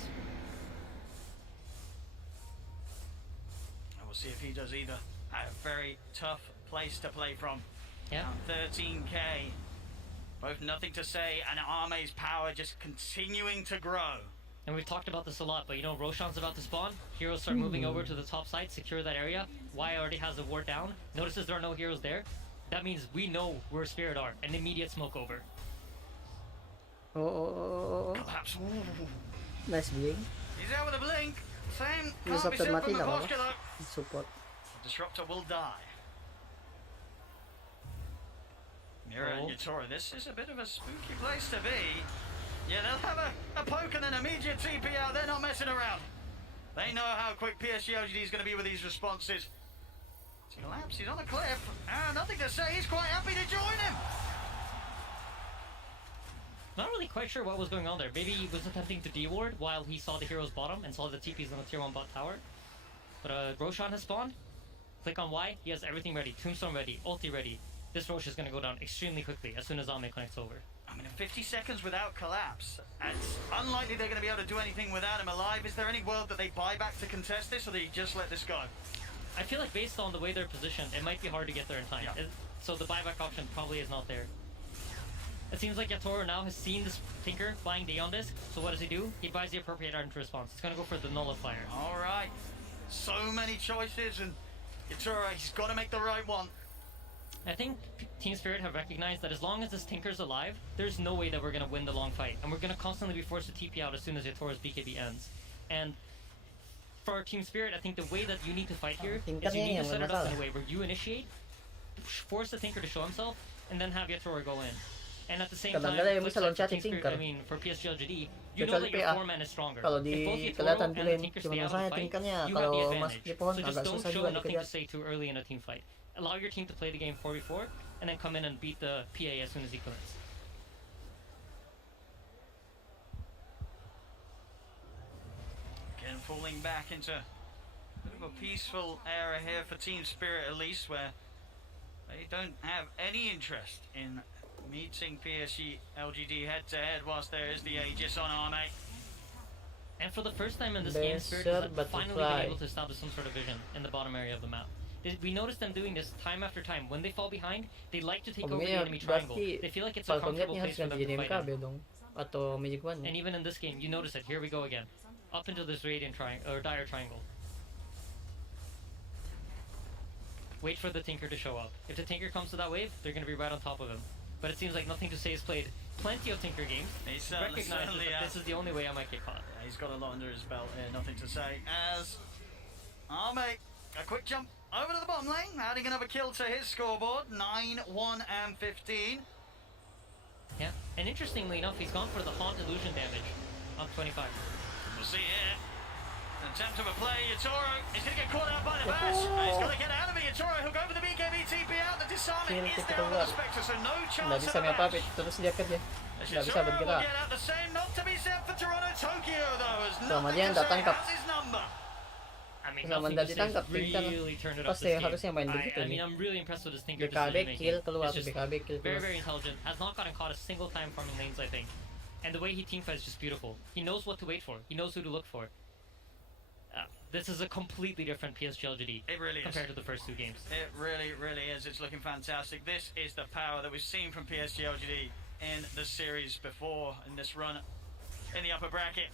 And we'll see if he does either. A very tough place to play from. Yeah. 13k. Both nothing to say, and Arme's power just continuing to grow. And we've talked about this a lot, but you know, Roshan's about to spawn. Heroes start moving over to the top side, secure that area. Y already has the ward down. Notices there are no heroes there. That means we know where Spirit are. An immediate smoke over. Oh. Collapse. Nice being. He's out with a blink. Same. Use Can't be after said mati from lang ako. Miposhka though. Support. Disruptor will die. Mira and Yatoro, this is a bit of a spooky place to be. Yeah, they'll have a poke and an immediate TP out. They're not messing around. They know how quick PSG LGD is going to be with these responses. Collapse, he's on a cliff. Nothing to say. He's quite happy to join him. Not really quite sure what was going on there. Maybe he was attempting to D-ward while he saw the hero's bottom and saw the TPs on the tier 1 bot tower. But Roshan has spawned. Click on Y. He has everything ready. Tombstone ready. Ulti ready. This Rosh is going to go down extremely quickly as soon as Ame connects over. I mean, 50 seconds without collapse. It's unlikely they're going to be able to do anything without him alive. Is there any world that they buy back to contest this, or do you just let this go? I feel like based on the way they're positioned, it might be hard to get there in time. Yeah. So the buyback option probably is not there. It seems like Yatoro now has seen this Tinker buying the Aeon Disc, so what does he do? He buys the appropriate item to response. He's going to go for the Nullifier. Alright. So many choices, and Yatoro, he's got to make the right one. I think Team Spirit have recognized that as long as this Tinker's alive, there's no way that we're going to win the long fight. And we're going to constantly be forced to TP out as soon as Yatoro's BKB ends. And for Team Spirit, I think the way that you need to fight here is you need to set it up in a way where you initiate, force the Tinker to show himself, and then have Yatoro go in. And at the same time, for Team Spirit, I mean, for PSG LGD, you know that your 4-man is stronger. Kalau If di both Yatoro kelihatan and the tulen Tinker gimana stay out of rasanya the fight, Tinkernya you have the kalau masuk advantage. di pohon So agak just don't susah show juga nothing to dikejar. say too early in a team fight. Allow your team to play the game 4v4, and then come in and beat the PA as soon as he commits. Again, falling back into a bit of a peaceful era here for Team Spirit, at least, where they don't have any interest in meeting PSG LGD head-to-head whilst there is the Aegis on Arme. And for the first time in this game, Spirit has finally been able to establish some sort of vision in the bottom area of the map. We noticed them doing this time after time. When they fall behind, they like to take over the enemy triangle. They feel like it's a comfortable place for them to fight in. And even in this game, you notice it. Here we go again. Up into this radiant triangle, or dire triangle. Wait for the Tinker to show up. If the Tinker comes to that wave, they're going to be right on top of him. But it seems like Nothing to Say has played plenty of Tinker games. He certainly that this is the only way I might get caught. Yeah, he's got a lot under his belt here, Nothing to Say. As Arme, a quick jump over to the bottom lane, adding another kill to his scoreboard. 9, 1, and 15. Yeah, and interestingly enough, he's gone for the Haunt Illusion damage on 25. We'll see here. An attempt of a play, Yatoro is going to get caught out by the bash. He's got to get out of it, Yatoro. He'll go for the BKB TP out. The disarmament is there on the Spectre, so no chance Nggak of bisa a bash. ngapa-ngapain, terus dia kerja. Nggak bisa Yatoro will bergerak. get out the same, not to be said for Toronto Tokyo though, as Sama Nothing dia to nggak Say tangkap. has his number. I mean, Sama Nothing nggak to Say ditangkap, Tinker really turned it up pasti this game. harusnya main begitu I mean, nih. I'm really impressed with his Tinker BKB decision kill making. keluar, It's just BKB kill very, keluar. very intelligent. Has not gotten caught a single time farming lanes, I think. And the way he teamfights is just beautiful. He knows what to wait for. He knows who to look for. This is a completely different PSG LGD It really compared is. to the first two games. It really, really is. It's looking fantastic. This is the power that we've seen from PSG LGD in the series before, in this run in the upper bracket.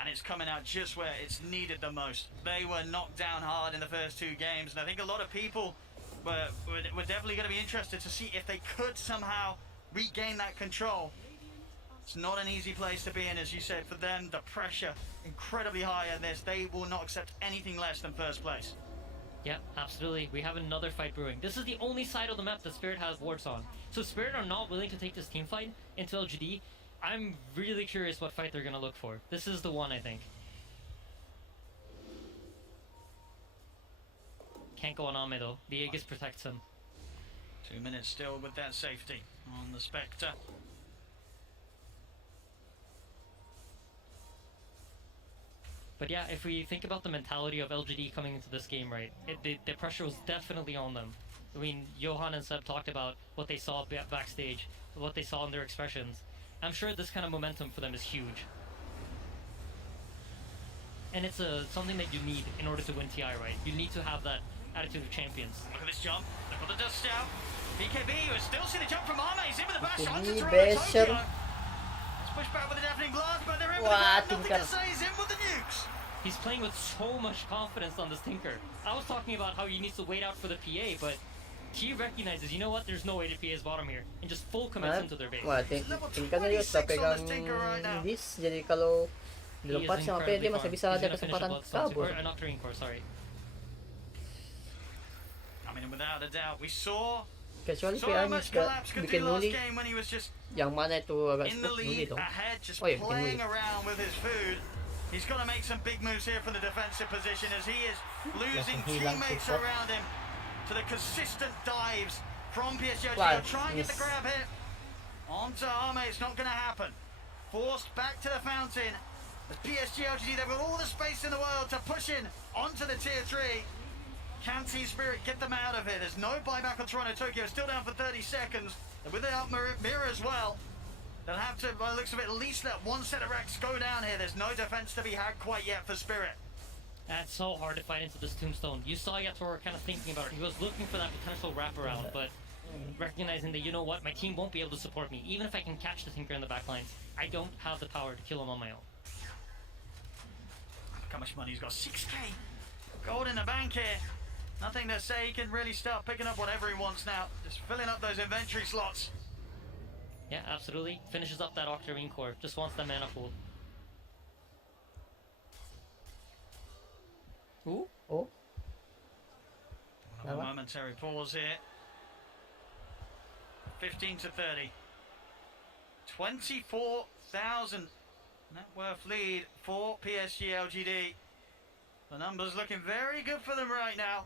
And it's coming out just where it's needed the most. They were knocked down hard in the first two games, and I think a lot of people were definitely going to be interested to see if they could somehow regain that control. It's not an easy place to be in, as you said. For them, the pressure incredibly high in this. They will not accept anything less than first place. Yeah, absolutely. We have another fight brewing. This is the only side of the map that Spirit has wards on. So Spirit are not willing to take this team fight into LGD. I'm really curious what fight they're going to look for. This is the one, I think. Can't go on Ame though. The Aegis protects him. 2 minutes still with that safety on the Spectre. But yeah, if we think about the mentality of LGD coming into this game, right, the pressure was definitely on them. I mean, Johan and Seb talked about what they saw backstage, what they saw in their expressions. I'm sure this kind of momentum for them is huge. And it's something that you need in order to win TI, right? You need to have that attitude of champions. Look at this jump. They've got the dust out. BKB, who still see the jump from Arme. He's in with the bash onto BKB, Toronto Basher. Tokyo. Let's push back with the deafening blast, but they're in with Wah, the nothing Tinker. to say. He's in with the nukes. He's playing with so much confidence on this Tinker. I was talking about how he needs to wait out for the PA, but he recognizes, you know what, there's no way the PA is bottom here, and just full commits into their base. Wah, tingkan na yun sa pegang this. Jadi kalau dilompat sama PA, dia masih bisa ada kesempatan kabur. An Octarine Core, sorry. I mean, without a doubt, we saw Kecuali so PA-nya much sudah collapse could bikin do last nuli. game when he was just Yang mana itu agak in the nuli lead, dong. ahead, just Oh iya, bikin playing nuli. around with his food. He's got to make some big moves here from the defensive position as he is losing Langsung hilang teammates support. around him to the consistent dives from PSG. Wah, Try and get the miss. grab hit onto Arme. It's not going to happen. Forced back to the fountain. As PSG LGD, they've got all the space in the world to push in onto the tier 3. Can Team Spirit get them out of it? There's no buyback on Toronto Tokyo, still down for 30 seconds. And without mirror as well, they'll have to, by the looks of it, at least let one set of wrecks go down here. There's no defense to be had quite yet for Spirit. That's so hard to fight into this tombstone. You saw Yatoro kind of thinking about it. He was looking for that potential wraparound, but recognizing that, you know what, my team won't be able to support me. Even if I can catch the Tinker in the backlines, I don't have the power to kill him on my own. Look how much money he's got. 6k gold in the bank here. Nothing to say. He can really start picking up whatever he wants now. Just filling up those inventory slots. Yeah, absolutely. Finishes up that Octarine Core. Just wants that mana pool. Ooh. Oh. A momentary pause here. 15 to 30. 24,000 net worth lead for PSG LGD. The numbers looking very good for them right now.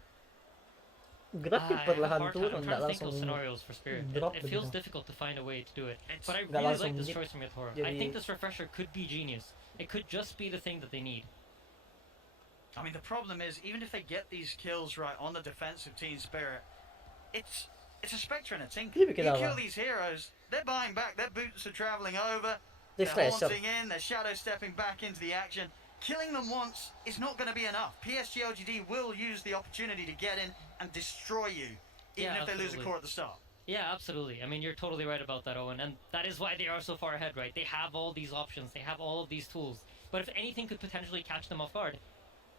Grafik I have a perlahan hard time. turun, I'm nggak trying to think langsung of scenarios for Spirit. drop It feels begitu. difficult to find a way to do it. But I Nggak really like langsung this dip. choice from Yatoro. I Jadi- think this refresher could be genius. It could just be the thing that they need. I mean, the problem is, even if they get these kills right on the defensive Team Spirit, it's a Spectre and a Tinker. Dia You bikin kill apa? these heroes, they're buying back, their boots are travelling over, Dia they're flash up. haunting in, they're shadow stepping back into the action. Killing them once is not going to be enough. PSG LGD will use the opportunity to get in and destroy you, even Yeah, if they lose a absolutely. core at the start. Yeah, absolutely. I mean, you're totally right about that, Owen. And that is why they are so far ahead, right? They have all these options. They have all of these tools. But if anything could potentially catch them off guard,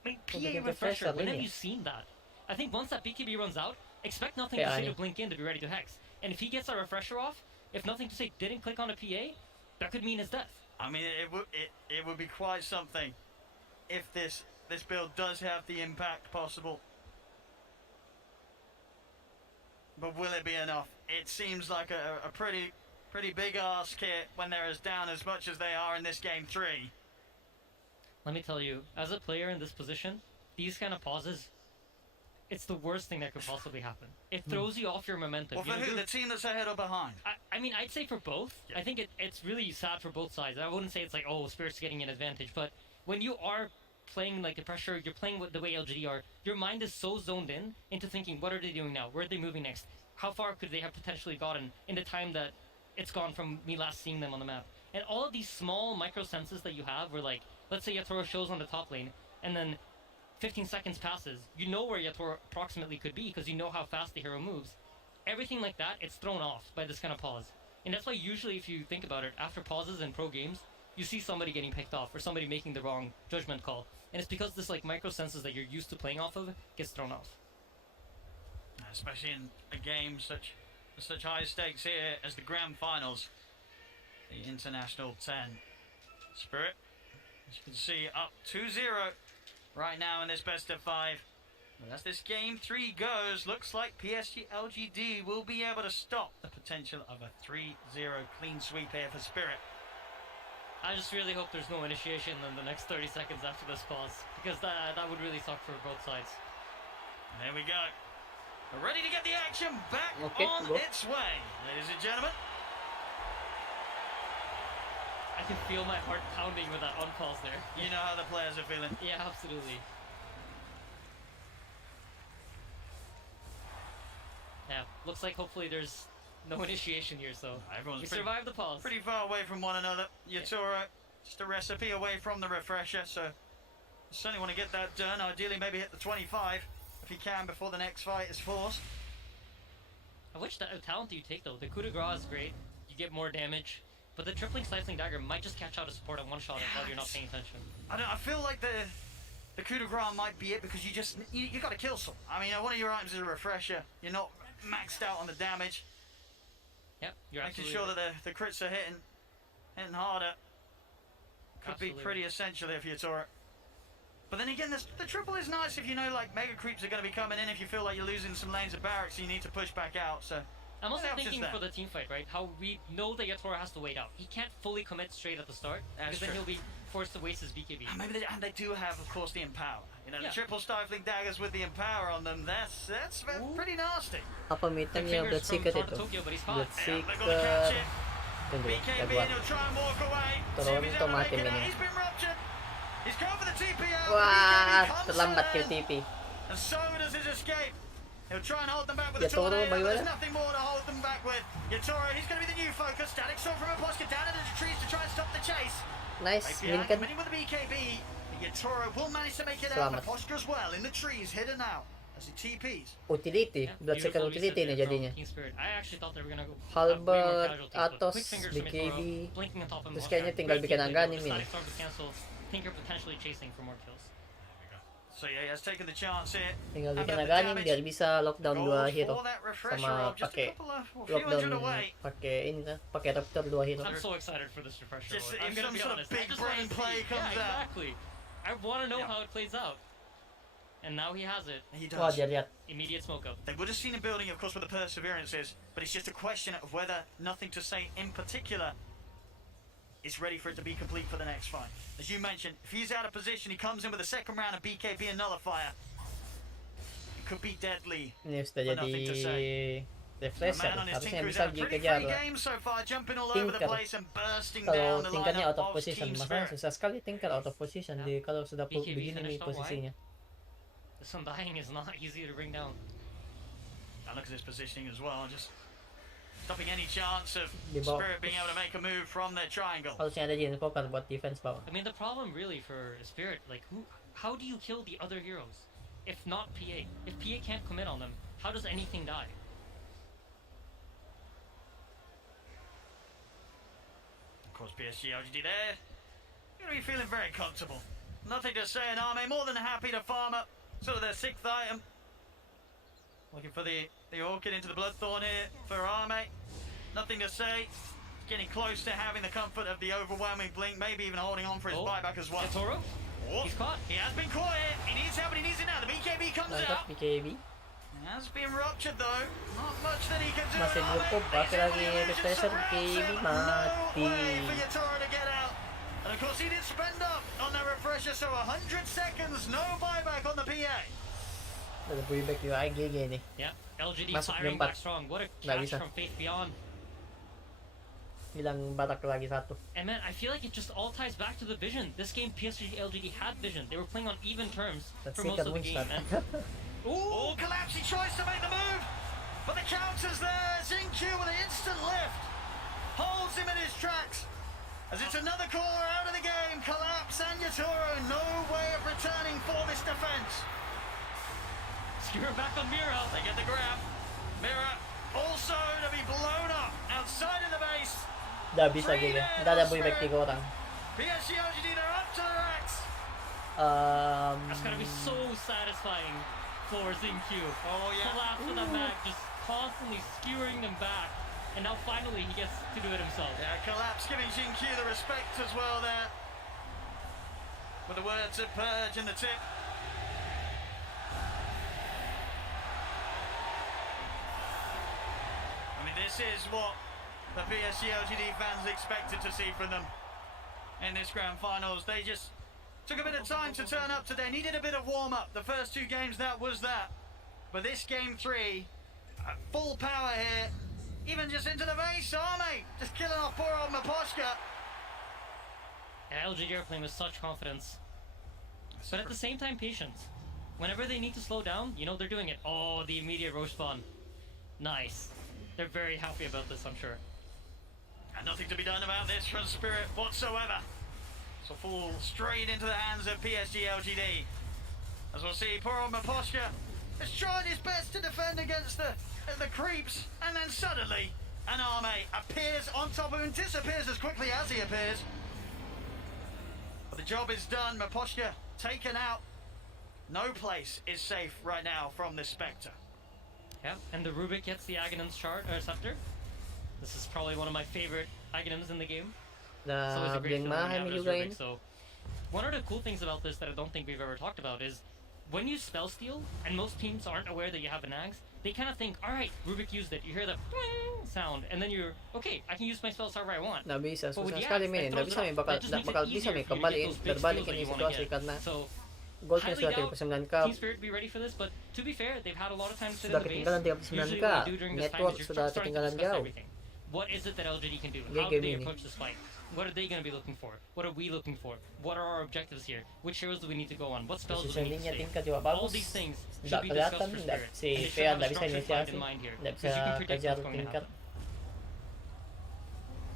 I mean, Well, they PA get the refresher, first when have linear. you seen that? I think once that BKB runs out, expect nothing Yeah, to I say to know. blink in to be ready to hex. And if he gets that refresher off, if nothing to say didn't click on a PA, that could mean his death. I mean, it would be quite something if this build does have the impact possible. But will it be enough? It seems like a pretty big ask here when they're as down as much as they are in this game 3. Let me tell you, as a player in this position, these kind of pauses, it's the worst thing that could possibly happen. It throws you off your momentum. Well, for You know, who? you're- The team that's ahead or behind? I mean, I'd say for both. I think it's really sad for both sides. I wouldn't say it's like, oh, Spirit's getting an advantage, but when you are playing like the pressure, you're playing with the way LGD are, your mind is so zoned in into thinking, what are they doing now? Where are they moving next? How far could they have potentially gotten in the time that it's gone from me last seeing them on the map? And all of these small micro senses that you have, where like, let's say Yatoro shows on the top lane, and then 15 seconds passes, you know where Yatoro approximately could be because you know how fast the hero moves. Everything like that, it's thrown off by this kind of pause. And that's why usually if you think about it, after pauses in pro games, you see somebody getting picked off or somebody making the wrong judgment call. And it's because this like micro senses that you're used to playing off of gets thrown off. Especially in a game such high stakes here as the grand finals, the International 10. Spirit, as you can see, up 2-0 right now in this best of 5. And as this game 3 goes, looks like PSG LGD will be able to stop the potential of a 3-0 clean sweep here for Spirit. I just really hope there's no initiation in the next 30 seconds after this pause, because that would really suck for both sides. There we go. We're ready to get the action back Okay, on go. its way, ladies and gentlemen. I I can feel my heart pounding with that on-pulse there. You know how the players are feeling. Yeah, absolutely. Yeah, looks like hopefully there's no initiation here, so everyone's we survived the pause. Pretty far away from one another. Yatoro, just a recipe away from the refresher, so certainly want to get that done. Ideally, maybe hit the 25 if he can before the next fight is forced. Which talent do you take though? The coup de grace is great. You get more damage, but the tripling slicing dagger might just catch out a support on one shot while you're not paying attention. I feel like the coup de grace might be it because you got to kill some. I mean, one of your items is a refresher. You're not maxed out on the damage. Yep, you're making absolutely sure right. that the crits are hitting harder. Could be pretty essential if you're Tora. But then again, the triple is nice if you know like mega creeps are going to be coming in. If you feel like you're losing some lanes of barracks, you need to push back out. So I'm also what else is thinking there? for the team fight, right? How we know that Yatoro has to wait out. He can't fully commit straight at the start That's because then true. he'll be forced to waste his BKB. And maybe they do have, of course, the empower. You know, Yeah. the triple stifling daggers with the empower on them. That's pretty nasty. Kapamitan niya Blood Secret ito. Blood Secret. Hindi, BKB dagwan. and he'll try and walk away. Toronto matin He's ganyan. been ruptured. He's going for the TP out. Wah! BKB comes Terlambat in. yung TP. And so does his escape. He'll try and hold them back with the Yatoro, tornado. baliwala? There's nothing more to hold them back with. Yatoro, he's going to be the new focus. Static Sword from Aposka down into the trees to try and stop the chase. Nice, API Lincoln. coming in with the BKB. Yatoro will manage to make it out. Selamat. Aposka as well in the trees, hidden out as he TPs. Utility. Blood Secret utility na jadi niya. Team Spirit. I actually thought they were gonna go Halbert, casualties, but Atos, quick fingers from BKB. Yatoro, blinking on top of him. Terus kayaknya tinggal bikin ang ganim Static yun. Storm to cancel. Tinker potentially chasing for more kills. So yeah, he has taken the chance here. Tinggal How bikin about ang the ganim damage? biar bisa lockdown dua Goals hero. for that refresher Sama of just a pakai couple of- a few lockdown hundred away. pakai raptor dua hero. I'm so excited for this refresher. Just Lord. I'm if gonna some be sort of honest. I big just brain wanna play see. comes yeah, out. exactly. I want to know how it plays out. And now he has it. He does. Immediate smoke up. They would have seen a building, of course, where the perseverance is, but it's just a question of whether Nothing to Say in particular is ready for it to be complete for the next fight. As you mentioned, if he's out of position, he comes in with a second round of BKB and Nullifier. It could be deadly. Ini sudah for Nothing to jadi Say. refresher. Man on his Harusnya Tinker is bisa had a di pretty kejar free lah. game so far, jumping all over the Tinker. place and bursting Kalau down the Tinkernya lineup out of of position, Team masalah Spirit. susah sekali Tinker out of position di kalau sudah BKB begini nih finished on posisinya. This undying is not easy to bring down. And look at his positioning as well, just stopping any chance of Di bawah. Spirit being able to make a move from their triangle. Harusnya ada Jin Poker buat defense bawah. I mean, the problem really for Spirit, like, how do you kill the other heroes? If not PA. If PA can't commit on them, how does anything die? Of course, PSG LGD there. You're going to be feeling very comfortable. Nothing to say in Arme, more than happy to farm up sort of their 6th item. Looking for the Orchid into the Bloodthorn here for Arme. Nothing to say. Getting close to having the comfort of the overwhelming blink, maybe even holding on for his buyback as well. Yatoro? Oh, He's caught. He has been caught here. He needs help, but he needs it now. The BKB comes out. Mantap BKB. He has been ruptured though. Not much that he can do. Masih grupo, pakai lagi refresher BKB mati. For Yatoro to get out. And of course he did spend up on that refresher, so 100 seconds, no buyback on the PA. Ada buyback juga GG nih. Yeah, LGD Masuk firing jam 4. back strong. What a Nggak catch bisa. from Faith Beyond. Bilang batak lagi satu. And man, I feel like it just all ties back to the vision. This game, PSG LGD had vision. They were playing on even terms That's for most of the second game. win And Oh, Collapse, he tries to make the move, but the counter's there. Zinq with an instant lift. Holds him in his tracks. As it's another caller out of the game. Collapse and Yatoro, no way of returning for this defense. Skewer back on Mira. They get the grab. Mira also to be blown up outside of the base. Dah bisa GG. Dah ada buyback 3 orang. PSG LGD, they're up to the racks. That's gonna be so satisfying for Zinq. Oh yeah. Collapse with a mag, just constantly skewering them back. And now finally he gets to do it himself. Yeah, Collapse giving Zinq the respect as well there. With the words of Purge in the tip. I mean, this is what the PSG LGD fans expected to see from them in this grand finals. They just took a bit of time to turn up today. Needed a bit of warm-up. The first 2 games, that was that. But this game 3, full power here. Even just into the base, Arme just killing off poor old Maposhka. LGD are playing with such confidence. But at the same time, patience. Whenever they need to slow down, you know, they're doing it. Oh, the immediate roche spawn. Nice. They're very happy about this, I'm sure. And nothing to be done about this from Spirit whatsoever. So fall straight into the hands of PSG LGD. As we'll see, poor old Maposhka has tried his best to defend against the creeps, and then suddenly an army appears on top of him, disappears as quickly as he appears. But the job is done. Maposhka taken out. No place is safe right now from this Spectre. Yeah, and the Rubik gets the Aghanim's scepter. This is probably one of my favorite Aghanims in the game. It's always a great feeling when you have it as Rubik. So, one of the cool things about this that I don't think we've ever talked about is when you spell steal, and most teams aren't aware that you have an Ags, they kind of think, alright, Rubik used it. You hear the sound, and then you're, okay, I can use my spells however I want. Nabisa, susah sekali men. Nabisa men bakal bisa men kembaliin berbalik ini situasi karena goldnya sudah 39k. Team Spirit be ready for this, but to be fair, they've had a lot of time to sit sudah in the ketinggalan base. 39k. Network sudah ketinggalan jauh. What is it that LGD can do? How do they approach this fight? What are they going to be looking for? What are we looking for? What are our objectives here? Which heroes do we need to go on? What spells do we need to stay? All these things should be discussed for Spirit. And they should have a structured fight in mind here. Because you can predict what's going to happen.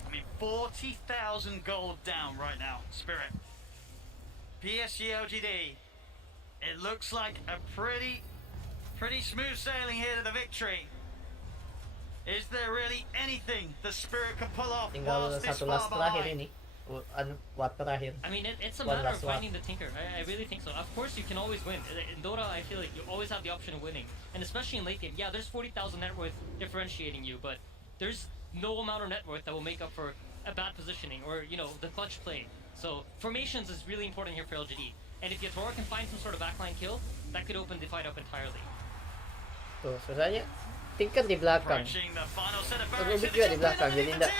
I mean, 40,000 gold down right now, Spirit. PSG LGD. It looks like a pretty smooth sailing here to the victory. Is there really anything the Spirit can pull off whilst this far behind? I mean, it's a matter of finding the tinker. I really think so. Of course, you can always win. In Dota, I feel like you always have the option of winning. And especially in late game, yeah, there's 40,000 net worth differentiating you, but there's no amount of net worth that will make up for a bad positioning or, you know, the clutch play. So, formations is really important here for LGD. And if Yatora can find some sort of backline kill, that could open the fight up entirely. Tuh, susahnya tingkat di belakang. Rubik juga di belakang, jadi tidak.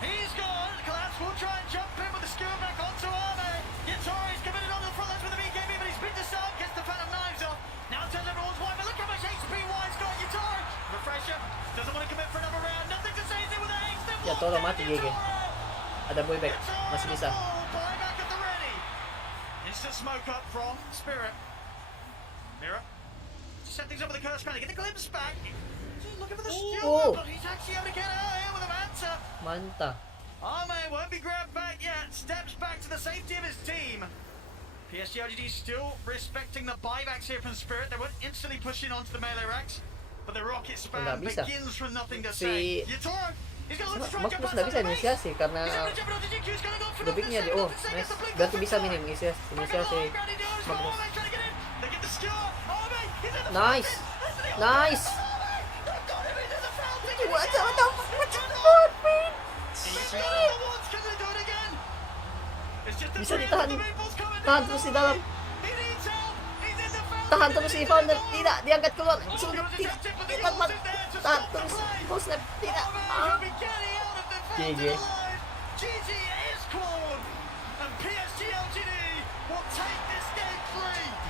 He's gone. Collapse will try and jump in with the skewer back onto Arme. Yatori's committed onto the front lines with the BKB, but he's been disarmed, gets the Phantom Knives off. Now turns everyone's wide, but look how much HP Wide's got. Yatori. Refresher. Doesn't want to commit for another round. Nothing to say. He's in with a haste. Yatora mati GG. Ada buyback. Masih bisa. Buyback at the ready. Instant smoke up from Spirit. Mirror. Set things up with the curse, trying to get the glimpse back. He's looking for the steal, but he's actually able to get out here with a Manta. Manta. Arme won't be grabbed back yet. Steps back to the safety of his team. PSG LGD still respecting the buybacks here from Spirit. They won't instantly push in onto the melee racks, but the rocket spam begins from nothing to say. Yatoro, he's got to try and jump Magnus nggak bisa inisiasi karena Rubiknya di nice. Berarti bisa minim inisiasi Magnus. Nice. What the fuck, man? Bisa ditahan. Tahan terus di dalam. Tahan terus si Founder. Tidak, diangkat keluar. Sudah tidak. Tahan terus. Full snap. Tidak. GG.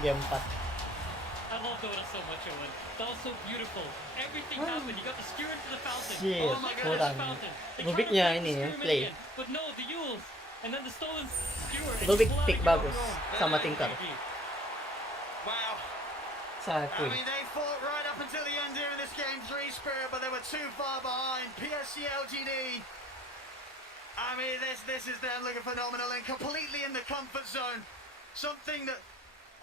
Game 4. I love Dota so much, Owen. That was so beautiful. Everything happened. You got the skewer into the fountain. Shit, oh my god, kurang. the fountain. Rubiknya ini ya, play. But no, the Yules. And then the stolen skewer. Rubik pick bagus sama Tinker. Wow. I mean, they fought right up until the end here in this game 3, Spirit, but they were too far behind. PSG LGD. I mean, this is them looking phenomenal and completely in the comfort zone. Something that,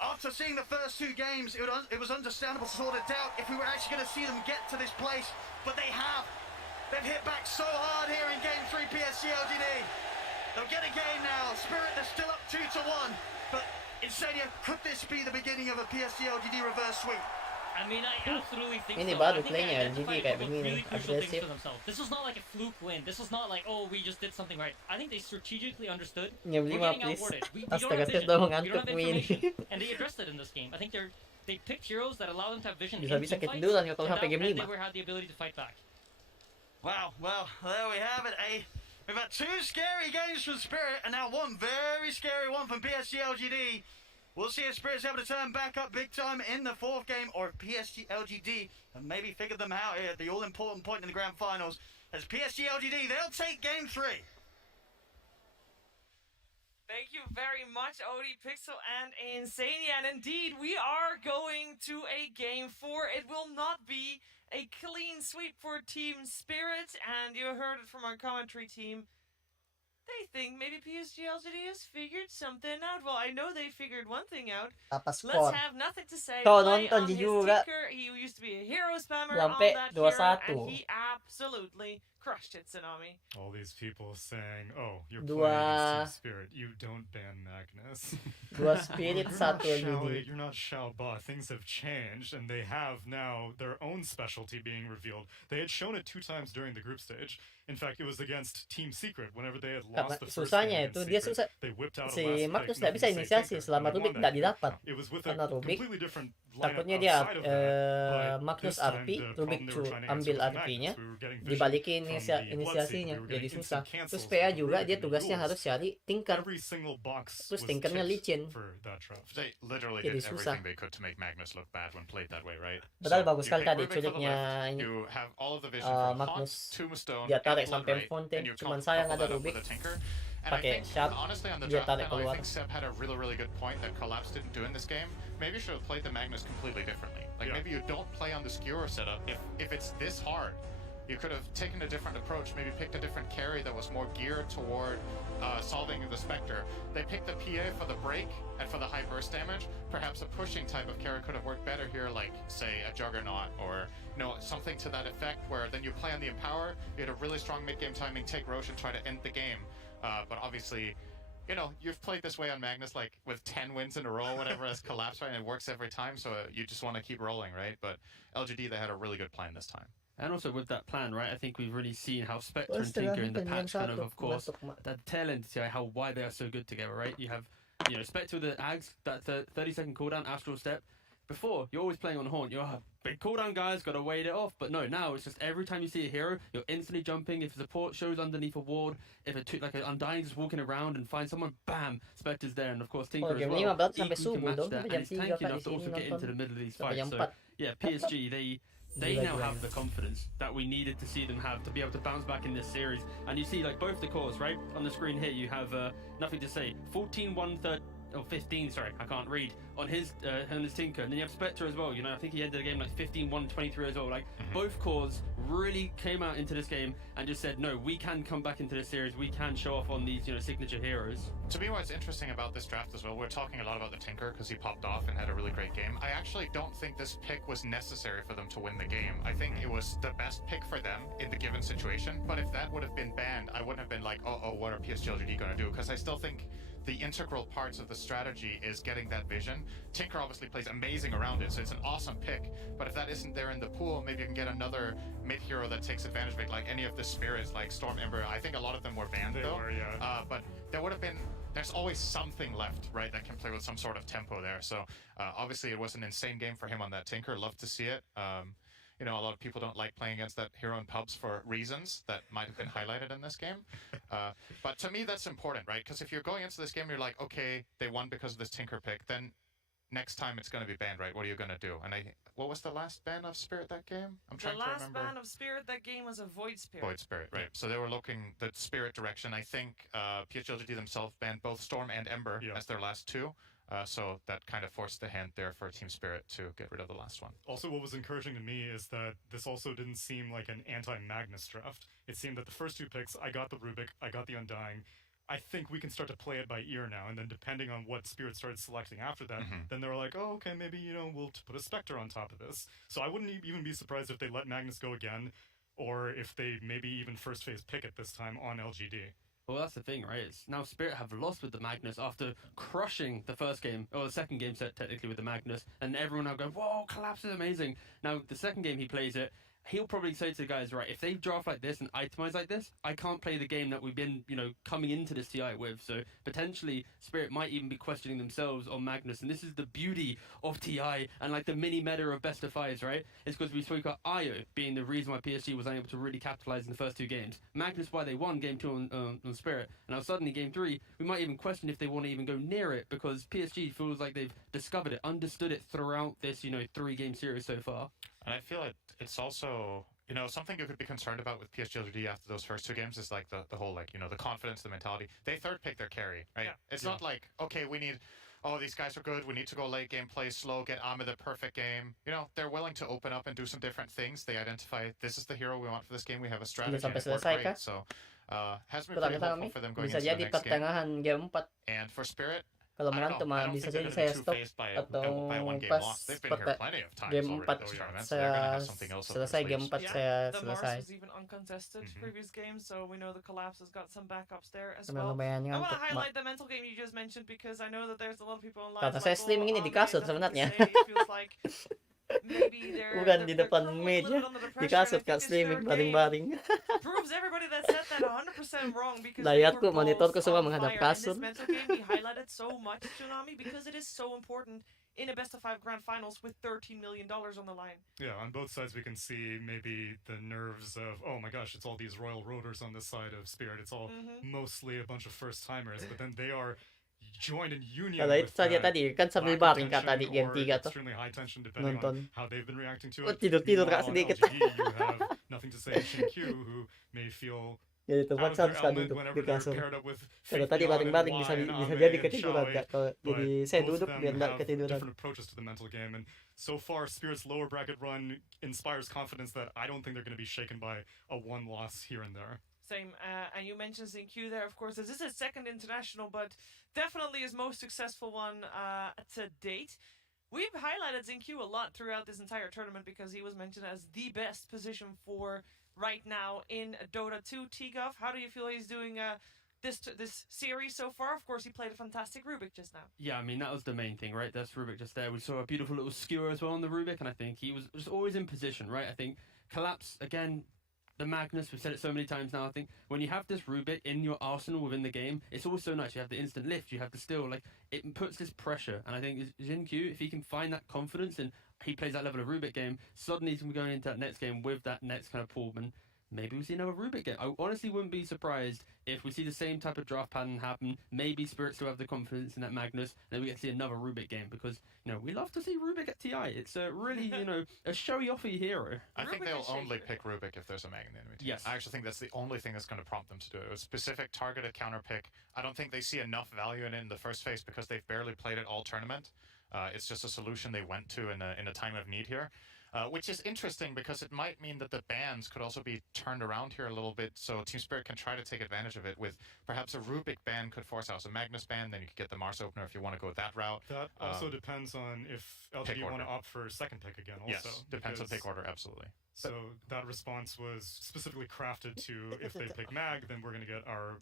after seeing the first 2 games, it was understandable to sort of doubt if we were actually going to see them get to this place, but they have. They've hit back so hard here in game 3, PSG LGD. They'll get a game now. Spirit, they're still up 2-1, but Insania, could this be the beginning of a PSG LGD reverse sweep? I mean, I absolutely think ini so. baru playnya LGD kayak begini, agresif. This was not like a fluke win. This was not like, oh, we just did something right. I think they strategically understood. Jam 5 please. Astaga, saya sudah mengantuk win. And they addressed it in this game. I think they picked heroes that allow them to have vision. Bisa-bisa ketiduran kalau sampai game 5. They had the ability to fight back. Wow, well, there we have it. We've had 2 scary games from Spirit, and now 1 very scary one from PSG LGD. We'll see if Spirit's able to turn back up big time in the 4th game, or if PSG LGD have maybe figured them out here at the all-important point in the grand finals. As PSG LGD, they'll take game 3. Thank you very much, Odie, Pixel, and Insania. And indeed, we are going to a Game 4. It will not be a clean sweep for Team Spirit, and you heard it from our commentary team. They think maybe PSG LGD has figured something out. Well, I know they figured one thing out. Let's have nothing to say. So, Play nonton on his juga. tinker. He used to be a hero spammer Sampai on that hero, 2-1. and he absolutely crushed it, Tsunami. All these people saying, "Oh, you're Dua- playing against Team Spirit. You don't ban Magnus." Dua Spirit, You're not satu LGD. You're not Xiaoba. Things have changed, and they have now their own specialty being revealed. They had shown it 2 times during the group stage. In fact, it was against Team Secret. Whenever they had Karena lost the first susahnya game itu in dia Secret, susah. they whipped out a Si last Magnus pick, nggak bisa nothing to say inisiasi Tinker, selama and they Rubik won nggak that. didapat. It was with Karena a Rubik completely different lineup takutnya dia outside of that. But Magnus this time, RP, the Rubik problem they were trying to ambil answer was RP-nya, Magnus. We were getting vision dibalikin from the Bloodseeker. inisiasinya, We were jadi getting susah. instant cancels Terus PA from juga Rubik dia and tugasnya duels. harus cari Tinker. Every single box Terus was Tinkernya ticked licin. for that draft. They literally Jadi did susah. everything they could to make Magnus look bad when played that way, right? Padahal So bagus you sekali pick tadi Rubik for the culiknya left, ini. you have all of the vision from Magnus Haunt, Tombstone, dia tarik and Blood, sampai right? Fontaine, And you cuman couple sayang ada that up Rubik. with a Tinker. And I Pakai think, Sharp, honestly, on the dia draft tarik panel, I keluar. think Seb had a really good point that Collapse didn't do in this game. Maybe you should have played the Magnus completely differently. Like, maybe you don't play on the skewer setup if it's this hard. You could have taken a different approach, maybe picked a different carry that was more geared toward solving the Spectre. They picked the PA for the break and for the high burst damage. Perhaps a pushing type of carry could have worked better here, like, say, a Juggernaut or, something to that effect, where then you play on the Empower, you had a really strong mid-game timing, take Roche and try to end the game. But obviously, you've played this way on Magnus, like, with 10 wins in a row, whatever, as Collapse, right? And it works every time, so you just want to keep rolling, right? But LGD, they had a really good plan this time. And also with that plan, right, I think we've really seen how Spectre and Tinker in the patch of course, that tail end to see how why they are so good together, right? You have, Spectre with the Ags, that 30-second cooldown, Astral Step. Before, you're always playing on Haunt, you're big cooldown guys, gotta wait it off. But no, now it's just every time you see a hero, you're instantly jumping. If support shows underneath a ward, if like an Undying just walking around and find someone, bam, Spectre's there. And of course, Tinker as well. Sampai Equally can subuh dong, match that, and it's tanky enough to also get into the middle of these fights. So, yeah, PSG, they now have the confidence that we needed to see them have to be able to bounce back in this series. And you see, like, both the cores, right? On the screen here, you have nothing to say. 14-1-3, or 15, sorry, I can't read, on his Tinker. And then you have Spectre as well. I think he ended the game like 15-1-23 as well. Like, both cores really came out into this game and just said, no, we can come back into this series. We can show off on these, signature heroes. To me, what's interesting about this draft as well, we're talking a lot about the Tinker because he popped off and had a really great game. I actually don't think this pick was necessary for them to win the game. I think it was the best pick for them in the given situation. But if that would have been banned, I wouldn't have been like, oh, what are PSG LGD going to do? Because I still think the integral parts of the strategy is getting that vision. Tinker obviously plays amazing around it, so it's an awesome pick. But if that isn't there in the pool, maybe you can get another mid-hero that takes advantage of it, like any of the spirits, like Storm Ember. I think a lot of them were banned, though. But there would have been... There's always something left, right, that can play with some sort of tempo there. So obviously it was an insane game for him on that Tinker. Love to see it. A lot of people don't like playing against that hero in pubs for reasons that might have been highlighted in this game. But to me, that's important, right? Because if you're going into this game, you're like, okay, they won because of this Tinker pick, then next time it's going to be banned, right? What are you going to do? And what was the last ban of Spirit that game? I'm trying to remember. The last ban of Spirit that game was a Void Spirit. Void Spirit, right. So they were looking the Spirit direction. I think PSG themselves banned both Storm and Ember as their last two. So that kind of forced the hand there for Team Spirit to get rid of the last one. Also, what was encouraging to me is that this also didn't seem like an anti-Magnus draft. It seemed that the first 2 picks, I got the Rubik, I got the Undying. I think we can start to play it by ear now, and then depending on what Spirit started selecting after that, then they were like, oh, okay, maybe, we'll put a Spectre on top of this. So I wouldn't even be surprised if they let Magnus go again, or if they maybe even first phase pick it this time on LGD. Well, that's the thing, right? It's now Spirit have lost with the Magnus after crushing the first game, or the second game set technically with the Magnus, and everyone now going, whoa, Collapse is amazing. Now, the second game he plays it, he'll probably say to the guys, right, if they draft like this and itemize like this, I can't play the game that we've been, coming into this TI with. So potentially Spirit might even be questioning themselves on Magnus. And this is the beauty of TI and like the mini meta of best of fives, right? It's because we spoke about IO being the reason why PSG was unable to really capitalize in the first 2 games. Magnus, why they won game 2 on Spirit. And now suddenly game 3, we might even question if they want to even go near it because PSG feels like they've discovered it, understood it throughout this, 3-game series so far. And I feel like it's also You know, something you could be concerned about with PSG LGD after those first two games is like the whole, like, you know, the confidence, the mentality. They third pick their carry, right? Yeah. It's not like, okay, we need, oh, these guys are good, we need to go late game, play slow, get Ame the perfect game. You know, they're willing to open up and do some different things. They identify, this is the hero we want for this game, we have a strategy, and it worked great. So, has been pretty hopeful for them going into the next game. game 4. And for Spirit, Kalau menang cuma bisa jadi saya stop atau pas game 4 saya selesai game 4 saya the selesai. Mars was even uncontested previous game, so we know the Collapse has got some backups there as Lumayan well. I want to ngantuk, highlight the mental game you just mentioned because I know that there's a lot of people online. Kata saya streaming ini di kasut sebenarnya. Bukan di depan meja, di kasut Kak, streaming baring-baring. Proves everybody that said that 100% wrong because layarku, monitorku semua menghadap kasur. In this mental game we highlighted so much Tsunami because it is so important in a best of 5 grand finals with $13 million on the line. Yeah, on both sides we can see maybe the nerves of, oh my gosh, it's all these Royal Roaders on this side of Spirit. It's all mostly a bunch of first-timers, but then they are joined in union Kalau itu saja tadi kan sambil baring Kak tadi game 3 tuh nonton. nonton. How they've been reacting to Oh, it. tidur Kak sedikit. You have nothing to say Shinkyu who may feel jadi terpaksa harus duduk di kasur. Kalau tadi baring-baring bisa jadi ketiduran Kak. Kalau jadi saya duduk biar nggak ketiduran. Different approaches to the mental game, and so far Spirit's lower bracket run inspires confidence that I don't think they're going to be shaken by a one loss here and there. Same, and you mentioned Zinq there, of course. This is his second international, but definitely his most successful one to date. We've highlighted Zinq a lot throughout this entire tournament because he was mentioned as the best position for right now in Dota 2. Tigov, how do you feel he's doing this series so far? Of course, he played a fantastic Rubik just now. Yeah, I mean, that was the main thing, right? That's Rubik just there. We saw a beautiful little skewer as well on the Rubik, and I think he was just always in position, right? I think Collapse, again, the Magnus, we've said it so many times now, I think when you have this Rubik in your arsenal within the game, it's always so nice. You have the instant lift, you have the still, like, it puts this pressure. And I think Zinq, if he can find that confidence and he plays that level of Rubik game, suddenly he's going to be going into that next game with that next kind of Pullman. Maybe we see another Rubik game. I honestly wouldn't be surprised if we see the same type of draft pattern happen. Maybe Spirit still have the confidence in that Magnus, and then we get to see another Rubik game because, you know, we love to see Rubik at TI. It's a really, you know, a showy-offy hero. I think they'll only pick Rubik if there's a Mag in the enemy team. Yes. I actually think that's the only thing that's going to prompt them to do it. A specific targeted counter pick. I don't think they see enough value in it in the first phase because they've barely played it all tournament. It's just a solution they went to in a time of need here. Which is interesting because it might mean that the bans could also be turned around here a little bit, so Team Spirit can try to take advantage of it with perhaps a Rubik ban could force out a Magnus ban, then you could get the Mars opener if you want to go that route. That also depends on if LGD want to opt for second pick again also. Yes, depends on pick order, absolutely. So that response was specifically crafted to, if they pick Mag, then we're going to get our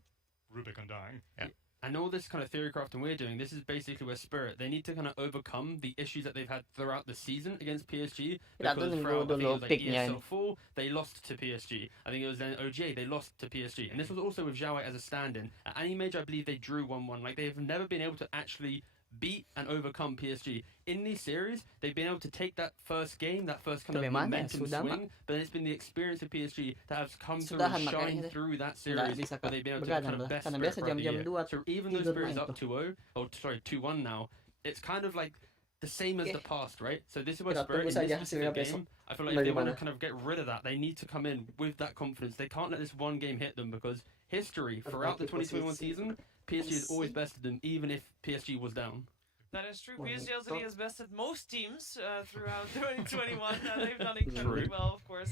Rubik Undying. Yeah. And all this kind of theory crafting we're doing, this is basically where Spirit, they need to kind of overcome the issues that they've had throughout the season against PSG. Because throughout, I think it was like ESL 4, they lost to PSG. I think it was then OGA, they lost to PSG. And this was also with Xiaowei as a stand-in. At any major, I believe they drew 1-1. Like, they've never been able to actually beat and overcome PSG. In these series, they've been able to take that first game, that first kind of momentum swing, but it's been the experience of PSG that has come through and shine through that series, where they've been able to kind of best Spirit throughout the year. So even though Spirit is up 2-0, or sorry, 2-1 now, it's kind of like the same as the past, right? So this is where Spirit, in this specific game, I feel like if they want to kind of get rid of that, they need to come in with that confidence. They can't let this one game hit them because history, throughout the 2021 season, PSG has always bested them, even if PSG was down. That is true. PSG LGD has bested most teams throughout 2021. They've done incredibly well, of course.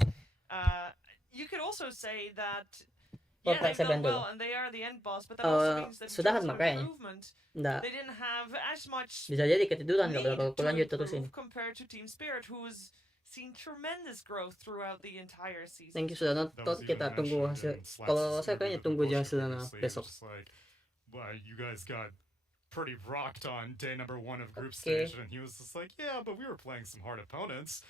You could also say that they've done well and they are the end boss, but that also means that in terms of improvement, they didn't have as much need to improve compared to Team Spirit, who's seen tremendous growth throughout the entire season. Thank you sudah nonton. Kita tunggu hasil. Kalau saya kayaknya tunggu aja hasilnya besok. Wow, you guys got pretty rocked on day number 1 of group stage, and he was just like, yeah, but we were playing some hard opponents.